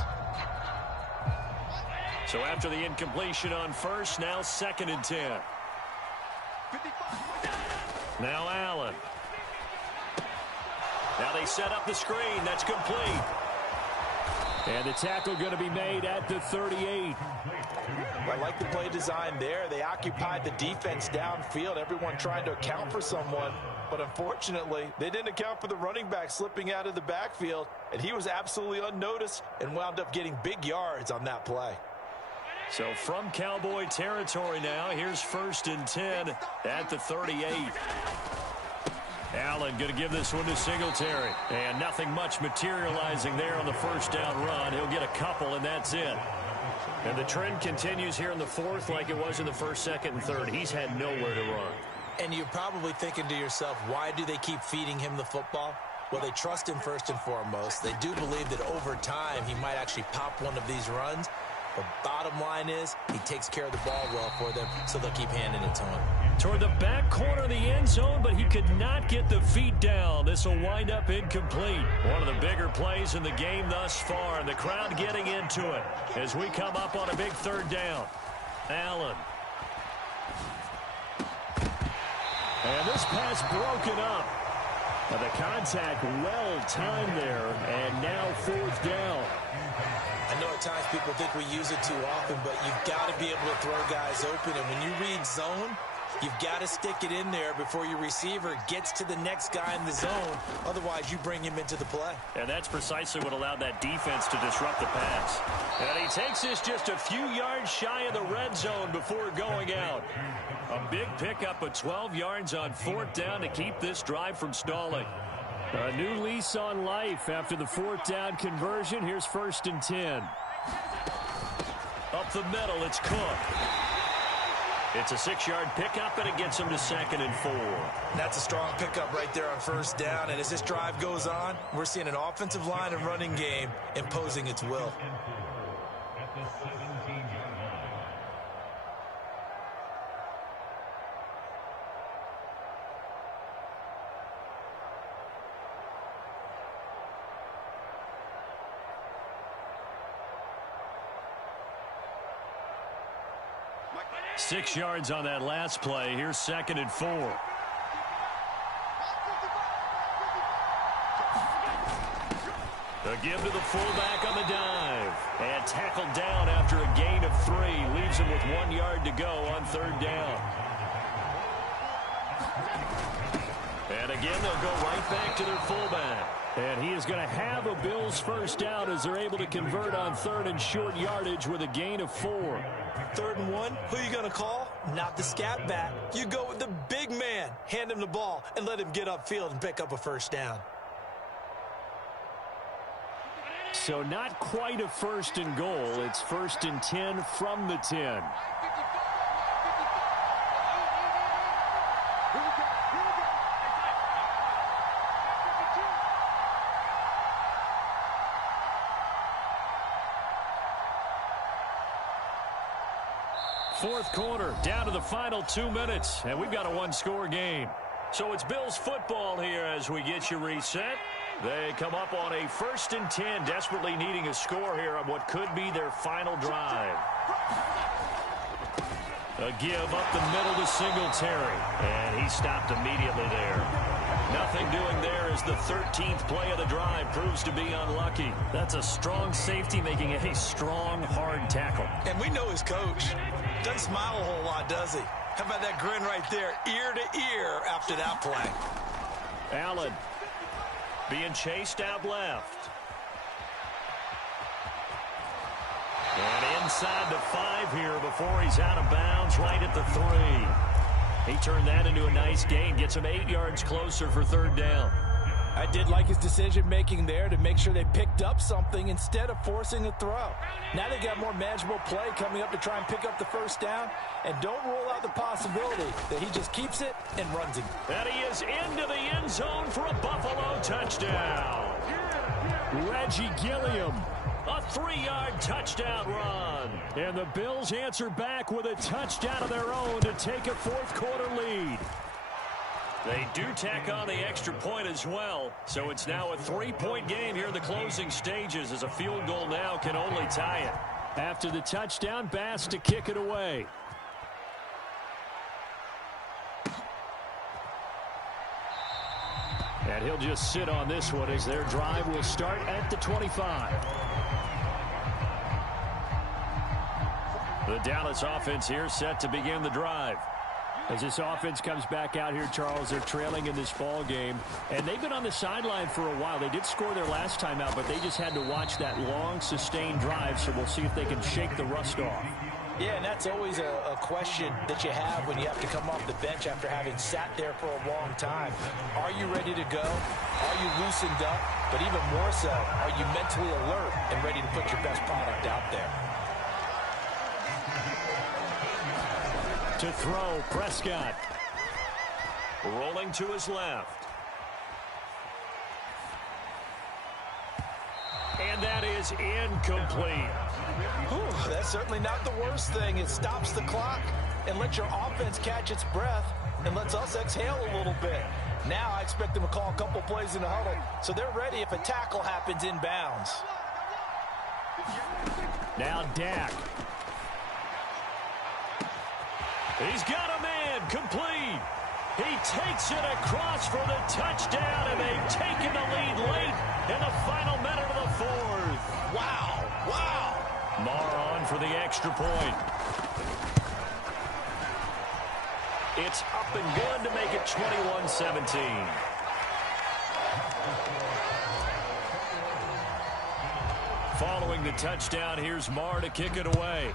So after the incompletion on first, now 2nd and 10. Now Allen. Now they set up the screen. That's complete. And the tackle going to be made at the 38. I like the play design there. They occupied the defense downfield, everyone trying to account for someone. But unfortunately, they didn't account for the running back slipping out of the backfield, and he was absolutely unnoticed and wound up getting big yards on that play. So from Cowboy territory now, here's 1st and 10 at the 38. Allen going to give this one to Singletary. And nothing much materializing there on the 1st down run. He'll get a couple, and that's it. And the trend continues here in the 4th like it was in the 1st, 2nd, and 3rd. He's had nowhere to run. And you're probably thinking to yourself, why do they keep feeding him the football? Well, they trust him first and foremost. They do believe that over time he might actually pop one of these runs. The bottom line is he takes care of the ball well for them, so they'll keep handing it to him. Toward the back corner of the end zone, but he could not get the feet down. This will wind up incomplete. One of the bigger plays in the game thus far, and the crowd getting into it as we come up on a big 3rd down. Allen. And this pass broken up. But the contact well timed there, and now 4th down. I know at times people think we use it too often, but you've got to be able to throw guys open. And when you read zone, you've got to stick it in there before your receiver gets to the next guy in the zone. Otherwise, you bring him into the play. And that's precisely what allowed that defense to disrupt the pass. And he takes this just a few yards shy of the red zone before going out. A big pickup of 12 yards on 4th down to keep this drive from stalling. A new lease on life after the 4th down conversion. Here's 1st and 10. Up the middle, it's Cook. It's a 6-yard pickup, and it gets him to 2nd and 4. That's a strong pickup right there on 1st down. And as this drive goes on, we're seeing an offensive line and running game imposing its will. Six yards on that last play. Here's 2nd and 4. A give to the fullback on the dive. And tackled down after a gain of 3. Leaves him with 1 yard to go on 3rd down. And again, they'll go right back to their fullback. And he is going to have a Bills 1st down as they're able to convert on 3rd and short yardage with a gain of 4. 3rd and 1, who are you going to call? Not the scat back. You go with the big man. Hand him the ball and let him get upfield and pick up a 1st down. So not quite a 1st and goal. It's 1st and 10 from the 10. Fourth quarter, down to the final 2 minutes, and we've got a 1-score game. So it's Bills football here as we get you reset. They come up on a 1st and 10, desperately needing a score here on what could be their final drive. A give up the middle to Singletary, and he stopped immediately there. Nothing doing there as the 13th play of the drive proves to be unlucky. That's a strong safety making a strong, hard tackle. And we know his coach. Doesn't smile a whole lot, does he? How about that grin right there, ear to ear after that play? Allen being chased out left. And inside the 5 here before he's out of bounds right at the 3. He turned that into a nice gain, gets him 8 yards closer for 3rd down. I did like his decision-making there to make sure they picked up something instead of forcing a throw. Now they got more manageable play coming up to try and pick up the 1st down, and don't rule out the possibility that he just keeps it and runs it. And he is into the end zone for a Buffalo touchdown. Reggie Gilliam. A 3-yard touchdown run. And the Bills answer back with a touchdown of their own to take a 4th quarter lead. They do tack on the extra point as well, so it's now a 3-point game here in the closing stages as a field goal now can only tie it. After the touchdown, Bass to kick it away. And he'll just sit on this one as their drive will start at the 25. The Dallas offense here set to begin the drive. As this offense comes back out here, Charles, they're trailing in this ball game, and they've been on the sideline for a while. They did score their last time out, but they just had to watch that long, sustained drive, so we'll see if they can shake the rust off. Yeah, and that's always a question that you have when you have to come off the bench after having sat there for a long time. Are you ready to go? Are you loosened up? But even more so, are you mentally alert and ready to put your best product out there? To throw, Prescott. Rolling to his left. And that is incomplete. Whew, that's certainly not the worst thing. It stops the clock and lets your offense catch its breath and lets us exhale a little bit. Now I expect them to call a couple plays in the huddle so they're ready if a tackle happens inbounds. Now Dak. He's got a man, complete. He takes it across for the touchdown, and they've taken the lead late in the final minute of the 4th. Wow, wow. Marr on for the extra point. It's up and good to make it 21-17. Following the touchdown, here's Marr to kick it away.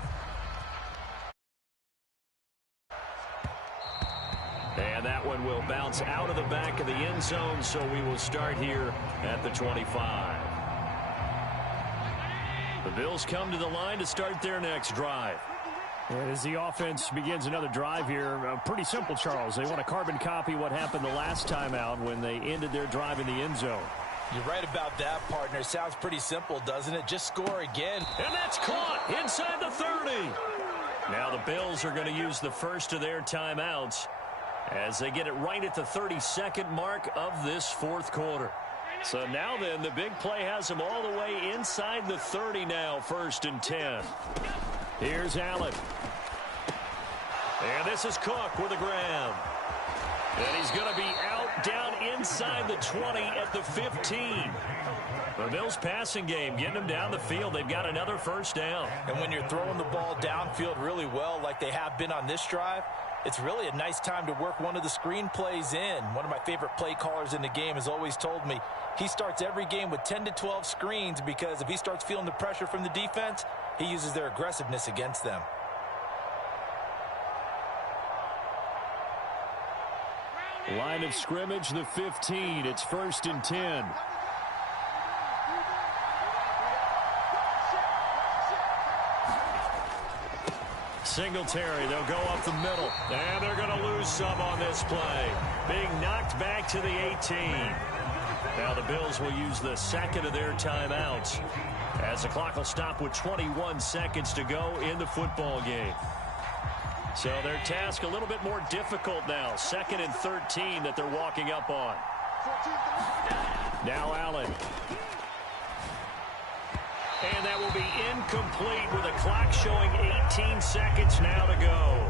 And that one will bounce out of the back of the end zone, so we will start here at the 25. The Bills come to the line to start their next drive. And as the offense begins another drive here, pretty simple, Charles. They want to carbon copy what happened the last time out when they ended their drive in the end zone. You're right about that, partner. Sounds pretty simple, doesn't it? Just score again. And that's caught inside the 30. Now the Bills are going to use the first of their timeouts as they get it right at the 32nd mark of this 4th quarter. So now then, the big play has them all the way inside the 30 now, 1st and 10. Here's Allen. And this is Cook with a grab. And he's going to be out down inside the 20 at the 15. The Bills passing game getting them down the field. They've got another 1st down. And when you're throwing the ball downfield really well like they have been on this drive, it's really a nice time to work one of the screen plays in. One of my favorite play callers in the game has always told me he starts every game with 10 to 12 screens because if he starts feeling the pressure from the defense, he uses their aggressiveness against them. Line of scrimmage, the 15. It's 1st and 10. Singletary, they'll go up the middle. And they're going to lose some on this play. Being knocked back to the 18. Now the Bills will use the 2nd of their timeouts as the clock will stop with 21 seconds to go in the football game. So their task a little bit more difficult now. 2nd and 13 that they're walking up on. Now Allen. And that will be incomplete with a clock showing 18 seconds now to go.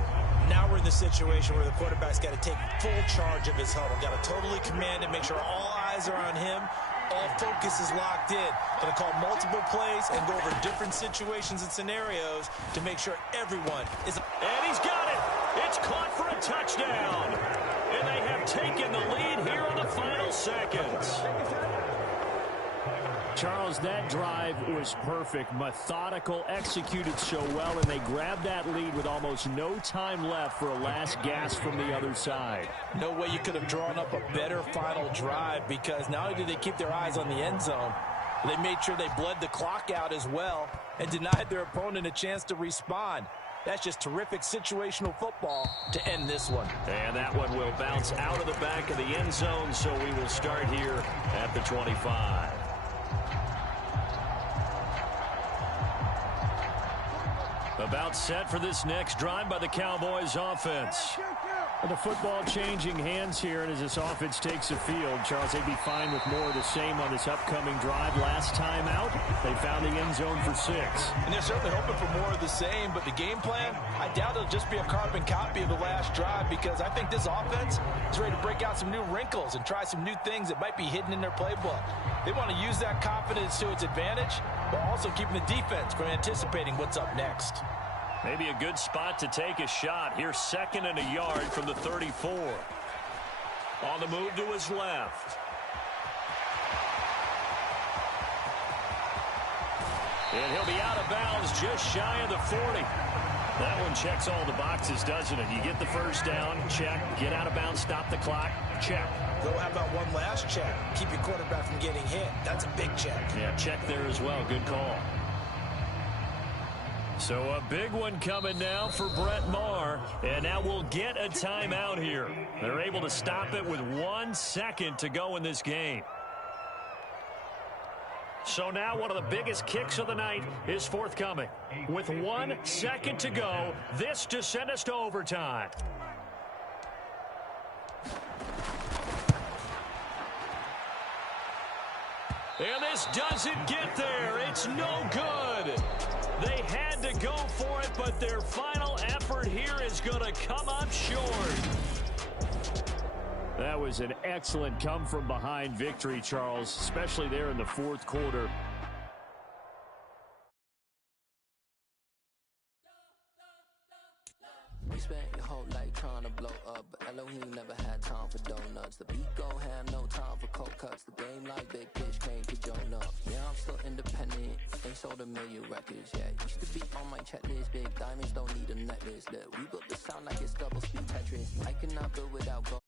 Now we're in the situation where the quarterback's got to take full charge of his huddle. Got to totally command it, make sure all eyes are on him. All focus is locked in. Going to call multiple plays and go over different situations and scenarios to make sure everyone is... And he's got it. It's caught for a touchdown. And they have taken the lead here on the final seconds. Charles, that drive was perfect, methodical, executed so well, and they grabbed that lead with almost no time left for a last gasp from the other side. No way you could have drawn up a better final drive, because not only did they keep their eyes on the end zone, they made sure they bled the clock out as well and denied their opponent a chance to respond. That's just terrific situational football to end this one. And that one will bounce out of the back of the end zone, so we will start here at the 25. About set for this next drive by the Cowboys offense. The football changing hands here, and as this offense takes the field, Charles, they'd be fine with more of the same on this upcoming drive. Last time out, they found the end zone for 6. And they're certainly hoping for more of the same, but the game plan, I doubt it'll just be a carbon copy of the last drive, because I think this offense is ready to break out some new wrinkles and try some new things that might be hidden in their playbook. They want to use that confidence to its advantage, while also keeping the defense from anticipating what's up next. Maybe a good spot to take a shot. Here's 2nd and a yard from the 34. On the move to his left. And he'll be out of bounds just shy of the 40. That one checks all the boxes, doesn't it? You get the first down, check. Get out of bounds, stop the clock, check. Though, how about one last check? Keep your quarterback from getting hit. That's a big check. Yeah, check there as well. Good call. So a big one coming now for Brett Maher, and now we'll get a timeout here. They're able to stop it with 1 second to go in this game. So now one of the biggest kicks of the night is forthcoming. With 1 second to go, this to send us to overtime. And this doesn't get there. It's no good. They had to go for it, but their final effort here is going to come up short. That was an excellent come-from-behind victory, Charles, especially there in the 4th quarter. You spent your whole life trying to blow up, but Elohim never had time for donuts. The beat gon' have no time for cold cuts. The game like big bitch came to join up. Yeah, I'm still independent. Ain't sold a million records yet. Used to be on my checklist. Big diamonds don't need a necklace. Look, we built the sound like it's double speed Tetris. I cannot build without gold.